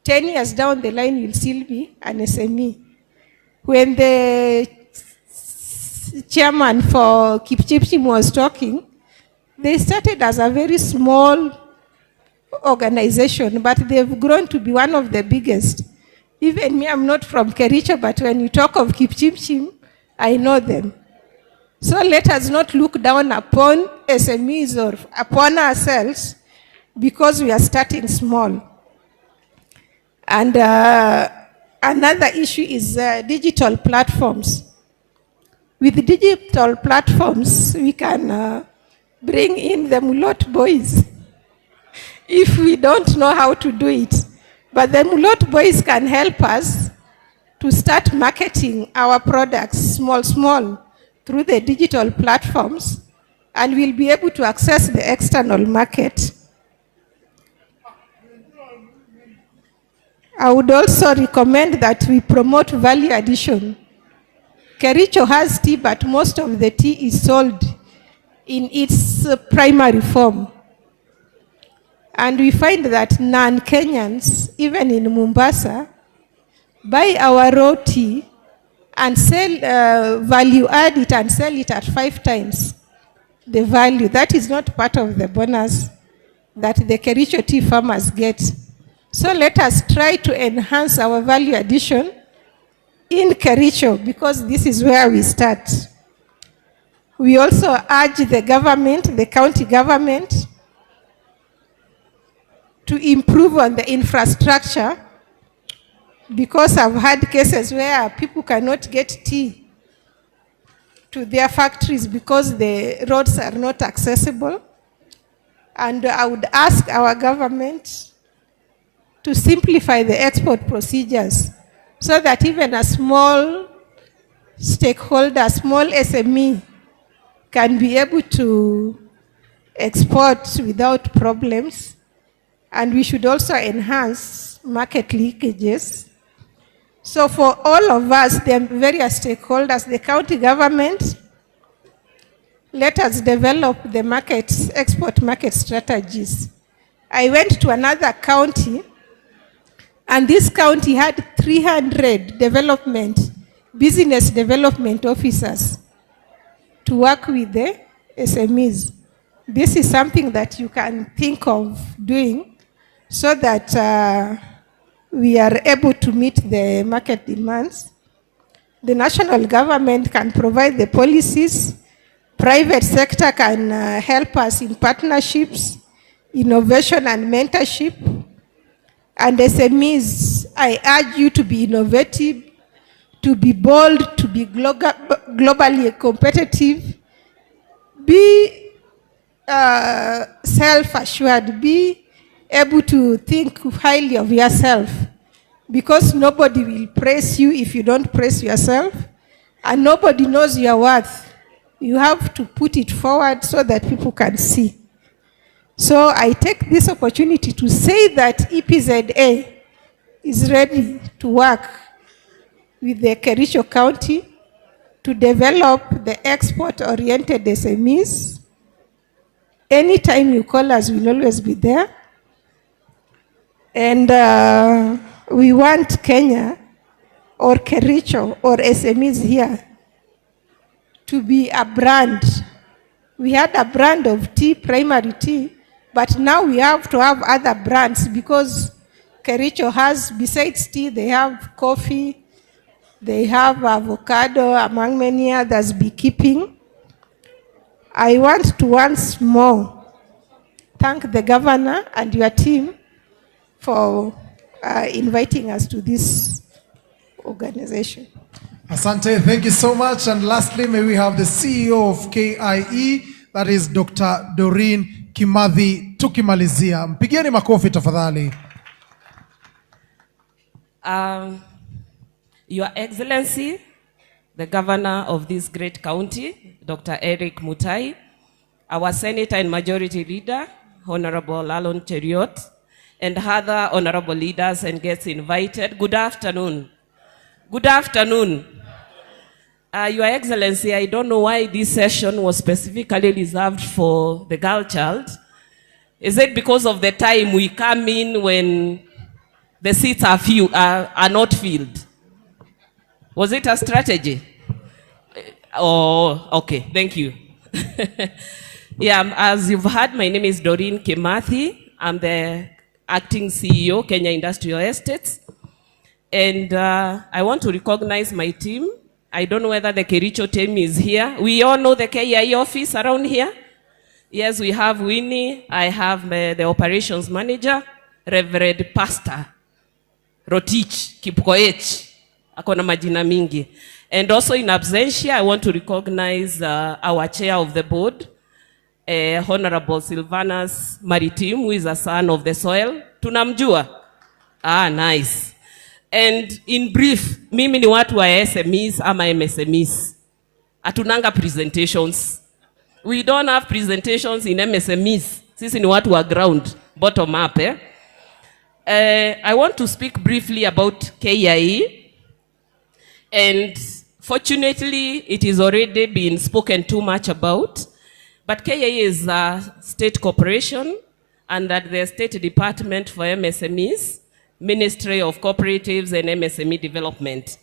10 years down the line, you'll still be an SME. When the chairman for Kipchipchim was talking, they started as a very small organization, but they've grown to be one of the biggest. Even me, I'm not from Kericho, but when you talk of Kipchipchim, I know them. So let us not look down upon SMEs or upon ourselves because we are starting small. And another issue is digital platforms. With digital platforms, we can bring in the Mulot boys if we don't know how to do it. But the Mulot boys can help us to start marketing our products small, through the digital platforms, and we'll be able to access the external market. I would also recommend that we promote value addition. Kericho has tea, but most of the tea is sold in its primary form. And we find that non-Kenyans, even in Mombasa, buy our raw tea and sell, value add it and sell it at 5 times the value. That is not part of the bonus that the Kericho tea farmers get. So let us try to enhance our value addition in Kericho, because this is where we start. We also urge the government, the county government, to improve on the infrastructure, because I've had cases where people cannot get tea to their factories because the roads are not accessible. And I would ask our government to simplify the export procedures so that even a small stakeholder, small SME, can be able to export without problems. And we should also enhance market leakages. So for all of us, the various stakeholders, the county government, let us develop the markets, export market strategies. I went to another county, and this county had 300 business development officers to work with the SMEs. This is something that you can think of doing so that we are able to meet the market demands. The national government can provide the policies. Private sector can help us in partnerships, innovation and mentorship. And SMEs, I urge you to be innovative, to be bold, to be globally competitive, be self-assured, be able to think highly of yourself, because nobody will praise you if you don't praise yourself, and nobody knows your worth. You have to put it forward so that people can see. So I take this opportunity to say that EPZA is ready to work with the Kericho County to develop the export-oriented SMEs. Anytime you call us, we'll always be there. And we want Kenya or Kericho or SMEs here to be a brand. We had a brand of tea, primary tea, but now we have to have other brands, because Kericho has, besides tea, they have coffee, they have avocado, among many others, beekeeping. I want to once more thank the governor and your team for inviting us to this organization. Asante, thank you so much. And lastly, may we have the CEO of KIE, that is Dr. Doreen Kimathi, tukimalizia. Mpigieni makofi tafadhali. Your Excellency, the Governor of this great county, Dr. Eric Mutai, our Senator and Majority Leader, Honorable Alon Cheriot, and other honorable leaders and guests invited. Good afternoon. Good afternoon. Your Excellency, I don't know why this session was specifically reserved for the girl child. Is it because of the time we come in when the seats are not filled? Was it a strategy? Oh, okay, thank you. Yeah, as you've heard, my name is Doreen Kimathi. I'm the acting CEO, Kenya Industrial Estates. And I want to recognize my team. I don't know whether the Kericho team is here. We all know the KIA office around here. Yes, we have Winnie. I have the operations manager, Reverend Pastor Rotich Kipkoech. Akona majina mingi. And also in absentia, I want to recognize our chair of the board, Honorable Silvanus Maritim, who is a son of the soil. Tunamjua? Ah, nice. And in brief, mimi ni watu wa SMEs ama MSMEs. Atunanga presentations. We don't have presentations in MSMEs. Sisi ni watu wa ground, bottom up. I want to speak briefly about KIE. And fortunately, it is already been spoken too much about. But KIE is a state corporation under the State Department for MSMEs, Ministry of Cooperatives and MSME Development.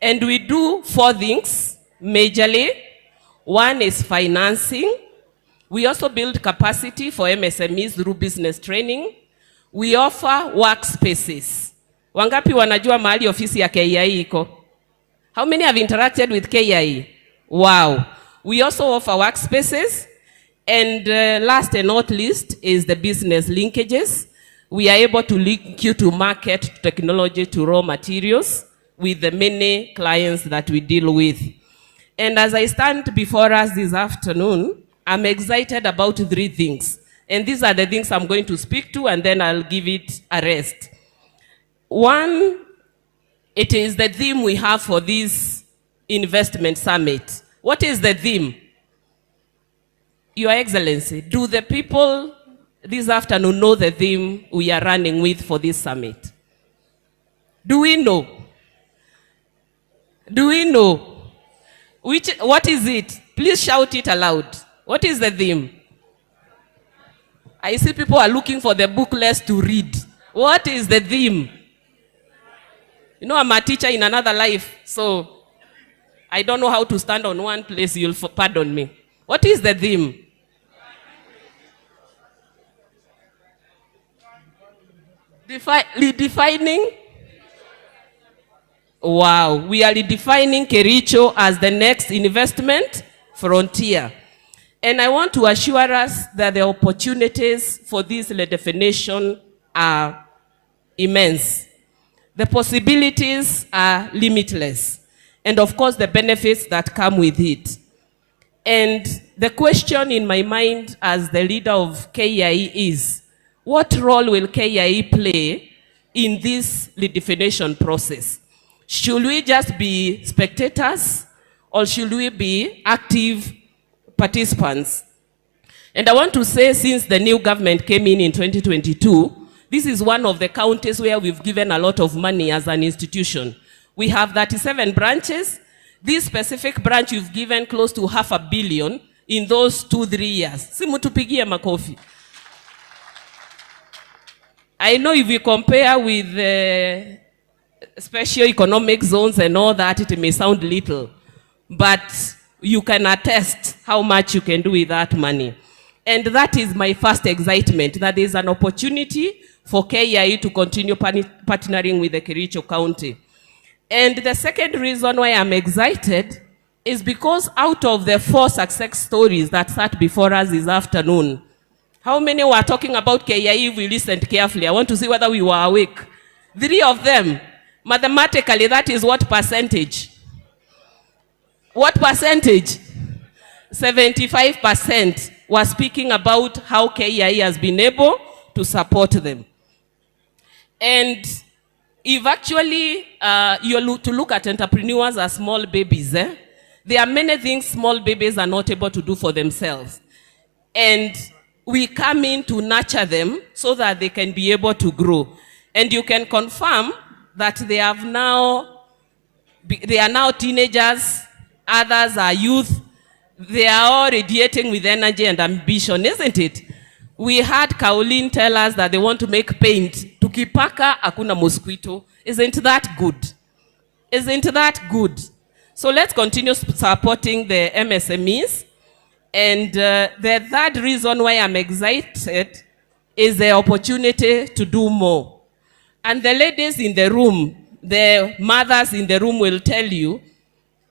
And we do 4 things majorly. One is financing. We also build capacity for MSMEs through business training. We offer workspaces. Wangapi wanajua mahali ofisi ya KIE iko? How many have interacted with KIE? Wow. We also offer workspaces. And last and not least is the business linkages. We are able to link you to market, to technology, to raw materials with the many clients that we deal with. And as I stand before us this afternoon, I'm excited about 3 things. And these are the things I'm going to speak to, and then I'll give it a rest. One, it is the theme we have for this investment summit. What is the theme? Your Excellency, do the people this afternoon know the theme we are running with for this summit? Do we know? Do we know? What is it? Please shout it aloud. What is the theme? I see people are looking for the booklets to read. What is the theme? You know, I'm a teacher in another life, so I don't know how to stand on one place. You'll pardon me. What is the theme? Redefining? Wow, we are redefining Kericho as the next investment frontier. And I want to assure us that the opportunities for this redefinition are immense. The possibilities are limitless. And of course, the benefits that come with it. And the question in my mind as the leader of KIE is, what role will KIE play in this redefinition process? Should we just be spectators, or should we be active participants? And I want to say, since the new government came in 2022, this is one of the counties where we've given a lot of money as an institution. We have 37 branches. This specific branch, we've given close to $500 million in those 2-3 years. Simutupigie makofi. I know if you compare with the special economic zones and all that, it may sound little, but you can attest how much you can do with that money. And that is my first excitement, that there is an opportunity for KIE to continue partnering with the Kericho County. And the second reason why I'm excited is because out of the 4 success stories that sat before us this afternoon, how many were talking about KIE if we listened carefully? I want to see whether we were awake. 3 of them. Mathematically, that is what percentage? What percentage? 75% were speaking about how KIE has been able to support them. And if actually you're to look at entrepreneurs as small babies, there are many things small babies are not able to do for themselves. And we come in to nurture them so that they can be able to grow. And you can confirm that they are now teenagers, others are youth. They are all radiating with energy and ambition, isn't it? We had Kaolin tell us that they want to make paint. Tukipaka hakuna mosquito. Isn't that good? Isn't that good? So let's continue supporting the MSMEs. And the third reason why I'm excited is the opportunity to do more. And the ladies in the room, the mothers in the room will tell you,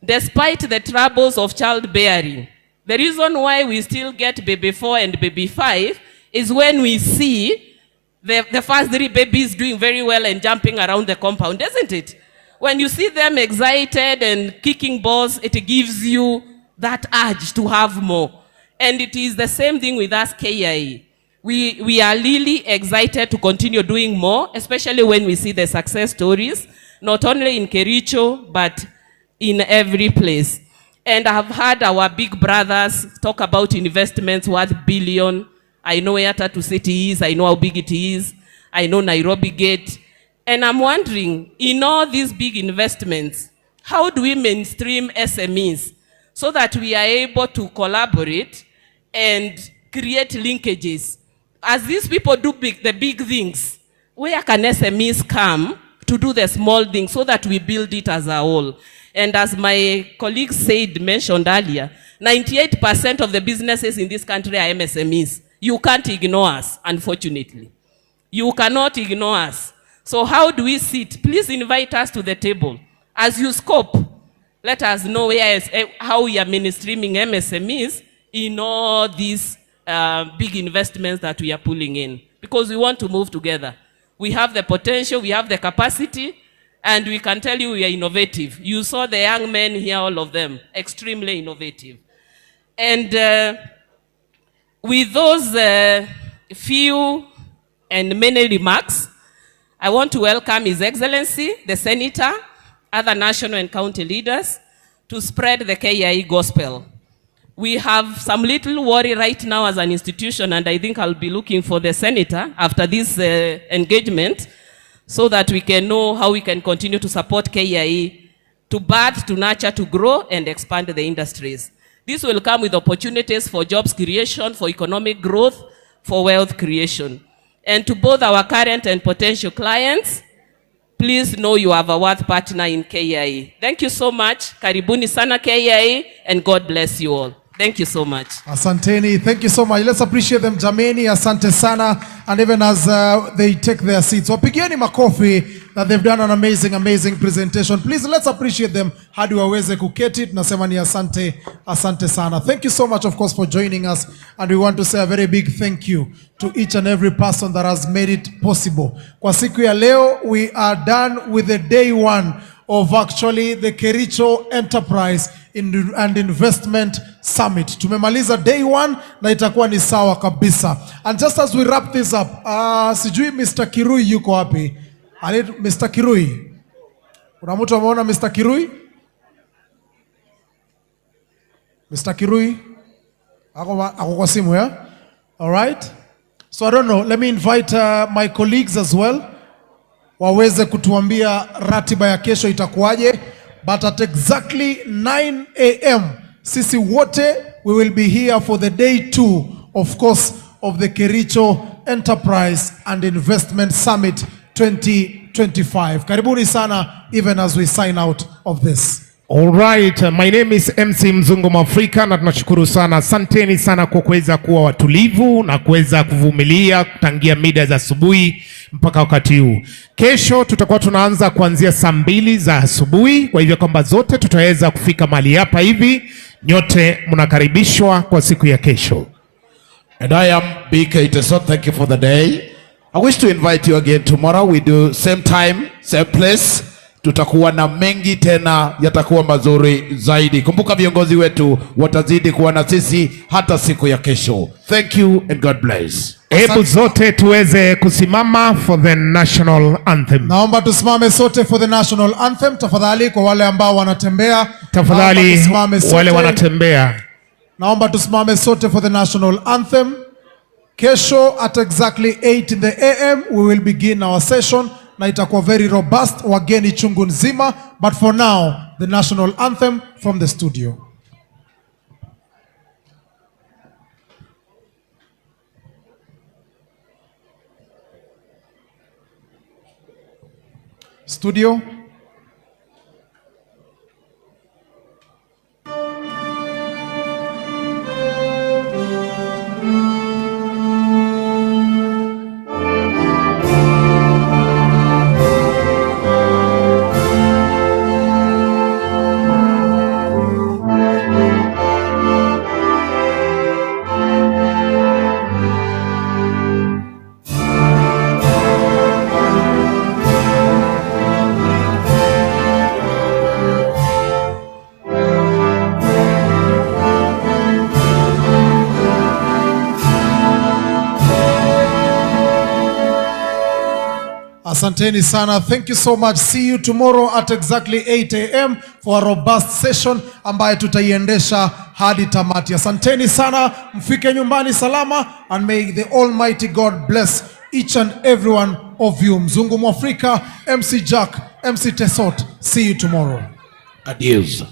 despite the troubles of childbearing, the reason why we still get baby 4 and baby 5 is when we see the first 3 babies doing very well and jumping around the compound, isn't it? When you see them excited and kicking balls, it gives you that urge to have more. And it is the same thing with us, KIA. We are really excited to continue doing more, especially when we see the success stories, not only in Kericho, but in every place. And I have heard our big brothers talk about investments worth billion. I know where Tattoo City is, I know how big it is, I know Nairobi Gate. And I'm wondering, in all these big investments, how do we mainstream SMEs so that we are able to collaborate and create linkages? As these people do the big things, where can SMEs come to do the small things so that we build it as a whole? And as my colleague mentioned earlier, 98% of the businesses in this country are MSMEs. You can't ignore us, unfortunately. You cannot ignore us. So how do we sit? Please invite us to the table. As you scope, let us know how we are mainstreaming MSMEs in all these big investments that we are pulling in. Because we want to move together. We have the potential, we have the capacity, and we can tell you we are innovative. You saw the young men here, all of them, extremely innovative. And with those few and many remarks, I want to welcome His Excellency, the Senator, other national and county leaders, to spread the KIA gospel. We have some little worry right now as an institution, and I think I'll be looking for the Senator after this engagement so that we can know how we can continue to support KIA to birth, to nurture, to grow, and expand the industries. This will come with opportunities for jobs creation, for economic growth, for wealth creation. And to both our current and potential clients, please know you have a worth partner in KIA. Thank you so much. Karibuni sana KIA, and God bless you all. Thank you so much. Asanteni, thank you so much. Let's appreciate them, Jameni, asante sana. And even as they take their seats, wapigieni makofi that they've done an amazing presentation. Please, let's appreciate them. Hadi waweze kuketi, tunasema ni asante, asante sana. Thank you so much, of course, for joining us. And we want to say a very big thank you to each and every person that has made it possible. Kwa siku ya leo, we are done with the day 1 of actually the Kericho Enterprise and Investment Summit. Tumemaliza day 1 na itakuwa ni sawa kabisa. And just as we wrap this up, sijui Mr. Kirui yuko wapi? Mr. Kirui. Kuna mtu ameona Mr. Kirui? Mr. Kirui? Ako kwa simu, yeah? All right. So I don't know, let me invite my colleagues as well. Waweze kutuambia ratiba ya kesho itakuwaje. But at exactly 9 a.m., sisi wote, we will be here for the day 2, of course, of the Kericho Enterprise and Investment Summit 2025. Karibuni sana, even as we sign out of this. All right, my name is MC Mzungu Mwafrika na tunashukuru sana. Asanteni sana kwa kuweza kuwa watulivu na kuweza kuvumilia kutangia mida za asubuhi mpaka wakati huu. Kesho tutakuwa tunaanza kuanzia saa 2 za asubuhi, kwa hivyo kwamba zote tutaweza kufika mahali hapa hivi. Nyote mnakaribishwa kwa siku ya kesho. And I am BK Teso. Thank you for the day. I wish to invite you again tomorrow. We do same time, same place. Tutakuwa na mengi tena, yatakuwa mazuri zaidi. Kumbuka viongozi wetu watazidi kuwa na sisi hata siku ya kesho. Thank you and God bless. Hebu zote tuweze kusimama for the national anthem. Naomba tusimame sote for the national anthem. Tafadhali kwa wale ambao wanatembea. Tafadhali wale wanatembea. Naomba tusimame sote for the national anthem. Kesho at exactly 8 in the AM we will begin our session na itakuwa very robust, wageni chungu nzima, but for now the national anthem from the studio. Studio. Asanteni sana. Thank you so much. See you tomorrow at exactly 8 AM for a robust session ambayo tutaiendesha hadi tamati. Asanteni sana. Mfike nyumbani salama, and may the Almighty God bless each and every one of you. Mzungu Mwafrika, MC Jack, MC Tesot. See you tomorrow. Adios.